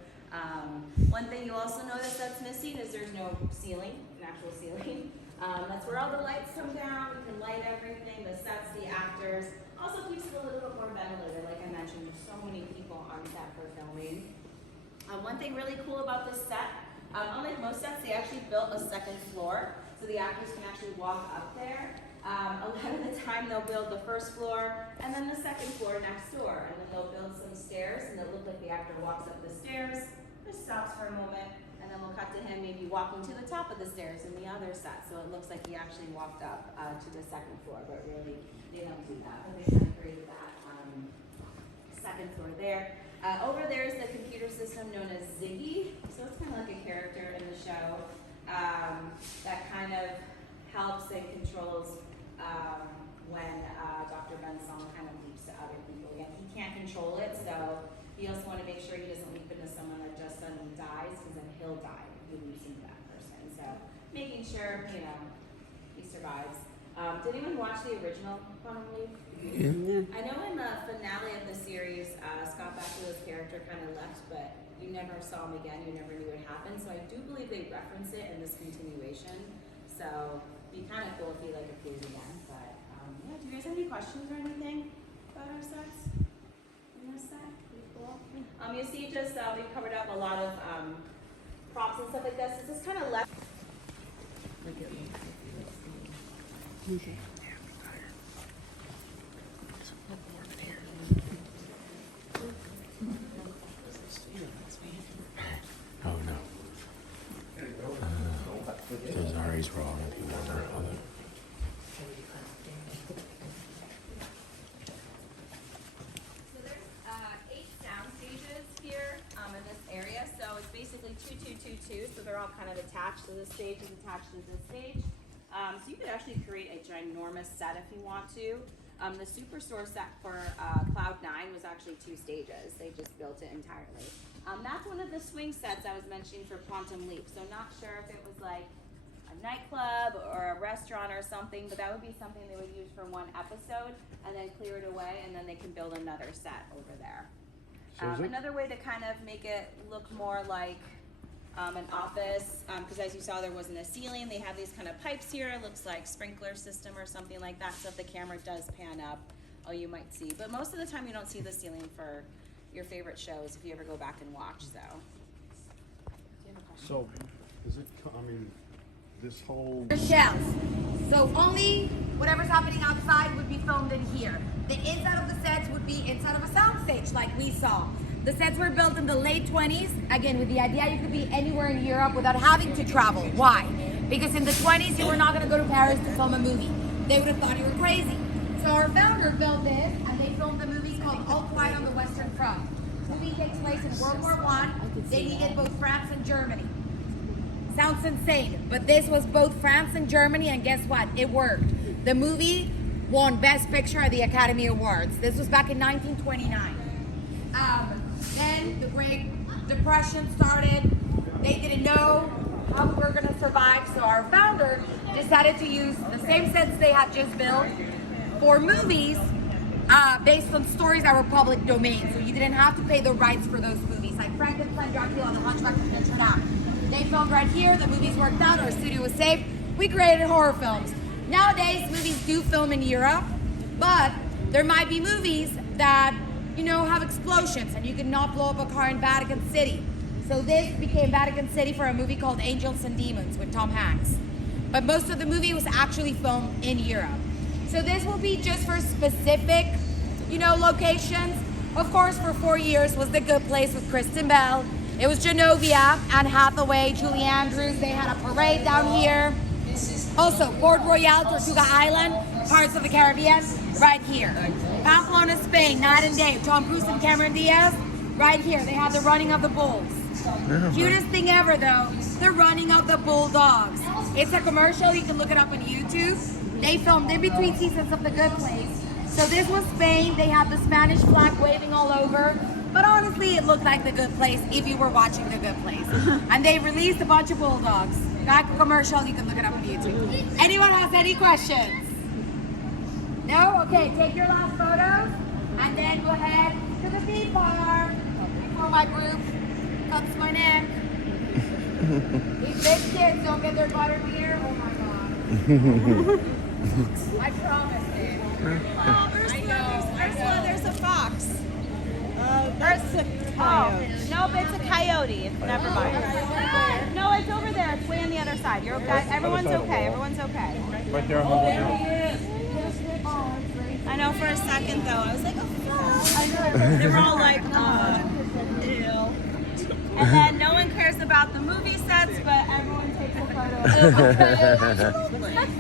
One thing you'll also notice that's missing is there's no ceiling, an actual ceiling. That's where all the lights come down. You can light everything, the sets, the actors. Also keeps it a little bit more ventilated. Like I mentioned, there's so many people on set for filming. One thing really cool about this set, unlike most sets, they actually built a second floor, so the actors can actually walk up there. A lot of the time they'll build the first floor and then the second floor next door, and then they'll build some stairs, and it'll look like the actor walks up the stairs, just stops for a moment, and then we'll cut to him maybe walking to the top of the stairs in the other set, so it looks like he actually walked up to the second floor, but really they don't do that. But they kind of created that second floor there. Over there is the computer system known as Ziggy, so it's kind of like a character in the show that kind of helps and controls when Dr. Ben Song kind of leaps to other people. Again, he can't control it, so he also want to make sure he doesn't leap into someone that just suddenly dies, because then he'll die if he leaps into that person. So making sure, you know, he survives. Did anyone watch the original Quantum Leap? Yeah. I know in the finale of the series, Scott Bakula's character kind of left, but you never saw him again. You never knew what happened. So I do believe they reference it in this continuation. So it'd be kind of cool if he like appears again. But yeah, do you guys have any questions or anything about our sets? In this set? Pretty cool. You see just, we covered up a lot of props and stuff like this. This is kind of left. Look at me. Okay. Oh no. Those Ari's wrong and he won her. So there's 8 sound stages here in this area. So it's basically 2, 2, 2, 2. So they're all kind of attached. So this stage is attached to this stage. So you could actually create a ginormous set if you want to. The Superstore set for Cloud9 was actually 2 stages. They just built it entirely. That's one of the swing sets I was mentioning for Quantum Leap. So not sure if it was like a nightclub or a restaurant or something, but that would be something they would use for one episode and then clear it away, and then they can build another set over there. Another way to kind of make it look more like an office, because as you saw, there wasn't a ceiling. They have these kind of pipes here. It looks like sprinkler system or something like that. So if the camera does pan up, oh, you might see. But most of the time, you don't see the ceiling for your favorite shows if you ever go back and watch. So, do you have a question? So, is it? I mean, this whole shells. So only whatever's happening outside would be filmed in here. The inside of the sets would be inside of a soundstage, like we saw. The sets were built in the late 20s, again, with the idea you could be anywhere in Europe without having to travel. Why? Because in the 20s, you were not going to go to Paris to film a movie. They would have thought you were crazy. So our founder built this, and they filmed a movie called All Quiet on the Western Front. The movie takes place in World War I. They needed both France and Germany. Sounds insane, but this was both France and Germany, and guess what? It worked. The movie won Best Picture at the Academy Awards. This was back in 1929. Then the Great Depression started. They didn't know how we were going to survive, so our founder decided to use the same sets they had just built for movies based on stories that were public domain. So you didn't have to pay the rights for those movies, like Frankenstein, Dracula, and The Hunchback of Notre Dame. They filmed right here. The movies worked out. Our studio was safe. We created horror films. Nowadays, movies do film in Europe, but there might be movies that, you know, have explosions, and you cannot blow up a car in Vatican City. So this became Vatican City for a movie called Angels and Demons with Tom Hanks. But most of the movie was actually filmed in Europe. So this will be just for specific, you know, locations. Of course, for 4 years was The Good Place with Kristen Bell. It was Genovia, Anne Hathaway, Julie Andrews. They had a parade down here. Also, Port Royal, Tortuga Island, Pirates of the Caribbean, right here. Pamplona, Spain, Night and Day, Tom Cruise and Cameron Diaz, right here. They had the running of the bulls. Cutest thing ever, though, the running of the bulldogs. It's a commercial. You can look it up on YouTube. They filmed in between seasons of The Good Place. So this was Spain. They had the Spanish flag waving all over. But honestly, it looked like The Good Place if you were watching The Good Place. And they released a bunch of bulldogs. Back a commercial, you can look it up on YouTube. Anyone has any questions? No? Okay, take your last photos and then go ahead to the theme park before my group cuts my neck. These big kids don't get their butterbeer. Oh my god. I promise it. Oh, Ursula, there's a fox. There's a coyote. Oh, nope, it's a coyote. Never mind. No, it's over there. It's way on the other side. You're okay. Everyone's okay. Everyone's okay. right there. I know for a second though, I was like, oh, they were all like, ew. And then no one cares about the movie sets, but everyone takes a photo.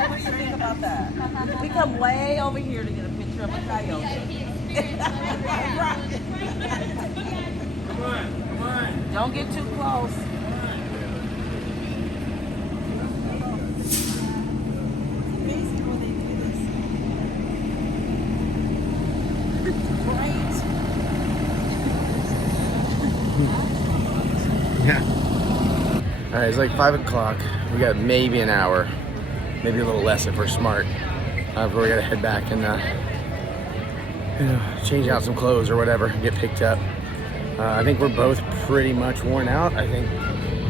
What do you think about that? We come way over here to get a picture of a coyote. Come on. Don't get too close. Yeah. All right, it's like 5 o'clock. We got maybe an hour, maybe a little less if we're smart. But we gotta head back and change out some clothes or whatever, get picked up. I think we're both pretty much worn out. I think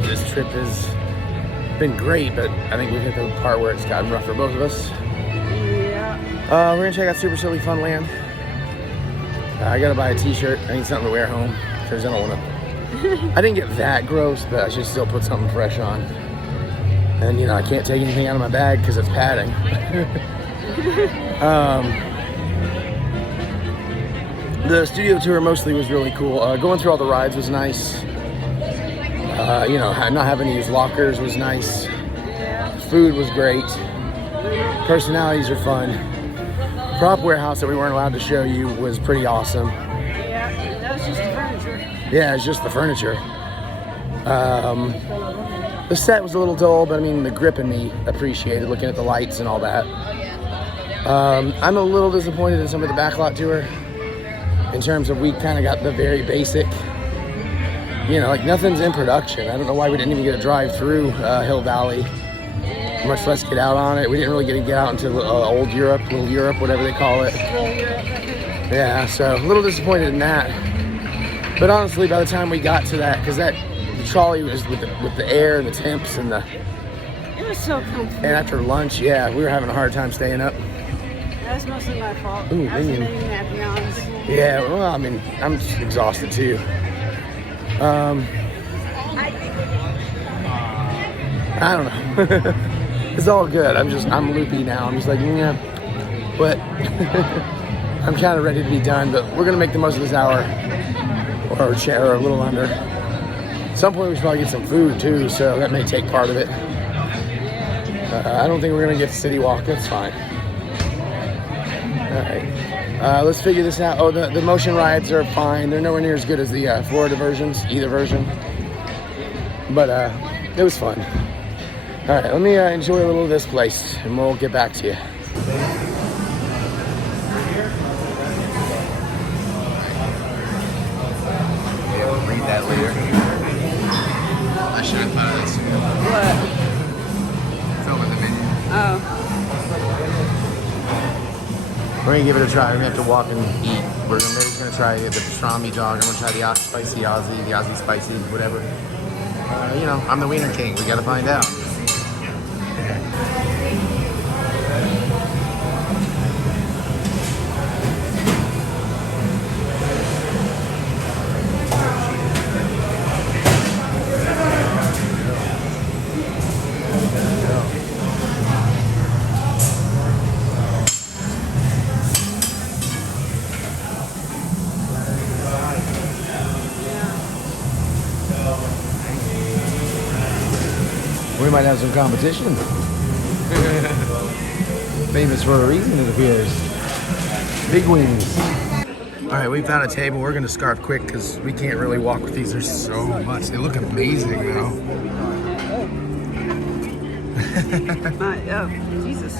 this trip has been great, but I think we've hit the part where it's gotten rough for both of us. Yeah. We're gonna check out Super Silly Fun Land. I gotta buy a t-shirt. I need something to wear home because I don't wanna. I didn't get that gross, but I should still put something fresh on. And you know, I can't take anything out of my bag because it's padding. The studio tour mostly was really cool. Going through all the rides was nice. You know, not having to use lockers was nice. Food was great. Personalities are fun. Prop warehouse that we weren't allowed to show you was pretty awesome. Yeah, that was just the furniture. Yeah, it's just the furniture. The set was a little dull, but I mean, the grip in me appreciated looking at the lights and all that. I'm a little disappointed in some of the Backlot tour in terms of we kind of got the very basic, you know, like nothing's in production. I don't know why we didn't even get a drive through Hill Valley, much less get out on it. We didn't really get out into old Europe, little Europe, whatever they call it. Yeah, so a little disappointed in that. But honestly, by the time we got to that, because that trolley was with the air and the temps and the... It was so comfortable. And after lunch, yeah, we were having a hard time staying up. That's mostly my fault. Ooh, I was man. eating nappy yawns. Yeah, well, I mean, I'm just exhausted too. I don't know. It's all good. I'm loopy now. I'm just like, yeah. But I'm kind of ready to be done. But we're gonna make the most of this hour, or a little under. At some point we should probably get some food too, so that may take part of it. I don't think we're gonna get to City Walk. That's fine. All right. Let's figure this out. Oh, the motion rides are fine. They're nowhere near as good as the Florida versions, either version. But it was fun. All right, let me enjoy a little of this place, and we'll get back to you. Read that later. I should have thought of this. What? Filming the menu. Oh. We're gonna give it a try. We're gonna have to walk and eat. Maybe gonna try the pastrami dog. I'm gonna try the spicy Aussie, the Aussie spicy, whatever. You know, I'm the wiener king. We gotta find out. We might have some competition. Famous for a reason, it appears. Big wings. All right, we found a table. We're gonna scarf quick because we can't really walk with these. There's so much. They look amazing though. Oh, Jesus.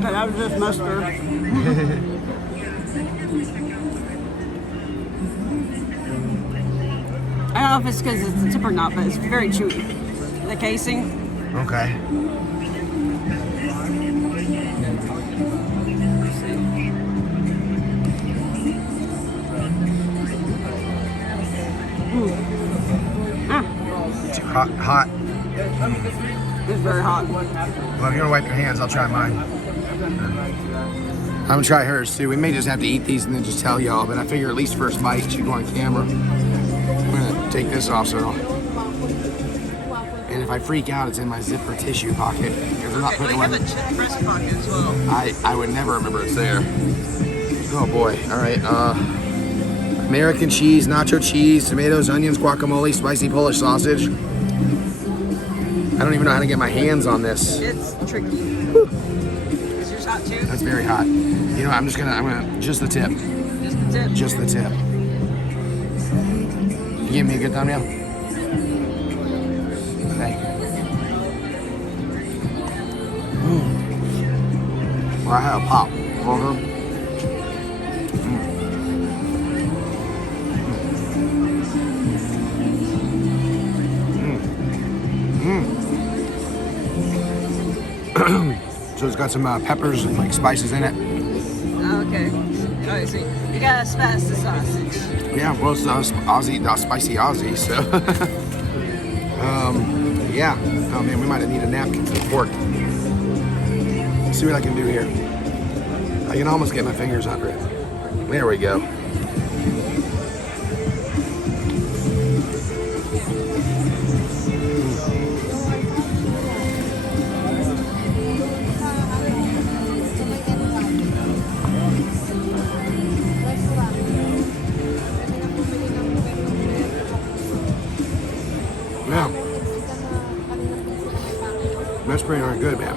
But I was just mustard. I don't know if it's because it's a tip or not, but it's very chewy. The casing. Okay. Too hot. It's very hot. Well, if you're gonna wipe your hands, I'll try mine. I'm gonna try hers too. We may just have to eat these and then just tell y'all, but I figure at least first bite should go on camera. I'm gonna take this off so and if I freak out, it's in my zipper tissue pocket. Because I'm not putting one. They have a check press pocket as well. I would never remember it's there. Oh boy. All right. American cheese, nacho cheese, tomatoes, onions, guacamole, spicy Polish sausage. I don't even know how to get my hands on this. It's tricky. Is yours hot too? That's very hot. You know, I'm gonna, just the tip. Just the tip? Just the tip. You give me a good thumbnail? Okay. Well, I had a pop. So it's got some peppers and like spices in it. Oh, okay. Oh, so you got as fast as sausage. Yeah, well, it's Aussie, spicy Aussie, so. Yeah. Oh man, we might need a napkin for the fork. Let's see what I can do here. I can almost get my fingers under it. There we go. Yeah. That's pretty darn good, man.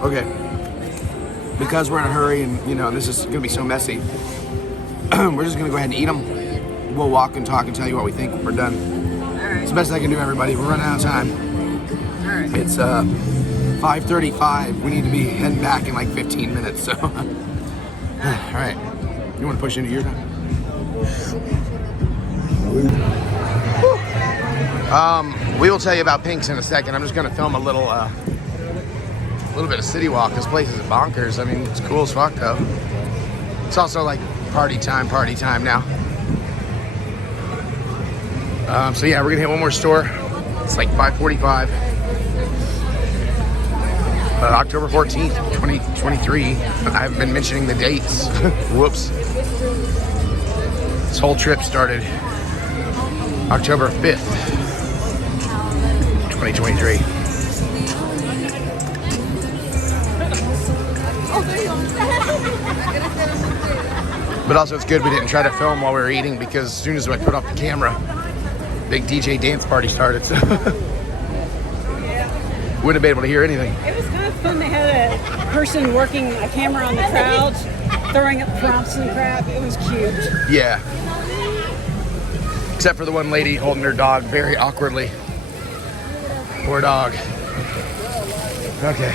Okay. Because we're in a hurry and, you know, this is going to be so messy, we're just going to go ahead and eat them. We'll walk and talk and tell you what we think when we're done. It's the best I can do, everybody. We're running out of time. It's 5:35. We need to be heading back in like 15 minutes, so. All right. You want to push into your time? We will tell you about Pinks in a second. I'm just going to film a little bit of city walk. This place is bonkers. I mean, it's cool as fuck, though. It's also like party time now. So yeah, we're gonna hit one more store. It's like 5:45. October 14th, 2023. I've been mentioning the dates. Whoops. This whole trip started October 5th, 2023. But also it's good we didn't try to film while we were eating, because as soon as I put off the camera, big DJ dance party started, so wouldn't have been able to hear anything. It was kind of fun. They had a person working a camera on the crowd, throwing up prompts and crap. It was cute. Yeah. Except for the one lady holding her dog very awkwardly. Poor dog. Okay.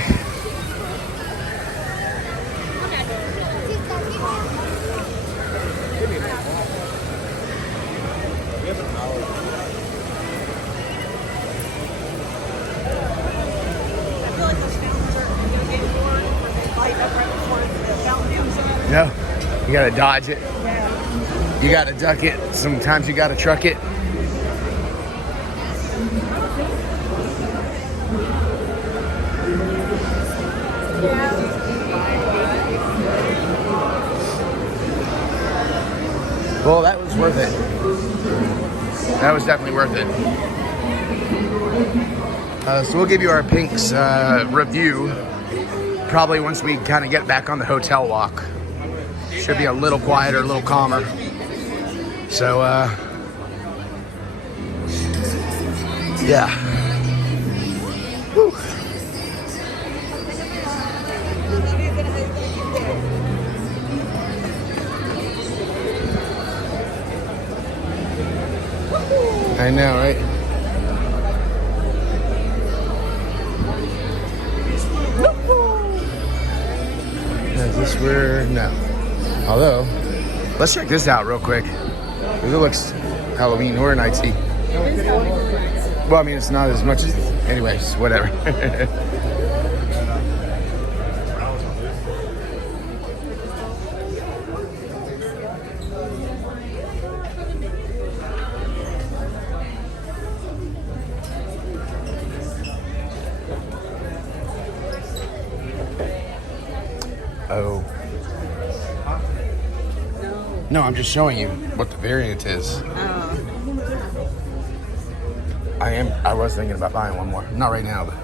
No, you gotta dodge it. You gotta duck it. Sometimes you gotta truck it. Well, that was worth it. That was definitely worth it. So we'll give you our Pinks review probably once we kind of get back on the hotel walk. Should be a little quieter, a little calmer. So, yeah. Whew. I know, right? Is this where? No. Although, let's check this out real quick. Because it looks Halloween Horror Nights-y. Well, I mean, it's not as much as... Anyways, whatever. Oh. No, I'm just showing you what the variant is. Oh. I was thinking about buying one more. Not right now, but...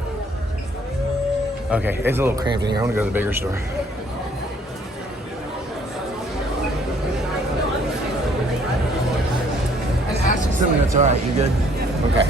Okay, it's a little cramped in here. I want to go to the bigger store. And ask you something that's alright. You good? Okay.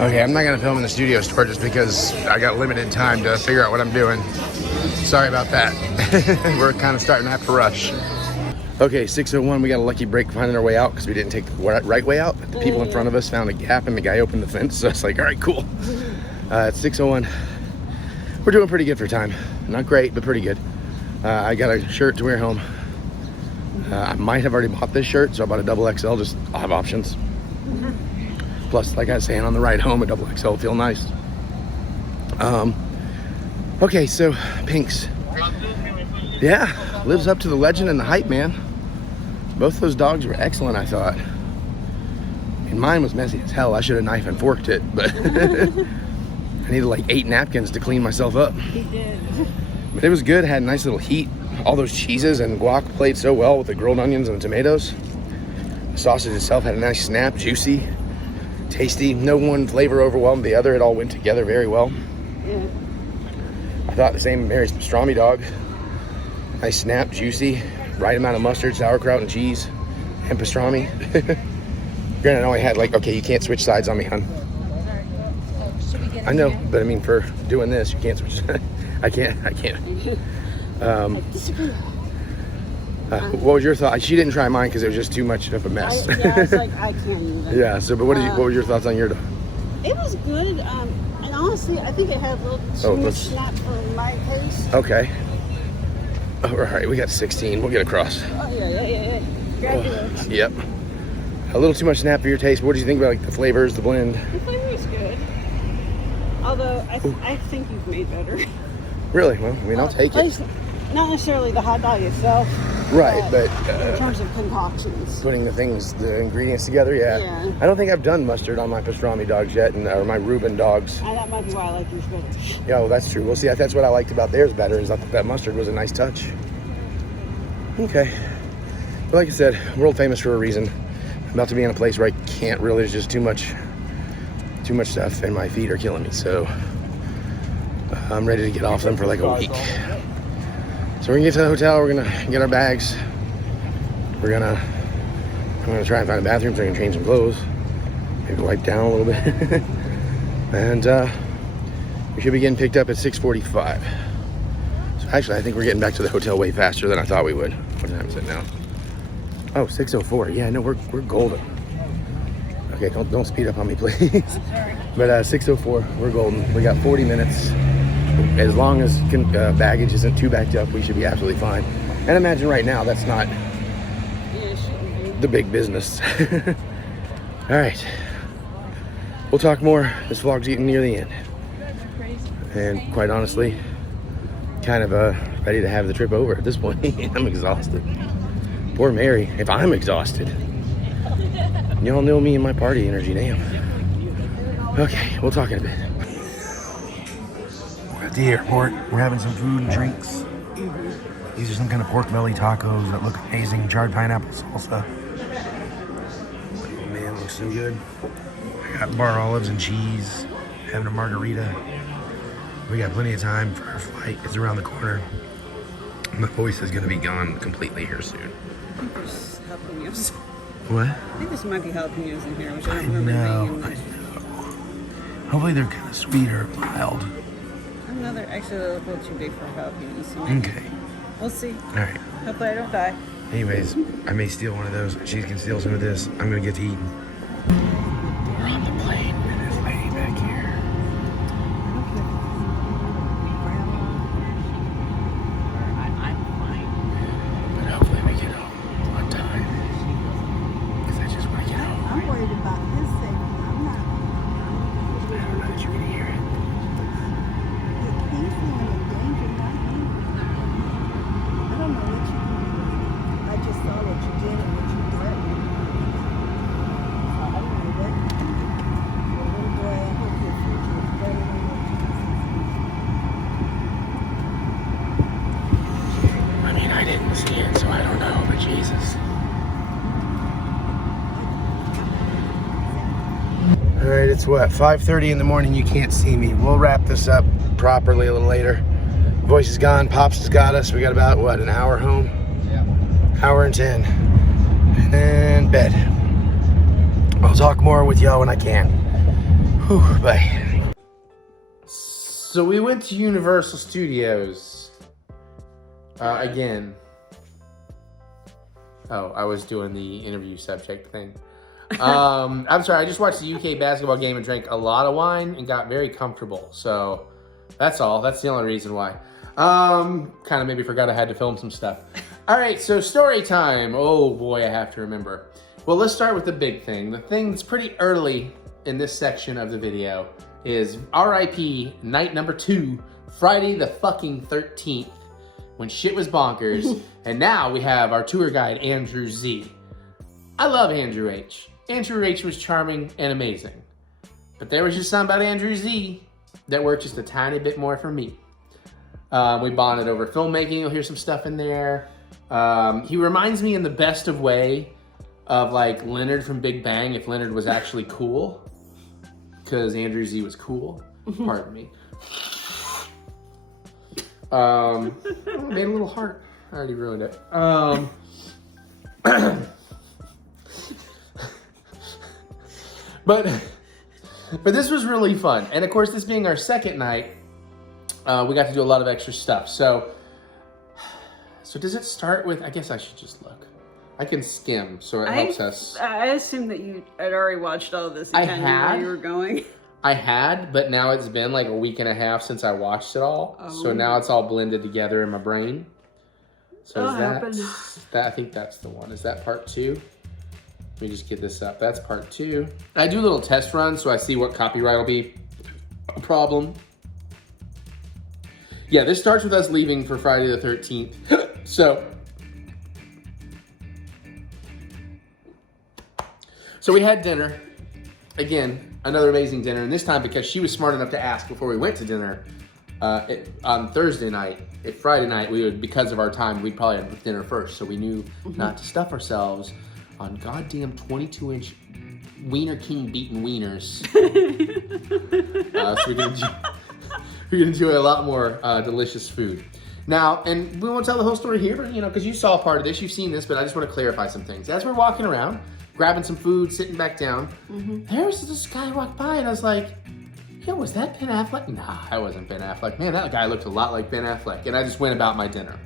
Okay, I'm not gonna film in the studio store just because I got limited time to figure out what I'm doing. Sorry about that. We're kind of starting to have to rush. Okay, 6:01, we got a lucky break finding our way out because we didn't take the right way out. The people in front of us found a gap and the guy opened the fence, so it's like, all right, cool. It's 6:01. We're doing pretty good for time. Not great, but pretty good. I got a shirt to wear home. I might have already bought this shirt, so I bought a double XL, just I'll have options. Plus, like I was saying, on the ride home, a double XL will feel nice. Okay, so Pinks. Yeah, lives up to the legend and the hype, man. Both those dogs were excellent, I thought. I mean, mine was messy as hell. I should have knife and forked it, but I needed like 8 napkins to clean myself up. He did. But it was good, had a nice little heat. All those cheeses and guac played so well with the grilled onions and the tomatoes. The sausage itself had a nice snap, juicy, tasty. No one flavor overwhelmed the other. It all went together very well. Yeah. I thought the same Mary's pastrami dog. Nice snap, juicy, right amount of mustard, sauerkraut, and cheese, and pastrami. Granted, I only had like, okay, you can't switch sides on me, hon. I know, but I mean, for doing this, you can't switch. I can't. What was your thought? She didn't try mine because it was just too much of a mess. Yeah, I was like, I can't even. Yeah. So, but what were your thoughts on your dog? It was good, and honestly, I think it had a little too much snap for my taste. Okay. Oh, all right, we got 16. We'll get across. Oh yeah. Oh, yep. A little too much snap for your taste. What did you think about like the flavors, the blend? The flavor is good. Although I think you've made better. Really? Well, I mean, I'll take it. Not necessarily the hot dog itself. Right, but in terms of concoctions. Putting the ingredients together, yeah. I don't think I've done mustard on my pastrami dogs yet, or my Reuben dogs. That might be why I like yours better. Yeah, well, that's true. We'll see. That's what I liked about theirs better, is that mustard was a nice touch. Okay. But like I said, world famous for a reason. I'm about to be in a place where I can't really, there's just too much stuff, and my feet are killing me, so I'm ready to get off them for like a week. So we're gonna get to the hotel, we're gonna get our bags. I'm gonna try and find a bathroom so I can change some clothes. Maybe wipe down a little bit. And we should be getting picked up at 6:45. So actually, I think we're getting back to the hotel way faster than I thought we would. What time is it now? Oh, 6:04. Yeah, no, we're golden. Okay, don't speed up on me, please. But 6:04, we're golden. We got 40 minutes. As long as baggage isn't too backed up, we should be absolutely fine. And imagine right now, that's not the big business. All right. We'll talk more. This vlog's getting near the end. And quite honestly, kind of ready to have the trip over at this point. I'm exhausted. Poor Mary. If I'm exhausted. Y'all know me and my party energy, damn. Okay, we'll talk in a bit. We're at the airport. We're having some food and drinks. These are some kind of pork belly tacos that look amazing. Charred pineapple salsa. Oh man, looks so good. I got bar olives and cheese. Having a margarita. We got plenty of time for our flight. It's around the corner. My voice is gonna be gone completely here soon. I think there's jalapenos. What? I think there might be jalapenos in here, which I I don't remember know. being. Hopefully they're kind of sweet or mild. Actually, they're a little too big for jalapenos. So Okay. we'll see. All right. Hopefully I don't die. Anyways, I may steal one of those. She can steal some of this. I'm gonna get to eating. We're on the plane with this lady back here. But hopefully we get home on time. Because I just want to get home. I'm worried about his safety. I'm not. I don't know that you can hear it. He's in danger, not me. I don't know what you can do. I just saw what you did and what you threatened. I don't know what. The little boy, I hope your future is better than what you I mean, I didn't see it, so I don't know, but Jesus. All right, it's what, 5:30 in the morning. You can't see me. We'll wrap this up properly a little later. Voice is gone. Pops has got us. We got about, what, an hour home? Yeah. Hour and 10. And then bed. Oh, I'll talk more with y'all when I can. Whew, bye. So we went to Universal Studios again. Oh, I was doing the interview subject thing. I'm sorry, I just watched the UK basketball game and drank a lot of wine and got very comfortable. So that's all. That's the only reason why. Kind of maybe forgot I had to film some stuff. All right, so story time. Oh boy, I have to remember. Well, let's start with the big thing. The thing that's pretty early in this section of the video is RIP night number 2, Friday the fucking 13th, when shit was bonkers. And now we have our tour guide, Andrew Z. I love Andrew H. Andrew H was charming and amazing. But there was just something about Andrew Z that worked just a tiny bit more for me. We bonded over filmmaking. You'll hear some stuff in there. He reminds me in the best of way of like Leonard from Big Bang, if Leonard was actually cool. Because Andrew Z was cool. Pardon me. I made a little heart. I already ruined it. But this was really fun. And of course, this being our second night, we got to do a lot of extra stuff. So does it start with, I guess I should just look. I can skim, so it helps us. I assume that you had already watched all of this and where you were going. I had, but now it's been like a week and a half since I watched it all. Oh. So now it's all blended together in my brain. So is that, I think that's the one. Is that part 2? Let me just get this up. That's part 2. I do a little test run so I see what copyright will be a problem. Yeah, this starts with us leaving for Friday the 13th. So we had dinner. Again, another amazing dinner. And this time because she was smart enough to ask before we went to dinner on Thursday night. If Friday night, we would, because of our time, we'd probably have dinner first. So we knew not to stuff ourselves on goddamn 22-inch Wiener King beaten wieners. So we're gonna enjoy a lot more delicious food. Now, and we won't tell the whole story here, but because you saw part of this, you've seen this, but I just want to clarify some things. As we're walking around, grabbing some food, sitting back down, there was this guy walked by and I was like, yo, was that Ben Affleck? Nah, I wasn't Ben Affleck. Man, that guy looked a lot like Ben Affleck. And I just went about my dinner.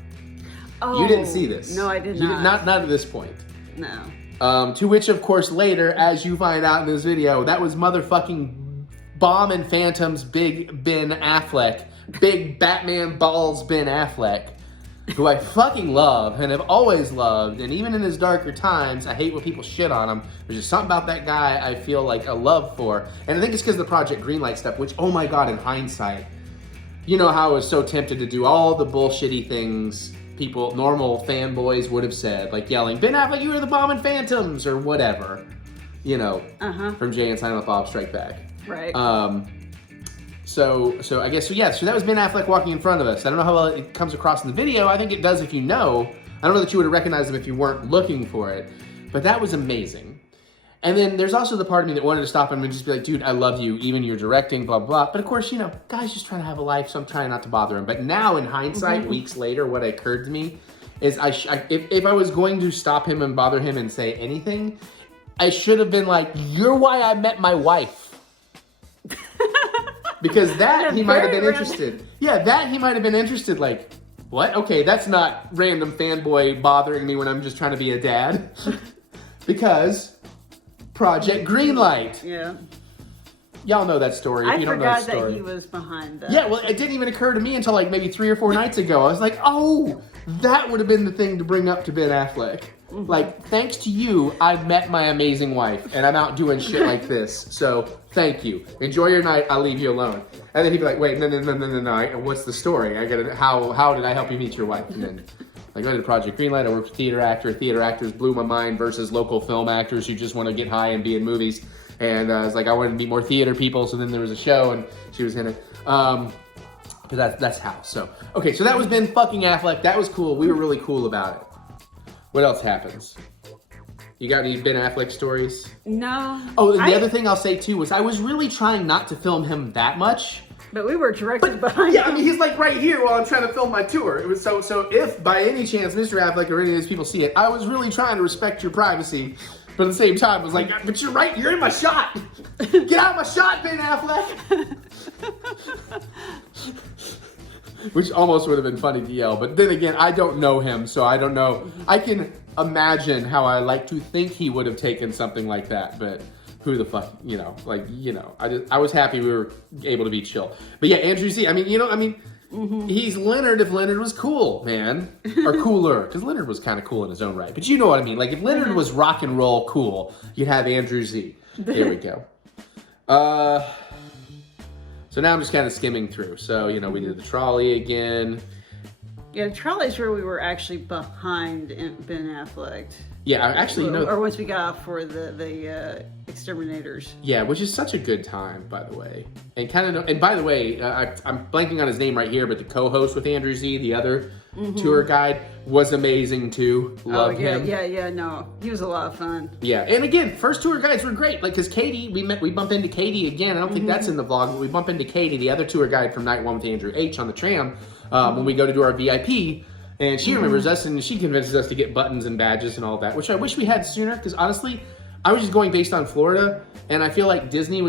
Oh, you didn't see this. No, I did not. Not at this point. No. To which, of course, later, as you find out in this video, that was motherfucking Bomb and Phantom's Big Ben Affleck. Big Batman Balls Ben Affleck. Who I fucking love and have always loved. And even in his darker times, I hate when people shit on him. There's just something about that guy I feel like a love for. And I think it's because of the Project Greenlight stuff, which, oh my God, in hindsight, you know how I was so tempted to do all the bullshitty things people, normal fanboys would have said, like yelling, Ben Affleck, you were the Bomb and Phantoms, or whatever, from Jay and Silent Bob Strike Back. Right. So I guess, so that was Ben Affleck walking in front of us. I don't know how well it comes across in the video. I think it does if you know. I don't know that you would have recognized him if you weren't looking for it. But that was amazing. And then there's also the part of me that wanted to stop him and just be like, dude, I love you, even you're directing, blah, blah. But of course, guy's just trying to have a life, so I'm trying not to bother him. But now in hindsight, weeks later, what occurred to me is if I was going to stop him and bother him and say anything, I should have been like, you're why I met my wife. Because that he might have been interested. Yeah, that he might have been interested. Like, what? Okay, that's not random fanboy bothering me when I'm just trying to be a dad. Because Project Greenlight. Yeah. Y'all know that story. I forgot that he was behind that. Yeah, well, it didn't even occur to me until like maybe 3 or 4 nights ago. I was like, oh, that would have been the thing to bring up to Ben Affleck. Like, thanks to you, I've met my amazing wife, and I'm out doing shit like this. So, thank you. Enjoy your night. I'll leave you alone. And then he'd be like, wait, no. What's the story? How did I help you meet your wife? And then, like, I did Project Greenlight. I worked with theater actor. Theater actors blew my mind versus local film actors who just want to get high and be in movies. And I was like, I wanted to meet more theater people. So then there was a show, and she was in it. But that's how. So, okay, so that was Ben fucking Affleck. That was cool. We were really cool about it. What else happens? You got any Ben Affleck stories? No. Oh, and the other thing I'll say too was I was really trying not to film him that much. But we were directly behind him. I mean, he's like right here while I'm trying to film my tour. It was so if by any chance Mr. Affleck or any of these people see it, I was really trying to respect your privacy But at the same time, I was like, but you're right, you're in my shot. Get out of my shot, Ben Affleck. Which almost would have been funny to yell. But then again, I don't know him, so I don't know. I can imagine how I like to think he would have taken something like that, but who the fuck, I was happy we were able to be chill. But yeah, Andrew Z, he's Leonard if Leonard was cool, man. Or cooler, because Leonard was kind of cool in his own right. But you know what I mean. Like, if Leonard was rock and roll cool, you'd have Andrew Z. Here we go. So now I'm just kind of skimming through. So, we did the trolley again. Yeah, the trolley's where we were actually behind Ben Affleck. Yeah, actually, or once we got off for the exterminators. Yeah, which is such a good time, by the way. And by the way, I'm blanking on his name right here, but the co-host with Andrew Z, the other tour guide, was amazing too. Love him. Yeah, no, he was a lot of fun. Yeah, and again, first tour guides were great. Like, cause Katie, we bump into Katie again. I don't think that's in the vlog, but we bump into Katie, the other tour guide from night one with Andrew H on the tram, when we go to do our VIP. And she remembers us, and she convinces us to get buttons and badges and all that, which I wish we had sooner, because honestly, I was just going based on Florida, and I feel like Disneyland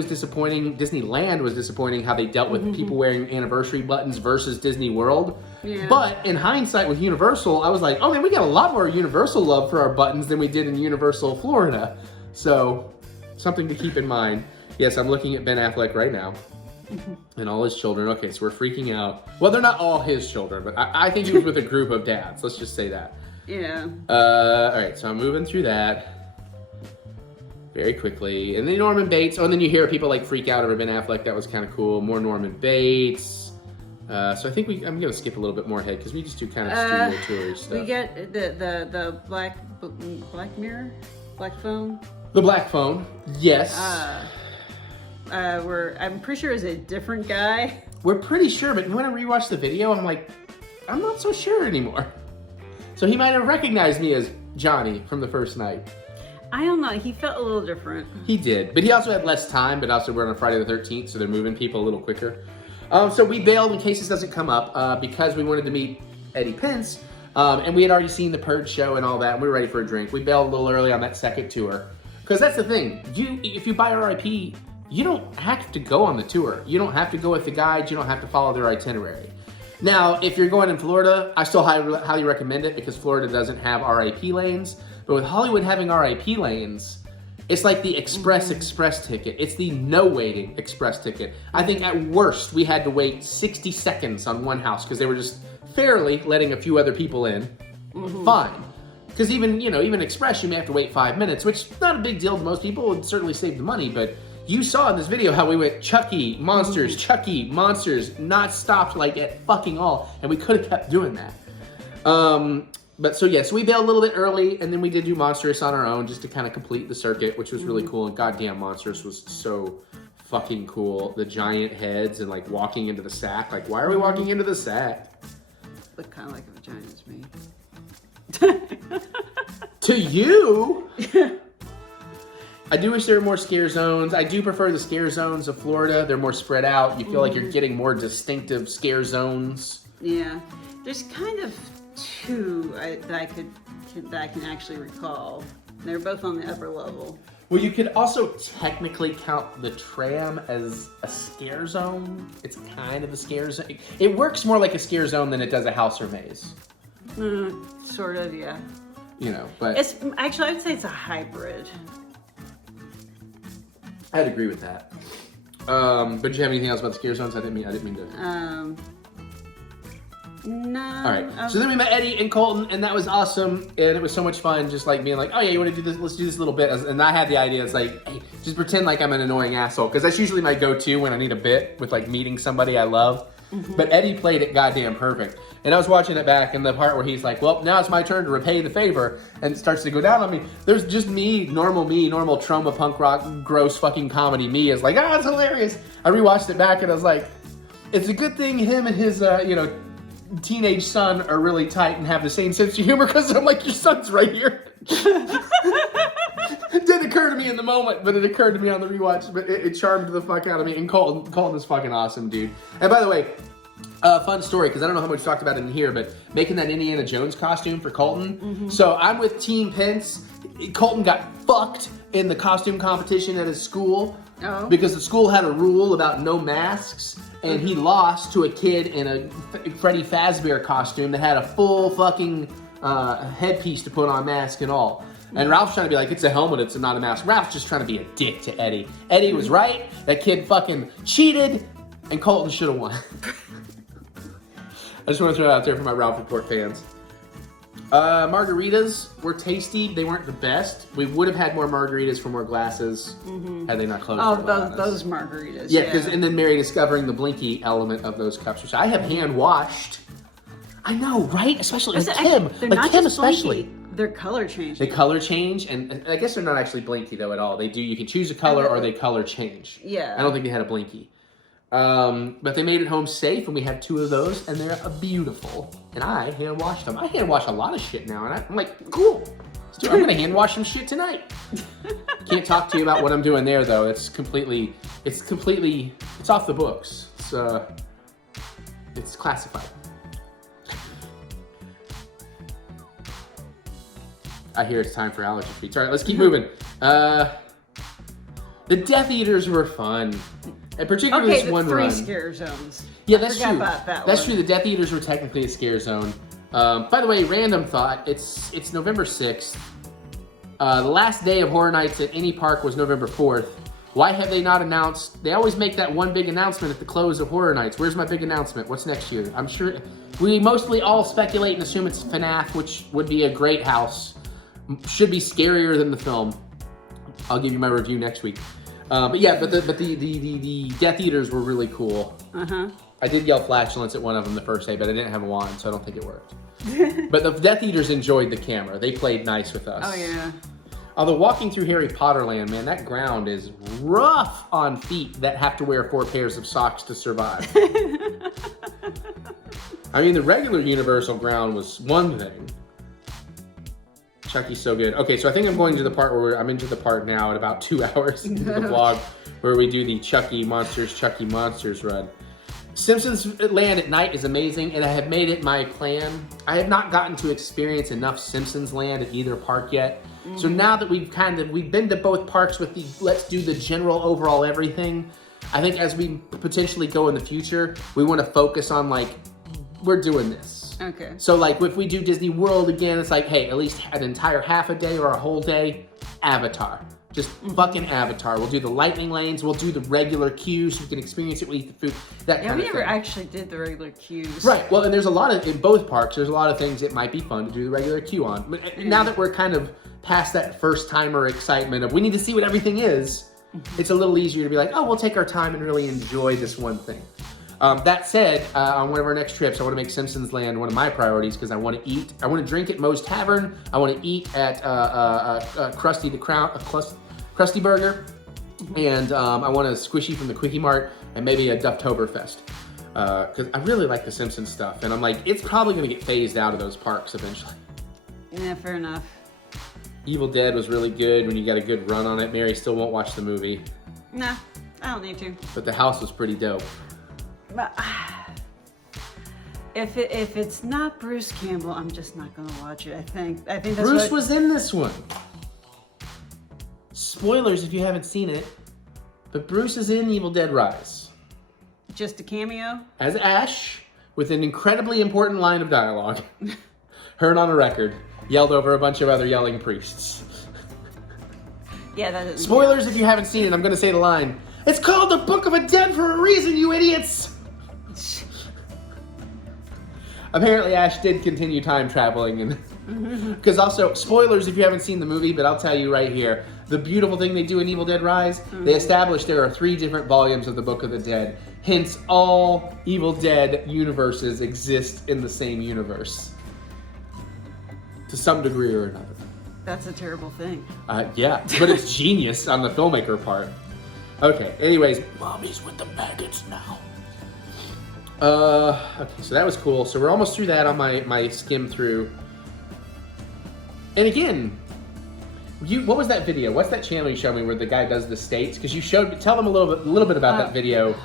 was disappointing how they dealt with people wearing anniversary buttons versus Disney World. Yeah. But in hindsight with Universal, I was like, oh man, we got a lot more Universal love for our buttons than we did in Universal Florida. So, something to keep in mind. Yes, I'm looking at Ben Affleck right now. And all his children. Okay, so we're freaking out. Well, they're not all his children, but I think he was with a group of dads. Let's just say that. Yeah. All right, so I'm moving through that very quickly. And then Norman Bates. Oh, and then you hear people like freak out over Ben Affleck. That was kind of cool. More Norman Bates. So I think I'm going to skip a little bit more ahead because we just do kind of studio tours stuff. We get the black mirror? Black phone? The black phone, yes. I'm pretty sure it's a different guy. We're pretty sure, but when I rewatched the video, I'm like, I'm not so sure anymore. So he might have recognized me as Johnny from the first night. I don't know. He felt a little different. He did, but he also had less time, but also we're on a Friday the 13th, so they're moving people a little quicker. So we bailed in case this doesn't come up because we wanted to meet Eddie Pence, and we had already seen the Purge show and all that, and we were ready for a drink. We bailed a little early on that second tour. Because that's the thing. If you buy RIP, you don't have to go on the tour. You don't have to go with the guides. You don't have to follow their itinerary. Now, if you're going in Florida, I still highly recommend it because Florida doesn't have RIP lanes. But with Hollywood having RIP lanes, it's like the express ticket. It's the no waiting express ticket. I think at worst, we had to wait 60 seconds on one house because they were just fairly letting a few other people in. Fine. Because even express, you may have to wait 5 minutes, which is not a big deal to most people. It would certainly save the money, but you saw in this video how we went Chucky, monsters, not stopped like at fucking all, and we could have kept doing that. But so we bailed a little bit early, and then we did do Monstrous on our own just to kind of complete the circuit, which was really cool, and goddamn Monstrous was so fucking cool. The giant heads and like walking into the sack, like why are we walking into the sack? Look kind of like a vagina to me. To you? I do wish there were more scare zones. I do prefer the scare zones of Florida. They're more spread out. You feel like you're getting more distinctive scare zones. Yeah, there's kind of two that I can actually recall. They're both on the upper level. Well, you could also technically count the Tram as a scare zone. It's kind of a scare zone. It works more like a scare zone than it does a house or maze. Sort of, yeah. But it's actually, I would say it's a hybrid. I'd agree with that. But do you have anything else about the scare zones? I didn't mean to. No. All right. So then we met Eddie and Colton, and that was awesome. And it was so much fun, just like being like, oh yeah, you want to do this? Let's do this little bit. And I had the idea. It's like, hey, just pretend like I'm an annoying asshole, because that's usually my go-to when I need a bit with like meeting somebody I love. But Eddie played it goddamn perfect. And I was watching it back, and the part where he's like, well, now it's my turn to repay the favor, and it starts to go down on me. There's just normal trauma punk rock, gross fucking comedy me is like, it's hilarious. I rewatched it back, and I was like, it's a good thing him and his, teenage son are really tight and have the same sense of humor, because I'm like, your son's right here. It didn't occur to me in the moment, but it occurred to me on the rewatch. But it charmed the fuck out of me. And Colton is fucking awesome, dude. And by the way, Fun story, because I don't know how much we talked about it in here, but making that Indiana Jones costume for Colton. So I'm with Team Pence. Colton got fucked in the costume competition at his school because the school had a rule about no masks, and he lost to a kid in a Freddy Fazbear costume that had a full fucking headpiece to put on, mask and all. And Ralph's trying to be like, it's a helmet, it's not a mask. Ralph's just trying to be a dick to Eddie. Eddie was right. That kid fucking cheated, and Colton should have won. I just want to throw it out there for my Ralph Report fans. Margaritas were tasty. They weren't the best. We would have had more margaritas for more glasses had they not closed. Oh, those margaritas. Yeah, because and then Mary discovering the Blinky element of those cups, which I have hand washed. I know, right? Especially like Kim. Like Kim especially. Blinky. They're color changed. They color change, and I guess they're not actually Blinky though at all. They do. You can choose a color or they color change. Yeah. I don't think they had a Blinky. But they made it home safe, and we had 2 of those, and they're beautiful. And I hand washed them. I hand wash a lot of shit now, and I'm like, cool. I'm gonna hand wash some shit tonight. Can't talk to you about what I'm doing there though. It's off the books. It's classified. I hear it's time for allergy treats. All right, let's keep moving. The Death Eaters were fun. And particularly this one run. 3 scare zones. Yeah, that's true. About That's true. The Death Eaters were technically a scare zone. By the way, random thought. It's November 6th. The last day of Horror Nights at any park was November 4th. Why have they not announced? They always make that one big announcement at the close of Horror Nights. Where's my big announcement? What's next year? I'm sure we mostly all speculate and assume it's FNAF, which would be a great house. Should be scarier than the film. I'll give you my review next week. But the Death Eaters were really cool. I did yell flatulence at one of them the first day, but I didn't have a wand, so I don't think it worked. But the Death Eaters enjoyed the camera. They played nice with us. Oh, yeah. Although walking through Harry Potter land, man, that ground is rough on feet that have to wear 4 pairs of socks to survive. I mean, the regular Universal ground was one thing. Chucky's so good. Okay, so I think I'm going to the part where I'm into the part now at about 2 hours into the vlog where we do the Chucky Monsters run. Simpsons Land at night is amazing, and I have made it my plan. I have not gotten to experience enough Simpsons Land at either park yet. So now that we've been to both parks with the let's do the general overall everything, I think as we potentially go in the future, we want to focus on like, we're doing this. Okay. So like if we do Disney World again, it's like, hey, at least an entire half a day or a whole day, Avatar. Just fucking Avatar. We'll do the lightning lanes. We'll do the regular queues so we can experience it. We eat the food. That kind of thing. We never actually did the regular queues. Right. Well, and there's a lot of, in both parks, there's a lot of things that might be fun to do the regular queue on. But now that we're kind of past that first timer excitement of we need to see what everything is, it's a little easier to be like, oh, we'll take our time and really enjoy this one thing. That said, on one of our next trips, I want to make Simpsons Land one of my priorities because I want to eat. I want to drink at Moe's Tavern. I want to eat at Krusty Burger, and I want a squishy from the Quickie Mart and maybe a Dufftoberfest because I really like the Simpsons stuff, and I'm like, it's probably going to get phased out of those parks eventually. Yeah, fair enough. Evil Dead was really good when you got a good run on it. Mary still won't watch the movie. Nah, I don't need to. But the house was pretty dope. But if it's not Bruce Campbell, I'm just not gonna watch it. I think that's Bruce was in this one. Spoilers if you haven't seen it, but Bruce is in Evil Dead Rise. Just a cameo? As Ash, with an incredibly important line of dialogue, heard on a record, yelled over a bunch of other yelling priests. Yeah, that is. Spoilers if you haven't seen it, I'm gonna say the line. It's called the Book of the Dead for a reason, you idiots! Apparently Ash did continue time traveling, and because also, spoilers if you haven't seen the movie, but I'll tell you right here, the beautiful thing they do in Evil Dead Rise, they establish there are 3 different volumes of the Book of the Dead. Hence, all Evil Dead universes exist in the same universe. To some degree or another. That's a terrible thing. Yeah, but it's genius on the filmmaker part. Okay, anyways, mommy's with the maggots now. Okay, so that was cool. So we're almost through that on my skim through. And again, what was that video? What's that channel you showed me where the guy does the states? Because you tell them a little bit about that video.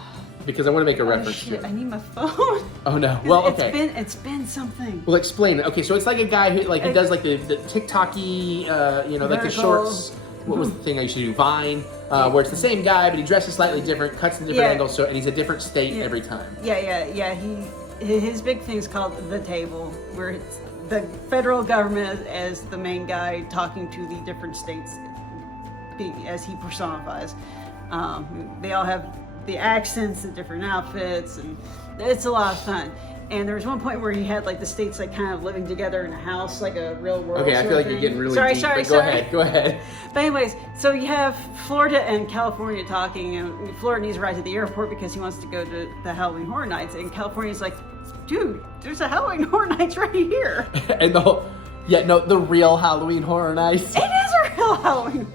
because I want to make a reference Shit, to I it. need my phone. Oh no. Well, okay. It's been something. Well, explain it. Okay, so it's like a guy who he does like the TikTok-y, like the shorts. What was the thing I used to do? Vine, where it's the same guy, but he dresses slightly different, cuts in different angles, and he's a different state every time. Yeah. His big thing is called The Table, where it's the federal government as the main guy talking to the different states as he personifies. They all have the accents, the different outfits, and it's a lot of fun. And there was one point where he had like the states like kind of living together in a house, like a real world. Okay, I feel like you're getting really deep. Sorry. Go ahead. But anyways, so you have Florida and California talking, and Florida needs to ride to the airport because he wants to go to the Halloween Horror Nights, and California's like, dude, there's a Halloween Horror Nights right here. And the real Halloween Horror Nights. It is a real Halloween.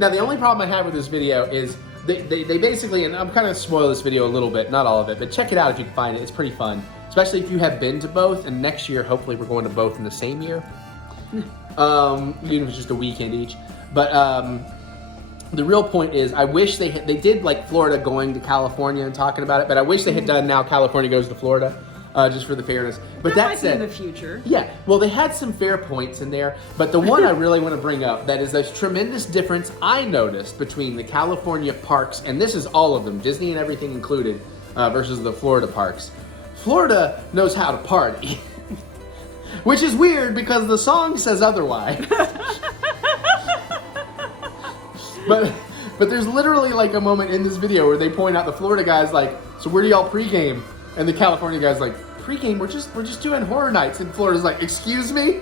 Now, the only problem I have with this video is they basically, and I'm kind of spoil this video a little bit, not all of it, but check it out if you can find it. It's pretty fun, especially if you have been to both. And next year, hopefully, we're going to both in the same year, even if it's just a weekend each. But the real point is, I wish they did like Florida going to California and talking about it, but I wish they had done now California goes to Florida. Just for the fairness. But that might said, be in the future. Yeah, well, they had some fair points in there, but the one I really want to bring up, that is this tremendous difference I noticed between the California parks, and this is all of them, Disney and everything included, versus the Florida parks. Florida knows how to party, which is weird because the song says otherwise. But there's literally like a moment in this video where they point out the Florida guy's like, so where do y'all pregame? And the California guy's like, pregame, we're just doing horror nights. And Florida's like, excuse me?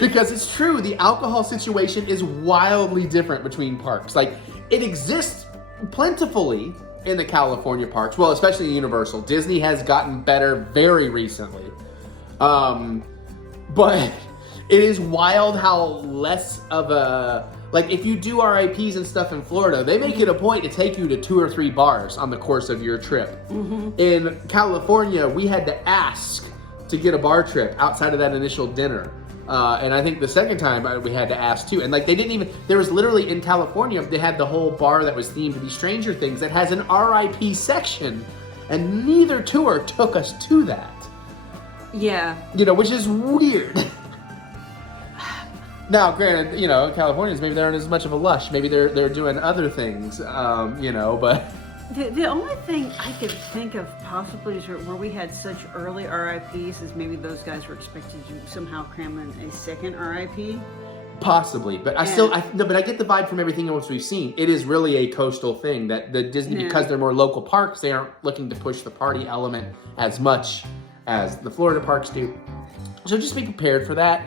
Because it's true, the alcohol situation is wildly different between parks. Like, it exists plentifully in the California parks, well, especially Universal. Disney has gotten better very recently. But it is wild how less of a, like if you do RIPs and stuff in Florida, they make it a point to take you to 2 or 3 bars on the course of your trip. In California, we had to ask to get a bar trip outside of that initial dinner. And I think the second time we had to ask too. And like they didn't even, there was literally in California, they had the whole bar that was themed to be Stranger Things that has an RIP section. And neither tour took us to that. Yeah. You know, which is weird. Now, granted, you know, Californians, maybe they aren't as much of a lush. Maybe they're doing other things, you know, but... The only thing I could think of possibly is where we had such early RIPs is maybe those guys were expected to somehow cram in a second RIP. Possibly, but but I get the vibe from everything else we've seen. It is really a coastal thing that the Disney, because they're more local parks, they aren't looking to push the party element as much as the Florida parks do. So just be prepared for that.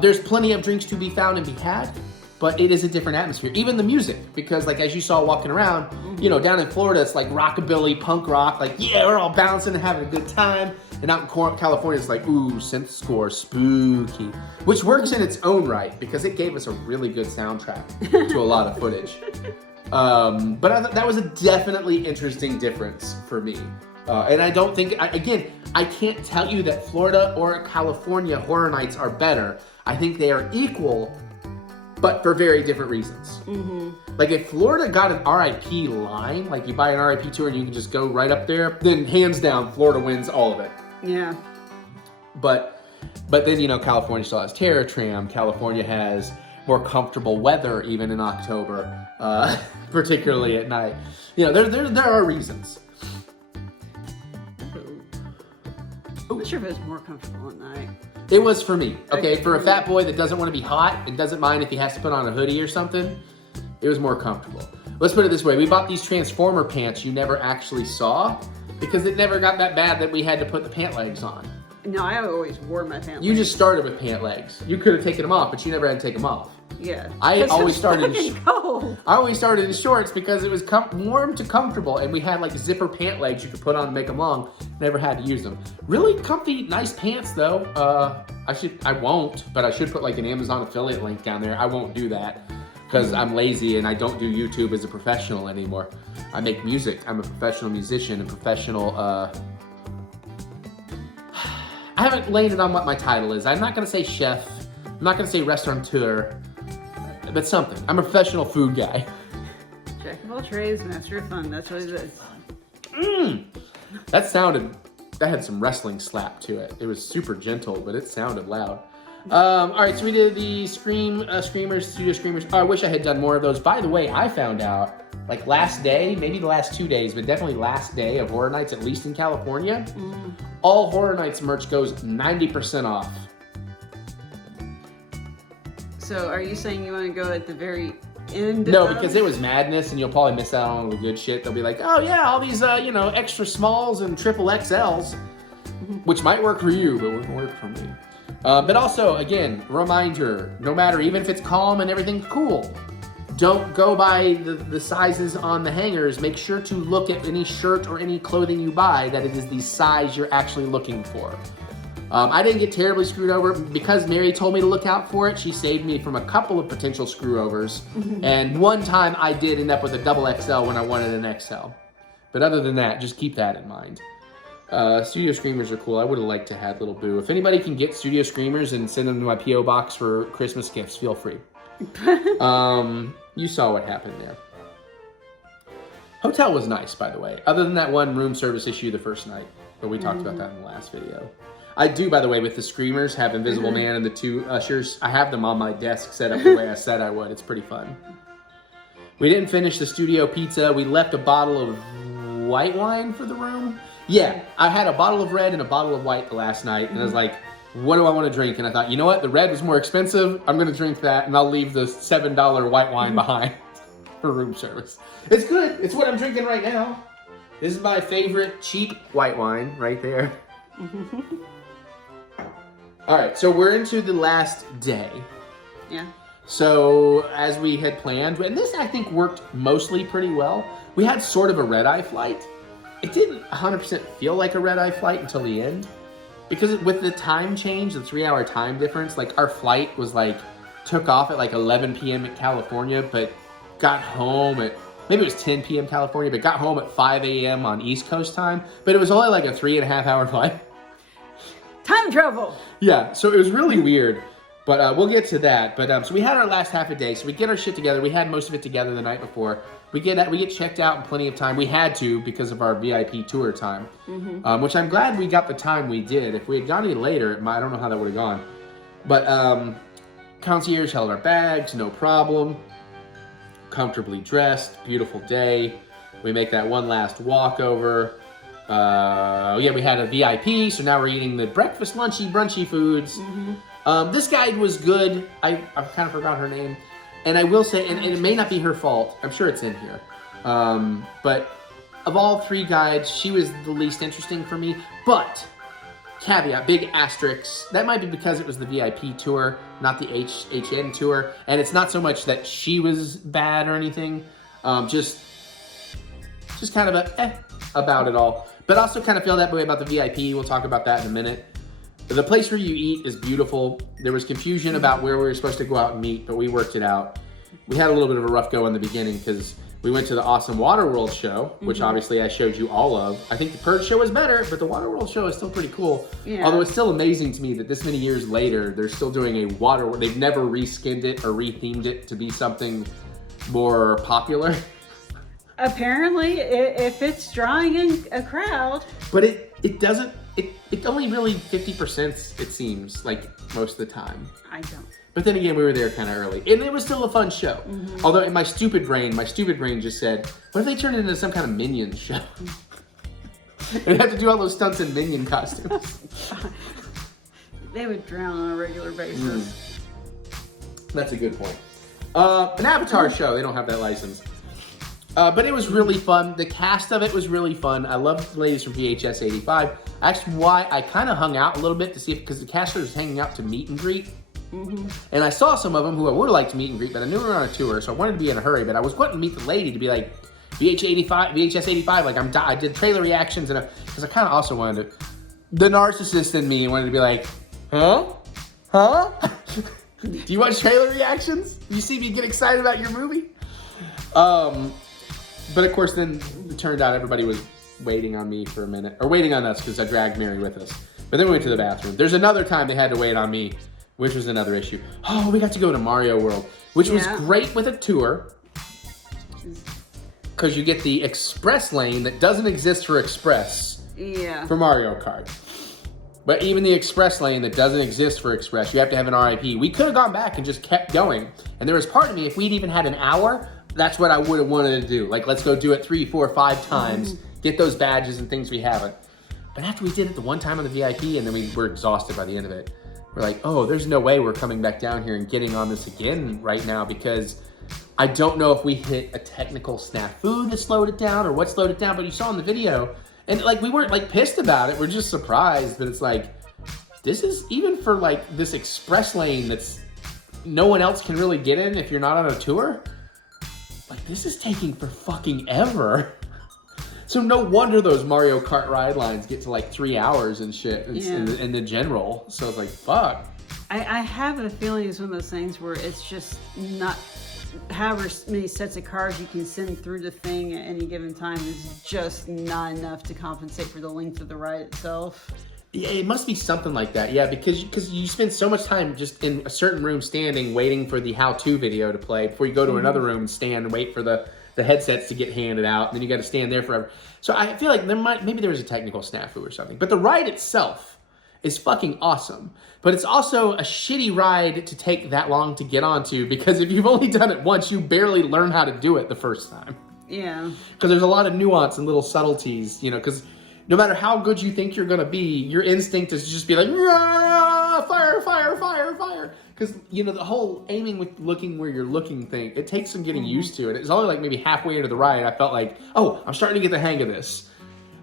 There's plenty of drinks to be found and be had, but it is a different atmosphere. Even the music, because like as you saw walking around, you know, down in Florida, it's like rockabilly, punk rock, like, yeah, we're all bouncing and having a good time. And out in California, it's like, ooh, synth score, spooky, which works in its own right because it gave us a really good soundtrack to a lot of footage. But I thought that was a definitely interesting difference for me. And I don't think, again, I can't tell you that Florida or California Horror Nights are better. I think they are equal, but for very different reasons. Like if Florida got an RIP line, like you buy an RIP tour and you can just go right up there, then hands down, Florida wins all of it. Yeah. But then, you know, California still has Tram. California has more comfortable weather even in October, particularly at night. You know, there are reasons. I'm not sure if it was more comfortable at night. It was for me. Okay, for a fat boy that doesn't want to be hot and doesn't mind if he has to put on a hoodie or something, it was more comfortable. Let's put it this way. We bought these Transformer pants you never actually saw because it never got that bad that we had to put the pant legs on. No, I always wore my pant legs. You just started with pant legs. You could have taken them off, but you never had to take them off. Yeah. I always started in shorts because it was warm to comfortable, and we had like zipper pant legs you could put on and make them long. Never had to use them. Really comfy, nice pants though. I won't, but I should put like an Amazon affiliate link down there. I won't do that because I'm lazy and I don't do YouTube as a professional anymore. I make music. I'm a professional musician and professional. I haven't landed on what my title is. I'm not gonna say chef. I'm not gonna say restaurateur. But something. I'm a professional food guy. Jack of Trey's master of fun. That's what it is. That had some wrestling slap to it. It was super gentle, but it sounded loud. All right, so we did the Screamers, Studio Screamers. Oh, I wish I had done more of those. By the way, I found out, like last day, maybe the last 2 days, but definitely last day of Horror Nights, at least in California, all Horror Nights merch goes 90% off. So are you saying you want to go at the very end? No, because it was madness, and you'll probably miss out on all the good shit. They'll be like, oh yeah, all these, extra smalls and triple XLs, which might work for you, but wouldn't work for me. But also, again, reminder, no matter, even if it's calm and everything's cool, don't go by the sizes on the hangers. Make sure to look at any shirt or any clothing you buy that it is the size you're actually looking for. I didn't get terribly screwed over because Mary told me to look out for it. She saved me from a couple of potential screw-overs. And one time I did end up with a double XL when I wanted an XL. But other than that, just keep that in mind. Studio Screamers are cool. I would have liked to have Little Boo. If anybody can get Studio Screamers and send them to my P.O. box for Christmas gifts, feel free. You saw what happened there. Hotel was nice, by the way. Other than that one room service issue the first night. But we talked about that in the last video. I do, by the way, with the Screamers, have Invisible Man and the two ushers. I have them on my desk set up the way I said I would. It's pretty fun. We didn't finish the studio pizza. We left a bottle of white wine for the room. Yeah, I had a bottle of red and a bottle of white the last night, and I was like, what do I want to drink? And I thought, you know what? The red was more expensive. I'm going to drink that, and I'll leave the $7 white wine behind for room service. It's good. It's what I'm drinking right now. This is my favorite cheap white wine right there. All right, so we're into the last day. Yeah. So as we had planned, and this I think worked mostly pretty well, we had sort of a red-eye flight. It didn't 100% feel like a red-eye flight until the end. Because with the time change, the 3-hour time difference, like our flight was like, took off at like 11 p.m. at California, but got home at, maybe it was 10 p.m. California, but got home at 5 a.m. on East Coast time. But it was only like a 3.5-hour flight. Time travel. Yeah, so it was really weird, but we'll get to that. But so we had our last half a day, so we get our shit together. We had most of it together the night before. We get checked out in plenty of time. We had to because of our VIP tour time, which I'm glad we got the time we did. If we had gone any later, I don't know how that would have gone. But concierge held our bags, no problem. Comfortably dressed, beautiful day. We make that one last walkover. Yeah, we had a VIP, so now we're eating the breakfast, lunchy, brunchy foods. This guide was good. I kind of forgot her name. And I will say, and it may not be her fault. I'm sure it's in here. But of all three guides, she was the least interesting for me. But, caveat, big asterisk, that might be because it was the VIP tour, not the HN tour. And it's not so much that she was bad or anything. Just kind of about it all. But also kind of feel that way about the VIP. We'll talk about that in a minute. The place where you eat is beautiful. There was confusion about where we were supposed to go out and meet, but we worked it out. We had a little bit of a rough go in the beginning because we went to the awesome Waterworld show, which obviously I showed you all of. I think the Purge show is better, but the Waterworld show is still pretty cool. Yeah. Although it's still amazing to me that this many years later, they're still doing a Waterworld. They've never reskinned it or rethemed it to be something more popular. Apparently, if it's drawing in a crowd. But it doesn't, it's only really 50%, it seems, like most of the time. I don't. But then again, we were there kind of early. And it was still a fun show. Although in my stupid brain just said, what if they turned it into some kind of Minions show? They'd have to do all those stunts in Minion costumes. They would drown on a regular basis. That's a good point. An Avatar show, they don't have that license. But it was really fun. The cast of it was really fun. I love the ladies from VHS 85. Actually, why I kind of hung out a little bit to see if, because the cast was hanging out to meet and greet. And I saw some of them who I would like to meet and greet, but I knew we were on a tour, so I wanted to be in a hurry. But I was wanting to meet the lady to be like, VHS 85, like I did trailer reactions, and because I kind of also wanted to, the narcissist in me wanted to be like, huh? Do you watch trailer reactions? You see me get excited about your movie? But of course, then it turned out everybody was waiting on me for a minute, or waiting on us because I dragged Mary with us. But then we went to the bathroom. There's another time they had to wait on me, which was another issue. Oh, we got to go to Mario World, which was great with a tour. because you get the express lane that doesn't exist for express Yeah. for Mario Kart. But even the express lane that doesn't exist for express, you have to have an RIP. We could have gone back and just kept going. And there was part of me, if we'd even had an hour, that's what I would have wanted to do. Like, let's go do it 3, 4, 5 times, get those badges and things we haven't. But after we did it the one time on the VIP, and then we were exhausted by the end of it, we're like, oh, there's no way we're coming back down here and getting on this again right now, because I don't know if we hit a technical snafu that slowed it down or what slowed it down, but you saw in the video, and like, we weren't like pissed about it, we're just surprised, but it's like, this is even for like this express lane that's no one else can really get in if you're not on a tour, like this is taking for fucking ever. So no wonder those Mario Kart ride lines get to like 3 hours and shit in the general. So it's like, fuck. I have a feeling it's one of those things where it's just not, however many sets of cars you can send through the thing at any given time is just not enough to compensate for the length of the ride itself. Yeah, it must be something like that. Yeah, because you spend so much time just in a certain room standing, waiting for the how-to video to play before you go to another room and stand and wait for the headsets to get handed out, and then you got to stand there forever. So I feel like maybe there was a technical snafu or something. But the ride itself is fucking awesome. But it's also a shitty ride to take that long to get onto, because if you've only done it once, you barely learn how to do it the first time. Yeah. Because there's a lot of nuance and little subtleties, you know, because no matter how good you think you're going to be, your instinct is to just be like, fire, fire, fire, fire. Because, you know, the whole aiming with looking where you're looking thing, it takes some getting used to it. It's only like maybe halfway into the ride, I felt like, oh, I'm starting to get the hang of this.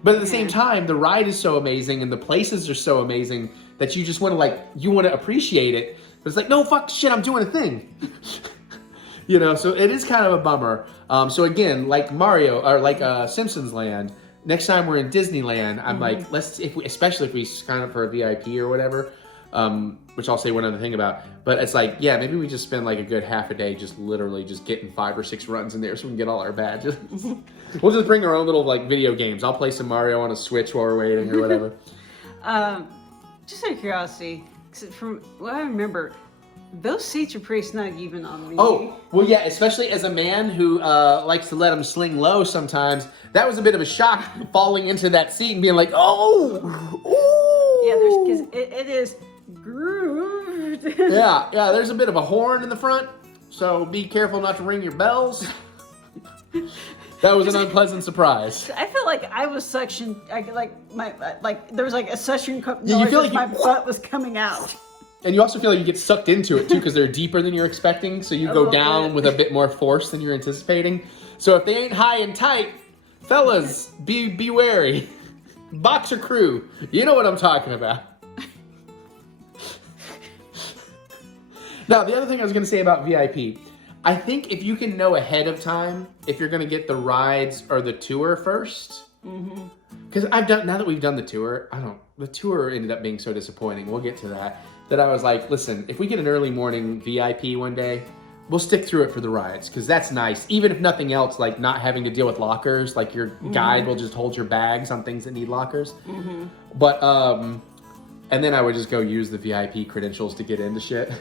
But at the same time, the ride is so amazing and the places are so amazing that you just want to you want to appreciate it. But it's like, no, fuck, shit, I'm doing a thing. You know, so it is kind of a bummer. So again, like Mario, or like Simpsons Land, next time we're in Disneyland, I'm like, especially if we sign up for a VIP or whatever, which I'll say one other thing about, but it's like, yeah, maybe we just spend like a good half a day just literally just getting 5 or 6 runs in there so we can get all our badges. We'll just bring our own little like video games. I'll play some Mario on a Switch while we're waiting or whatever. Just out of curiosity, from what I remember, those seats are pretty snug even on me. Oh, well, yeah, especially as a man who likes to let them sling low sometimes. That was a bit of a shock, falling into that seat and being like, oh! Yeah, because it is grooved. yeah, there's a bit of a horn in the front, so be careful not to ring your bells. That was an unpleasant surprise. I feel like I was suctioned, there was like a suction noise you feel like my butt was coming out. And you also feel like you get sucked into it too, because they're deeper than you're expecting, so you go down with a bit more force than you're anticipating. So if they ain't high and tight, fellas, be wary. Boxer crew, you know what I'm talking about. Now, the other thing I was going to say about VIP, I think if you can know ahead of time if you're going to get the rides or the tour first. Because now that we've done the tour, the tour ended up being so disappointing. We'll get to that. That I was like, listen, if we get an early morning VIP one day, we'll stick through it for the rides, because that's nice. Even if nothing else, like not having to deal with lockers, like your guide will just hold your bags on things that need lockers. But, and then I would just go use the VIP credentials to get into shit.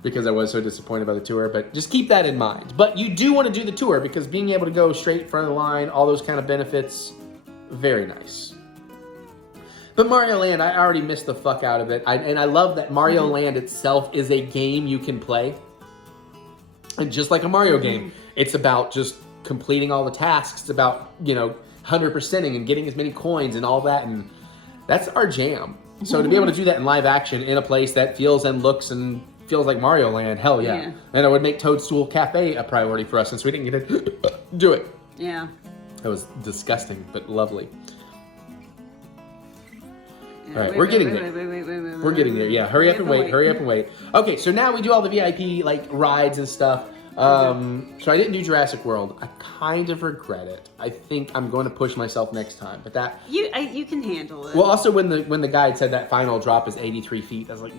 Because I was so disappointed by the tour, but just keep that in mind. But you do want to do the tour, because being able to go straight front of the line, all those kind of benefits, very nice. But Mario Land, I already missed the fuck out of it. And I love that Mario Land itself is a game you can play. And just like a Mario game, it's about just completing all the tasks. It's about, 100%ing and getting as many coins and all that. And that's our jam. So to be able to do that in live action in a place that feels and looks and feels like Mario Land, hell yeah. And it would make Toadstool Cafe a priority for us since we didn't get to do it. Yeah. That was disgusting, but lovely. All right, we're getting there. We're getting there. Yeah, hurry up and wait. Hurry up and wait. Okay, so now we do all the VIP rides and stuff. So I didn't do Jurassic World. I kind of regret it. I think I'm going to push myself next time. But that you can handle it. Well, also when the guide said that final drop is 83 feet, I was like,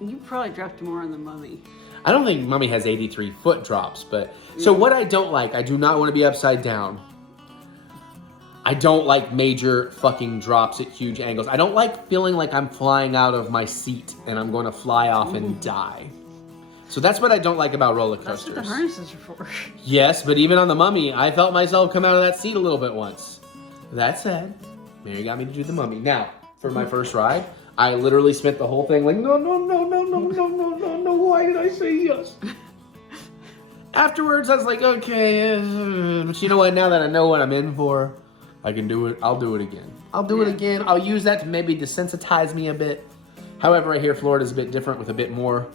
you probably dropped more on the Mummy. I don't think Mummy has 83 foot drops, but so what I don't like, I do not want to be upside down. I don't like major fucking drops at huge angles. I don't like feeling like I'm flying out of my seat and I'm going to fly off and die. So that's what I don't like about roller That's coasters. what the harnesses are for. Yes, but even on the Mummy, I felt myself come out of that seat a little bit once. That said, Mary got me to do the Mummy. Now, for my first ride, I literally spent the whole thing like, no, why did I say yes? Afterwards, I was like, okay, but you know what? Now that I know what I'm in for, I can do it. I'll do it again. I'll use that to maybe desensitize me a bit. However, I hear Florida's a bit different with a bit more,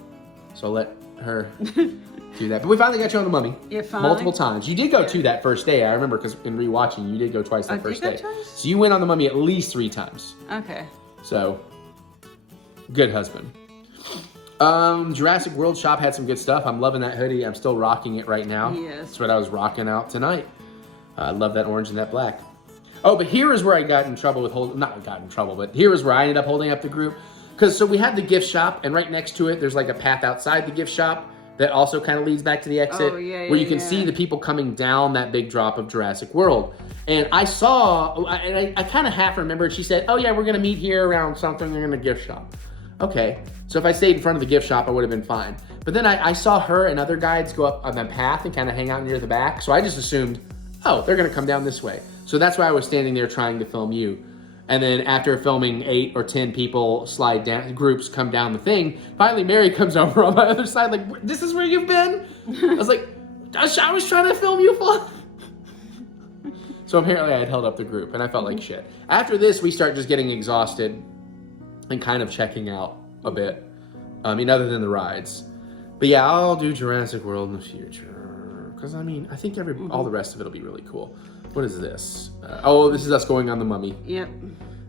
so I'll let her do that. But we finally got you on the Mummy. Multiple times. You did go to that first day. I remember because in rewatching, you did go twice that first day. So you went on the Mummy at least 3 times. Okay. So, good husband. Jurassic World shop had some good stuff. I'm loving that hoodie. I'm still rocking it right now. Yes. That's what I was rocking out tonight. I love that orange and that black. Oh, but here is where I got in trouble with but here is where I ended up holding up the group. So we had the gift shop, and right next to it, there's like a path outside the gift shop that also kind of leads back to the exit, where you can see the people coming down that big drop of Jurassic World. And I saw, and I kind of half remembered, she said, oh yeah, we're gonna meet here around something in the gift shop. Okay, so if I stayed in front of the gift shop, I would have been fine. But then I saw her and other guides go up on the path and kind of hang out near the back, so I just assumed, oh, they're gonna come down this way. So that's why I was standing there trying to film you. And then after filming 8 or 10 people slide down, groups come down the thing, finally Mary comes over on my other side like, this is where you've been? I was like, I was trying to film you for. So apparently I had held up the group and I felt like shit. After this, we start just getting exhausted and kind of checking out a bit. I mean, other than the rides. But yeah, I'll do Jurassic World in the future. Because I mean, I think all the rest of it will be really cool. What is this? Oh, this is us going on the Mummy. Yep.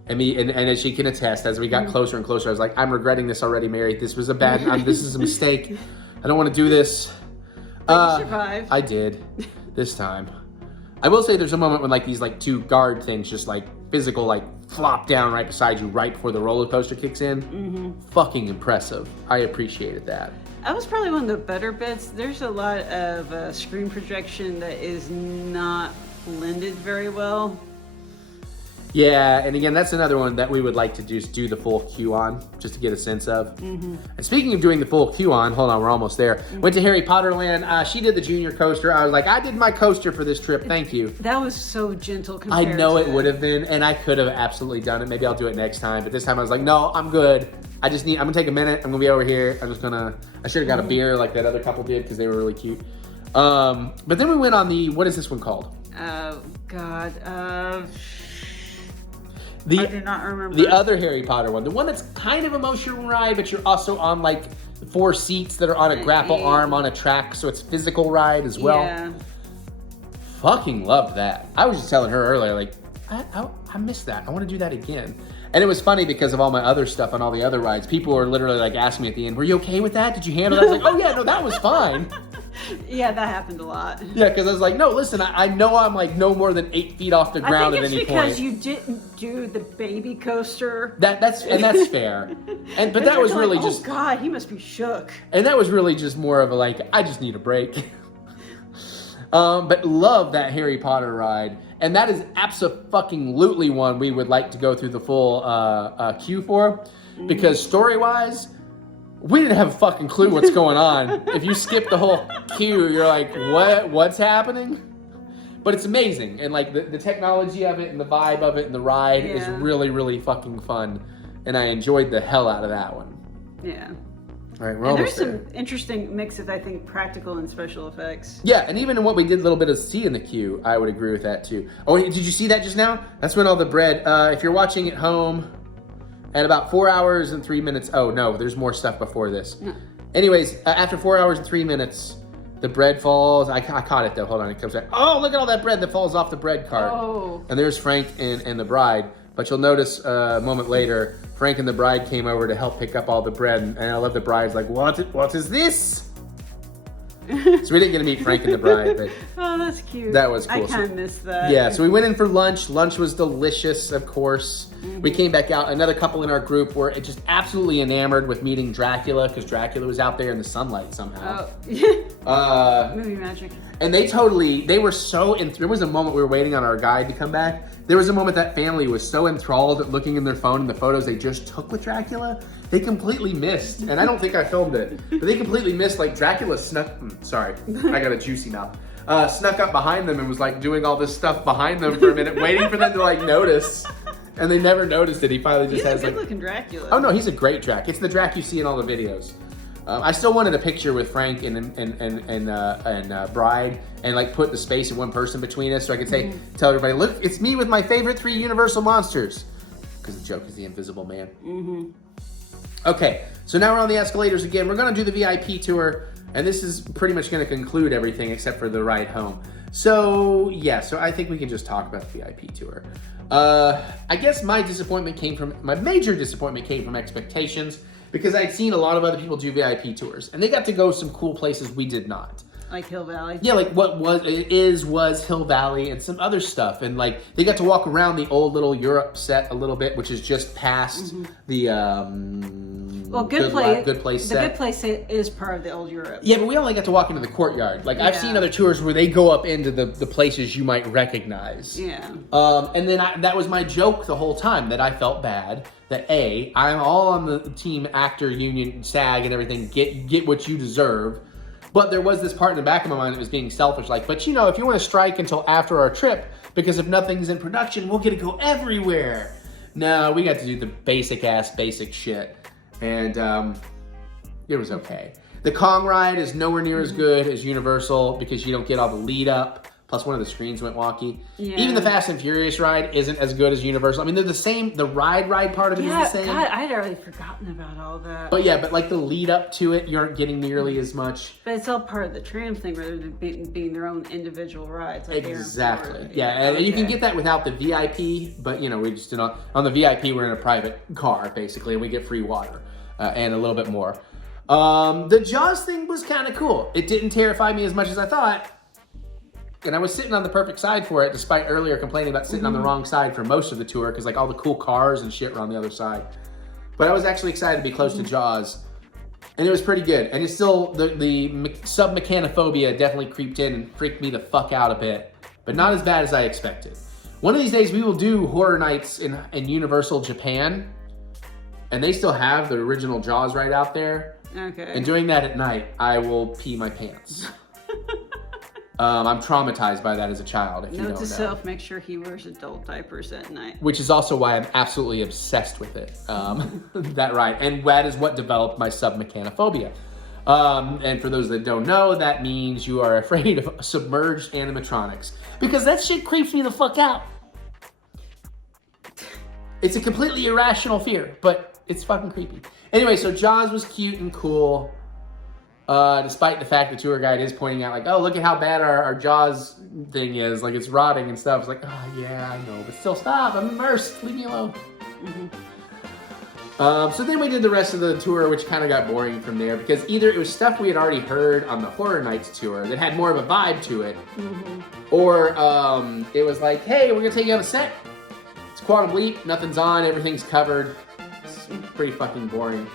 And as she can attest, as we got closer and closer, I was like, I'm regretting this already, Mary. This was this is a mistake. I don't want to do this. But you survived. I did. This time. I will say there's a moment when like these like 2 guard things just like physical like flop down right beside you right before the roller coaster kicks in. Mm-hmm. Fucking impressive. I appreciated that. That was probably one of the better bits. There's a lot of screen projection that is not blended very well. Yeah, and again, that's another one that we would like to just do the full queue on, just to get a sense of. Mm-hmm. And speaking of doing the full queue on, hold on, we're almost there. Mm-hmm. Went to Harry Potter Land. She did the junior coaster. I was like, I did my coaster for this trip. Thank you. That was so gentle I compared know to it would have been, and I could have absolutely done it. Maybe I'll do it next time. But this time I was like, no, I'm good. I'm gonna take a minute. I'm gonna be over here. I should have got a beer like that other couple did because they were really cute. But then we went on what is this one called? Oh, God. I I do not remember. The other Harry Potter one. The one that's kind of a motion ride, but you're also on like 4 seats that are on a grapple arm on a track, so it's physical ride as well. Yeah. Fucking loved that. I was just telling her earlier, like, I missed that. I want to do that again. And it was funny because of all my other stuff on all the other rides. People were literally like asking me at the end, were you okay with that? Did you handle that? I was like, oh yeah, no, that was fine. Yeah, that happened a lot. Yeah, because I was like, no, listen, I know I'm like no more than 8 feet off the ground at any point. I think it's because you didn't do the baby coaster. That's fair. But that was really just. Oh God, he must be shook. And that was really just more of a like, I just need a break. But love that Harry Potter ride. And that is abso-fucking-lutely one we would like to go through the full queue for. Because story-wise, we didn't have a fucking clue what's going on. If you skip the whole queue, you're like, what's happening? But it's amazing. And like the technology of it and the vibe of it and the ride is really, really fucking fun. And I enjoyed the hell out of that one. Yeah. All right, we're almost there. There's some interesting mix of, I think, practical and special effects. Yeah, and even in what we did a little bit of see in the queue, I would agree with that too. Oh, did you see that just now? That's when all the bread, if you're watching at home at about 4 hours and 3 minutes, oh no, there's more stuff before this. No. Anyways, after 4 hours and 3 minutes, the bread falls. I caught it though, hold on, it comes back. Oh, look at all that bread that falls off the bread cart. Oh. And there's Frank and the bride. But you'll notice a moment later, Frank and the bride came over to help pick up all the bread. And I love the bride's like, what is this? So we didn't get to meet Frank and the bride, but oh, that's cute. That was cool. I kind of missed that. Yeah, so we went in for lunch. Lunch was delicious, of course. Mm-hmm. We came back out. Another couple in our group were just absolutely enamored with meeting Dracula because Dracula was out there in the sunlight somehow. Oh, movie magic. And they were so, there was a moment we were waiting on our guide to come back. There was a moment that family was so enthralled at looking in their phone and the photos they just took with Dracula they completely missed, and I don't think I filmed it, but they completely missed, like Dracula snuck, sorry, I got a juicy mouth, snuck up behind them and was like doing all this stuff behind them for a minute, waiting for them to like notice, and they never noticed it. He finally just has like, good-looking Dracula. oh no, he's a great Drac. It's the Drac you see in all the videos. I still wanted a picture with Frank and Bride, and like put the space of one person between us so I could say, tell everybody, look, it's me with my favorite 3 Universal monsters. Because the joke is the Invisible Man. Okay, so now we're on the escalators again. We're gonna do the VIP tour, and this is pretty much gonna conclude everything except for the ride home. So yeah, so I think we can just talk about the VIP tour. I guess my major disappointment came from expectations, because I'd seen a lot of other people do VIP tours, and they got to go some cool places we did not. Like Hill Valley. Yeah, like what was Hill Valley and some other stuff, and like they got to walk around the old little Europe set a little bit, which is just past the Good Place set. The Good Place is part of the old Europe. Yeah, but we only got to walk into the courtyard. Like I've seen other tours where they go up into the places you might recognize. Yeah. And then that was my joke the whole time, that I felt bad that I'm all on the team actor union, SAG and everything. Get what you deserve. But there was this part in the back of my mind that was being selfish, like, but you know, if you want to strike until after our trip, because if nothing's in production, we'll get to go everywhere. No, we got to do the basic shit. And it was okay. The Kong ride is nowhere near as good as Universal because you don't get all the lead up. Plus one of the screens went wonky. Yeah. Even the Fast and Furious ride isn't as good as Universal. I mean, they're the same. The ride part of it is the same. God, I had already forgotten about all that. But yeah, but like the lead up to it, you aren't getting nearly as much. But it's all part of the Tram thing rather than being their own individual rides. Like exactly. Yeah, and you can get that without the VIP, but you know, we just did not. On the VIP, we're in a private car, basically, and we get free water and a little bit more. The Jaws thing was kind of cool. It didn't terrify me as much as I thought. And I was sitting on the perfect side for it, despite earlier complaining about sitting on the wrong side for most of the tour, because like all the cool cars and shit were on the other side. But I was actually excited to be close to Jaws, and it was pretty good. And it's still, the sub-mechanophobia definitely creeped in and freaked me the fuck out a bit, but not as bad as I expected. One of these days we will do horror nights in Universal Japan, and they still have the original Jaws right out there. Okay. And doing that at night, I will pee my pants. I'm traumatized by that as a child, if you don't know. Note to self, make sure he wears adult diapers at night. Which is also why I'm absolutely obsessed with it, that ride. And that is what developed my sub-mechanophobia. And for those that don't know, that means you are afraid of submerged animatronics. Because that shit creeps me the fuck out. It's a completely irrational fear, but it's fucking creepy. Anyway, so Jaws was cute and cool. Despite the fact the tour guide is pointing out, like, oh, look at how bad our Jaws thing is. Like, it's rotting and stuff. It's like, oh, yeah, I know. But still, stop. I'm immersed. Leave me alone. So then we did the rest of the tour, which kind of got boring from there. Because either it was stuff we had already heard on the Horror Nights tour that had more of a vibe to it. Or it was like, hey, we're going to take you on a set. It's Quantum Leap. Nothing's on. Everything's covered. It's pretty fucking boring.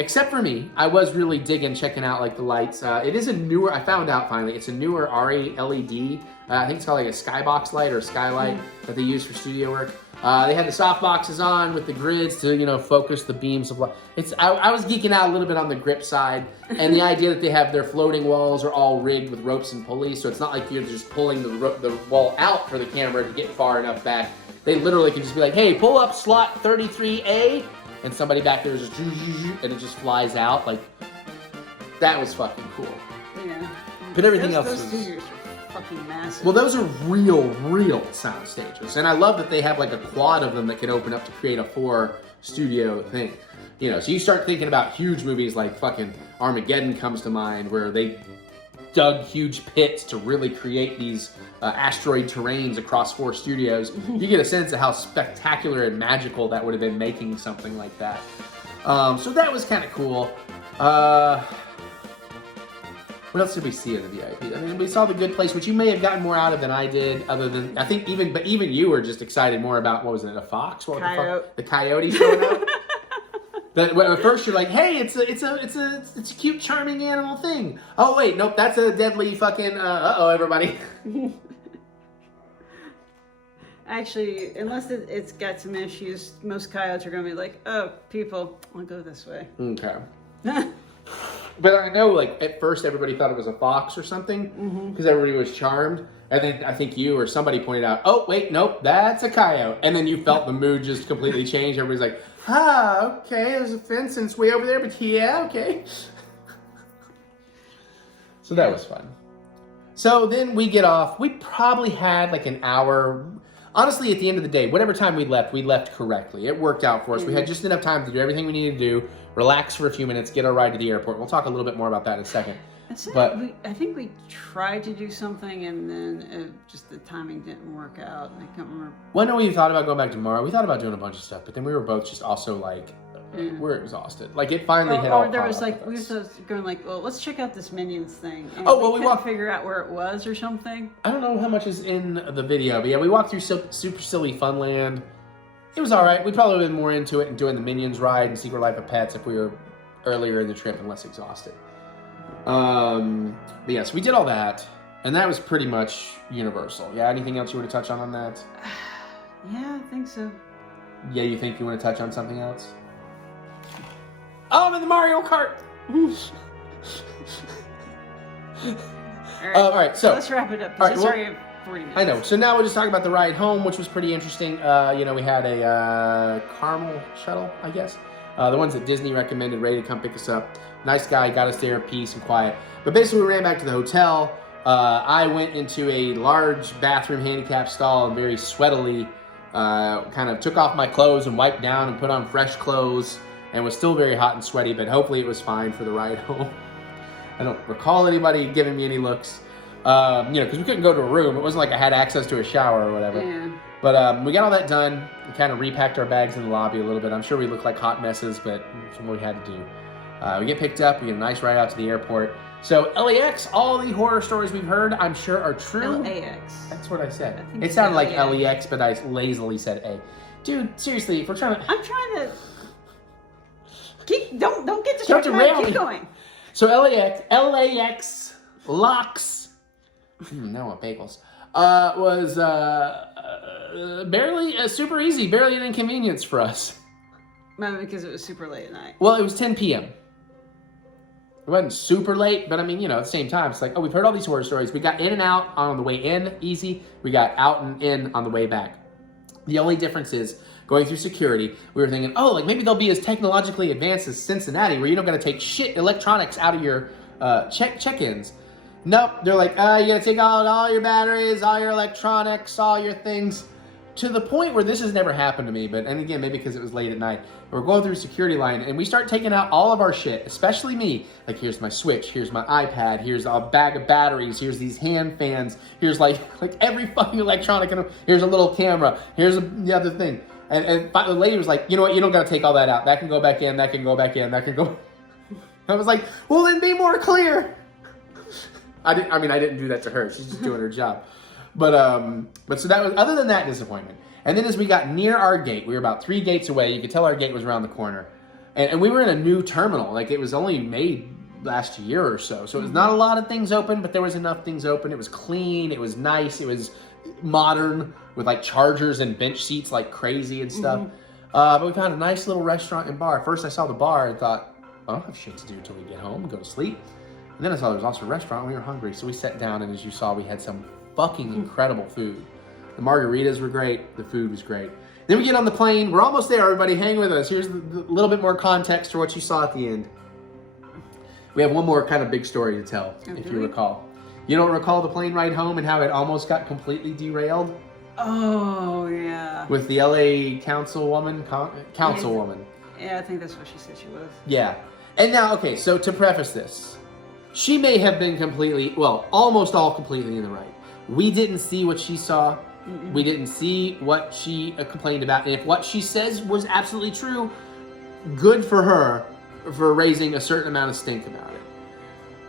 Except for me, I was really checking out like the lights. It is a newer, I found out finally, it's a newer RE LED. I think it's called like a skybox light or a skylight that they use for studio work. They had the soft boxes on with the grids to, you know, focus the beams of light. I was geeking out a little bit on the grip side, and the idea that they have their floating walls are all rigged with ropes and pulleys, so it's not like you're just pulling the wall out for the camera to get far enough back. They literally can just be like, hey, pull up slot 33A, and somebody back there is just, and it just flies out. Like, that was fucking cool. Yeah. But everything else those was... studios are fucking massive. Well, those are real sound stages. And I love that they have like a quad of them that can open up to create a 4-studio thing. You know, so you start thinking about huge movies like fucking Armageddon comes to mind, where they dug huge pits to really create these asteroid terrains across 4 studios. You get a sense of how spectacular and magical that would have been making something like that. So that was kind of cool. What else did we see in the VIP? I mean, we saw the Good Place, which you may have gotten more out of than I did. Other than, I think even you were just excited more about, what was it, a fox? What Coyote. The coyote showing up. But at first you're like, hey, it's a cute, charming animal thing. Oh wait, nope, that's a deadly fucking. Uh-oh, everybody. Actually, unless it's got some issues, most coyotes are going to be like, oh, people, I'll go this way. Okay. But I know, like, at first everybody thought it was a fox or something because everybody was charmed. And then I think you or somebody pointed out, oh, wait, nope, that's a coyote. And then you felt the mood just completely change. Everybody's like, okay, there's a fence and it's way over there, but yeah, okay. So that was fun. So then we get off. We probably had like an hour. Honestly, at the end of the day, whatever time we left correctly. It worked out for us. We had just enough time to do everything we needed to do, relax for a few minutes, get our ride to the airport. We'll talk a little bit more about that in a second. But I think we tried to do something and then just the timing didn't work out. I can't remember. Well, no, we thought about going back tomorrow. We thought about doing a bunch of stuff, but then we were both just also like, we're exhausted. Like it finally hit all. Or there was like we were going like, well, let's check out this Minions thing. And we walked. Figure out where it was or something. I don't know how much is in the video, but yeah, we walked through Super Silly Funland. It was all right. We probably would have been more into it and doing the Minions ride and Secret Life of Pets if we were earlier in the trip and less exhausted. But yes, we did all that, and that was pretty much universal. Yeah, anything else you want to touch on that? Yeah, I think so. Yeah, you think you want to touch on something else? Oh, I'm in the Mario Kart! All right, so let's wrap it up. All right, It's already 40 minutes. I know. So now we'll just talk about the ride home, which was pretty interesting. You know, we had a caramel shuttle, I guess. The ones that Disney recommended, ready to come pick us up. Nice guy, got us there in peace and quiet. But basically, we ran back to the hotel. I went into a large bathroom handicap stall and very sweatily kind of took off my clothes and wiped down and put on fresh clothes and was still very hot and sweaty, but hopefully it was fine for the ride home. I don't recall anybody giving me any looks, you know, because we couldn't go to a room. It wasn't like I had access to a shower or whatever. Yeah. But we got all that done. We kind of repacked our bags in the lobby a little bit. I'm sure we looked like hot messes, but that's what we had to do. We get picked up. We get a nice ride out to the airport. So LAX, all the horror stories we've heard, I'm sure are true. LAX. That's what I said. I think It it's sounded like LAX. LEX, but I lazily said A. Dude, seriously, if we're trying to... I'm trying to... Don't get Don't distracted. derail Keep me. going. So LAX, LOX, now I want bagels, was barely super easy, barely an inconvenience for us. Maybe because it was super late at night. Well, it was 10 p.m. It wasn't super late, but I mean, you know, at the same time, it's like, oh, we've heard all these horror stories. We got in and out on the way in, easy. We got out and in on the way back. The only difference is, going through security, we were thinking, oh, like maybe they'll be as technologically advanced as Cincinnati, where you're not going to take shit electronics out of your check-ins. Nope, they're like, you got to take out all your batteries, all your electronics, all your things. To the point where this has never happened to me, and again, maybe because it was late at night. We're going through security line, and we start taking out all of our shit, especially me. Like, here's my Switch, here's my iPad, here's a bag of batteries, here's these hand fans, here's like every fucking electronic, here's a little camera, here's the other thing. And the lady was like, you know what, you don't got to take all that out. That can go back in, that can go back in, that can go... I was like, well, then be more clear. I didn't do that to her. She's just doing her job. But so that was, other than that, disappointment. And then as we got near our gate, we were about 3 gates away. You could tell our gate was around the corner. And we were in a new terminal. Like, it was only made last year or so. So it was not a lot of things open, but there was enough things open. It was clean. It was nice. It was modern with like chargers and bench seats like crazy and stuff. But we found a nice little restaurant and bar. First I saw the bar and thought, I don't have shit to do until we get home and go to sleep. And then I saw there was also a restaurant and we were hungry. So we sat down, and as you saw, we had some fucking incredible food. The margaritas were great. The food was great. Then we get on the plane. We're almost there, everybody. Hang with us. Here's a little bit more context for what you saw at the end. We have one more kind of big story to tell, if you recall. You don't recall the plane ride home and how it almost got completely derailed? Oh, yeah. With the LA councilwoman? Councilwoman. Yeah, I think that's what she said she was. Yeah. And now, okay, so to preface this, she may have been completely, well, almost all completely in the right. We didn't see what she saw. We didn't see what she complained about. And if what she says was absolutely true, good for her for raising a certain amount of stink about it.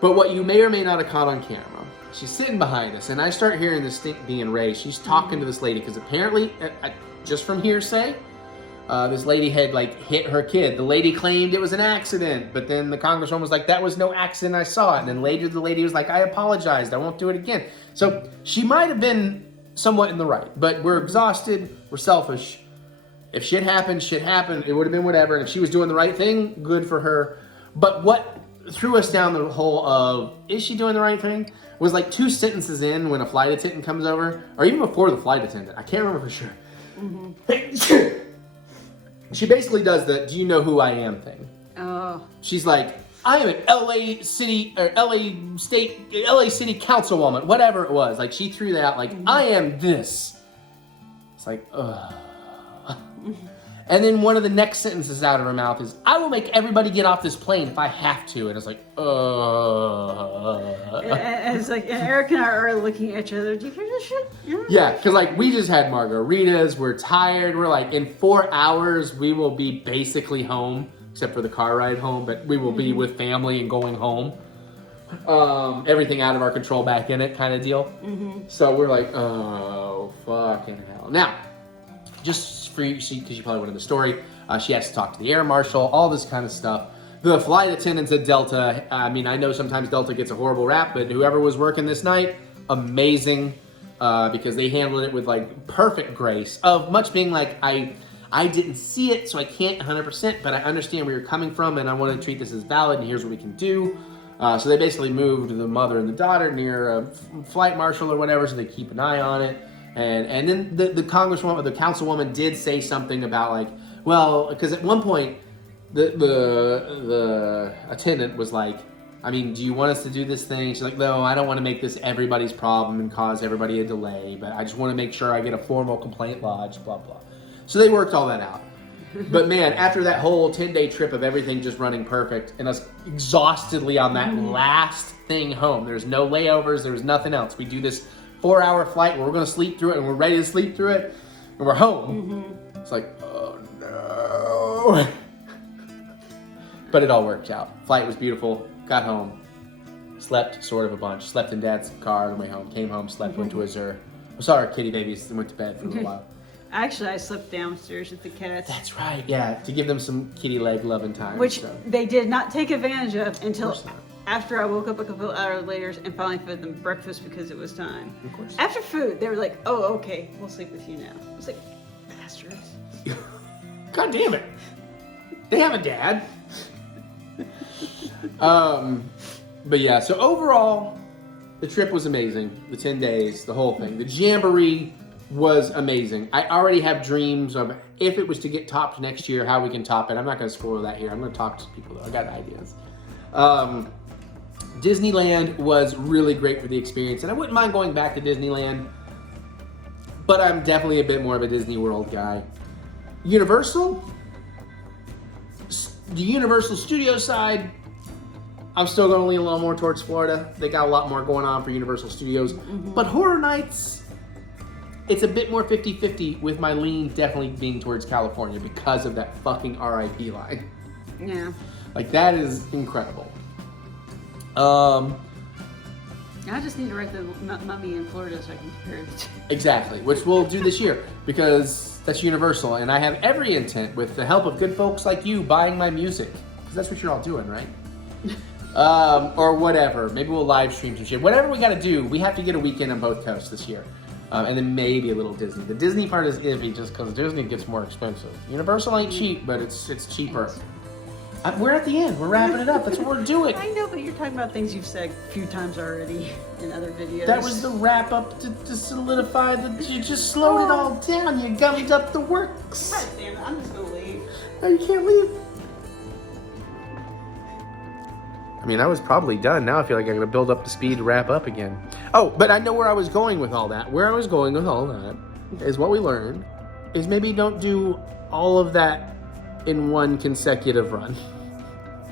But what you may or may not have caught on camera, she's sitting behind us, and I start hearing the stink being raised. She's talking to this lady, because apparently, just from hearsay, this lady had like hit her kid. The lady claimed it was an accident, but then the congresswoman was like, that was no accident, I saw it. And then later the lady was like, I apologized, I won't do it again. So she might have been somewhat in the right. But we're exhausted, we're selfish. If shit happened, shit happened. It would have been whatever. And if she was doing the right thing, good for her. But what threw us down the hole of, is she doing the right thing? Was like 2 sentences in when a flight attendant comes over, or even before the flight attendant. I can't remember for sure. Mm-hmm. She basically does the, do you know who I am thing. Oh. She's like, I am an LA City councilwoman, whatever it was. Like she threw that out like, I am this. It's like, ugh. And then one of the next sentences out of her mouth is, I will make everybody get off this plane if I have to. And it's like, And it's like, and Eric and I are looking at each other. Do you hear this shit? Yeah, because like we just had margaritas. We're tired. We're like, in 4 hours, we will be basically home, except for the car ride home, but we will be with family and going home. Everything out of our control back in it kind of deal. So we're like, oh, fucking hell. Now, just for you, because you probably wanted the story, she has to talk to the air marshal, all this kind of stuff. The flight attendants at Delta, I mean, I know sometimes Delta gets a horrible rap, but whoever was working this night, amazing, because they handled it with like perfect grace of much being like, I didn't see it, so I can't 100%, but I understand where you're coming from, and I want to treat this as valid, and here's what we can do. So they basically moved the mother and the daughter near a flight marshal or whatever, so they keep an eye on it. And then the congresswoman, the councilwoman did say something about like, well, because at one point, the attendant was like, I mean, do you want us to do this thing? She's like, no, I don't want to make this everybody's problem and cause everybody a delay, but I just want to make sure I get a formal complaint lodged, blah, blah. So they worked all that out. But man, after that whole 10-day trip of everything just running perfect and us exhaustedly on that last thing home, there's no layovers, there's nothing else. We do this 4-hour flight where we're going to sleep through it and we're ready to sleep through it and we're home. It's like, oh no. But it all worked out. Flight was beautiful. Got home. Slept sort of a bunch. Slept in Dad's car on the way home. Came home, slept, went to his saw our kitty babies and went to bed for a little while. Actually, I slept downstairs with the cats. That's right, yeah, to give them some kitty leg loving time. Which they did not take advantage of until after I woke up a couple hours later and finally fed them breakfast because it was time. Of course. After food, they were like, oh, okay, we'll sleep with you now. I was like, bastards. God damn it. They have a dad. But yeah, so overall, the trip was amazing. The 10 days, the whole thing. The Jamboree was amazing. I already have dreams of if it was to get topped next year, how we can top it. I'm not going to spoil that here. I'm going to talk to people though. I got ideas. Disneyland was really great for the experience, and I wouldn't mind going back to Disneyland, but I'm definitely a bit more of a Disney World guy. Universal? The Universal Studios side, I'm still going to lean a little more towards Florida. They got a lot more going on for Universal Studios. But Horror Nights, it's a bit more 50-50 with my lean definitely being towards California because of that fucking RIP line. Yeah. Like, that is incredible. I just need to write the mummy in Florida so I can compare it. Exactly, which we'll do this year because that's Universal, and I have every intent with the help of good folks like you buying my music, because that's what you're all doing, right? Or whatever. Maybe we'll live stream some shit. Whatever we got to do, we have to get a weekend on both coasts this year. And then maybe a little Disney. The Disney part is iffy just because Disney gets more expensive. Universal ain't cheap, but it's cheaper. We're at the end. We're wrapping it up. That's what we're doing. I know, but you're talking about things you've said a few times already in other videos. That was the wrap up to solidify that you just slowed it all down. You gummed up the works. God damn it, I'm just gonna leave. No, you can't leave. I mean, I was probably done. Now I feel like I'm gonna build up the speed to wrap up again. Oh, but I know where I was going with all that. Where I was going with all that is what we learned is maybe don't do all of that in one consecutive run.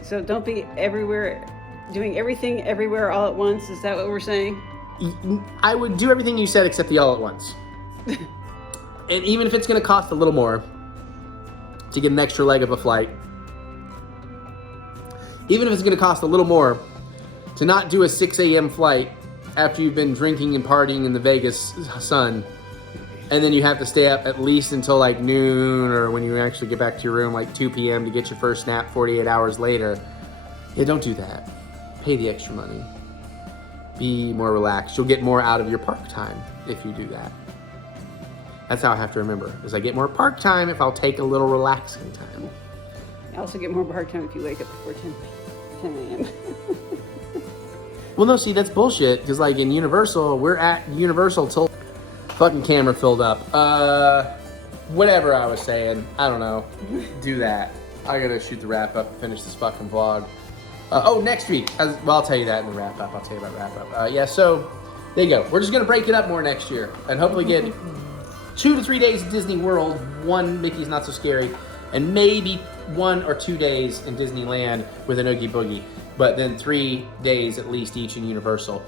So don't be everywhere, doing everything everywhere all at once. Is that what we're saying? I would do everything you said except the all at once. And even if it's going to cost a little more to get an extra leg of a flight, even if it's going to cost a little more to not do a 6 a.m. flight after you've been drinking and partying in the Vegas sun, and then you have to stay up at least until like noon or when you actually get back to your room like 2 p.m. to get your first nap 48 hours later. Yeah, don't do that. Pay the extra money. be more relaxed. You'll get more out of your park time if you do that. That's how I have to remember, is I get more park time if I'll take a little relaxing time. You also get more park time if you wake up before 10 a.m. Well, no, see, that's bullshit, because like in Universal, we're at Universal till fucking camera filled up. Whatever I was saying, I don't know. Do that. I gotta shoot the wrap up and finish this fucking vlog. Oh, next week. Well, I'll tell you that in the wrap up. I'll tell you about wrap up. Yeah, so there you go. We're just gonna break it up more next year and hopefully get 2 to 3 days at Disney World, 1 Mickey's Not So Scary, and maybe 1 or 2 days in Disneyland with an Oogie Boogie. But then 3 days at least each in Universal,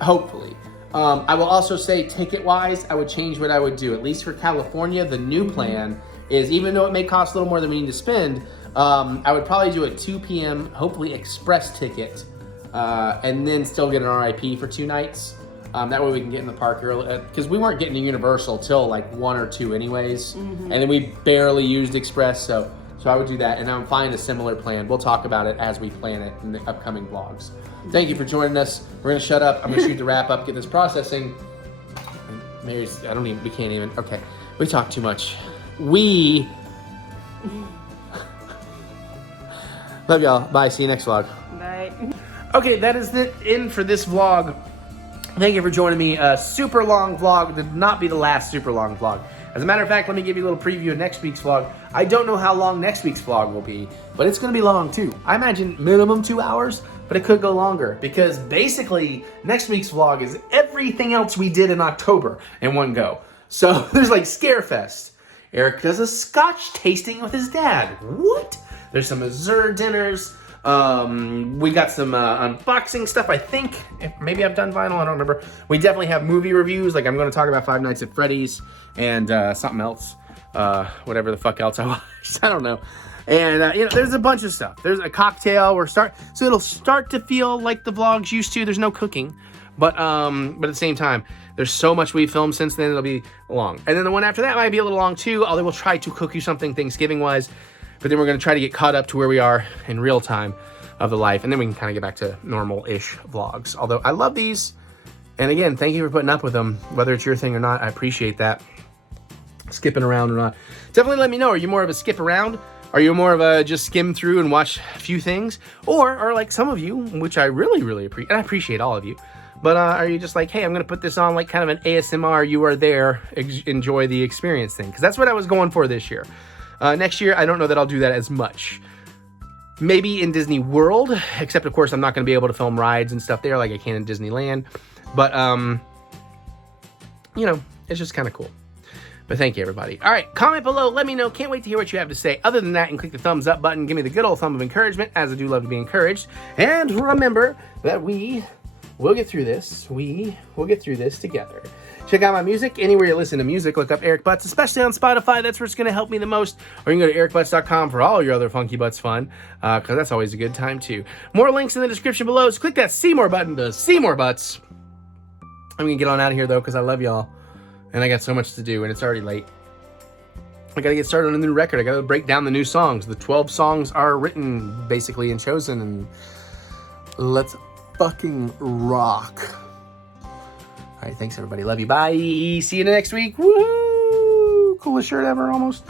hopefully. I will also say, ticket-wise, I would change what I would do. At least for California, the new plan is, even though it may cost a little more than we need to spend, I would probably do a 2 p.m., hopefully express ticket, and then still get an RIP for 2 nights. That way we can get in the park early, because we weren't getting to Universal till like 1 or 2 anyways, and then we barely used express, so I would do that, and I'm finding a similar plan. We'll talk about it as we plan it in the upcoming vlogs. Thank you for joining us. We're gonna shut up. I'm gonna shoot the wrap up, get this processing. Mary's, we can't even, okay. We talk too much. We love y'all. Bye, see you next vlog. Bye. Okay, that is it in for this vlog. Thank you for joining me. A super long vlog. Did not be the last super long vlog. As a matter of fact, let me give you a little preview of next week's vlog. I don't know how long next week's vlog will be, but it's gonna be long too. I imagine minimum 2 hours, but it could go longer because basically next week's vlog is everything else we did in October in one go. So there's like Scarefest. Eric does a scotch tasting with his dad. What? There's some Azure dinners. We got some unboxing stuff, I think. Maybe I've done vinyl, I don't remember. We definitely have movie reviews, like I'm going to talk about Five Nights at Freddy's and something else. Whatever the fuck else I watched, I don't know. And, you know, there's a bunch of stuff. There's a cocktail, so it'll start to feel like the vlogs used to. There's no cooking, but at the same time, there's so much we've filmed since then, it'll be long. And then the one after that might be a little long too, although we'll try to cook you something Thanksgiving-wise. But then we're going to try to get caught up to where we are in real time of the life. And then we can kind of get back to normal-ish vlogs. Although I love these. And again, thank you for putting up with them. Whether it's your thing or not, I appreciate that. Skipping around or not. Definitely let me know. Are you more of a skip around? Are you more of a just skim through and watch a few things? Or like some of you, which I really, really appreciate. And I appreciate all of you. But are you just like, hey, I'm going to put this on like kind of an ASMR, you are there, enjoy the experience thing. Because that's what I was going for this year. Next year, I don't know that I'll do that as much. Maybe in Disney World, except of course I'm not going to be able to film rides and stuff there like I can in Disneyland. But, you know, it's just kind of cool. But thank you, everybody. All right, comment below. Let me know. Can't wait to hear what you have to say. Other than that, and click the thumbs up button. Give me the good old thumb of encouragement, as I do love to be encouraged. And remember that we will get through this. We will get through this together. Check out my music. Anywhere you listen to music, look up Eric Butts, especially on Spotify. That's where it's going to help me the most. Or you can go to ericbutts.com for all your other Funky Butts fun, because that's always a good time, too. More links in the description below. So click that see more button to see more butts. I'm going to get on out of here, though, because I love y'all. And I got so much to do, and it's already late. I got to get started on a new record. I got to break down the new songs. The 12 songs are written, basically, and chosen. And let's fucking rock. All right, thanks, everybody. Love you. Bye. See you next week. Woo! Coolest shirt ever, almost.